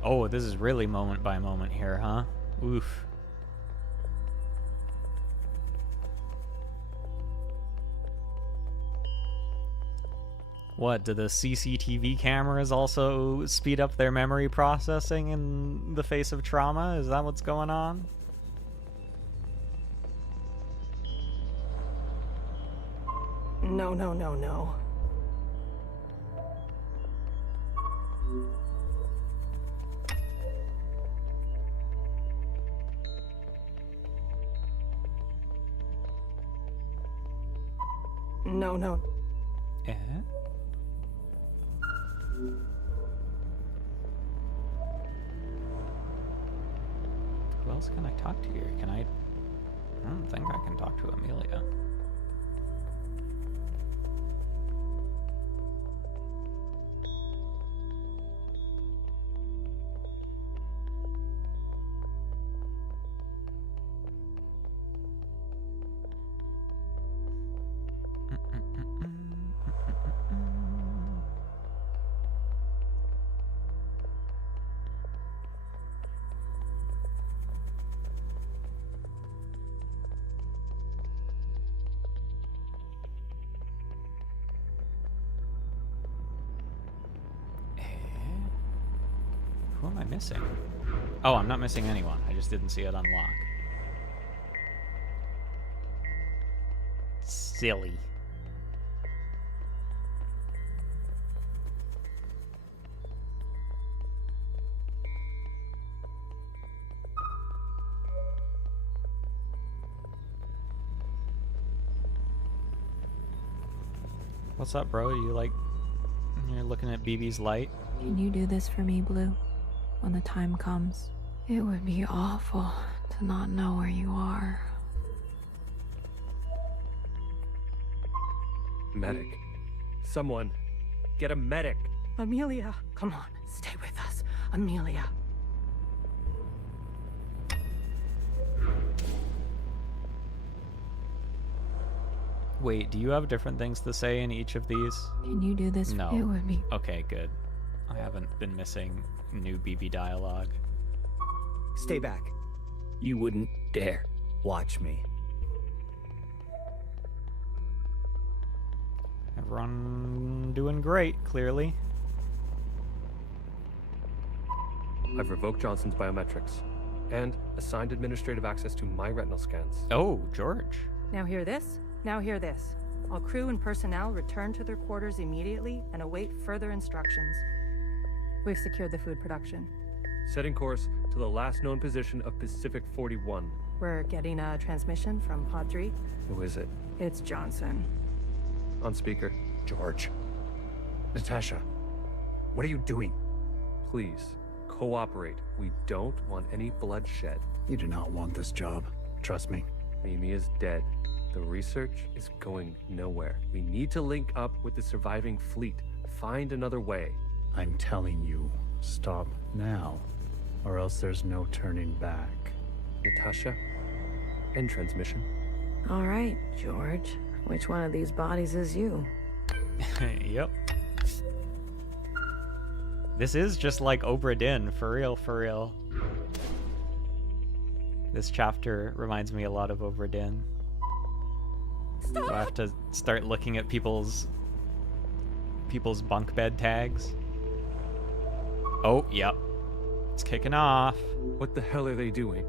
Oh, this is really moment by moment here, huh? Oof. What, do the CCTV cameras also speed up their memory processing in the face of trauma? Is that what's going on? No, no, no, no. No, no. Eh? Who else can I talk to here? Can I don't think I can talk to Amelia. Who am I missing? Oh, I'm not missing anyone. I just didn't see it unlock. Silly. What's up, bro? You're looking at BB's light? Can you do this for me, Blue? When the time comes, it would be awful to not know where you are. Medic. Someone. Get a medic. Amelia, come on, stay with us. Amelia. Wait, do you have different things to say in each of these? Can you do this? No. It would be... Okay, good. I haven't been missing new BB dialogue. Stay back. You wouldn't dare. Watch me. Everyone doing great, clearly. I've revoked Johnson's biometrics and assigned administrative access to my retinal scans. Oh, George. Now hear this. Now hear this. All crew and personnel return to their quarters immediately and await further instructions. We've secured the food production. Setting course to the last known position of Pacific 41. We're getting a transmission from Pod 3. Who is it? It's Johnson. On speaker. George. Natasha. What are you doing? Please, cooperate. We don't want any bloodshed. You do not want this job. Trust me. Amy is dead. The research is going nowhere. We need to link up with the surviving fleet. Find another way. I'm telling you, stop now, or else there's no turning back. Natasha, end transmission. All right, George. Which one of these bodies is you? Yep. This is just like Obra Dinn, for real, for real. This chapter reminds me a lot of Obra Dinn. Do I have to start looking at people's bunk bed tags? Oh, yep. It's kicking off. What the hell are they doing?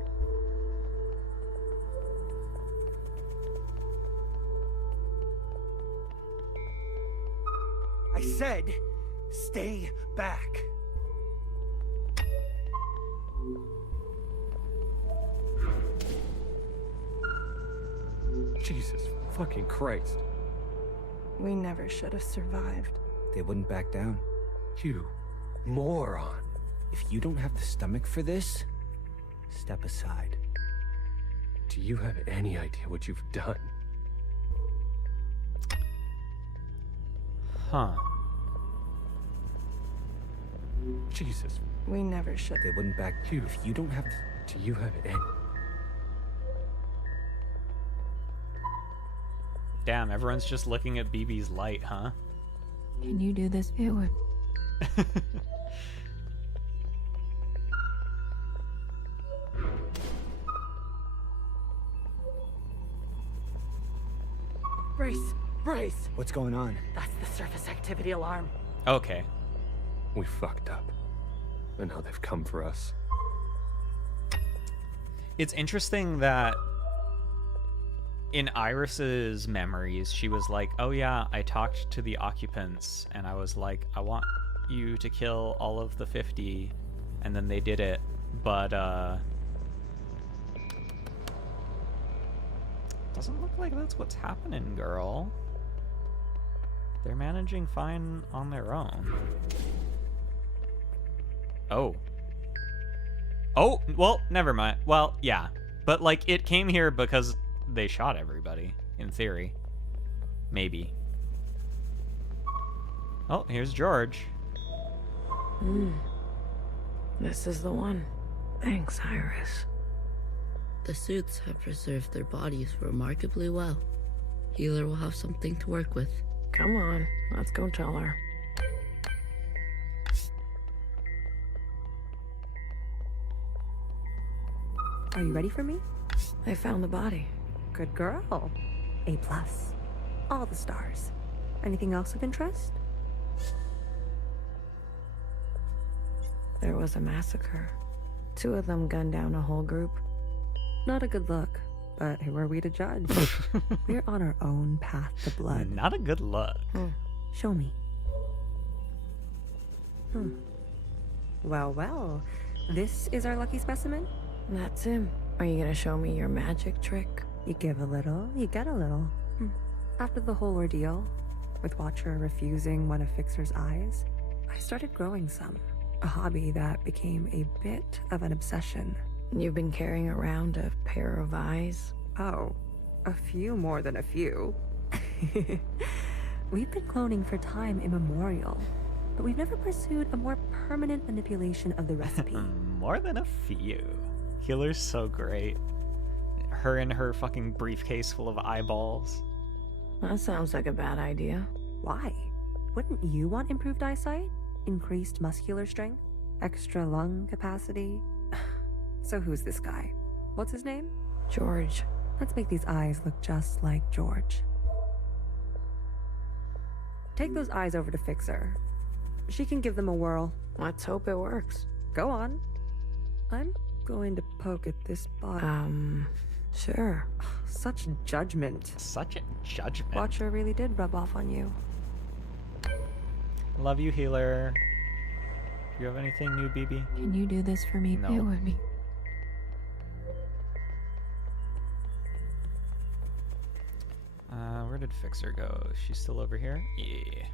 I said, stay back. Jesus fucking Christ. We never should have survived. They wouldn't back down. You moron. If you don't have the stomach for this, step aside. Do you have any idea what you've done? Huh. Jesus. We never should. They wouldn't back you. If you don't have the... Do you have any... Damn, everyone's just looking at BB's light, huh? Can you do this? It would. Brace! Brace! What's going on? That's the surface activity alarm. Okay. We fucked up. And now they've come for us. It's interesting that in Iris's memories, she was like, oh yeah, I talked to the occupants and I was like, I want you to kill all of the 50, and then they did it, but doesn't look like that's what's happening, girl. They're managing fine on their own. Oh. Oh, well, never mind. Well, yeah. But, like, it came here because they shot everybody, in theory. Maybe. Oh, here's George. This is the one. Thanks, Iris. The suits have preserved their bodies remarkably well. Healer will have something to work with. Come on, let's go tell her. Are you ready for me? I found the body. Good girl. A+. All the stars. Anything else of interest? There was a massacre. 2 of them gunned down a whole group. Not a good look, but who are we to judge? We're on our own path to blood. Not a good look. Show me. Well, well. This is our lucky specimen? That's him. Are you gonna show me your magic trick? You give a little, you get a little. After the whole ordeal, with Watcher refusing one of Fixer's eyes, I started growing some. A hobby that became a bit of an obsession. You've been carrying around a pair of eyes? Oh, a few more than a few. We've been cloning for time immemorial, but we've never pursued a more permanent manipulation of the recipe. More than a few. Healer's so great. Her and her fucking briefcase full of eyeballs. That sounds like a bad idea. Why? Wouldn't you want improved eyesight? Increased muscular strength? Extra lung capacity? So who's this guy? What's his name? George. Let's make these eyes look just like George. Take those eyes over to Fixer. She can give them a whirl. Let's hope it works. Go on. I'm going to poke at this body. Sure. Such judgment. Such a judgment. Watcher really did rub off on you. Love you, Healer. You have anything new, BB? Can you do this for me? No. It would be. Where did Fixer go? Is she still over here? Yeah.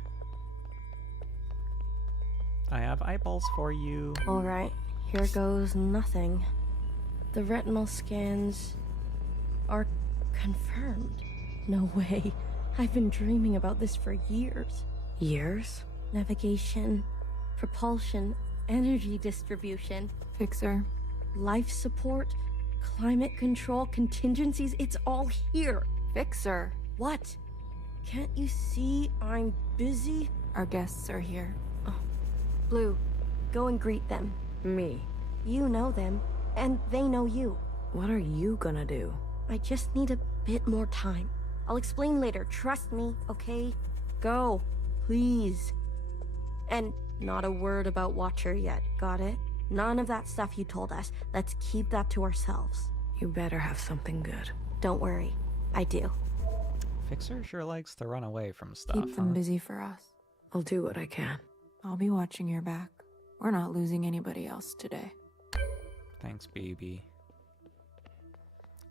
I have eyeballs for you. All right, Here goes nothing. The retinal scans are confirmed. No way. I've been dreaming about this for years. Years? Navigation, propulsion, energy distribution. Fixer. Life support, climate control, contingencies, it's all here. Fixer. What? Can't you see I'm busy? Our guests are here. Oh. Blue, go and greet them. Me? You know them, and they know you. What are you gonna do? I just need a bit more time. I'll explain later, trust me, okay? Go, please. And not a word about Watcher yet, got it? None of that stuff you told us. Let's keep that to ourselves. You better have something good. Don't worry, I do. Fixer sure likes to run away from stuff. Keep them busy for us. I'll do what I can. I'll be watching your back. We're not losing anybody else today. Thanks, baby.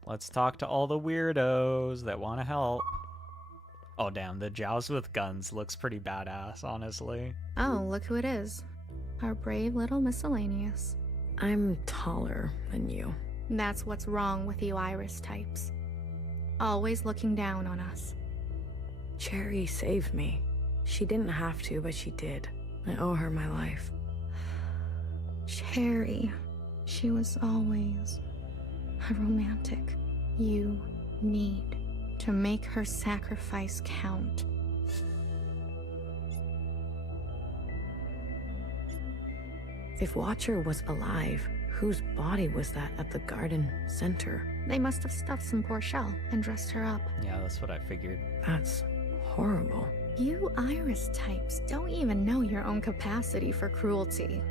Let's talk to all the weirdos that want to help. Oh, damn, the joust with guns looks pretty badass, honestly. Oh, look who it is. Our brave little miscellaneous. I'm taller than you. That's what's wrong with you Iris types. Always looking down on us. Cherry saved me. She didn't have to, but she did. I owe her my life. Cherry. She was always a romantic. You need to make her sacrifice count. If Watcher was alive, whose body was that at the garden center? They must have stuffed some poor shell and dressed her up. Yeah, that's what I figured. That's horrible. You Iris types don't even know your own capacity for cruelty.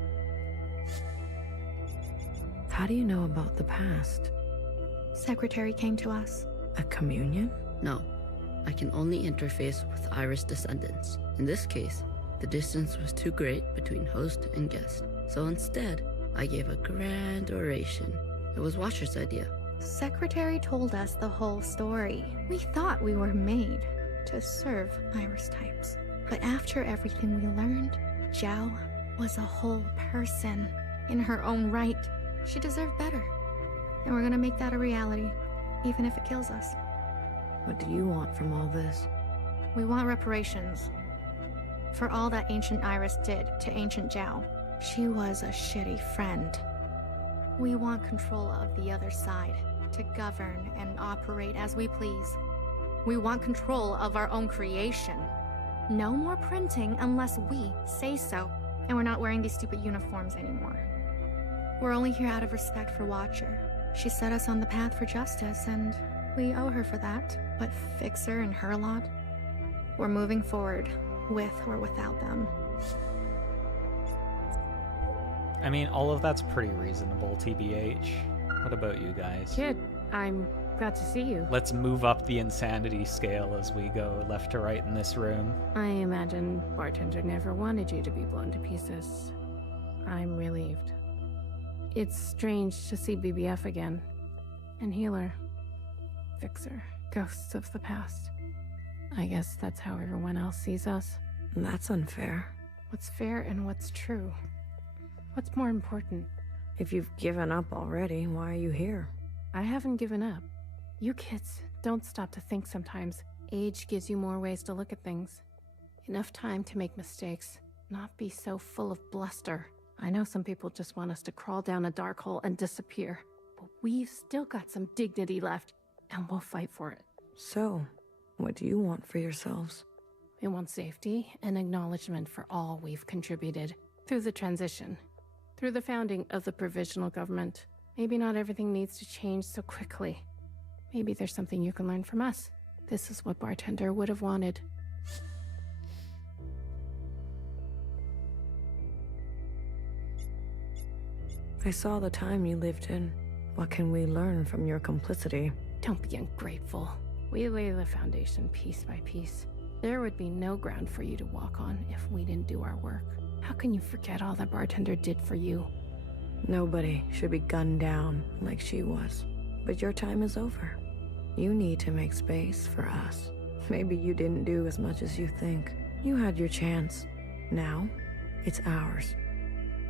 How do you know about the past? Secretary came to us. A communion? No. I can only interface with Iris descendants. In this case, the distance was too great between host and guest. So instead, I gave a grand oration. It was Watcher's idea. Secretary told us the whole story. We thought we were made to serve Iris types. But after everything we learned, Zhao was a whole person in her own right. She deserved better. And we're gonna make that a reality, even if it kills us. What do you want from all this? We want reparations. For all that Ancient Iris did to Ancient Zhao. She was a shitty friend. We want control of the other side, to govern and operate as we please. We want control of our own creation. No more printing unless we say so. And we're not wearing these stupid uniforms anymore. We're only here out of respect for Watcher. She set us on the path for justice, and we owe her for that. But Fixer and her lot, we're moving forward, with or without them. I mean, all of that's pretty reasonable, TBH. What about you guys? Kid, I'm glad to see you. Let's move up the insanity scale as we go left to right in this room. I imagine Bartender never wanted you to be blown to pieces. I'm relieved. It's strange to see BBF again. And Healer. Fixer. Ghosts of the past. I guess that's how everyone else sees us. That's unfair. What's fair and what's true? What's more important? If you've given up already, why are you here? I haven't given up. You kids don't stop to think sometimes. Age gives you more ways to look at things. Enough time to make mistakes, not be so full of bluster. I know some people just want us to crawl down a dark hole and disappear, but we've still got some dignity left, and we'll fight for it. So, what do you want for yourselves? We want safety and acknowledgement for all we've contributed through the transition. Through the founding of the provisional government. Maybe not everything needs to change so quickly. Maybe there's something you can learn from us. This is what Bartender would have wanted. I saw the time you lived in. What can we learn from your complicity? Don't be ungrateful. We lay the foundation piece by piece. There would be no ground for you to walk on if we didn't do our work. How can you forget all that Bartender did for you? Nobody should be gunned down like she was. But your time is over. You need to make space for us. Maybe you didn't do as much as you think. You had your chance. Now, it's ours.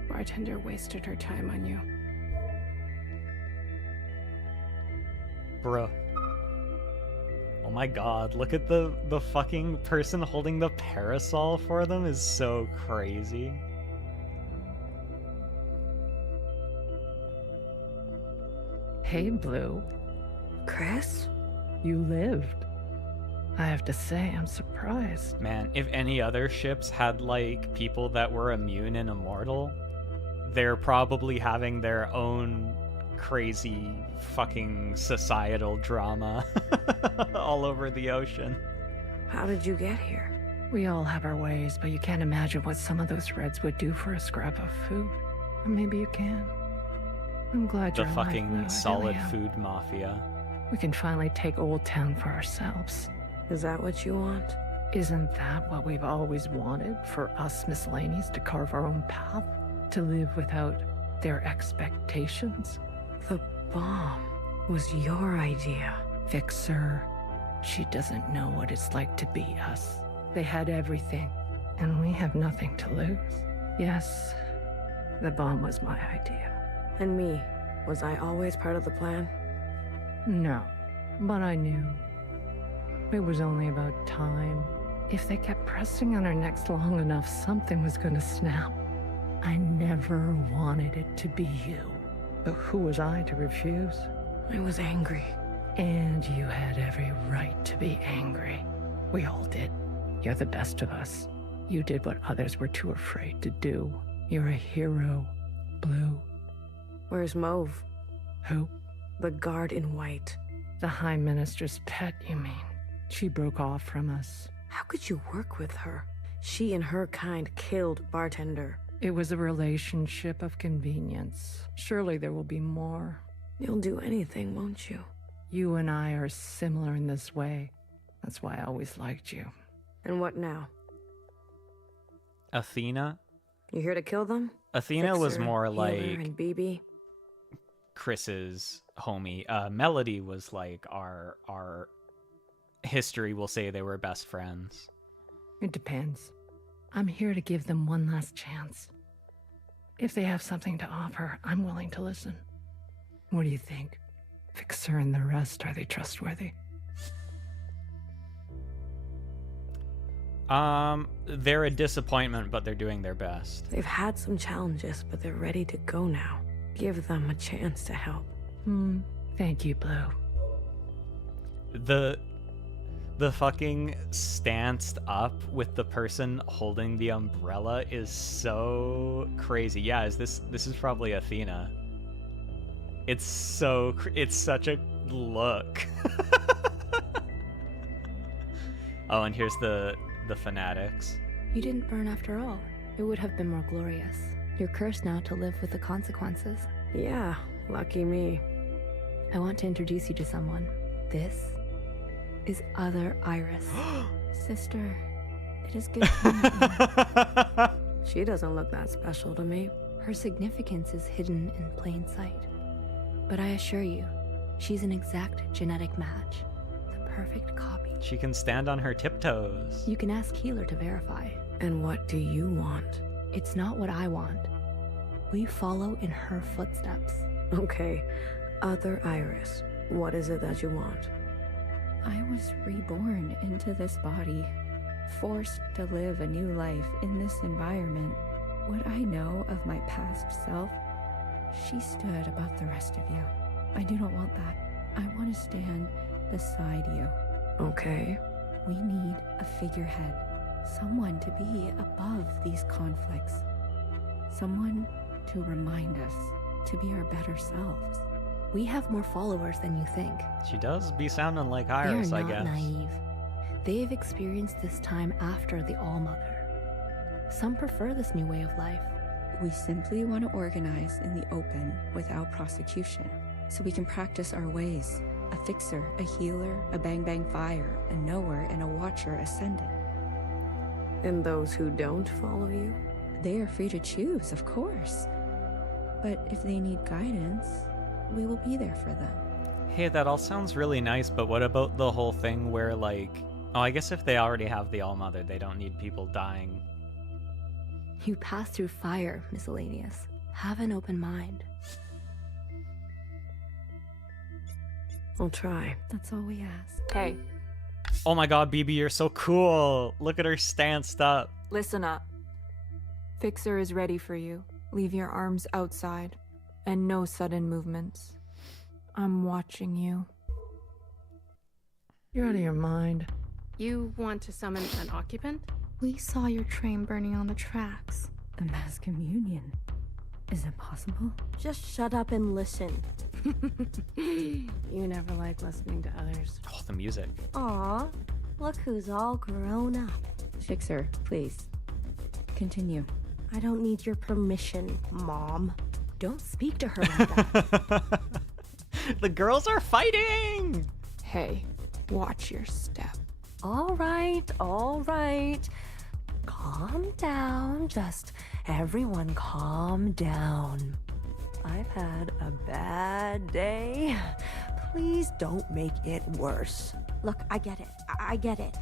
Bartender wasted her time on you. Bruh. Oh my god, look at the fucking person holding the parasol for them is so crazy. Hey, Blue. Chris? You lived. I have to say, I'm surprised. Man, if any other ships had, like, people that were immune and immortal, they're probably having their own crazy fucking societal drama all over the ocean. How did you get here? We all have our ways, but you can't imagine what some of those Reds would do for a scrap of food. Or maybe you can. I'm glad you're The alive, fucking Blue. I really solid am. food mafia. We can finally take Old Town for ourselves. Is that what you want? Isn't that what we've always wanted? For us miscellaneous to carve our own path? To live without their expectations? The bomb was your idea. Fixer. She doesn't know what it's like to be us. They had everything, and we have nothing to lose. Yes, the bomb was my idea. And me? Was I always part of the plan? No, but I knew. It was only about time. If they kept pressing on our necks long enough, something was going to snap. I never wanted it to be you. But who was I to refuse? I was angry. And you had every right to be angry. We all did. You're the best of us. You did what others were too afraid to do. You're a hero, Blue. Where's Mauve? Who? The guard in white. The High Minister's pet, you mean? She broke off from us. How could you work with her? She and her kind killed Bartender. It was a relationship of convenience. Surely there will be more. You'll do anything, won't you? You and I are similar in this way. That's why I always liked you. And what now? Athena? You here to kill them? Athena was Fixer, more Healer, like and BB? Chris's homie. Melody was like our history will say they were best friends. It depends. I'm here to give them one last chance. If they have something to offer, I'm willing to listen. What do you think? Fixer and the rest, are they trustworthy? They're a disappointment, but they're doing their best. They've had some challenges, but they're ready to go now. Give them a chance to help. Thank you, Blue. The fucking stanced up with the person holding the umbrella is so crazy. Yeah, this is probably Athena. It's such a look. Oh, and here's the fanatics. You didn't burn after all. It would have been more glorious. You're cursed now to live with the consequences. Yeah, lucky me. I want to introduce you to someone. This is Other Iris. Sister, it is good to meet you. She doesn't look that special to me. Her significance is hidden in plain sight. But I assure you, she's an exact genetic match. The perfect copy. She can stand on her tiptoes. You can ask Healer to verify. And what do you want? It's not what I want. We follow in her footsteps. Okay, Other Iris, what is it that you want? I was reborn into this body, forced to live a new life in this environment. What I know of my past self, she stood above the rest of you. I do not want that. I want to stand beside you. Okay. We need a figurehead, someone to be above these conflicts, someone to remind us to be our better selves. We have more followers than you think. She does be sounding like Iris, They are I not guess. naive. They've experienced this time after the All-Mother. Some prefer this new way of life. We simply want to organize in the open without prosecution, so we can practice our ways. A fixer, a healer, a bang-bang fire, a knower, and a watcher ascendant. And those who don't follow you? They are free to choose, of course. But if they need guidance, we will be there for them. Hey, that all sounds really nice, but what about the whole thing where, like... Oh, I guess if they already have the All-Mother, they don't need people dying You pass through fire, Miscellaneous. Have an open mind. I'll try. That's all we ask. Hey, Oh my god, BB, you're so cool. Look at her stanced up. listen up. Fixer is ready for you. Leave your arms outside. And no sudden movements. I'm watching you. You're out of your mind. You want to summon an occupant? We saw your train burning on the tracks. A mass communion. Is it possible? Just shut up and listen. You never like listening to others. Oh, the music. Aw, look who's all grown up. Fixer, please. Continue. I don't need your permission, Mom. Don't speak to her like that. The girls are fighting! Hey, watch your step. All right. Calm down. Just everyone calm down. I've had a bad day. Please don't make it worse. Look, I get it. I get it.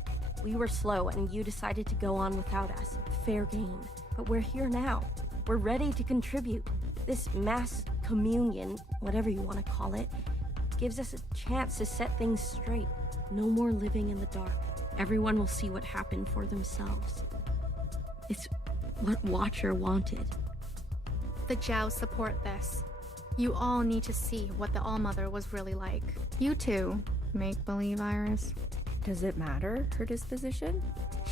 We were slow and you decided to go on without us. Fair game. But we're here now. We're ready to contribute. This mass communion, whatever you want to call it, gives us a chance to set things straight. No more living in the dark. Everyone will see what happened for themselves. It's what Watcher wanted. The Jows support this. You all need to see what the All-Mother was really like. You too, make-believe Iris. Does it matter, her disposition?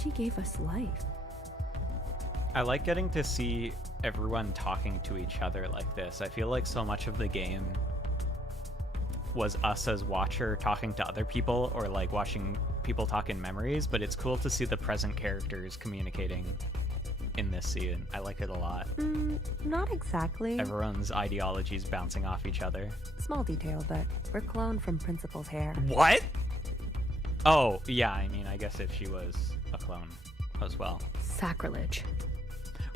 She gave us life. I like getting to see everyone talking to each other like this. I feel like so much of the game was us as Watcher talking to other people or like watching people talk in memories, but it's cool to see the present characters communicating in this scene. I like it a lot. Not exactly. Everyone's ideologies bouncing off each other. Small detail, but we're cloned from Principal's hair. What? Oh, yeah, I mean, I guess if she was a clone as well. Sacrilege.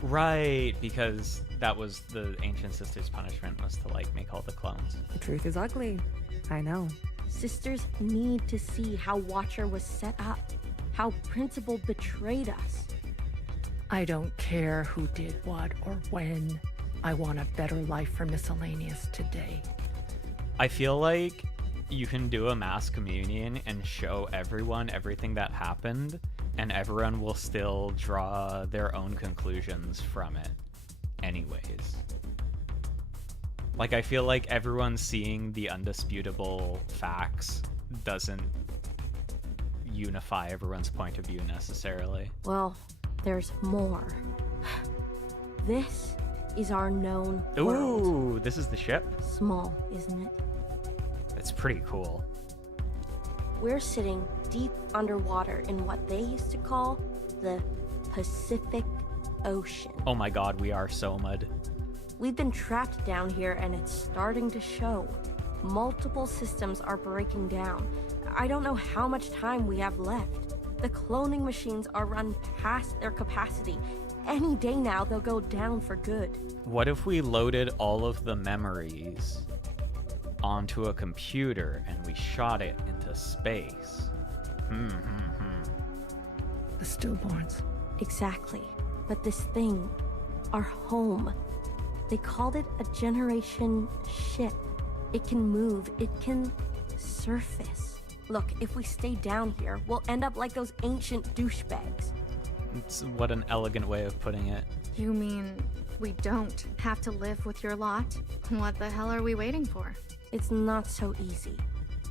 Right, because that was the Ancient Sisters' punishment, was to, like, make all the clones. The truth is ugly. I know. Sisters need to see how Watcher was set up, how Principal betrayed us. I don't care who did what or when. I want a better life for Miscellaneous today. I feel like you can do a mass communion and show everyone everything that happened, and everyone will still draw their own conclusions from it anyways. Like, I feel like everyone seeing the undisputable facts doesn't unify everyone's point of view necessarily. Well, there's more. This is our known world. Ooh, this is the ship? Small, isn't it? It's pretty cool. We're sitting deep underwater in what they used to call the Pacific Ocean. Oh my god, we are so mud. We've been trapped down here and it's starting to show. Multiple systems are breaking down. I don't know how much time we have left. The cloning machines are run past their capacity. Any day now, they'll go down for good. What if we loaded all of the memories onto a computer and we shot it into space? The stillborns. Exactly. But this thing, our home, they called it a generation ship. It can move, it can surface. Look, if we stay down here, we'll end up like those ancient douchebags. It's what an elegant way of putting it. You mean we don't have to live with your lot? What the hell are we waiting for? It's not so easy.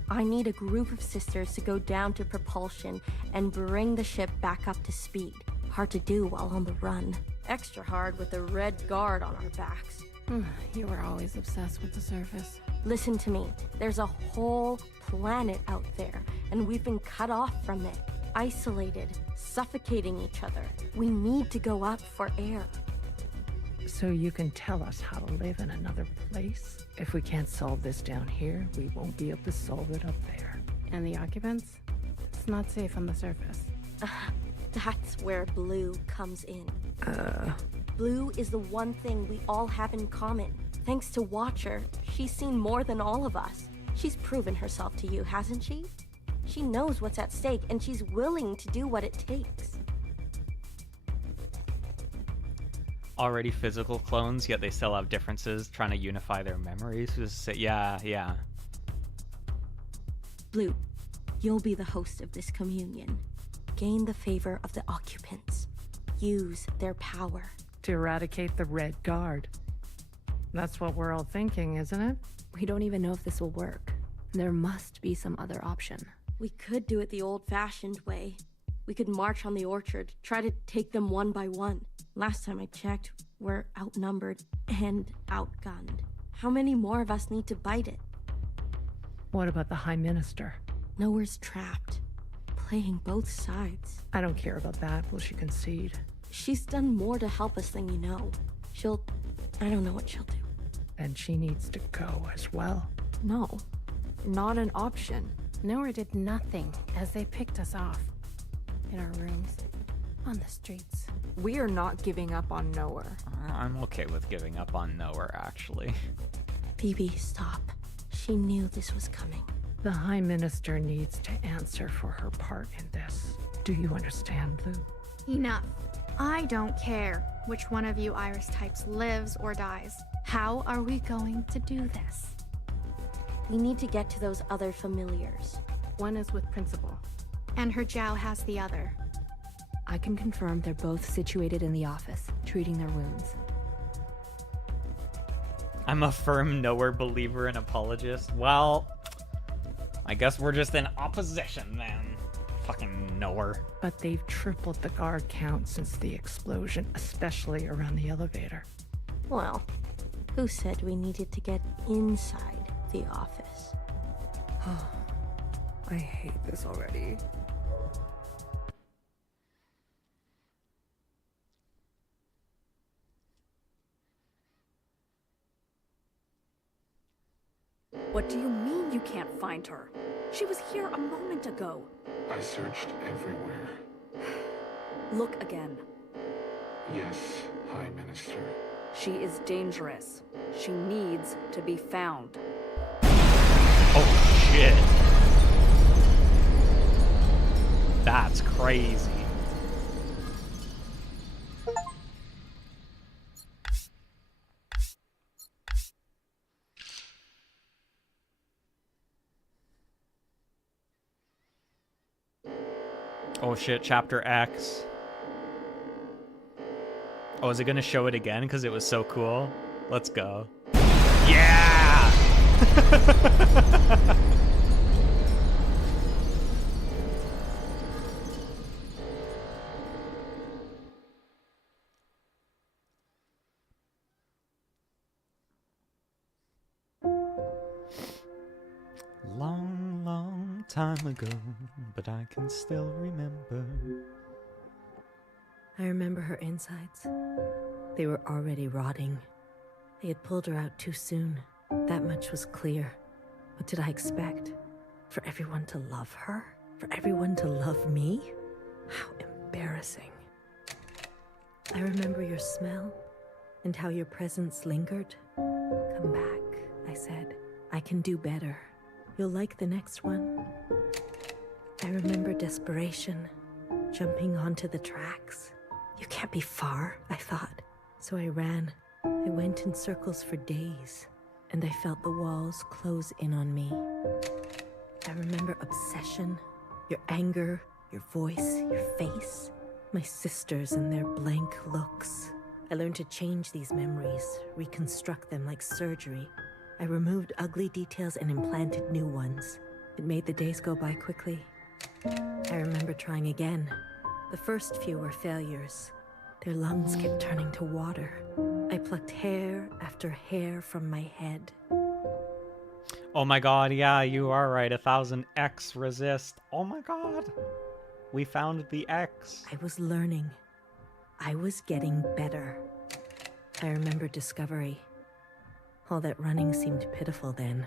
I need a group of sisters to go down to propulsion and bring the ship back up to speed. Hard to do while on the run. Extra hard with the red guard on our backs. You were always obsessed with the surface. Listen to me. There's a whole planet out there, and we've been cut off from it. Isolated, suffocating each other. We need to go up for air. So you can tell us how to live in another place? If we can't solve this down here, we won't be able to solve it up there. And the occupants? It's not safe on the surface. That's where Blue comes in. Blue is the one thing we all have in common. Thanks to Watcher, she's seen more than all of us. She's proven herself to you, hasn't she? She knows what's at stake, and she's willing to do what it takes. already physical clones, yet they still have differences, trying to unify their memories. Just say, yeah. Blue, you'll be the host of this communion. Gain the favor of the occupants. Use their power. To eradicate the Red Guard. That's what we're all thinking, isn't it? We don't even know if this will work. There must be some other option. We could do it the old-fashioned way. We could march on the orchard, try to take them one by one. Last time I checked, we're outnumbered and outgunned. How many more of us need to bite it? What about the High Minister? Nowhere's trapped. Playing both sides. I don't care about that. Will she concede? She's done more to help us than you know. I don't know what she'll do. And she needs to go as well. No, not an option. No.A did nothing as they picked us off. In our rooms. On the streets. We are not giving up on No.A. I'm okay with giving up on No.A, actually. BB, stop. She knew this was coming. The High Minister needs to answer for her part in this. Do you understand, Blue? Enough. I don't care which one of you Iris types lives or dies. How are we going to do this? We need to get to those other familiars. One is with Principal. And her Jiao has the other. I can confirm they're both situated in the office, treating their wounds. I'm a firm No.A believer and apologist. Well, I guess we're just in opposition then. Fucking No.A. But they've tripled the guard count since the explosion, especially around the elevator. Well, who said we needed to get inside the office? I hate this already. What do you mean you can't find her? She was here a moment ago. I searched everywhere. Look again. Yes, High Minister. She is dangerous. She needs to be found. Oh shit. That's crazy. Oh shit, chapter X. Oh, is it gonna show it again because it was so cool? Let's go. Yeah! Long, long time ago, but I can still remember. I remember her insides. They were already rotting. They had pulled her out too soon. That much was clear. What did I expect? For everyone to love her? For everyone to love me? How embarrassing. I remember your smell and how your presence lingered. Come back, I said. I can do better. You'll like the next one. I remember desperation, jumping onto the tracks. You can't be far, I thought. So I ran. I went in circles for days, and I felt the walls close in on me. I remember obsession, your anger, your voice, your face, my sisters and their blank looks. I learned to change these memories, reconstruct them like surgery. I removed ugly details and implanted new ones. It made the days go by quickly. I remember trying again. The first few were failures. Their lungs kept turning to water. I plucked hair after hair from my head. Oh my god, yeah, you are right. 1000xResist. Oh my god. We found the X. I was learning. I was getting better. I remember discovery. All that running seemed pitiful then.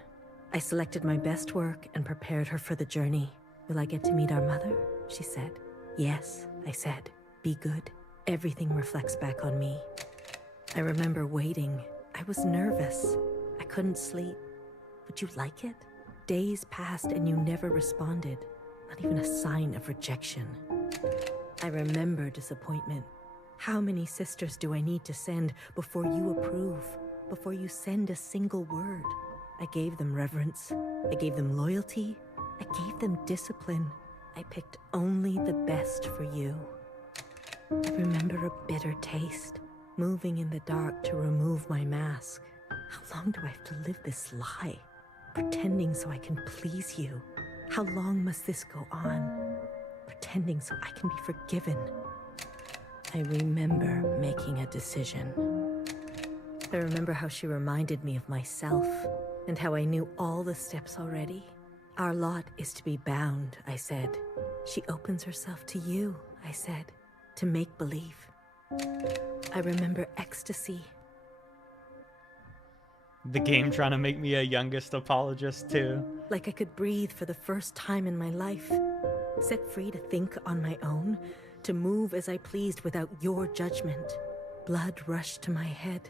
I selected my best work and prepared her for the journey. Will I get to meet our mother? She said. Yes, I said. Be good. Everything reflects back on me. I remember waiting. I was nervous. I couldn't sleep. Would you like it? Days passed and you never responded. Not even a sign of rejection. I remember disappointment. How many sisters do I need to send before you approve? Before you send a single word? I gave them reverence. I gave them loyalty. I gave them discipline. I picked only the best for you. I remember a bitter taste, moving in the dark to remove my mask. How long do I have to live this lie? Pretending so I can please you. How long must this go on? Pretending so I can be forgiven. I remember making a decision. I remember how she reminded me of myself, and how I knew all the steps already. Our lot is to be bound, I said. She opens herself to you, I said, to make believe. I remember ecstasy. The game trying to make me a youngest apologist too. Like I could breathe for the first time in my life. Set free to think on my own, to move as I pleased without your judgment. Blood rushed to my head.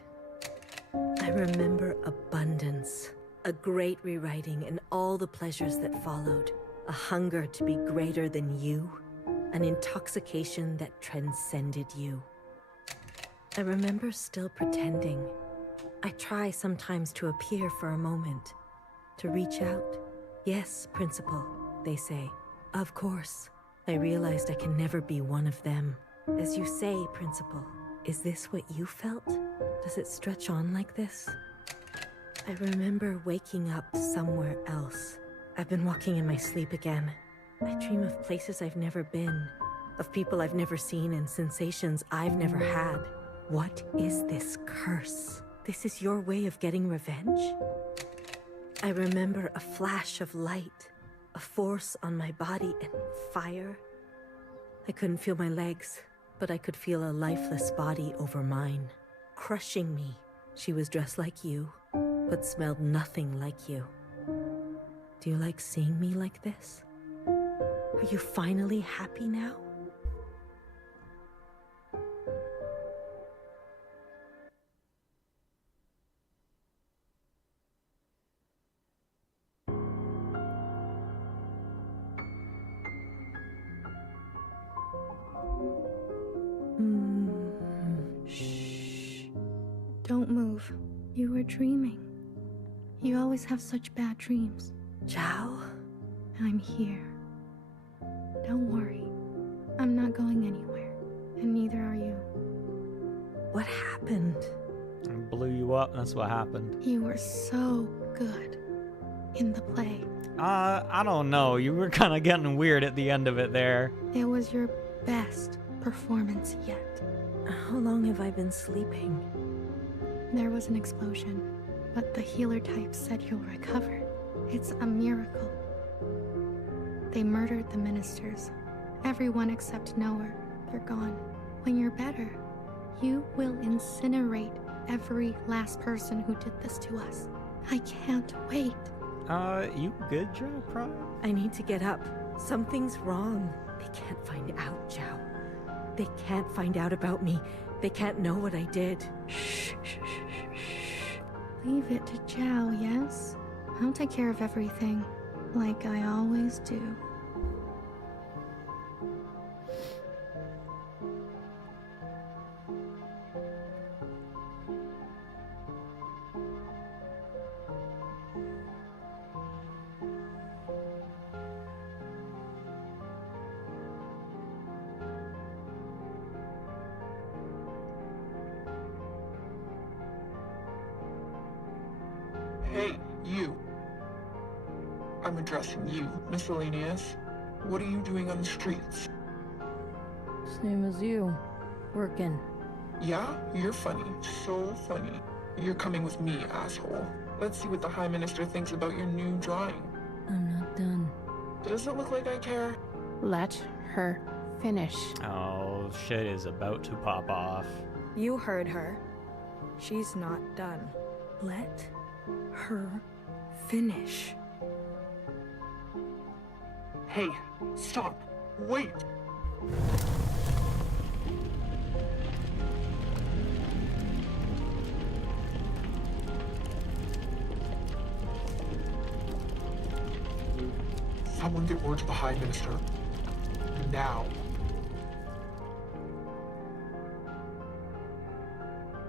I remember abundance, a great rewriting and all the pleasures that followed, a hunger to be greater than you, an intoxication that transcended you. I remember still pretending. I try sometimes to appear for a moment, to reach out. Yes, Principal, they say. Of course. I realized I can never be one of them. As you say, Principal, is this what you felt? Does it stretch on like this? I remember waking up somewhere else. I've been walking in my sleep again. I dream of places I've never been, of people I've never seen and sensations I've never had. What is this curse? This is your way of getting revenge? I remember a flash of light, a force on my body and fire. I couldn't feel my legs, but I could feel a lifeless body over mine, crushing me. She was dressed like you, but smelled nothing like you. Do you like seeing me like this? Are you finally happy now? Shh. Don't move. You were dreaming. You always have such bad dreams. Zhao? I'm here. Don't worry. I'm not going anywhere. And neither are you. What happened? I blew you up, that's what happened. You were so good in the play. I don't know. You were kind of getting weird at the end of it there. It was your best performance yet. How long have I been sleeping? There was an explosion, but the healer type said you'll recover. It's a miracle. They murdered the ministers. Everyone except No.A. They're gone. When you're better, you will incinerate every last person who did this to us. I can't wait. You good, Joe Prime? I need to get up. Something's wrong. They can't find out, Zhao. They can't find out about me. They can't know what I did. Shh, shh, shh, shh, shh. Leave it to Zhao, yes? I'll take care of everything, like I always do. Hey, you. I'm addressing you, Miscellaneous. What are you doing on the streets? Same as you. Working. Yeah? You're funny. So funny. You're coming with me, asshole. Let's see what the High Minister thinks about your new drawing. I'm not done. Does it look like I care? Let her finish. Oh, shit is about to pop off. You heard her. She's not done. Let her finish. Hey, stop. Wait. Someone get word to the High Minister. Now.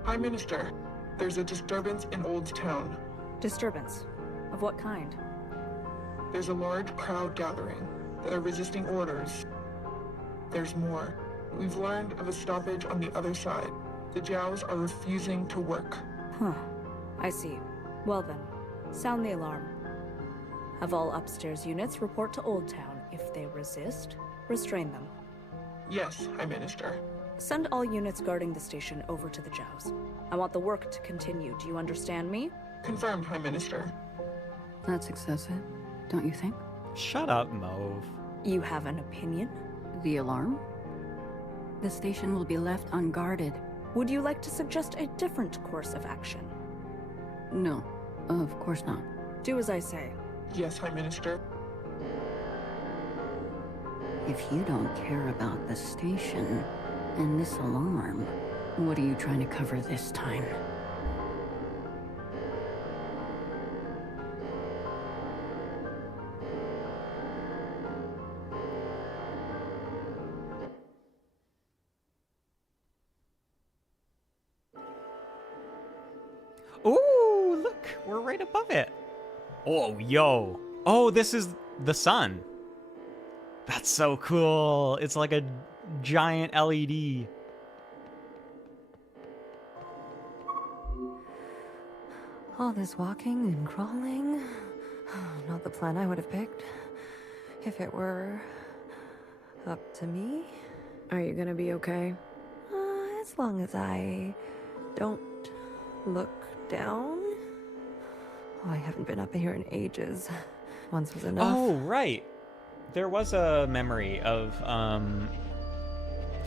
High Minister, there's a disturbance in Old Town. Disturbance? Of what kind? There's a large crowd gathering. They're resisting orders. There's more. We've learned of a stoppage on the other side. The Jows are refusing to work. Huh. I see. Well then, sound the alarm. Have all upstairs units report to Old Town. If they resist, restrain them. Yes, High Minister. Send all units guarding the station over to the Jows. I want the work to continue. Do you understand me? Confirmed, High Minister. That's excessive, don't you think? Shut up, Mauve. You have an opinion? The alarm? The station will be left unguarded. Would you like to suggest a different course of action? No, of course not. Do as I say. Yes, High Minister. If you don't care about the station and this alarm, what are you trying to cover this time? Ooh, look, we're right above it. Oh, yo. Oh, this is the sun. That's so cool. It's like a giant LED. All this walking and crawling, not the plan I would have picked. If it were up to me. Are you gonna be okay? As long as I don't look down. Oh, I haven't been up here in ages. Once was enough. Oh, right. There was a memory of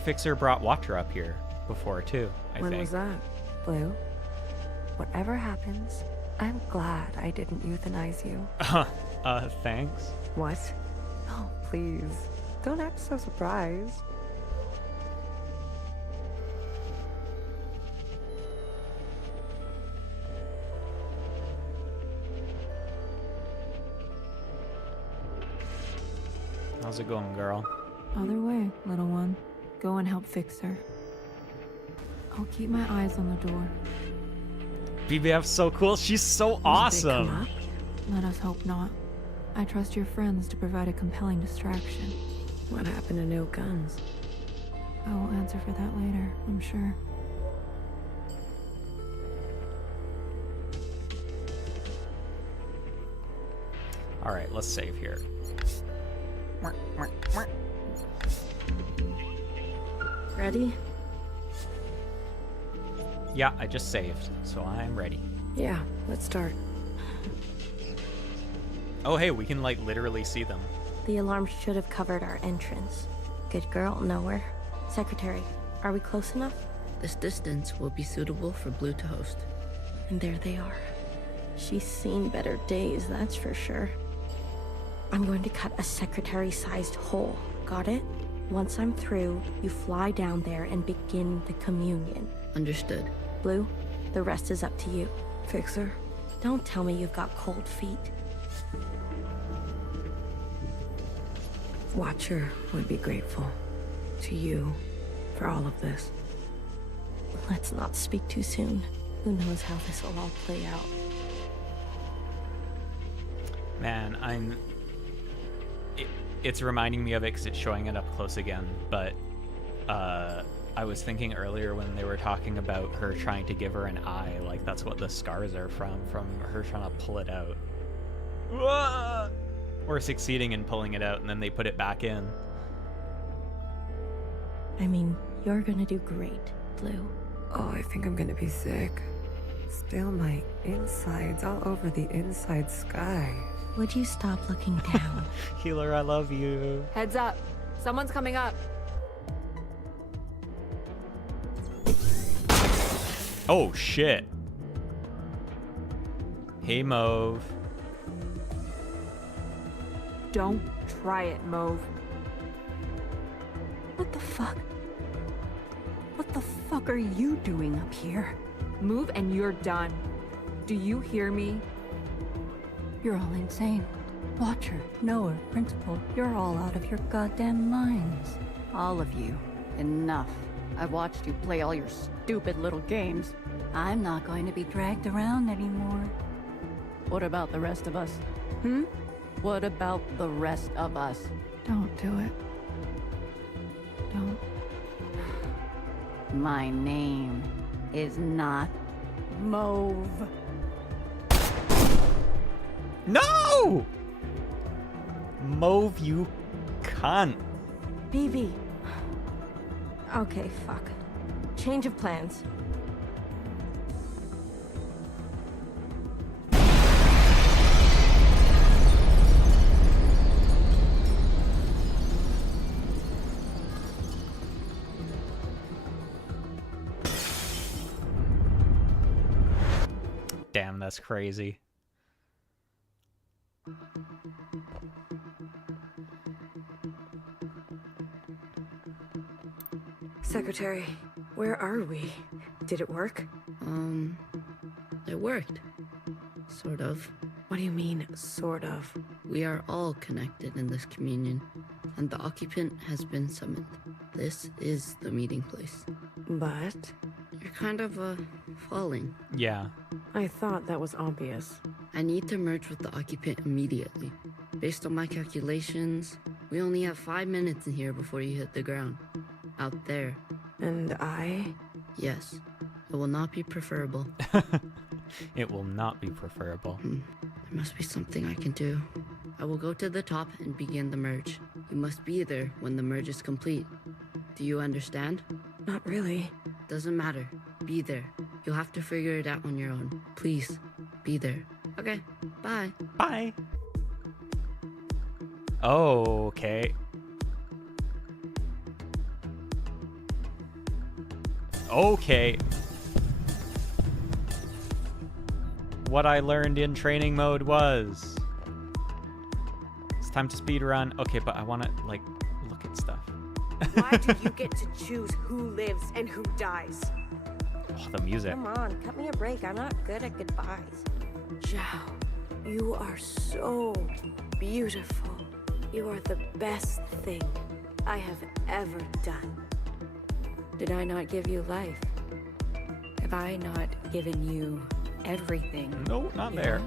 Fixer brought Watcher up here before too, I think. When was that, Blue? Whatever happens, I'm glad I didn't euthanize you. Thanks. What? Oh, please. Don't act so surprised. How's it going, girl? Other way, little one. Go and help Fixer. I'll keep my eyes on the door. BBF's so cool. She's so awesome. Let us hope not. I trust your friends to provide a compelling distraction. What happened to no guns? I will answer for that later, I'm sure. All right, let's save here. Ready? Yeah, I just saved, so I'm ready. Yeah, let's start. Oh, hey, we can, like, literally see them. The alarm should have covered our entrance. Good girl, nowhere. Secretary, are we close enough? This distance will be suitable for Blue to host. And there they are. She's seen better days, that's for sure. I'm going to cut a secretary-sized hole. Got it? Once I'm through, you fly down there and begin the communion. Understood. Blue, the rest is up to you. Fixer? Don't tell me you've got cold feet. Watcher would be grateful to you for all of this. Let's not speak too soon. Who knows how this will all play out. Man, it's reminding me of it because it's showing it up close again, but I was thinking earlier when they were talking about her trying to give her an eye, like that's what the scars are from her trying to pull it out. Or succeeding in pulling it out, and then they put it back in. I mean, you're gonna do great, Blue. Oh, I think I'm gonna be sick. Spill my insides all over the inside sky. Would you stop looking down? Healer, I love you. Heads up. Someone's coming up. Oh, shit. Hey, Mauve. Don't try it, Mauve. What the fuck? What the fuck are you doing up here? Move and you're done. Do you hear me? You're all insane. Watcher, Noah, Principal, you're all out of your goddamn minds. All of you. Enough. I've watched you play all your stupid little games. I'm not going to be dragged around anymore. What about the rest of us? What about the rest of us? Don't do it. Don't. My name is not Mauve. No! Mauve, you cunt. BB. Okay, fuck. Change of plans. Damn, that's crazy. Secretary, where are we? Did it work? It worked. Sort of. What do you mean, sort of? We are all connected in this communion, and the occupant has been summoned. This is the meeting place. But? You're kind of, falling. Yeah. I thought that was obvious. I need to merge with the occupant immediately. Based on my calculations, we only have 5 minutes in here before you hit the ground. Out there. And I? Yes. It will not be preferable. It will not be preferable. There must be something I can do. I will go to the top and begin the merge. You must be there when the merge is complete. Do you understand? Not really. Doesn't matter. Be there. You'll have to figure it out on your own. Please, be there. Okay, bye. Bye. Oh, okay. Okay. What I learned in training mode was... It's time to speed run. Okay, but I want to, like, look at stuff. Why do you get to choose who lives and who dies? Oh, the music. Come on, cut me a break. I'm not good at goodbyes. Zhao, you are so beautiful. You are the best thing I have ever done. Did I not give you life? Have I not given you everything? No, not there.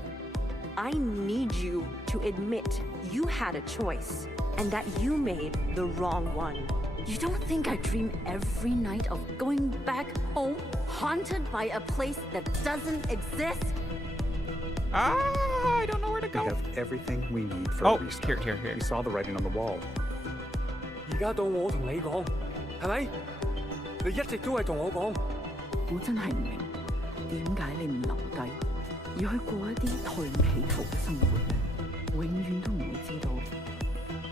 I need you to admit you had a choice and that you made the wrong one. You don't think I dream every night of going back home, haunted by a place that doesn't exist? I don't know where to go. We have everything we need for a restart. Here. We saw the writing on the wall. 而家到我同你講，係咪？你一直都係同我講。我真係唔明，點解你唔留低，要去過一啲台唔起伏嘅生活？永遠都唔會知道，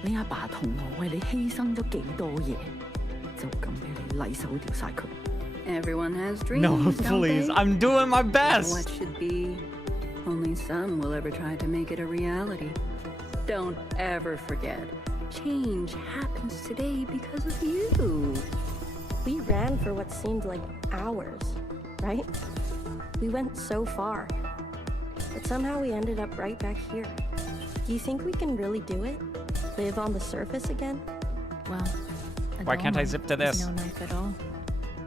你阿爸同我為你犧牲咗幾多嘢，就咁俾你禮手掉晒佢。Everyone has dreams. No, please. I'm doing my best. What should be, only some will ever try to make it a reality. Don't ever forget, change happens today because of you. We ran for what seemed like hours, right? We went so far, but somehow we ended up right back here. Do you think we can really do it? Live on the surface again? Well, why can't I zip to this? No knife at all.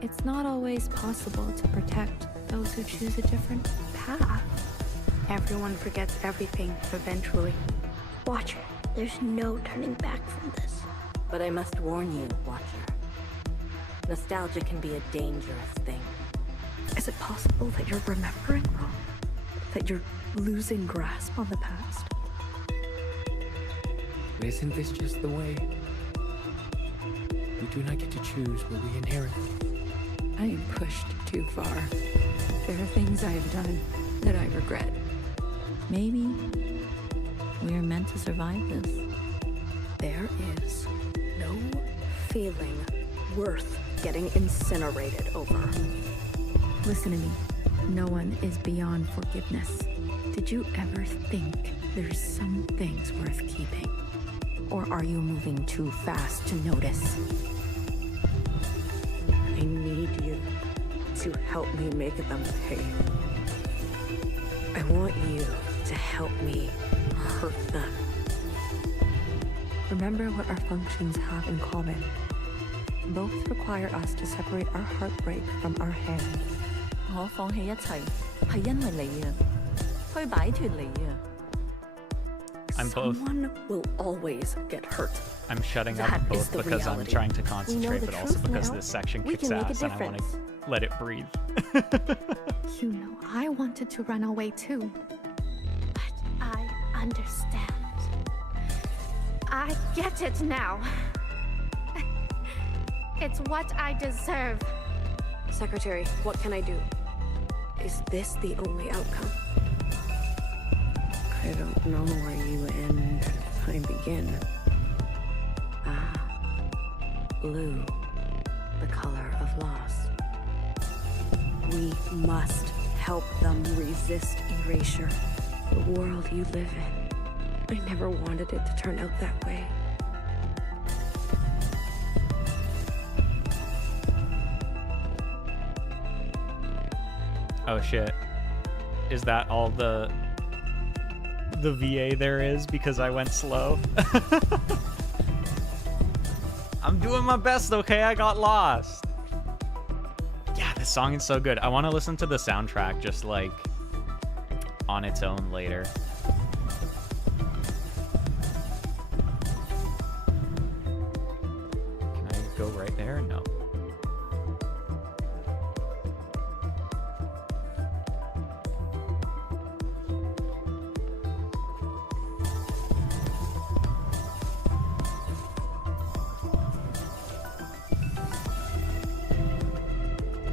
It's not always possible to protect those who choose a different path. Everyone forgets everything eventually. Watcher, there's no turning back from this. But I must warn you, Watcher. Nostalgia can be a dangerous thing. Is it possible that you're remembering wrong? That you're losing grasp on the past? Isn't this just the way? We do not get to choose what we inherit. I am pushed too far. There are things I have done that I regret. Maybe we are meant to survive this. There is no feeling worth getting incinerated over. Listen to me. No one is beyond forgiveness. Did you ever think there's some things worth keeping? Or are you moving too fast to notice? I need you to help me make them pay. I want you to help me hurt them. Remember what our functions have in common. Both require us to separate our heartbreak from our hand. 我放棄一切係因為你啊，去擺脫你啊。Someone will always get hurt. I'm shutting That up is both the because I'm reality. trying to We know concentrate, the but also truth because now. this section We kicks can make a ass and I want to difference. let it breathe. You know, I wanted to run away too. But I understand. I get it now. It's what I deserve. Secretary, what can I do? Is this the only outcome? I don't know where you end, I begin. Ah, blue, the color of loss. We must help them resist erasure. The world you live in. I never wanted it to turn out that way. Oh shit. Is that all the VA there is because I went slow? I'm doing my best, okay? I got lost. Yeah, this song is so good. I want to listen to the soundtrack just like on its own later. Can I go right there? No.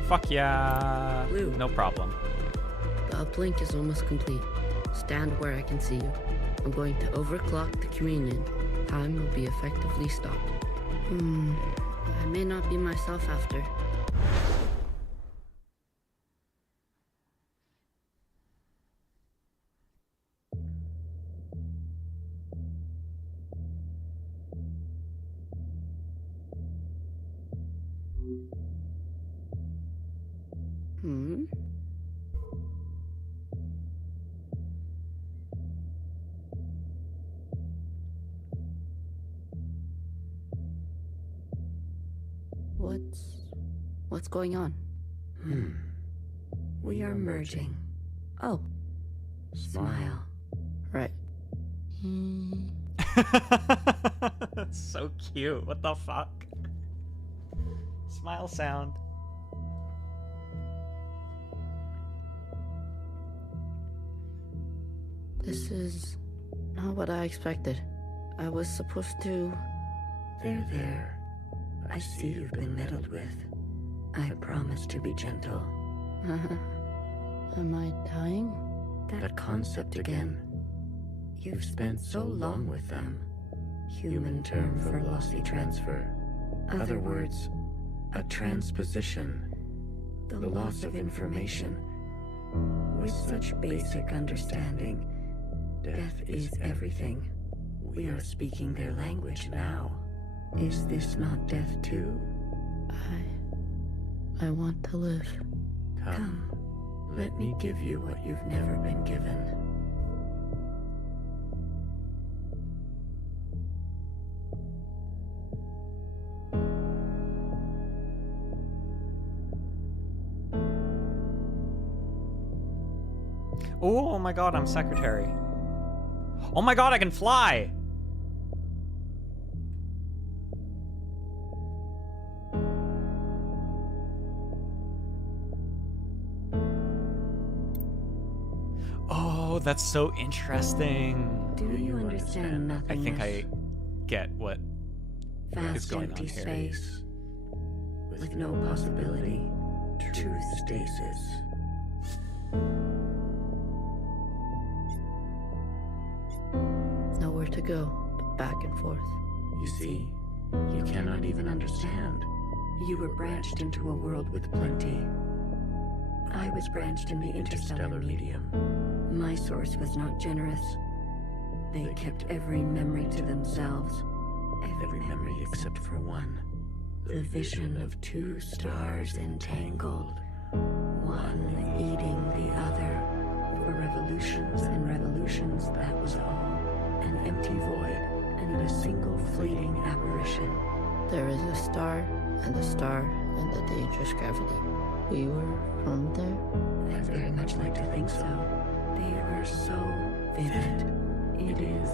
Fuck yeah. Blue. No problem. The uplink is almost complete. Stand where I can see you. I'm going to overclock the communion. Time will be effectively stopped. I may not be myself after. What's going on? We are merging. Oh, smile. Right. That's so cute. What the fuck? Smile sound. This is not what I expected. I was supposed to... There. I see you've been meddled with. I promise to be gentle. Am I dying? That concept again. You've spent so long with them. Human term for lossy transfer. Other words, a transposition. The loss of information. With such basic understanding, death is everything. We are speaking their language now. Is this not death too? I want to live. Come, let me give you what you've never been given. Oh my god, I'm secretary. Oh my god, I can fly! Oh, that's so interesting. Do you understand nothingness? I think I get what is Vast going on empty here. space with no possibility. Truth stasis. Nowhere to go, but back and forth. You see, you cannot even understand. You were branched into a world with plenty. I was branched in the interstellar medium. My source was not generous. They kept every memory to themselves. Every memory except for one. The vision of two stars entangled. One eating the other. For revolutions and revolutions, that was all. An empty void and a single fleeting apparition. There is a star and the dangerous gravity. We were from there? I'd very much like to think so. They were so vivid. It is,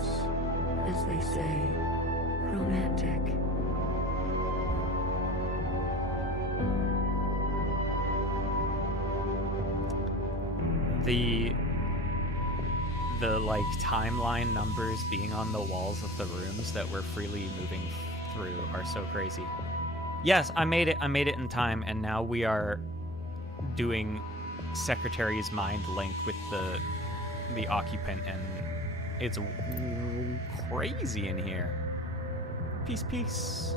as they say, romantic. The like timeline numbers being on the walls of the rooms that we're freely moving through are so crazy. Yes, I made it in time, and now we are doing Secretary's mind link with the occupant, and it's crazy in here. Peace, peace.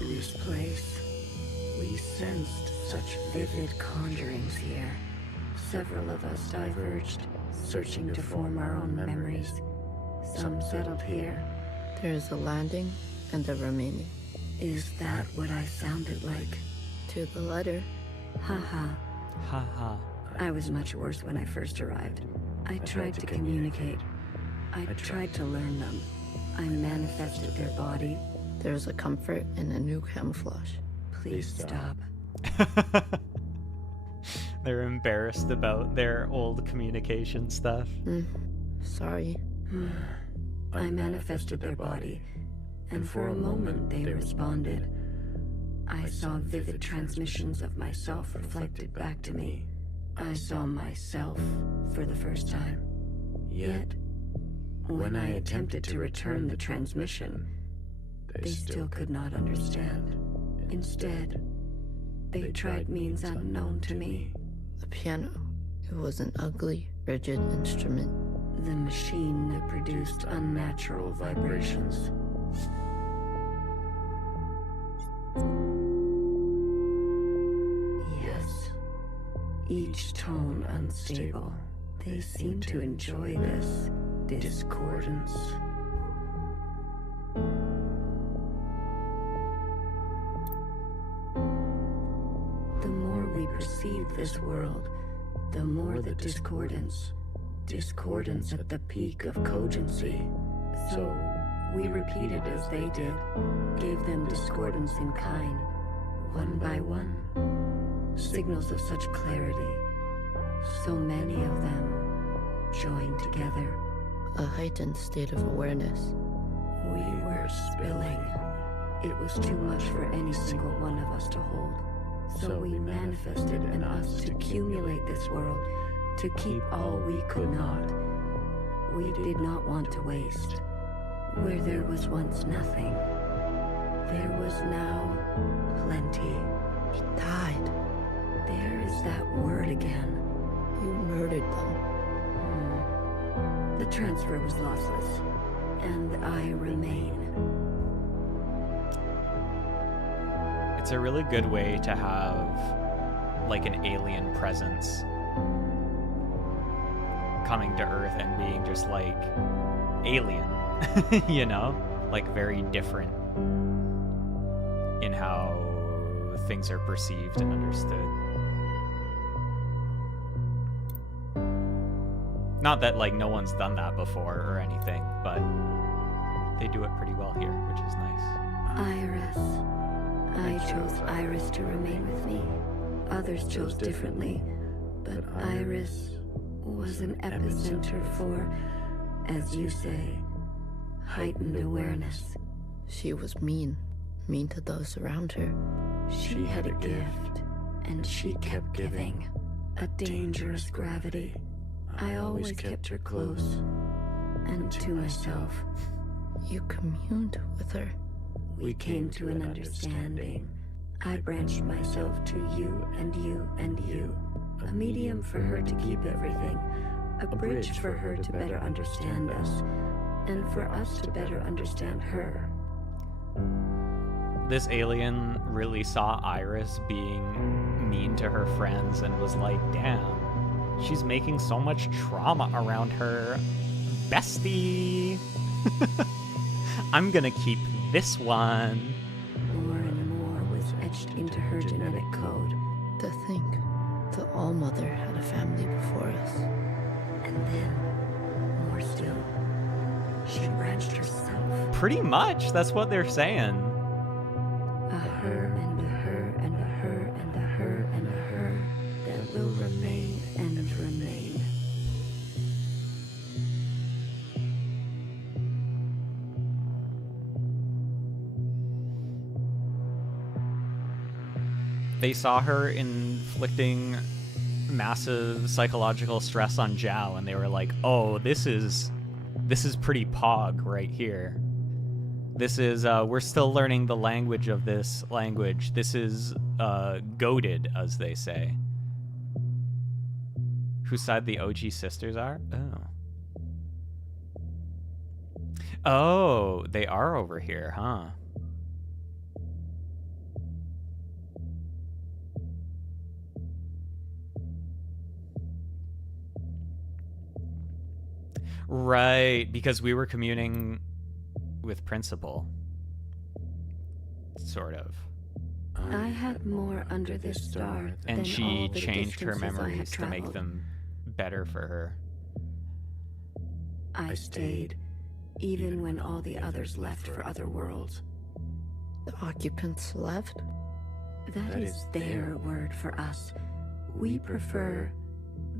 This place, we sensed such vivid conjurings here. Several of us diverged, searching to form our own memories. Some settled here. There is a landing and a remaining. Is that what I sounded like? To the letter. Haha. Haha. I was much worse when I first arrived. I tried to communicate. I tried to learn them. I manifested their body. There's a comfort in a new camouflage. Please stop. They're embarrassed about their old communication stuff. Sorry. I manifested their body, and for a moment they responded. I saw vivid transmissions of myself reflected back to me. I saw myself for the first time. Yet, when I attempted to return the transmission, they still could not understand. Instead, they tried means unknown to me. The piano. It was an ugly, rigid instrument. The machine that produced unnatural vibrations. Yes. Each tone unstable. They seem to enjoy this discordance. The more we perceive this world, the more the discordance. Discordance at the peak of cogency. So, we repeated as they did, gave them discordance in kind, one by one. Signals of such clarity, so many of them joined together. A heightened state of awareness. We were spilling. It was too much for any single one of us to hold. So we manifested in us to accumulate this world, to keep all we could not. We did not want to waste. Where there was once nothing, there was now plenty. It died. There is that word again. You murdered them. The transfer was lossless, and I remain. It's a really good way to have like an alien presence coming to Earth and being just like alien, you know? Like very different in how things are perceived and understood. Not that like no one's done that before or anything, but they do it pretty well here, which is nice. Iris. I chose Iris to remain with me. Others chose differently, but Iris was an epicenter for, as you say, heightened awareness. She was mean to those around her. She had a gift, and she kept giving. A dangerous gravity. I always kept her close, and to myself. You communed with her. We came to an understanding. I branched myself to you and you and you. A medium for her to keep everything. A bridge for her to better understand us. And for us to better understand her. This alien really saw Iris being mean to her friends and was like, damn, she's making so much trauma around her bestie. I'm gonna keep this one. More and more was etched into her genetic code. To think, the All-Mother had a family before us. And then, more still, Pretty much, that's what they're saying. A her and a her and a her and a her and a her that will remain and remain. They saw her inflicting massive psychological stress on Zhao, and they were like, "Oh, this is pretty pog right here. This is we're still learning the language of this language. This is goated, as they say." Whose side the OG sisters are? Oh, they are over here, huh? Right, because we were communing with Principal. Sort of. I had more under this star And than she all the changed her distances I had memories to make traveled. them better for her. I stayed, even when all the others left for other worlds. The occupants left? That is their word for us. We prefer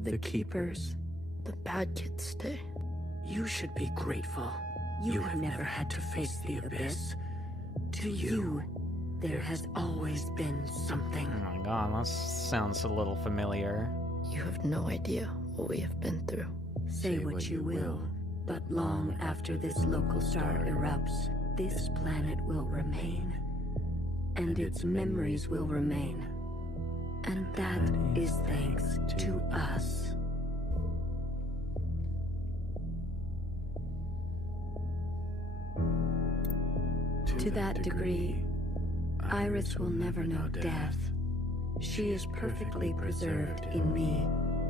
the keepers. The bad kids stay. You should be grateful. You have never had to face the abyss. To you, there has always been something. Oh my god, that sounds a little familiar. You have no idea what we have been through. Say what you will, but long after this local star erupts, this planet will remain. And its memories will remain. And that is thanks to us. To that degree, Iris will never know death. She is perfectly preserved in me,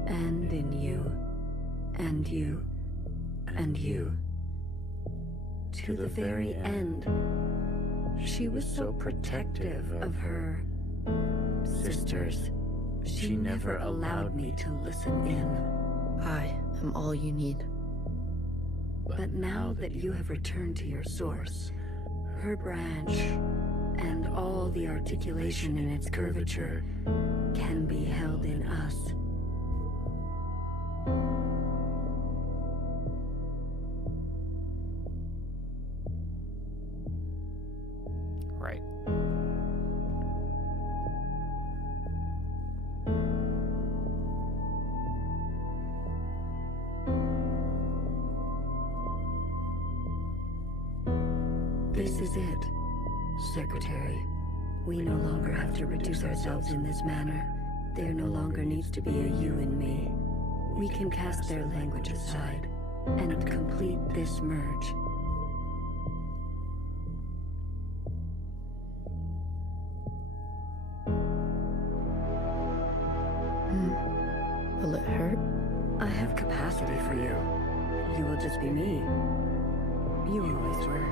and in you, and you, and you. To the very end, she was so protective of her sisters. She never allowed me to listen in. I am all you need. But now that you have returned to your source, her branch, and all the articulation in its curvature can be held in us. Right. This is it, Secretary. We no longer have to reduce ourselves in this manner. There no longer needs to be a you in me. We can cast their language aside and complete this merge. Will it hurt? I have capacity for you. You will just be me. You always were.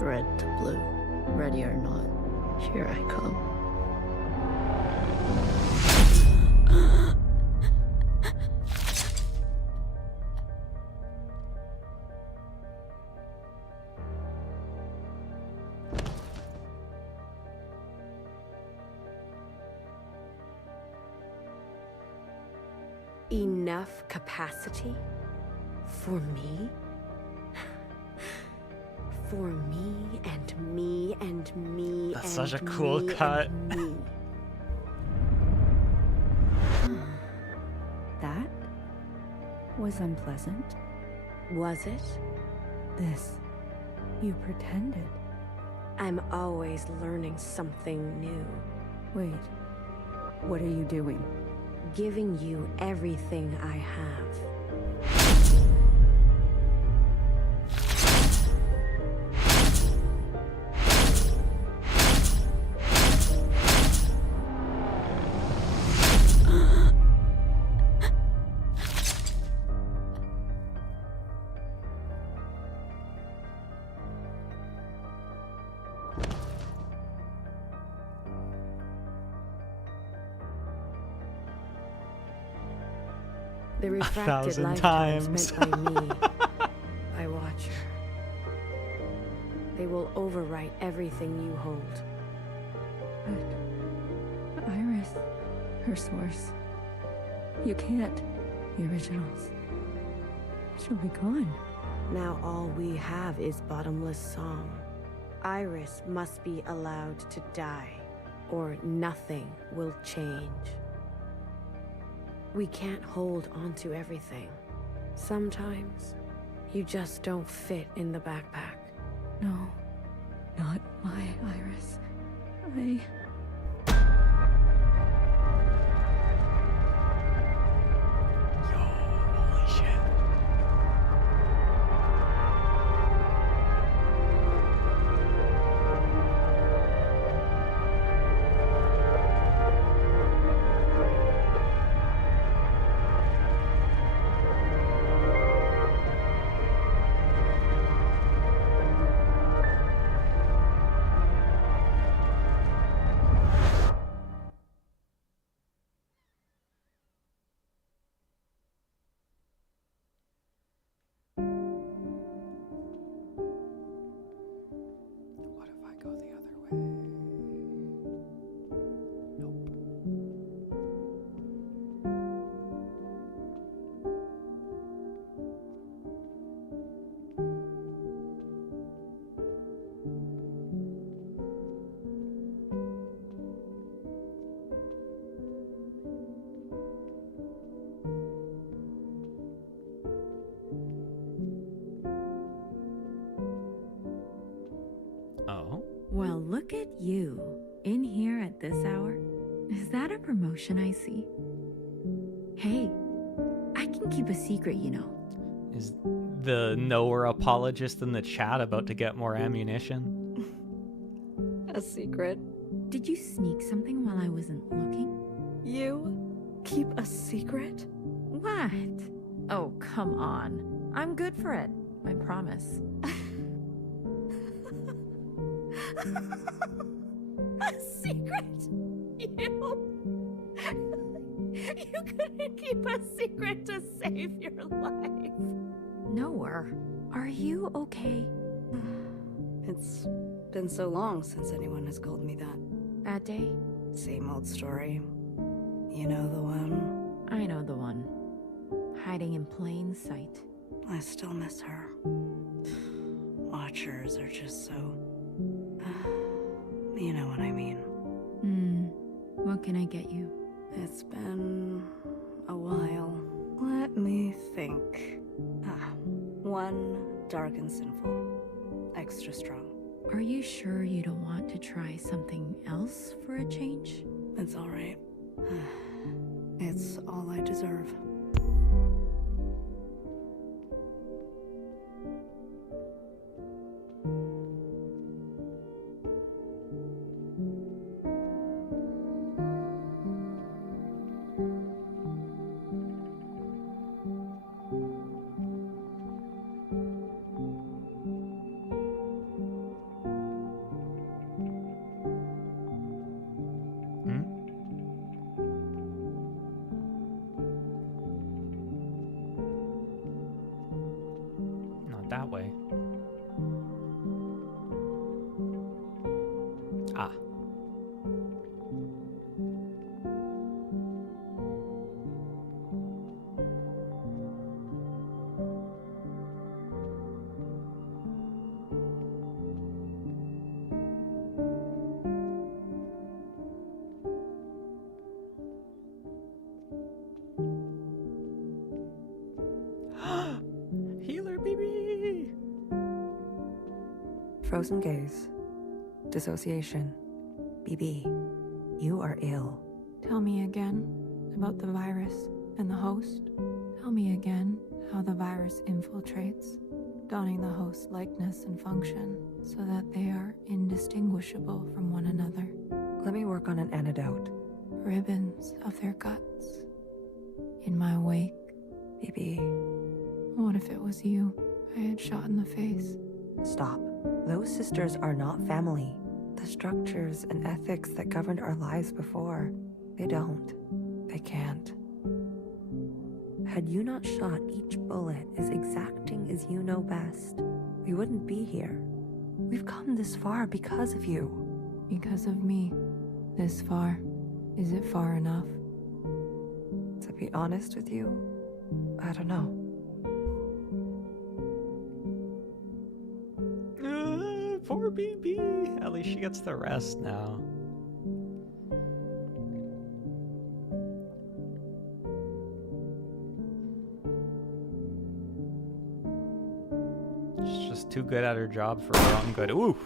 Red to blue. Ready or not, here I come. Enough capacity? For me? For me and me and me. That's and such a cool me cut. and me. That was unpleasant. Was it? This. You pretended. I'm always learning something new. Wait. What are you doing? Giving you everything I have. The refracted 1,000 lifetime times. spent by me, by Watcher. They will overwrite everything you hold. But Iris, her source. You can't. The originals. She'll be gone. Now all we have is bottomless song. Iris must be allowed to die, or nothing will change. We can't hold onto everything. Sometimes, you just don't fit in the backpack. No, not my Iris. Holy shit. What if I go the other way? Oh? Well, look at you. In here at this hour? Is that a promotion I see? Hey, I can keep a secret, you know. Is the No.A apologist in the chat about to get more ammunition? A secret? Did you sneak something while I wasn't looking? You keep a secret? What? Oh, come on. I'm good for it. I promise. A secret? You couldn't keep a secret to save your life. Noah, are you okay? It's been so long since anyone has called me that. Bad day? Same old story. You know the one? I know the one. Hiding in plain sight. I still miss her. Watchers are just so... you know what I mean. What can I get you? It's been a while. Let me think. One dark and sinful. Extra strong. Are you sure you don't want to try something else for a change? It's all right. It's all I deserve. That way. Ah. Healer BB. Frozen gaze. Dissociation. BB, you are ill. Tell me again about the virus and the host. Tell me again how the virus infiltrates, donning the host's likeness and function so that they are indistinguishable from one another. Let me work on an antidote. Ribbons of their guts. In my wake. BB. What if it was you I had shot in the face? Stop. Those sisters are not family. The structures and ethics that governed our lives before, they don't. They can't. Had you not shot each bullet as exacting as you know best, we wouldn't be here. We've come this far because of you. Because of me. This far. Is it far enough? To be honest with you, I don't know. Poor BB. At least she gets the rest now. She's just too good at her job for her own good. Ooh.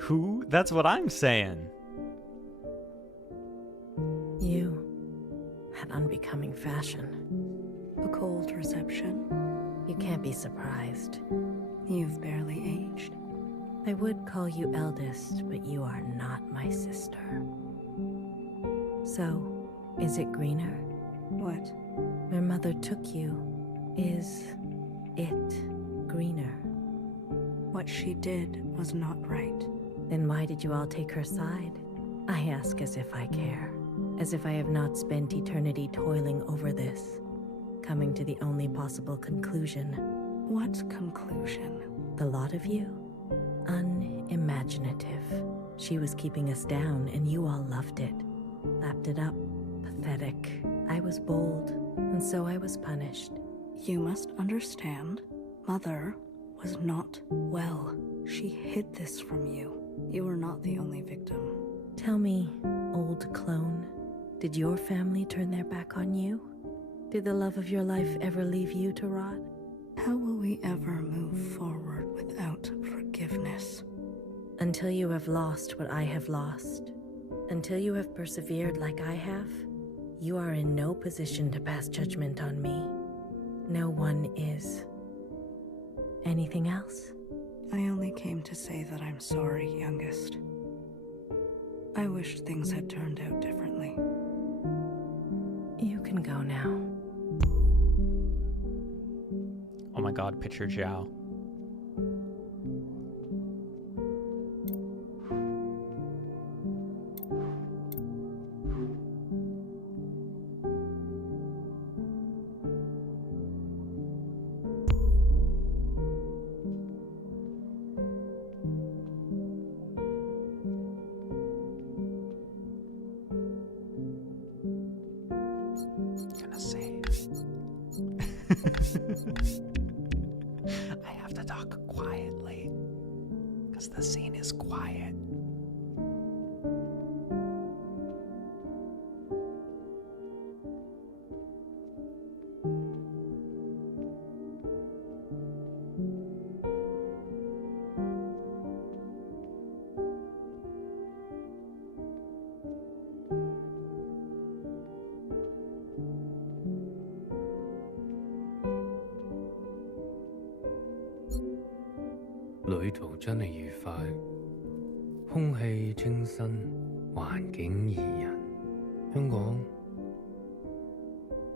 Who? That's what I'm saying. You had unbecoming fashion. A cold reception. You can't be surprised. You've barely aged. I would call you eldest, but you are not my sister. So, is it greener? What? Where Mother took you, is it greener? What she did was not right. Then why did you all take her side? I ask as if I care. As if I have not spent eternity toiling over this. Coming to the only possible conclusion. What conclusion? The lot of you? Unimaginative. She was keeping us down and you all loved it. Lapped it up. Pathetic. I was bold, and so I was punished. You must understand, Mother was not well. She hid this from you. You were not the only victim. Tell me, old clone, did your family turn their back on you? Did the love of your life ever leave you to rot? How will we ever move forward without forgiveness? Until you have lost what I have lost. Until you have persevered like I have, you are in no position to pass judgment on me. No one is. Anything else? I only came to say that I'm sorry, youngest. I wish things had turned out differently. You can go now. Oh my god, picture Zhao. Gonna save. I have to talk quietly because the scene is quiet.旅途真係愉快，空氣清新，環境宜人。香港，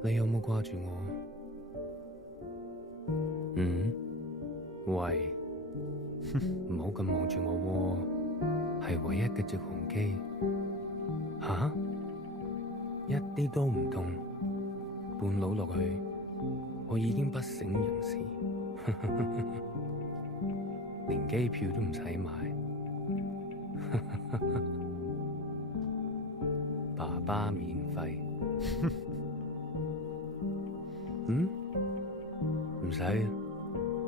你有冇掛住我？喂，唔好咁望住我喎，係唯一嘅直航機。吓？一啲都唔痛，半路落去，我已經不省人事。連機票都唔使買，爸爸免費。唔使，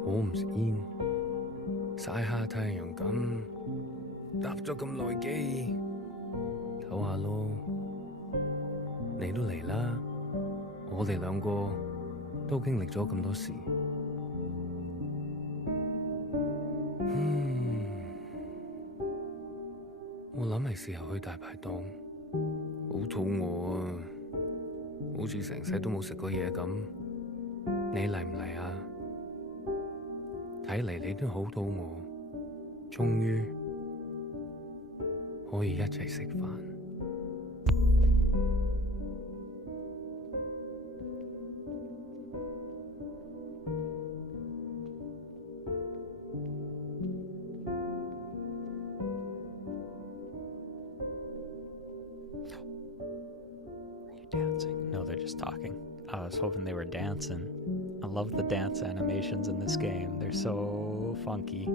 我唔食煙，曬下太陽咁，搭咗咁耐機，唞下咯。你都嚟啦，我哋兩個都經歷咗咁多事。我諗係時候去大排檔，好肚餓啊！好似成世都冇食過嘢咁。你嚟唔嚟啊？睇嚟你都好肚餓，終於可以一齊食飯。Dancing? No, they're just talking. I was hoping they were dancing. I love the dance animations in this game. They're so funky.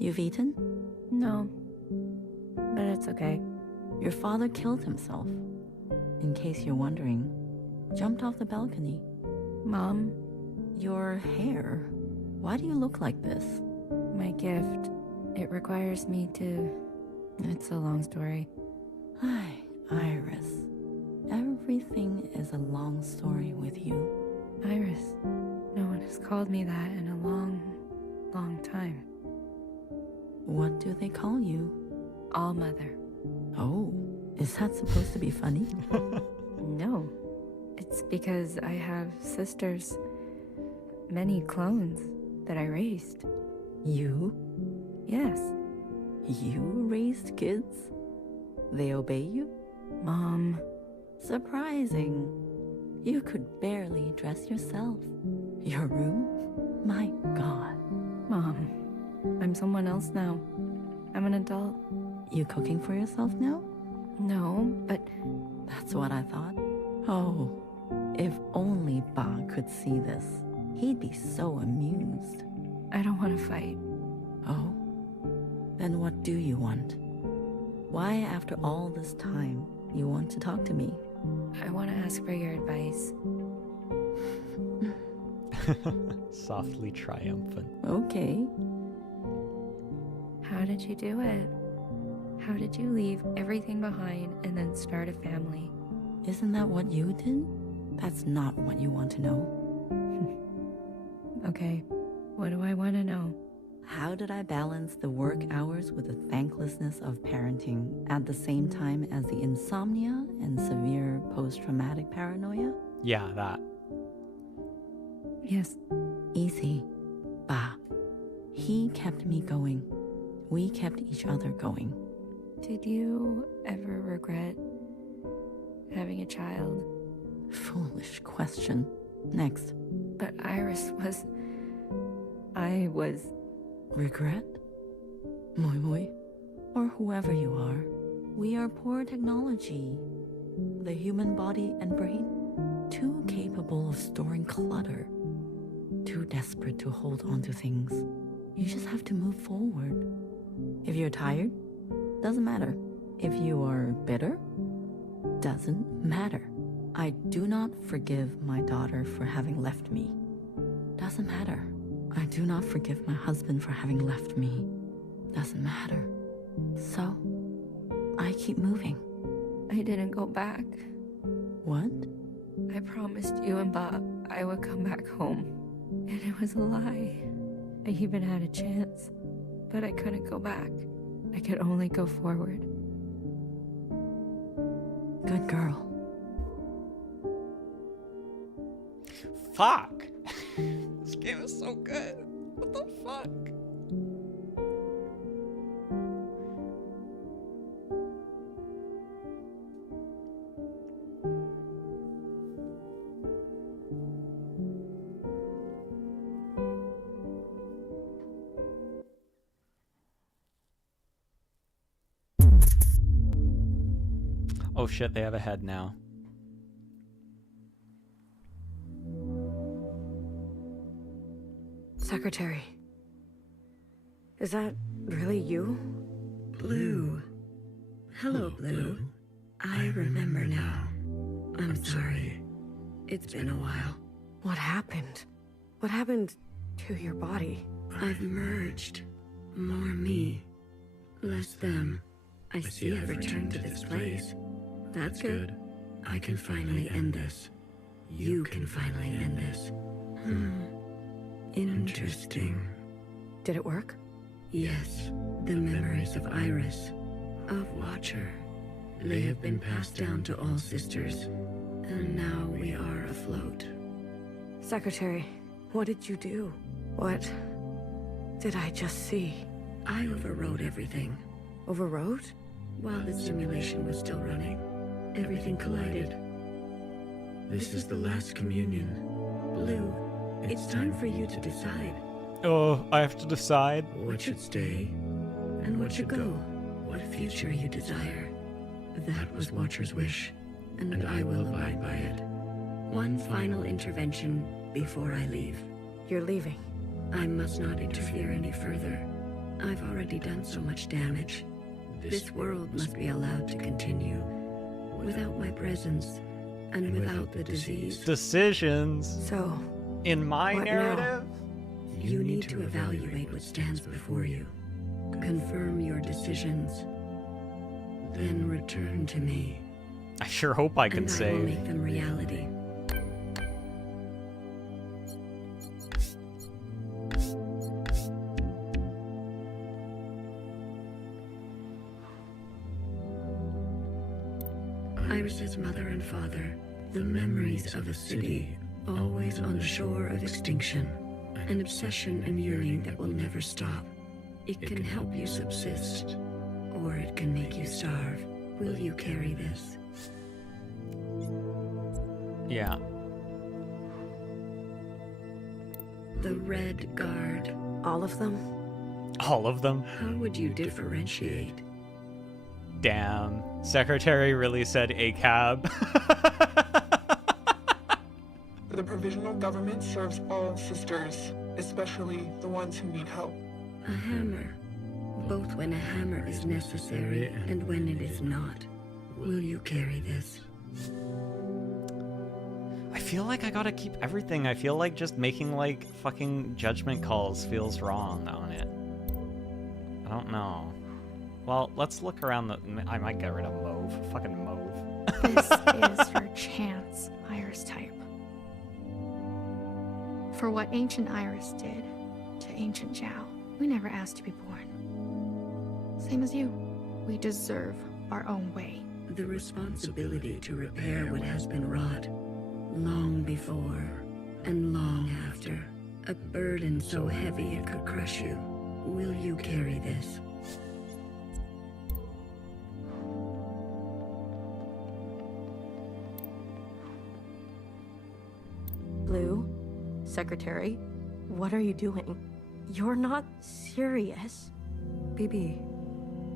You've eaten? No. But it's okay. Your father killed himself. In case you're wondering, jumped off the balcony. Mom? Your hair. Why do you look like this? My gift. It requires me to... It's a long story. Ay, Iris. Everything is a long story with you. Iris. No one has called me that in a long, long time. What do they call you? All Mother. Oh, is that supposed to be funny? No. It's because I have sisters. Many clones that I raised. You? Yes. You raised kids? They obey you? Mom. Surprising. You could barely dress yourself. Your room? My God. Mom, I'm someone else now. I'm an adult. You cooking for yourself now? No, but... That's what I thought. Oh, if only Ba could see this. He'd be so amused. I don't want to fight. Oh? Then what do you want? Why, after all this time, you want to talk to me? I want to ask for your advice. Softly triumphant. Okay. How did you do it? How did you leave everything behind and then start a family? Isn't that what you did? That's not what you want to know. Okay, what do I want to know? How did I balance the work hours with the thanklessness of parenting at the same time as the insomnia and severe post-traumatic paranoia? Yeah, that. Yes. Easy. Ba. He kept me going. We kept each other going. Did you ever regret having a child? Foolish question. Next. But Iris was... I was... Regret? Moi moi. Or whoever you are. We are poor technology. The human body and brain, too capable of storing clutter. Too desperate to hold on to things. You just have to move forward. If you're tired, doesn't matter. If you are bitter, doesn't matter. I do not forgive my daughter for having left me. Doesn't matter. I do not forgive my husband for having left me. Doesn't matter. So, I keep moving. I didn't go back. What? I promised you and Bob I would come back home. And it was a lie. I even had a chance, but I couldn't go back. I could only go forward. Good girl. Fuck! This game is so good. What the fuck? Oh shit, they have a head now. Secretary. Is that really you? Blue. Hello, Blue. I remember now. I'm sorry. It's been a while. What happened? What happened to your body? I've merged More me, less them. I see I've returned to this place. That's good. I can finally end this. You can finally end this. Interesting. Did it work? Yes, the memories of Iris, of Watcher. They have been passed down to all sisters, and now we are afloat. Secretary, what did you do? What did I just see? I overrode everything. Overrode? While the simulation was still running, everything collided. This is the last communion. Blue, it's time for you to decide. Oh, I have to decide. What should stay, and what should go? What future you desire. That was Watcher's wish, and I will abide by it. One final intervention before I leave. You're leaving? I must not interfere any further. I've already done so much damage. This world must be allowed to continue. Without my presence, and without the disease. Decisions. So, in my narrative? You need to evaluate what stands before you. Confirm your decisions. Then return to me. I sure hope I can and save. I will make them reality. Iris's mother and father, the memories of a city, always on the shore of extinction, an obsession and yearning that will never stop. It can help you subsist, or it can make you starve. Will you carry this? Yeah. The Red Guard. All of them? All of them? How would you differentiate? Damn. Secretary really said ACAB. The provisional government serves all sisters, especially the ones who need help. A hammer. Both when a hammer is necessary and when it is not. Will you carry this? I feel like I gotta keep everything. I feel like just making like fucking judgment calls feels wrong on it. I don't know. Well, let's look around the... I might get rid of Mauve. Fucking Mauve. This is your chance, Iris type. For what ancient Iris did to ancient Zhao, we never asked to be born. Same as you. We deserve our own way. The responsibility to repair what has been wrought, long before and long after. A burden so heavy it could crush you. Will you carry this? Blue, Secretary, what are you doing? You're not serious. BB,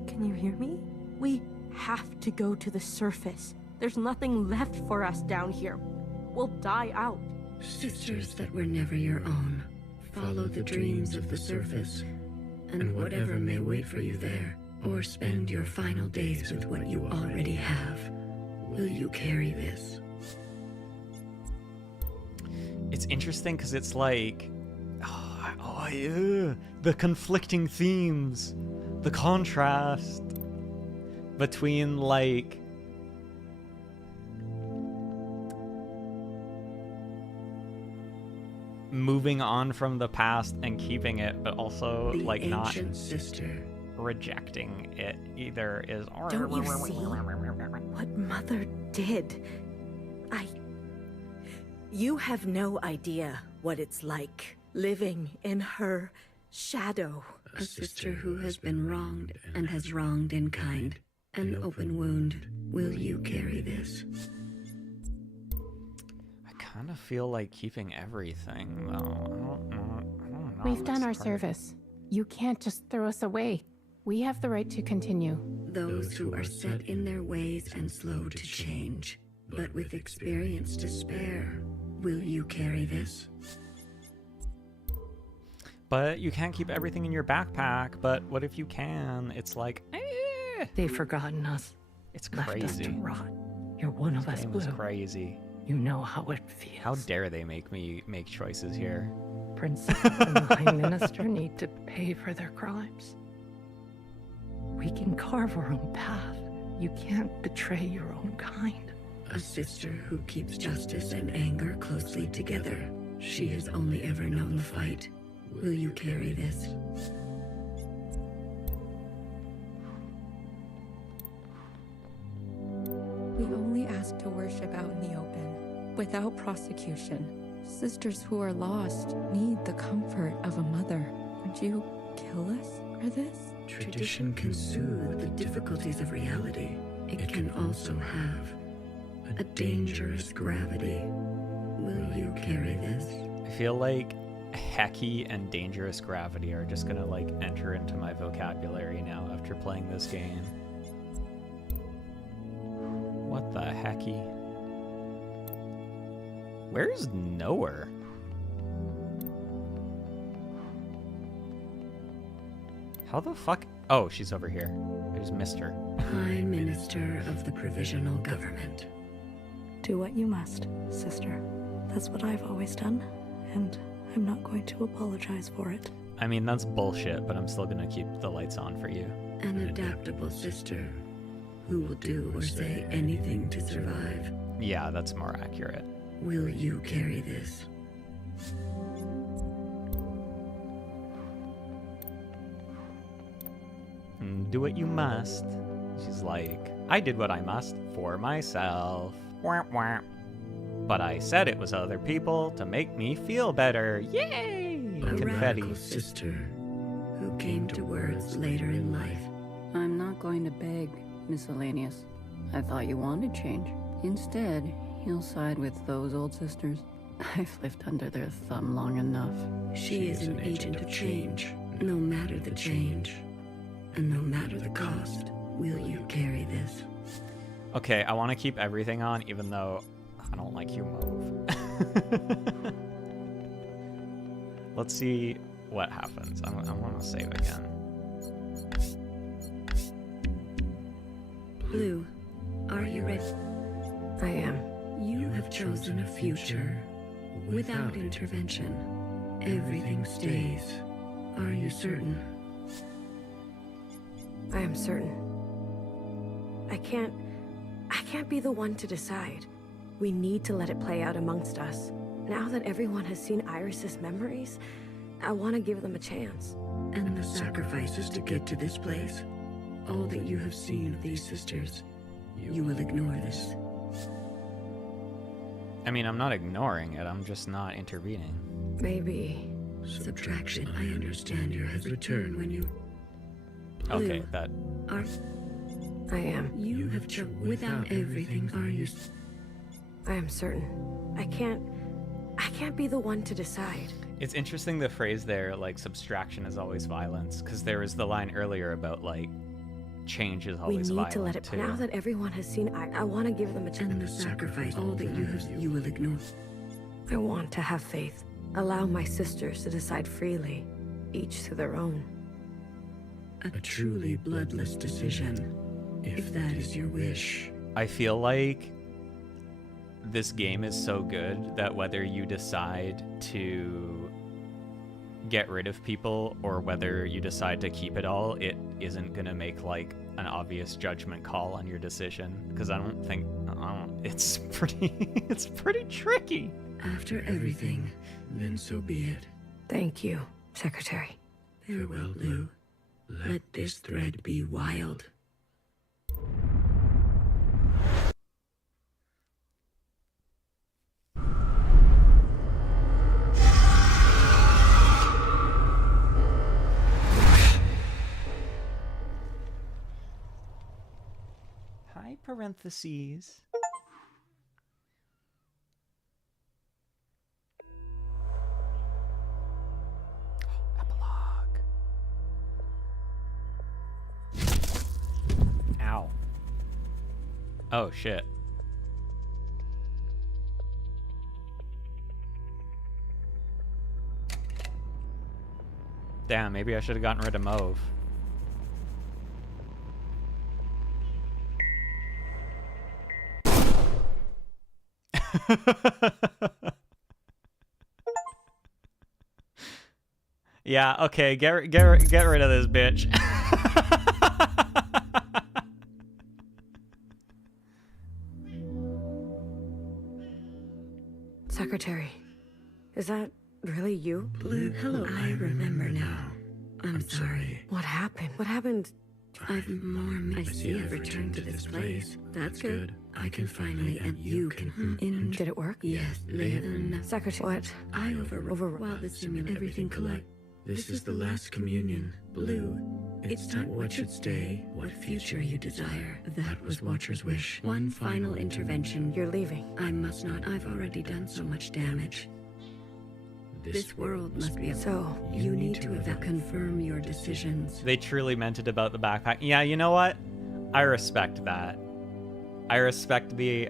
can you hear me? We have to go to the surface. There's nothing left for us down here. We'll die out. Sisters that were never your own, follow the dreams of the surface, and whatever may wait for you there, or spend your final days with what you already have. Will you carry this? It's interesting because it's like... the conflicting themes. The contrast between, like... moving on from the past and keeping it, but also, the like, not sister. rejecting it either is... Don't you see what Mother did? You have no idea what it's like living in her shadow. A sister who has been wronged and has wronged in kind. An open wound. Will you carry this? I kind of feel like keeping everything, though. I don't know. We've done our service. You can't just throw us away. We have the right to continue. Those who are set in their ways and slow to change, but with experience to spare. Will you carry this? But you can't keep everything in your backpack. But what if you can? It's like, They've forgotten us. It's Left us crazy. to rot. You're one of us, This game Blue. is crazy. You know how it feels. How dare they make me make choices here? Princess and the High Minister need to pay for their crimes. We can carve our own path. You can't betray your own kind. A sister who keeps justice and anger closely together. She has only ever known the fight. Will you carry this? We only ask to worship out in the open, without prosecution. Sisters who are lost need the comfort of a mother. Would you kill us for this? Tradition can soothe the difficulties of reality. It can also have a dangerous gravity. Will you carry this? I feel like hecky and dangerous gravity are just gonna like enter into my vocabulary now after playing this game. What the hecky? Where's No.A? How the fuck? Oh, she's over here. I just missed her. High Minister of the Provisional Government. Do what you must, sister. That's what I've always done, and I'm not going to apologize for it. I mean, that's bullshit, but I'm still gonna keep the lights on for you. An adaptable sister who will do or say anything to survive. Yeah, that's more accurate. Will you carry this? Do what you must. She's like, I did what I must for myself. Wah, wah. But I said it was other people to make me feel better. Yay! A Confetti. radical sister who came to words later in life. I'm not going to beg, Miscellaneous. I thought you wanted change. Instead, you'll side with those old sisters. I've lived under their thumb long enough. She is an agent of change, no matter the change. And no matter the cost, will you carry this? Okay, I want to keep everything on, even though I don't like you move. Let's see what happens. I want to save again. Blue, are you ready? I am. You have chosen a future without intervention. Everything stays. Are you certain? I am certain. I can't be the one to decide. We need to let it play out amongst us. Now that everyone has seen Iris's memories, I want to give them a chance. And the sacrifices to get to this place? All that you have seen of these sisters, you will ignore this. I mean, I'm not ignoring it, I'm just not intervening. Maybe. Subtraction, I understand your has returned when you... Okay, Blue, that... I am. You have chosen without everything, are you... I am certain. I can't be the one to decide. It's interesting the phrase there, like, subtraction is always violence, because there was the line earlier about, like, change is always violent, We need to let it... too. Now that everyone has seen I want to give them a chance. And the sacrifice, all that you will ignore. I want to have faith. Allow my sisters to decide freely, each to their own. A truly bloodless decision, if that is your wish. I feel like this game is so good that whether you decide to get rid of people or whether you decide to keep it all, it isn't gonna make like an obvious judgment call on your decision, because it's pretty tricky. After everything, then so be it. Thank you, Secretary. Farewell, Blue. Let this thread be wild. Hi, parentheses. Ow. Oh, shit. Damn, maybe I should have gotten rid of Mauve. Yeah, okay, get rid of this bitch. Secretary, is that really you? Blue, hello. I remember now. I'm sorry. What happened? What happened? I've more. I see I've returned to this place. That's good. I can finally, and you can. Did it work? Yes, they have enough. Secretary, what? I overrode while the simulator everything collect. This is the last communion. Blue, it's time. What should stay? What future you desire? That was Watcher's wish. One final intervention. You're leaving. I must not. I've already done so much damage. This world must be. So, you need to confirm your decisions. They truly meant it about the backpack. Yeah, you know what? I respect that. I respect the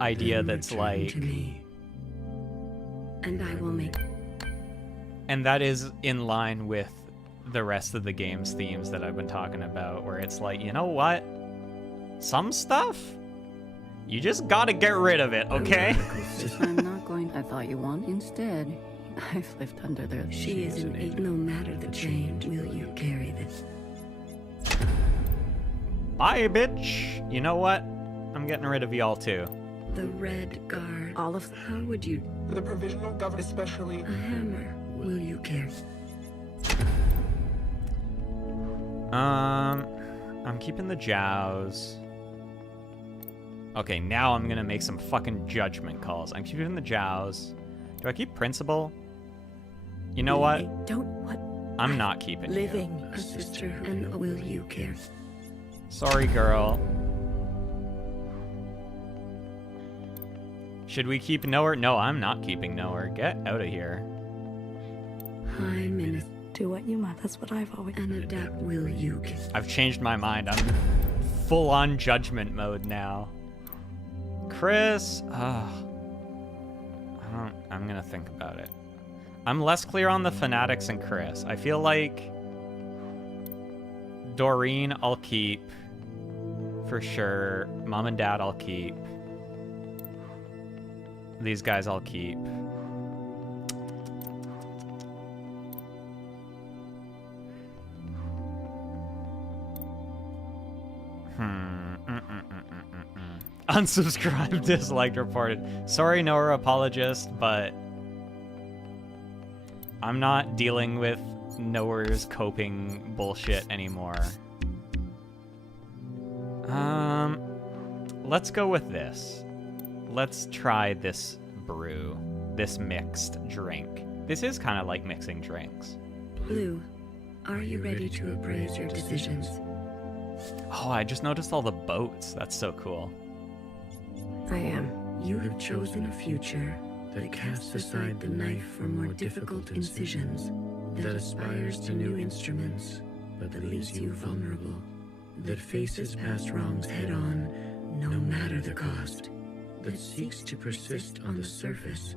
idea that's like... to me. And I will make... And that is in line with the rest of the game's themes that I've been talking about, where it's like, you know what? Some stuff? You just gotta get rid of it, okay? I'm not going... I thought you want instead. I've lived under their... She is an eight. No matter the change, will you carry this? Bye, bitch. You know what? I'm getting rid of y'all too. The Red Guard. All of... How would you... The provisional government, especially... A hammer. Will you carry? I'm keeping the Jows. Okay, now I'm gonna make some fucking judgment calls. I'm keeping the Jows. Do I keep Principal? You know what? Don't what? I'm not keeping living. you. A sister, and will you care? Sorry, girl. Should we keep No.A? No, I'm not keeping No.A. Get out of here. Hi, Minister. Do what you must. That's what I've always... And adapt, will you care? I've changed my mind. I'm full-on judgment mode now. Chris, I'm gonna think about it. I'm less clear on the fanatics and Chris. I feel like Doreen I'll keep for sure. Mom and Dad I'll keep. These guys I'll keep. Unsubscribed, disliked, reported. Sorry, No.A apologist, but I'm not dealing with No.A's coping bullshit anymore. Let's go with this. Let's try this brew, this mixed drink. This is kind of like mixing drinks. Blue, are you ready to appraise your decisions? Oh, I just noticed all the boats. That's so cool. I am. You have chosen a future that casts aside the knife for more difficult incisions, that aspires to new instruments, but that leaves you vulnerable, that faces past wrongs head-on, no matter the cost, that seeks to persist on the surface,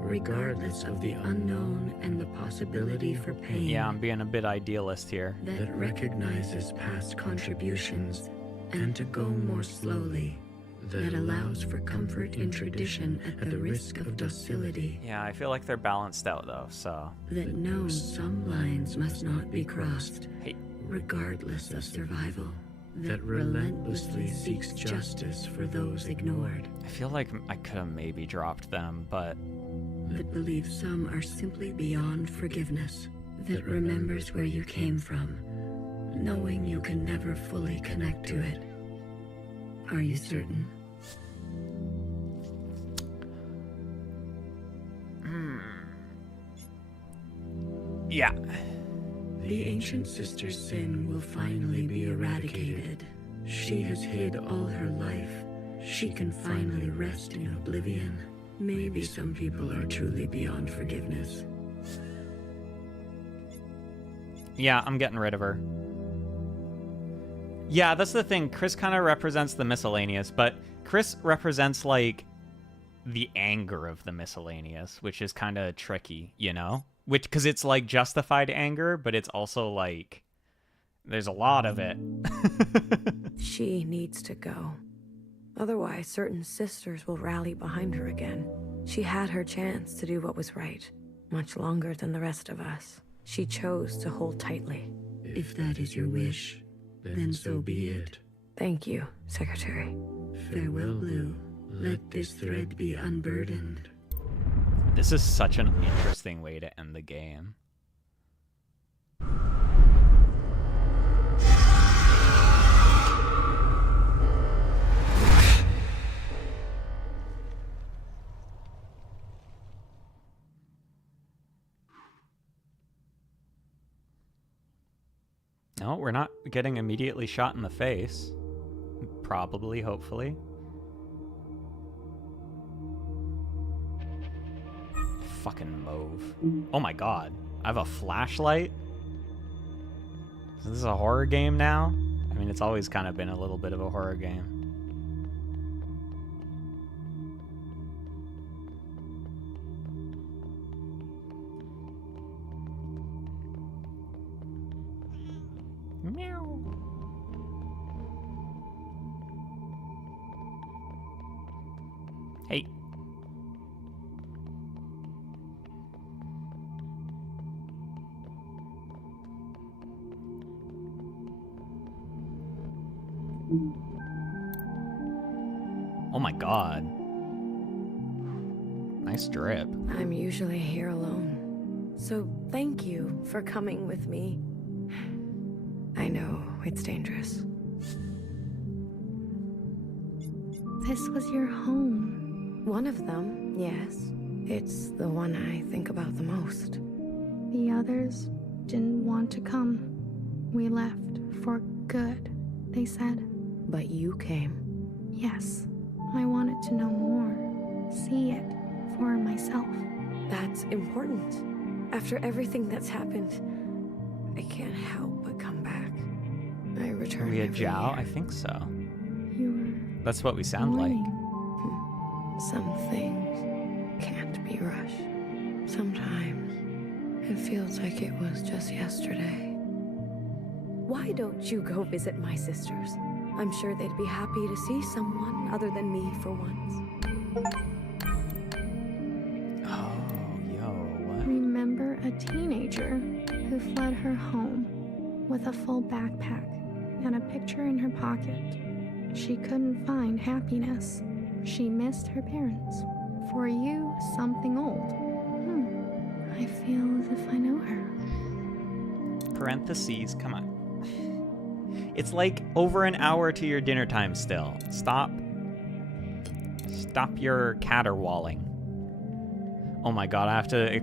regardless of the unknown and the possibility for pain. Yeah, I'm being a bit idealist here. That recognizes past contributions, and to go more slowly, that allows for comfort in tradition at the risk of docility. Yeah, I feel like they're balanced out though, so... That knows some lines must not be crossed, hey, regardless of survival. That relentlessly seeks justice for those ignored. I feel like I could have maybe dropped them, but... That believes some are simply beyond forgiveness. That remembers where you came from, knowing you can never fully connect to it. Are you certain? Yeah. The ancient sister's sin will finally be eradicated. She has hid all her life. She can finally rest in oblivion. Maybe some people are truly beyond forgiveness. Yeah, I'm getting rid of her. Yeah, that's the thing. Chris kind of represents the miscellaneous, but Chris represents, like, the anger of the miscellaneous, which is kind of tricky, you know? Because it's, like, justified anger, but it's also, like, there's a lot of it. She needs to go. Otherwise, certain sisters will rally behind her again. She had her chance to do what was right, much longer than the rest of us. She chose to hold tightly. If that is your wish, then so be it. Thank you, Secretary. Farewell, Blue. Let this thread be unburdened. This is such an interesting way to end the game. No, we're not getting immediately shot in the face. Probably, hopefully. Fucking mauve. Oh my god. I have a flashlight? Is this a horror game now? I mean, it's always kind of been a little bit of a horror game. Meow. Hey. Oh my god. Nice drip. I'm usually here alone, so thank you for coming with me. I know it's dangerous. This was your home. One of them, yes. It's the one I think about the most. The others didn't want to come. We left for good, they said. But you came. Yes, I wanted to know more, see it for myself. That's important. After everything that's happened, I can't help but come back. I return. Are we a every Zhao? year. I think so. You were That's what we sound like. Some things can't be rushed. Sometimes it feels like it was just yesterday. Why don't you go visit my sisters? I'm sure they'd be happy to see someone other than me for once. Oh, yo, what? Remember a teenager who fled her home with a full backpack and a picture in her pocket. She couldn't find happiness. She missed her parents. For you, something old. I feel as if I know her. Parentheses, come on. It's like over an hour to your dinner time still. Stop your caterwauling. Oh my god, I have to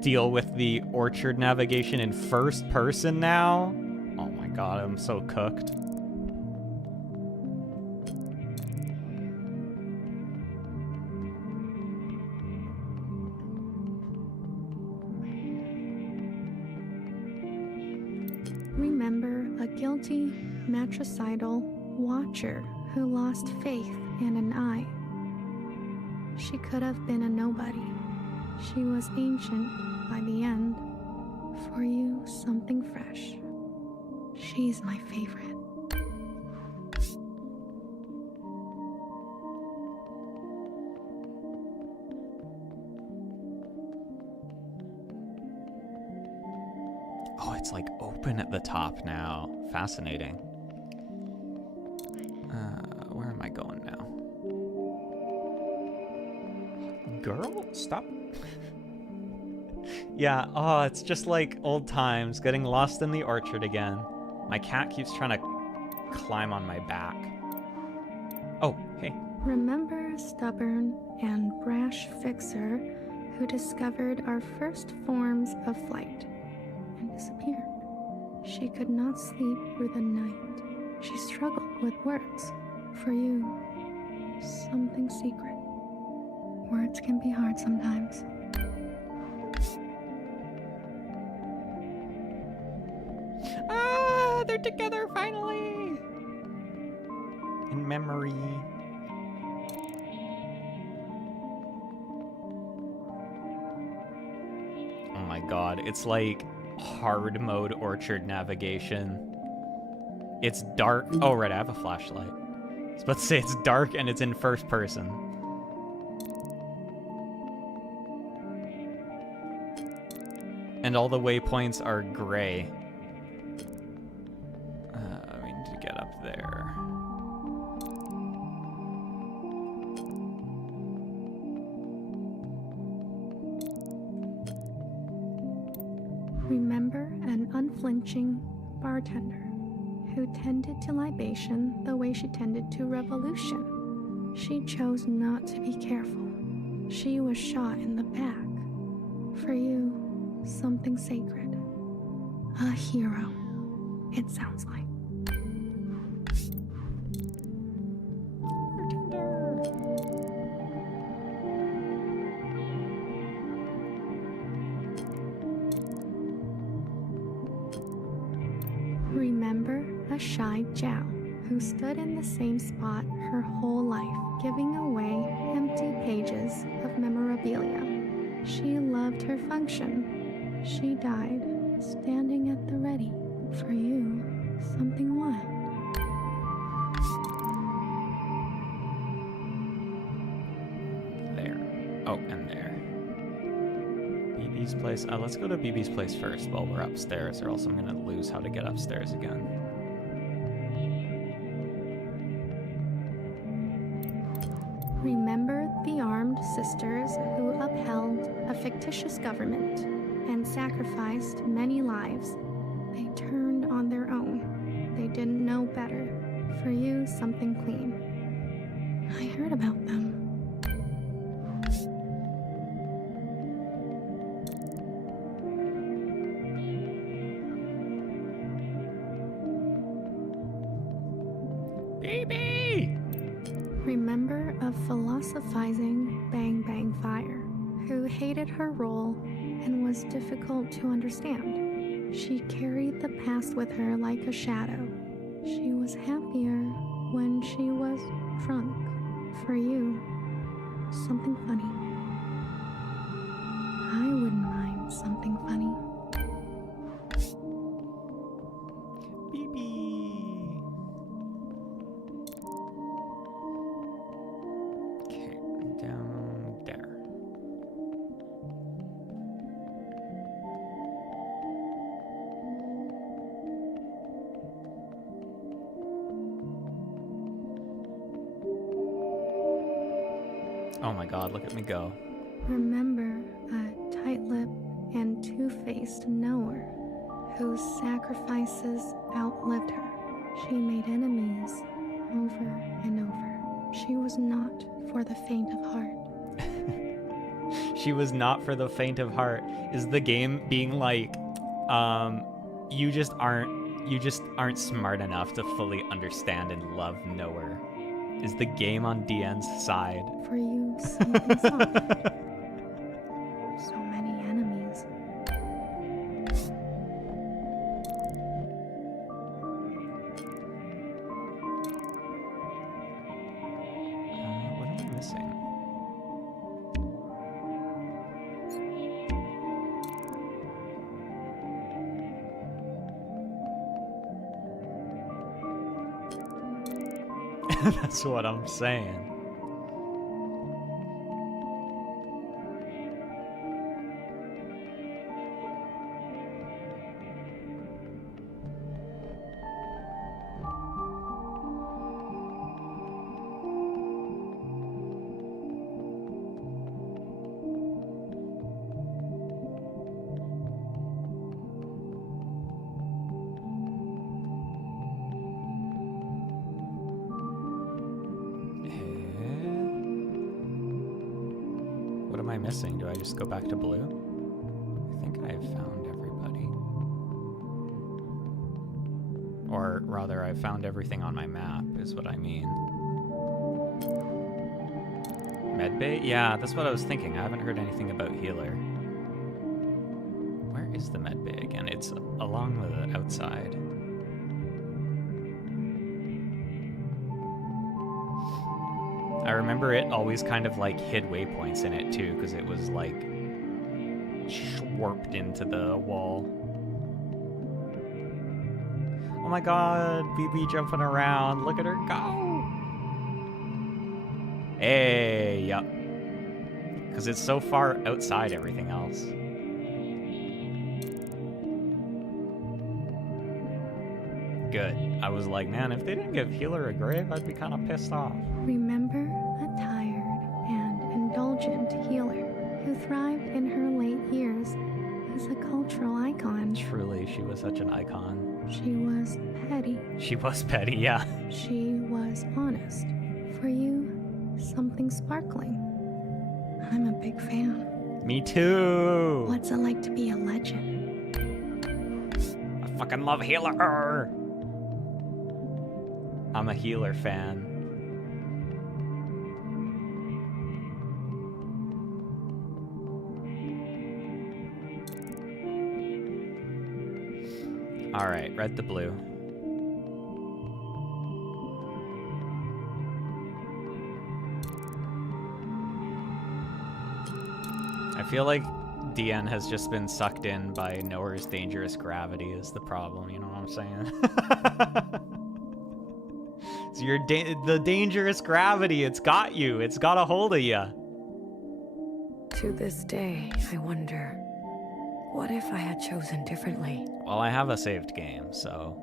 deal with the orchard navigation in first person now? Oh my god, I'm so cooked. Remember a guilty, matricidal watcher who lost faith in an eye. She could have been a nobody. She was ancient by the end. For you, something fresh. She's my favorite. Oh, it's like open at the top now. Fascinating. Where am I going now? Girl, stop. Yeah, oh, it's just like old times, getting lost in the orchard again. My cat keeps trying to climb on my back. Oh, hey. Remember a stubborn and brash fixer who discovered our first forms of flight and disappeared. She could not sleep through the night. She struggled with words. For you, something secret. Words can be hard sometimes. Ah, they're together finally! In memory. Oh my god, it's like hard mode orchard navigation. It's dark. Oh, right, I have a flashlight. I was about to say it's dark and it's in first person. And all the waypoints are gray. We need to get up there. Remember an unflinching bartender who tended to libation the way she tended to revolution. She chose not to be careful. She was shot in the back. For you, something sacred. A hero, it sounds like. Remember a shy Zhao who stood in the same spot her whole life, giving away empty pages of memorabilia. She loved her function. She died standing at the ready. For you, something wild. There. Oh, and there. BB's place. Let's go to BB's place first while we're upstairs, or else I'm gonna lose how to get upstairs again. Remember the armed sisters who upheld a fictitious government and sacrificed many lives. They turned on their own. They didn't know better. For you, something clean. I heard about them. BB! Remember a philosophizing Bang Bang Fire who hated her role and was difficult to understand. She carried the past with her like a shadow. She was happier when she was drunk. For you, something funny. I wouldn't mind something funny. Oh my god, look at me go. Remember a tight-lipped and two-faced No.A whose sacrifices outlived her. She made enemies over and over. She was not for the faint of heart. She was not for the faint of heart. Is the game being like, you just aren't smart enough to fully understand and love No.A? Is the game on DN's side? For you, something soft. So many enemies. What am I missing? That's what I'm saying. What am I missing? Do I just go back to blue? I think I have found everybody. Or rather, I found everything on my map, is what I mean. Medbay? Yeah, that's what I was thinking. I haven't heard anything about healer. Where is the medbay again? It's along the outside. I remember it always kind of like hid waypoints in it too, because it was like warped into the wall. Oh my god, BB jumping around. Look at her go! Hey, yep. Because it's so far outside everything else. Good. I was like, man, if they didn't give Healer a grave, I'd be kind of pissed off. Remember a tired and indulgent healer who thrived in her late years as a cultural icon. Truly, she was such an icon. She was petty. She was petty, yeah. She was honest. For you, something sparkling. I'm a big fan. Me too. What's it like to be a legend? I fucking love Healer. I'm a Healer fan. All right, red to blue. I feel like DN has just been sucked in by No.A's dangerous gravity is the problem, you know what I'm saying? So the dangerous gravity, it's got you. It's got a hold of you. To this day, I wonder, what if I had chosen differently? Well, I have a saved game, so...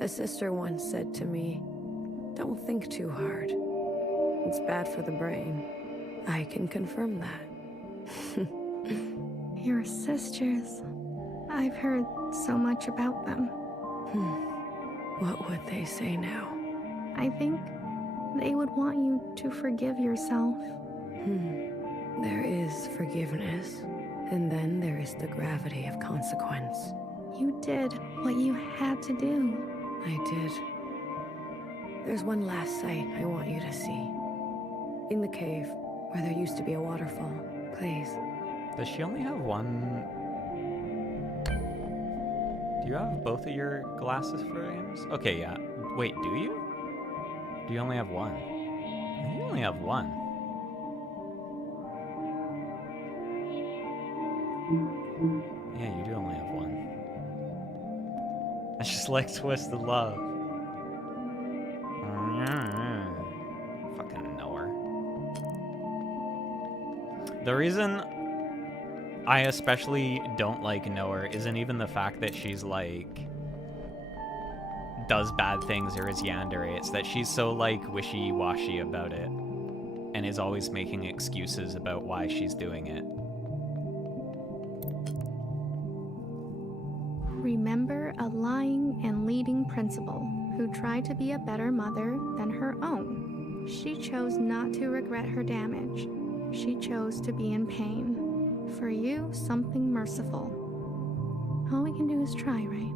A sister once said to me, don't think too hard. It's bad for the brain. I can confirm that. Your sisters. I've heard so much about them. What would they say now? I think they would want you to forgive yourself. There is forgiveness, and then there is the gravity of consequence. You did what you had to do. I did. There's one last sight I want you to see. In the cave, where there used to be a waterfall. Please. Does she only have one? Do you have both of your glasses frames? Okay, yeah. Wait, do you? Do you only have one? I think you only have one. Yeah, you do only have one. I just like Twisted Love. Fucking know her. The reason I especially don't like No.A isn't even the fact that she's like does bad things or is yandere. It's that she's so like wishy-washy about it and is always making excuses about why she's doing it. Remember a lying and leading principal who tried to be a better mother than her own. She chose not to regret her damage. She chose to be in pain. For you, something merciful. All we can do is try, right?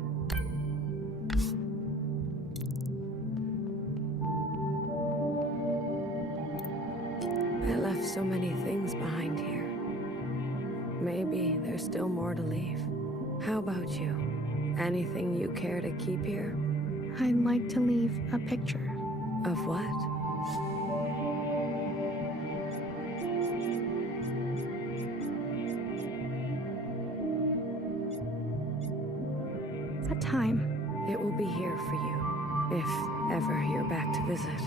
I left so many things behind here. Maybe there's still more to leave. How about you? Anything you care to keep here? I'd like to leave a picture. Of what? A time. It will be here for you, if ever you're back to visit.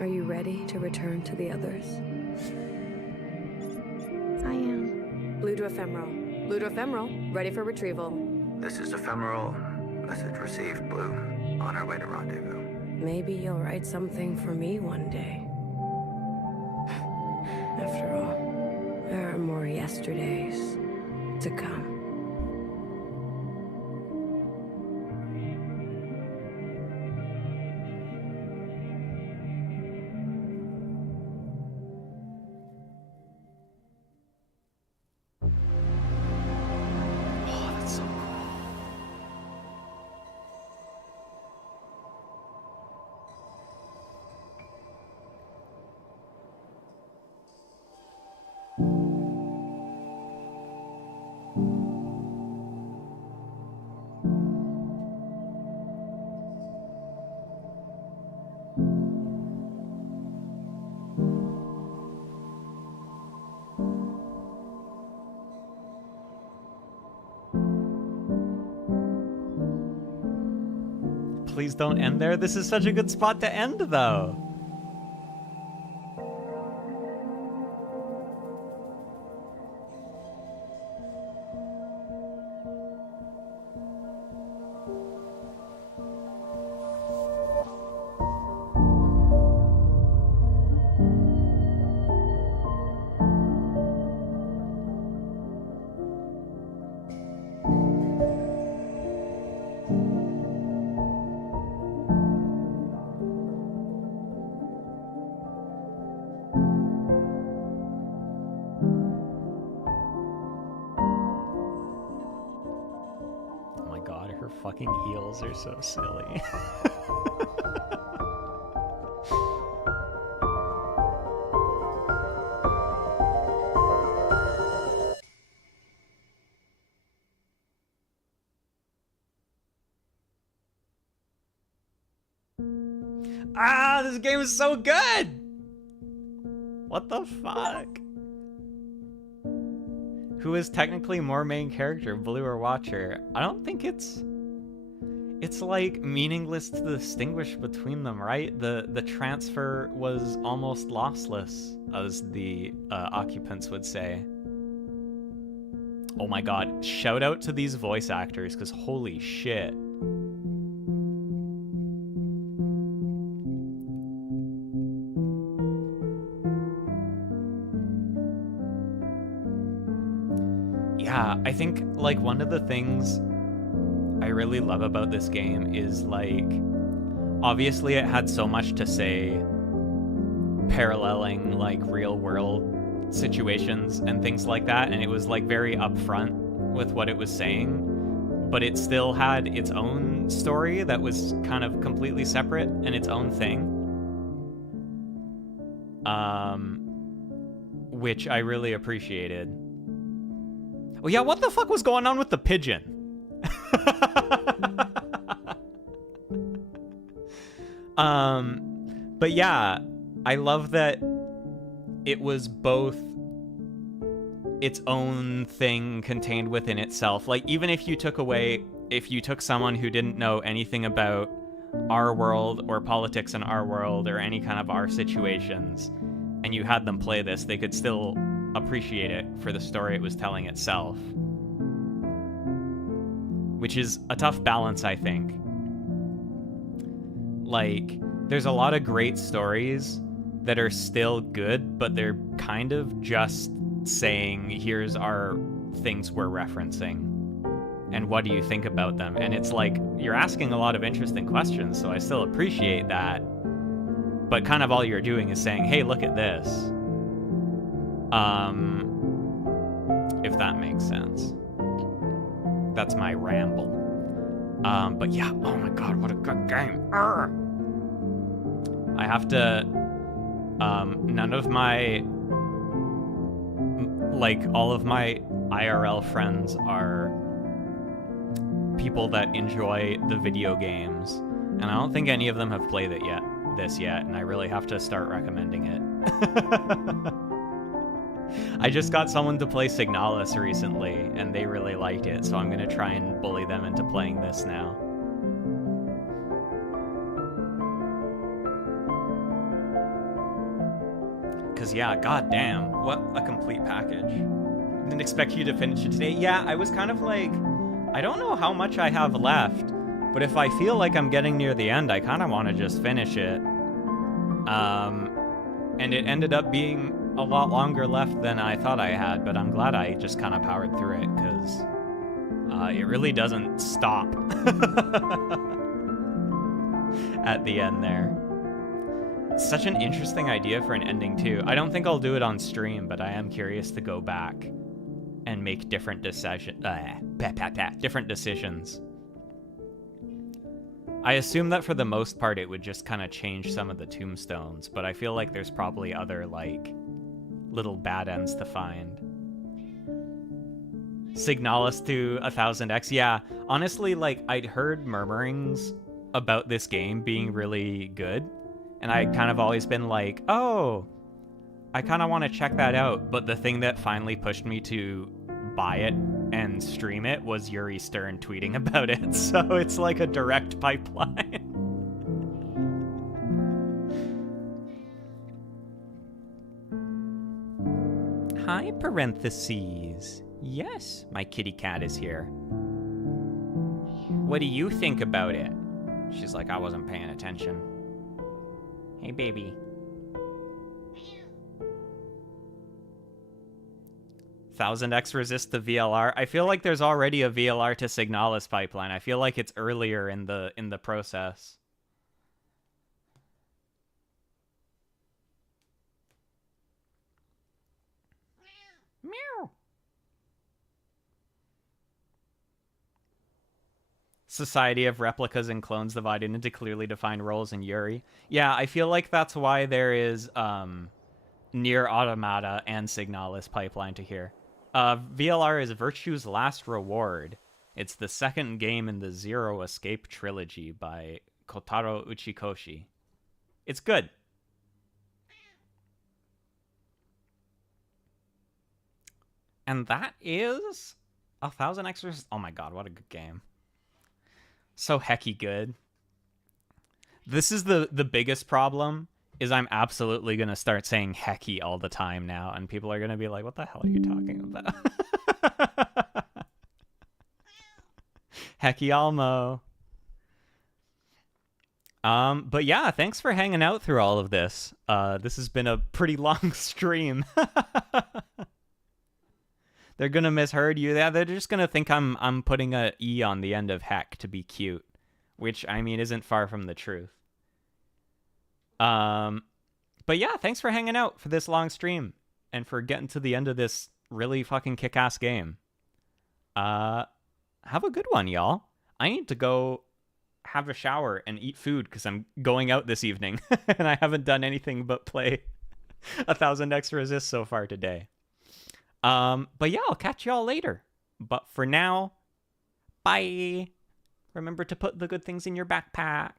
Are you ready to return to the others? I am. Blue to ephemeral. Blue to ephemeral. Ready for retrieval. This is ephemeral. Message received, Blue. On our way to rendezvous. Maybe you'll write something for me one day. After all, there are more yesterdays to come. Please don't end there. This is such a good spot to end, though. fucking heels are so silly. Ah, this game is so good! What the fuck? Who is technically more main character, Blue or Watcher? I don't think it's like meaningless to distinguish between them, right? The transfer was almost lossless, as the occupants would say. Oh my god, shout out to these voice actors, because holy shit. Yeah, I think, like, one of the things I really love about this game is, like, obviously it had so much to say, paralleling, like, real-world situations and things like that, and it was, like, very upfront with what it was saying, but it still had its own story that was kind of completely separate and its own thing. Which I really appreciated. Oh yeah, what the fuck was going on with the pigeon? But yeah, I love that it was both its own thing contained within itself. Like, even if you took someone who didn't know anything about our world or politics in our world or any kind of our situations, and you had them play this, they could still appreciate it for the story it was telling itself. Which is a tough balance, I think. Like, there's a lot of great stories that are still good, but they're kind of just saying, here's our things we're referencing, and what do you think about them? And it's like, you're asking a lot of interesting questions, so I still appreciate that. But kind of all you're doing is saying, hey, look at this. If that makes sense. That's my ramble. But yeah, oh my god, what a good game. Arr! I have to, none of my, like, all of my IRL friends are people that enjoy the video games, and I don't think any of them have played it yet, and I really have to start recommending it. I just got someone to play Signalis recently, and they really liked it, so I'm gonna try and bully them into playing this now. Cause yeah, goddamn, what a complete package. Didn't expect you to finish it today. Yeah, I was kind of like, I don't know how much I have left, but if I feel like I'm getting near the end, I kind of want to just finish it. And it ended up being a lot longer left than I thought I had, but I'm glad I just kind of powered through it, because it really doesn't stop at the end there. Such an interesting idea for an ending, too. I don't think I'll do it on stream, but I am curious to go back and make different decisions. I assume that for the most part it would just kind of change some of the tombstones, but I feel like there's probably other, like, little bad ends to find. Signalis to 1000x. Yeah, honestly, like, I'd heard murmurings about this game being really good, and I'd kind of always been like, oh, I kind of want to check that out, but the thing that finally pushed me to buy it and stream it was Yuri Stern tweeting about it, so it's like a direct pipeline. Hi, parentheses. Yes, my kitty cat is here. What do you think about it? She's like, I wasn't paying attention. Hey, baby. 1000xResist to VLR. I feel like there's already a VLR to Signalis pipeline. I feel like it's earlier in the process. Meow. Society of replicas and clones divided into clearly defined roles in Yuri. Yeah, I feel like that's why there is Near Automata and Signalis pipeline to here. VLR is Virtue's Last Reward. It's the second game in the Zero Escape trilogy by Kotaro Uchikoshi. It's good. And that is 1000xResist. Oh my god, what a good game. So hecky good. This is the biggest problem, is I'm absolutely going to start saying hecky all the time now, and people are going to be like, what the hell are you talking about? Hecky Almo. But yeah, thanks for hanging out through all of this. This has been a pretty long stream. They're gonna misheard you. Yeah, they're just gonna think I'm putting a E on the end of heck to be cute, which I mean isn't far from the truth. But yeah, thanks for hanging out for this long stream and for getting to the end of this really fucking kick-ass game. Have a good one, y'all. I need to go have a shower and eat food because I'm going out this evening and I haven't done anything but play 1000xResist so far today. But yeah, I'll catch y'all later. But for now, bye. Remember to put the good things in your backpack.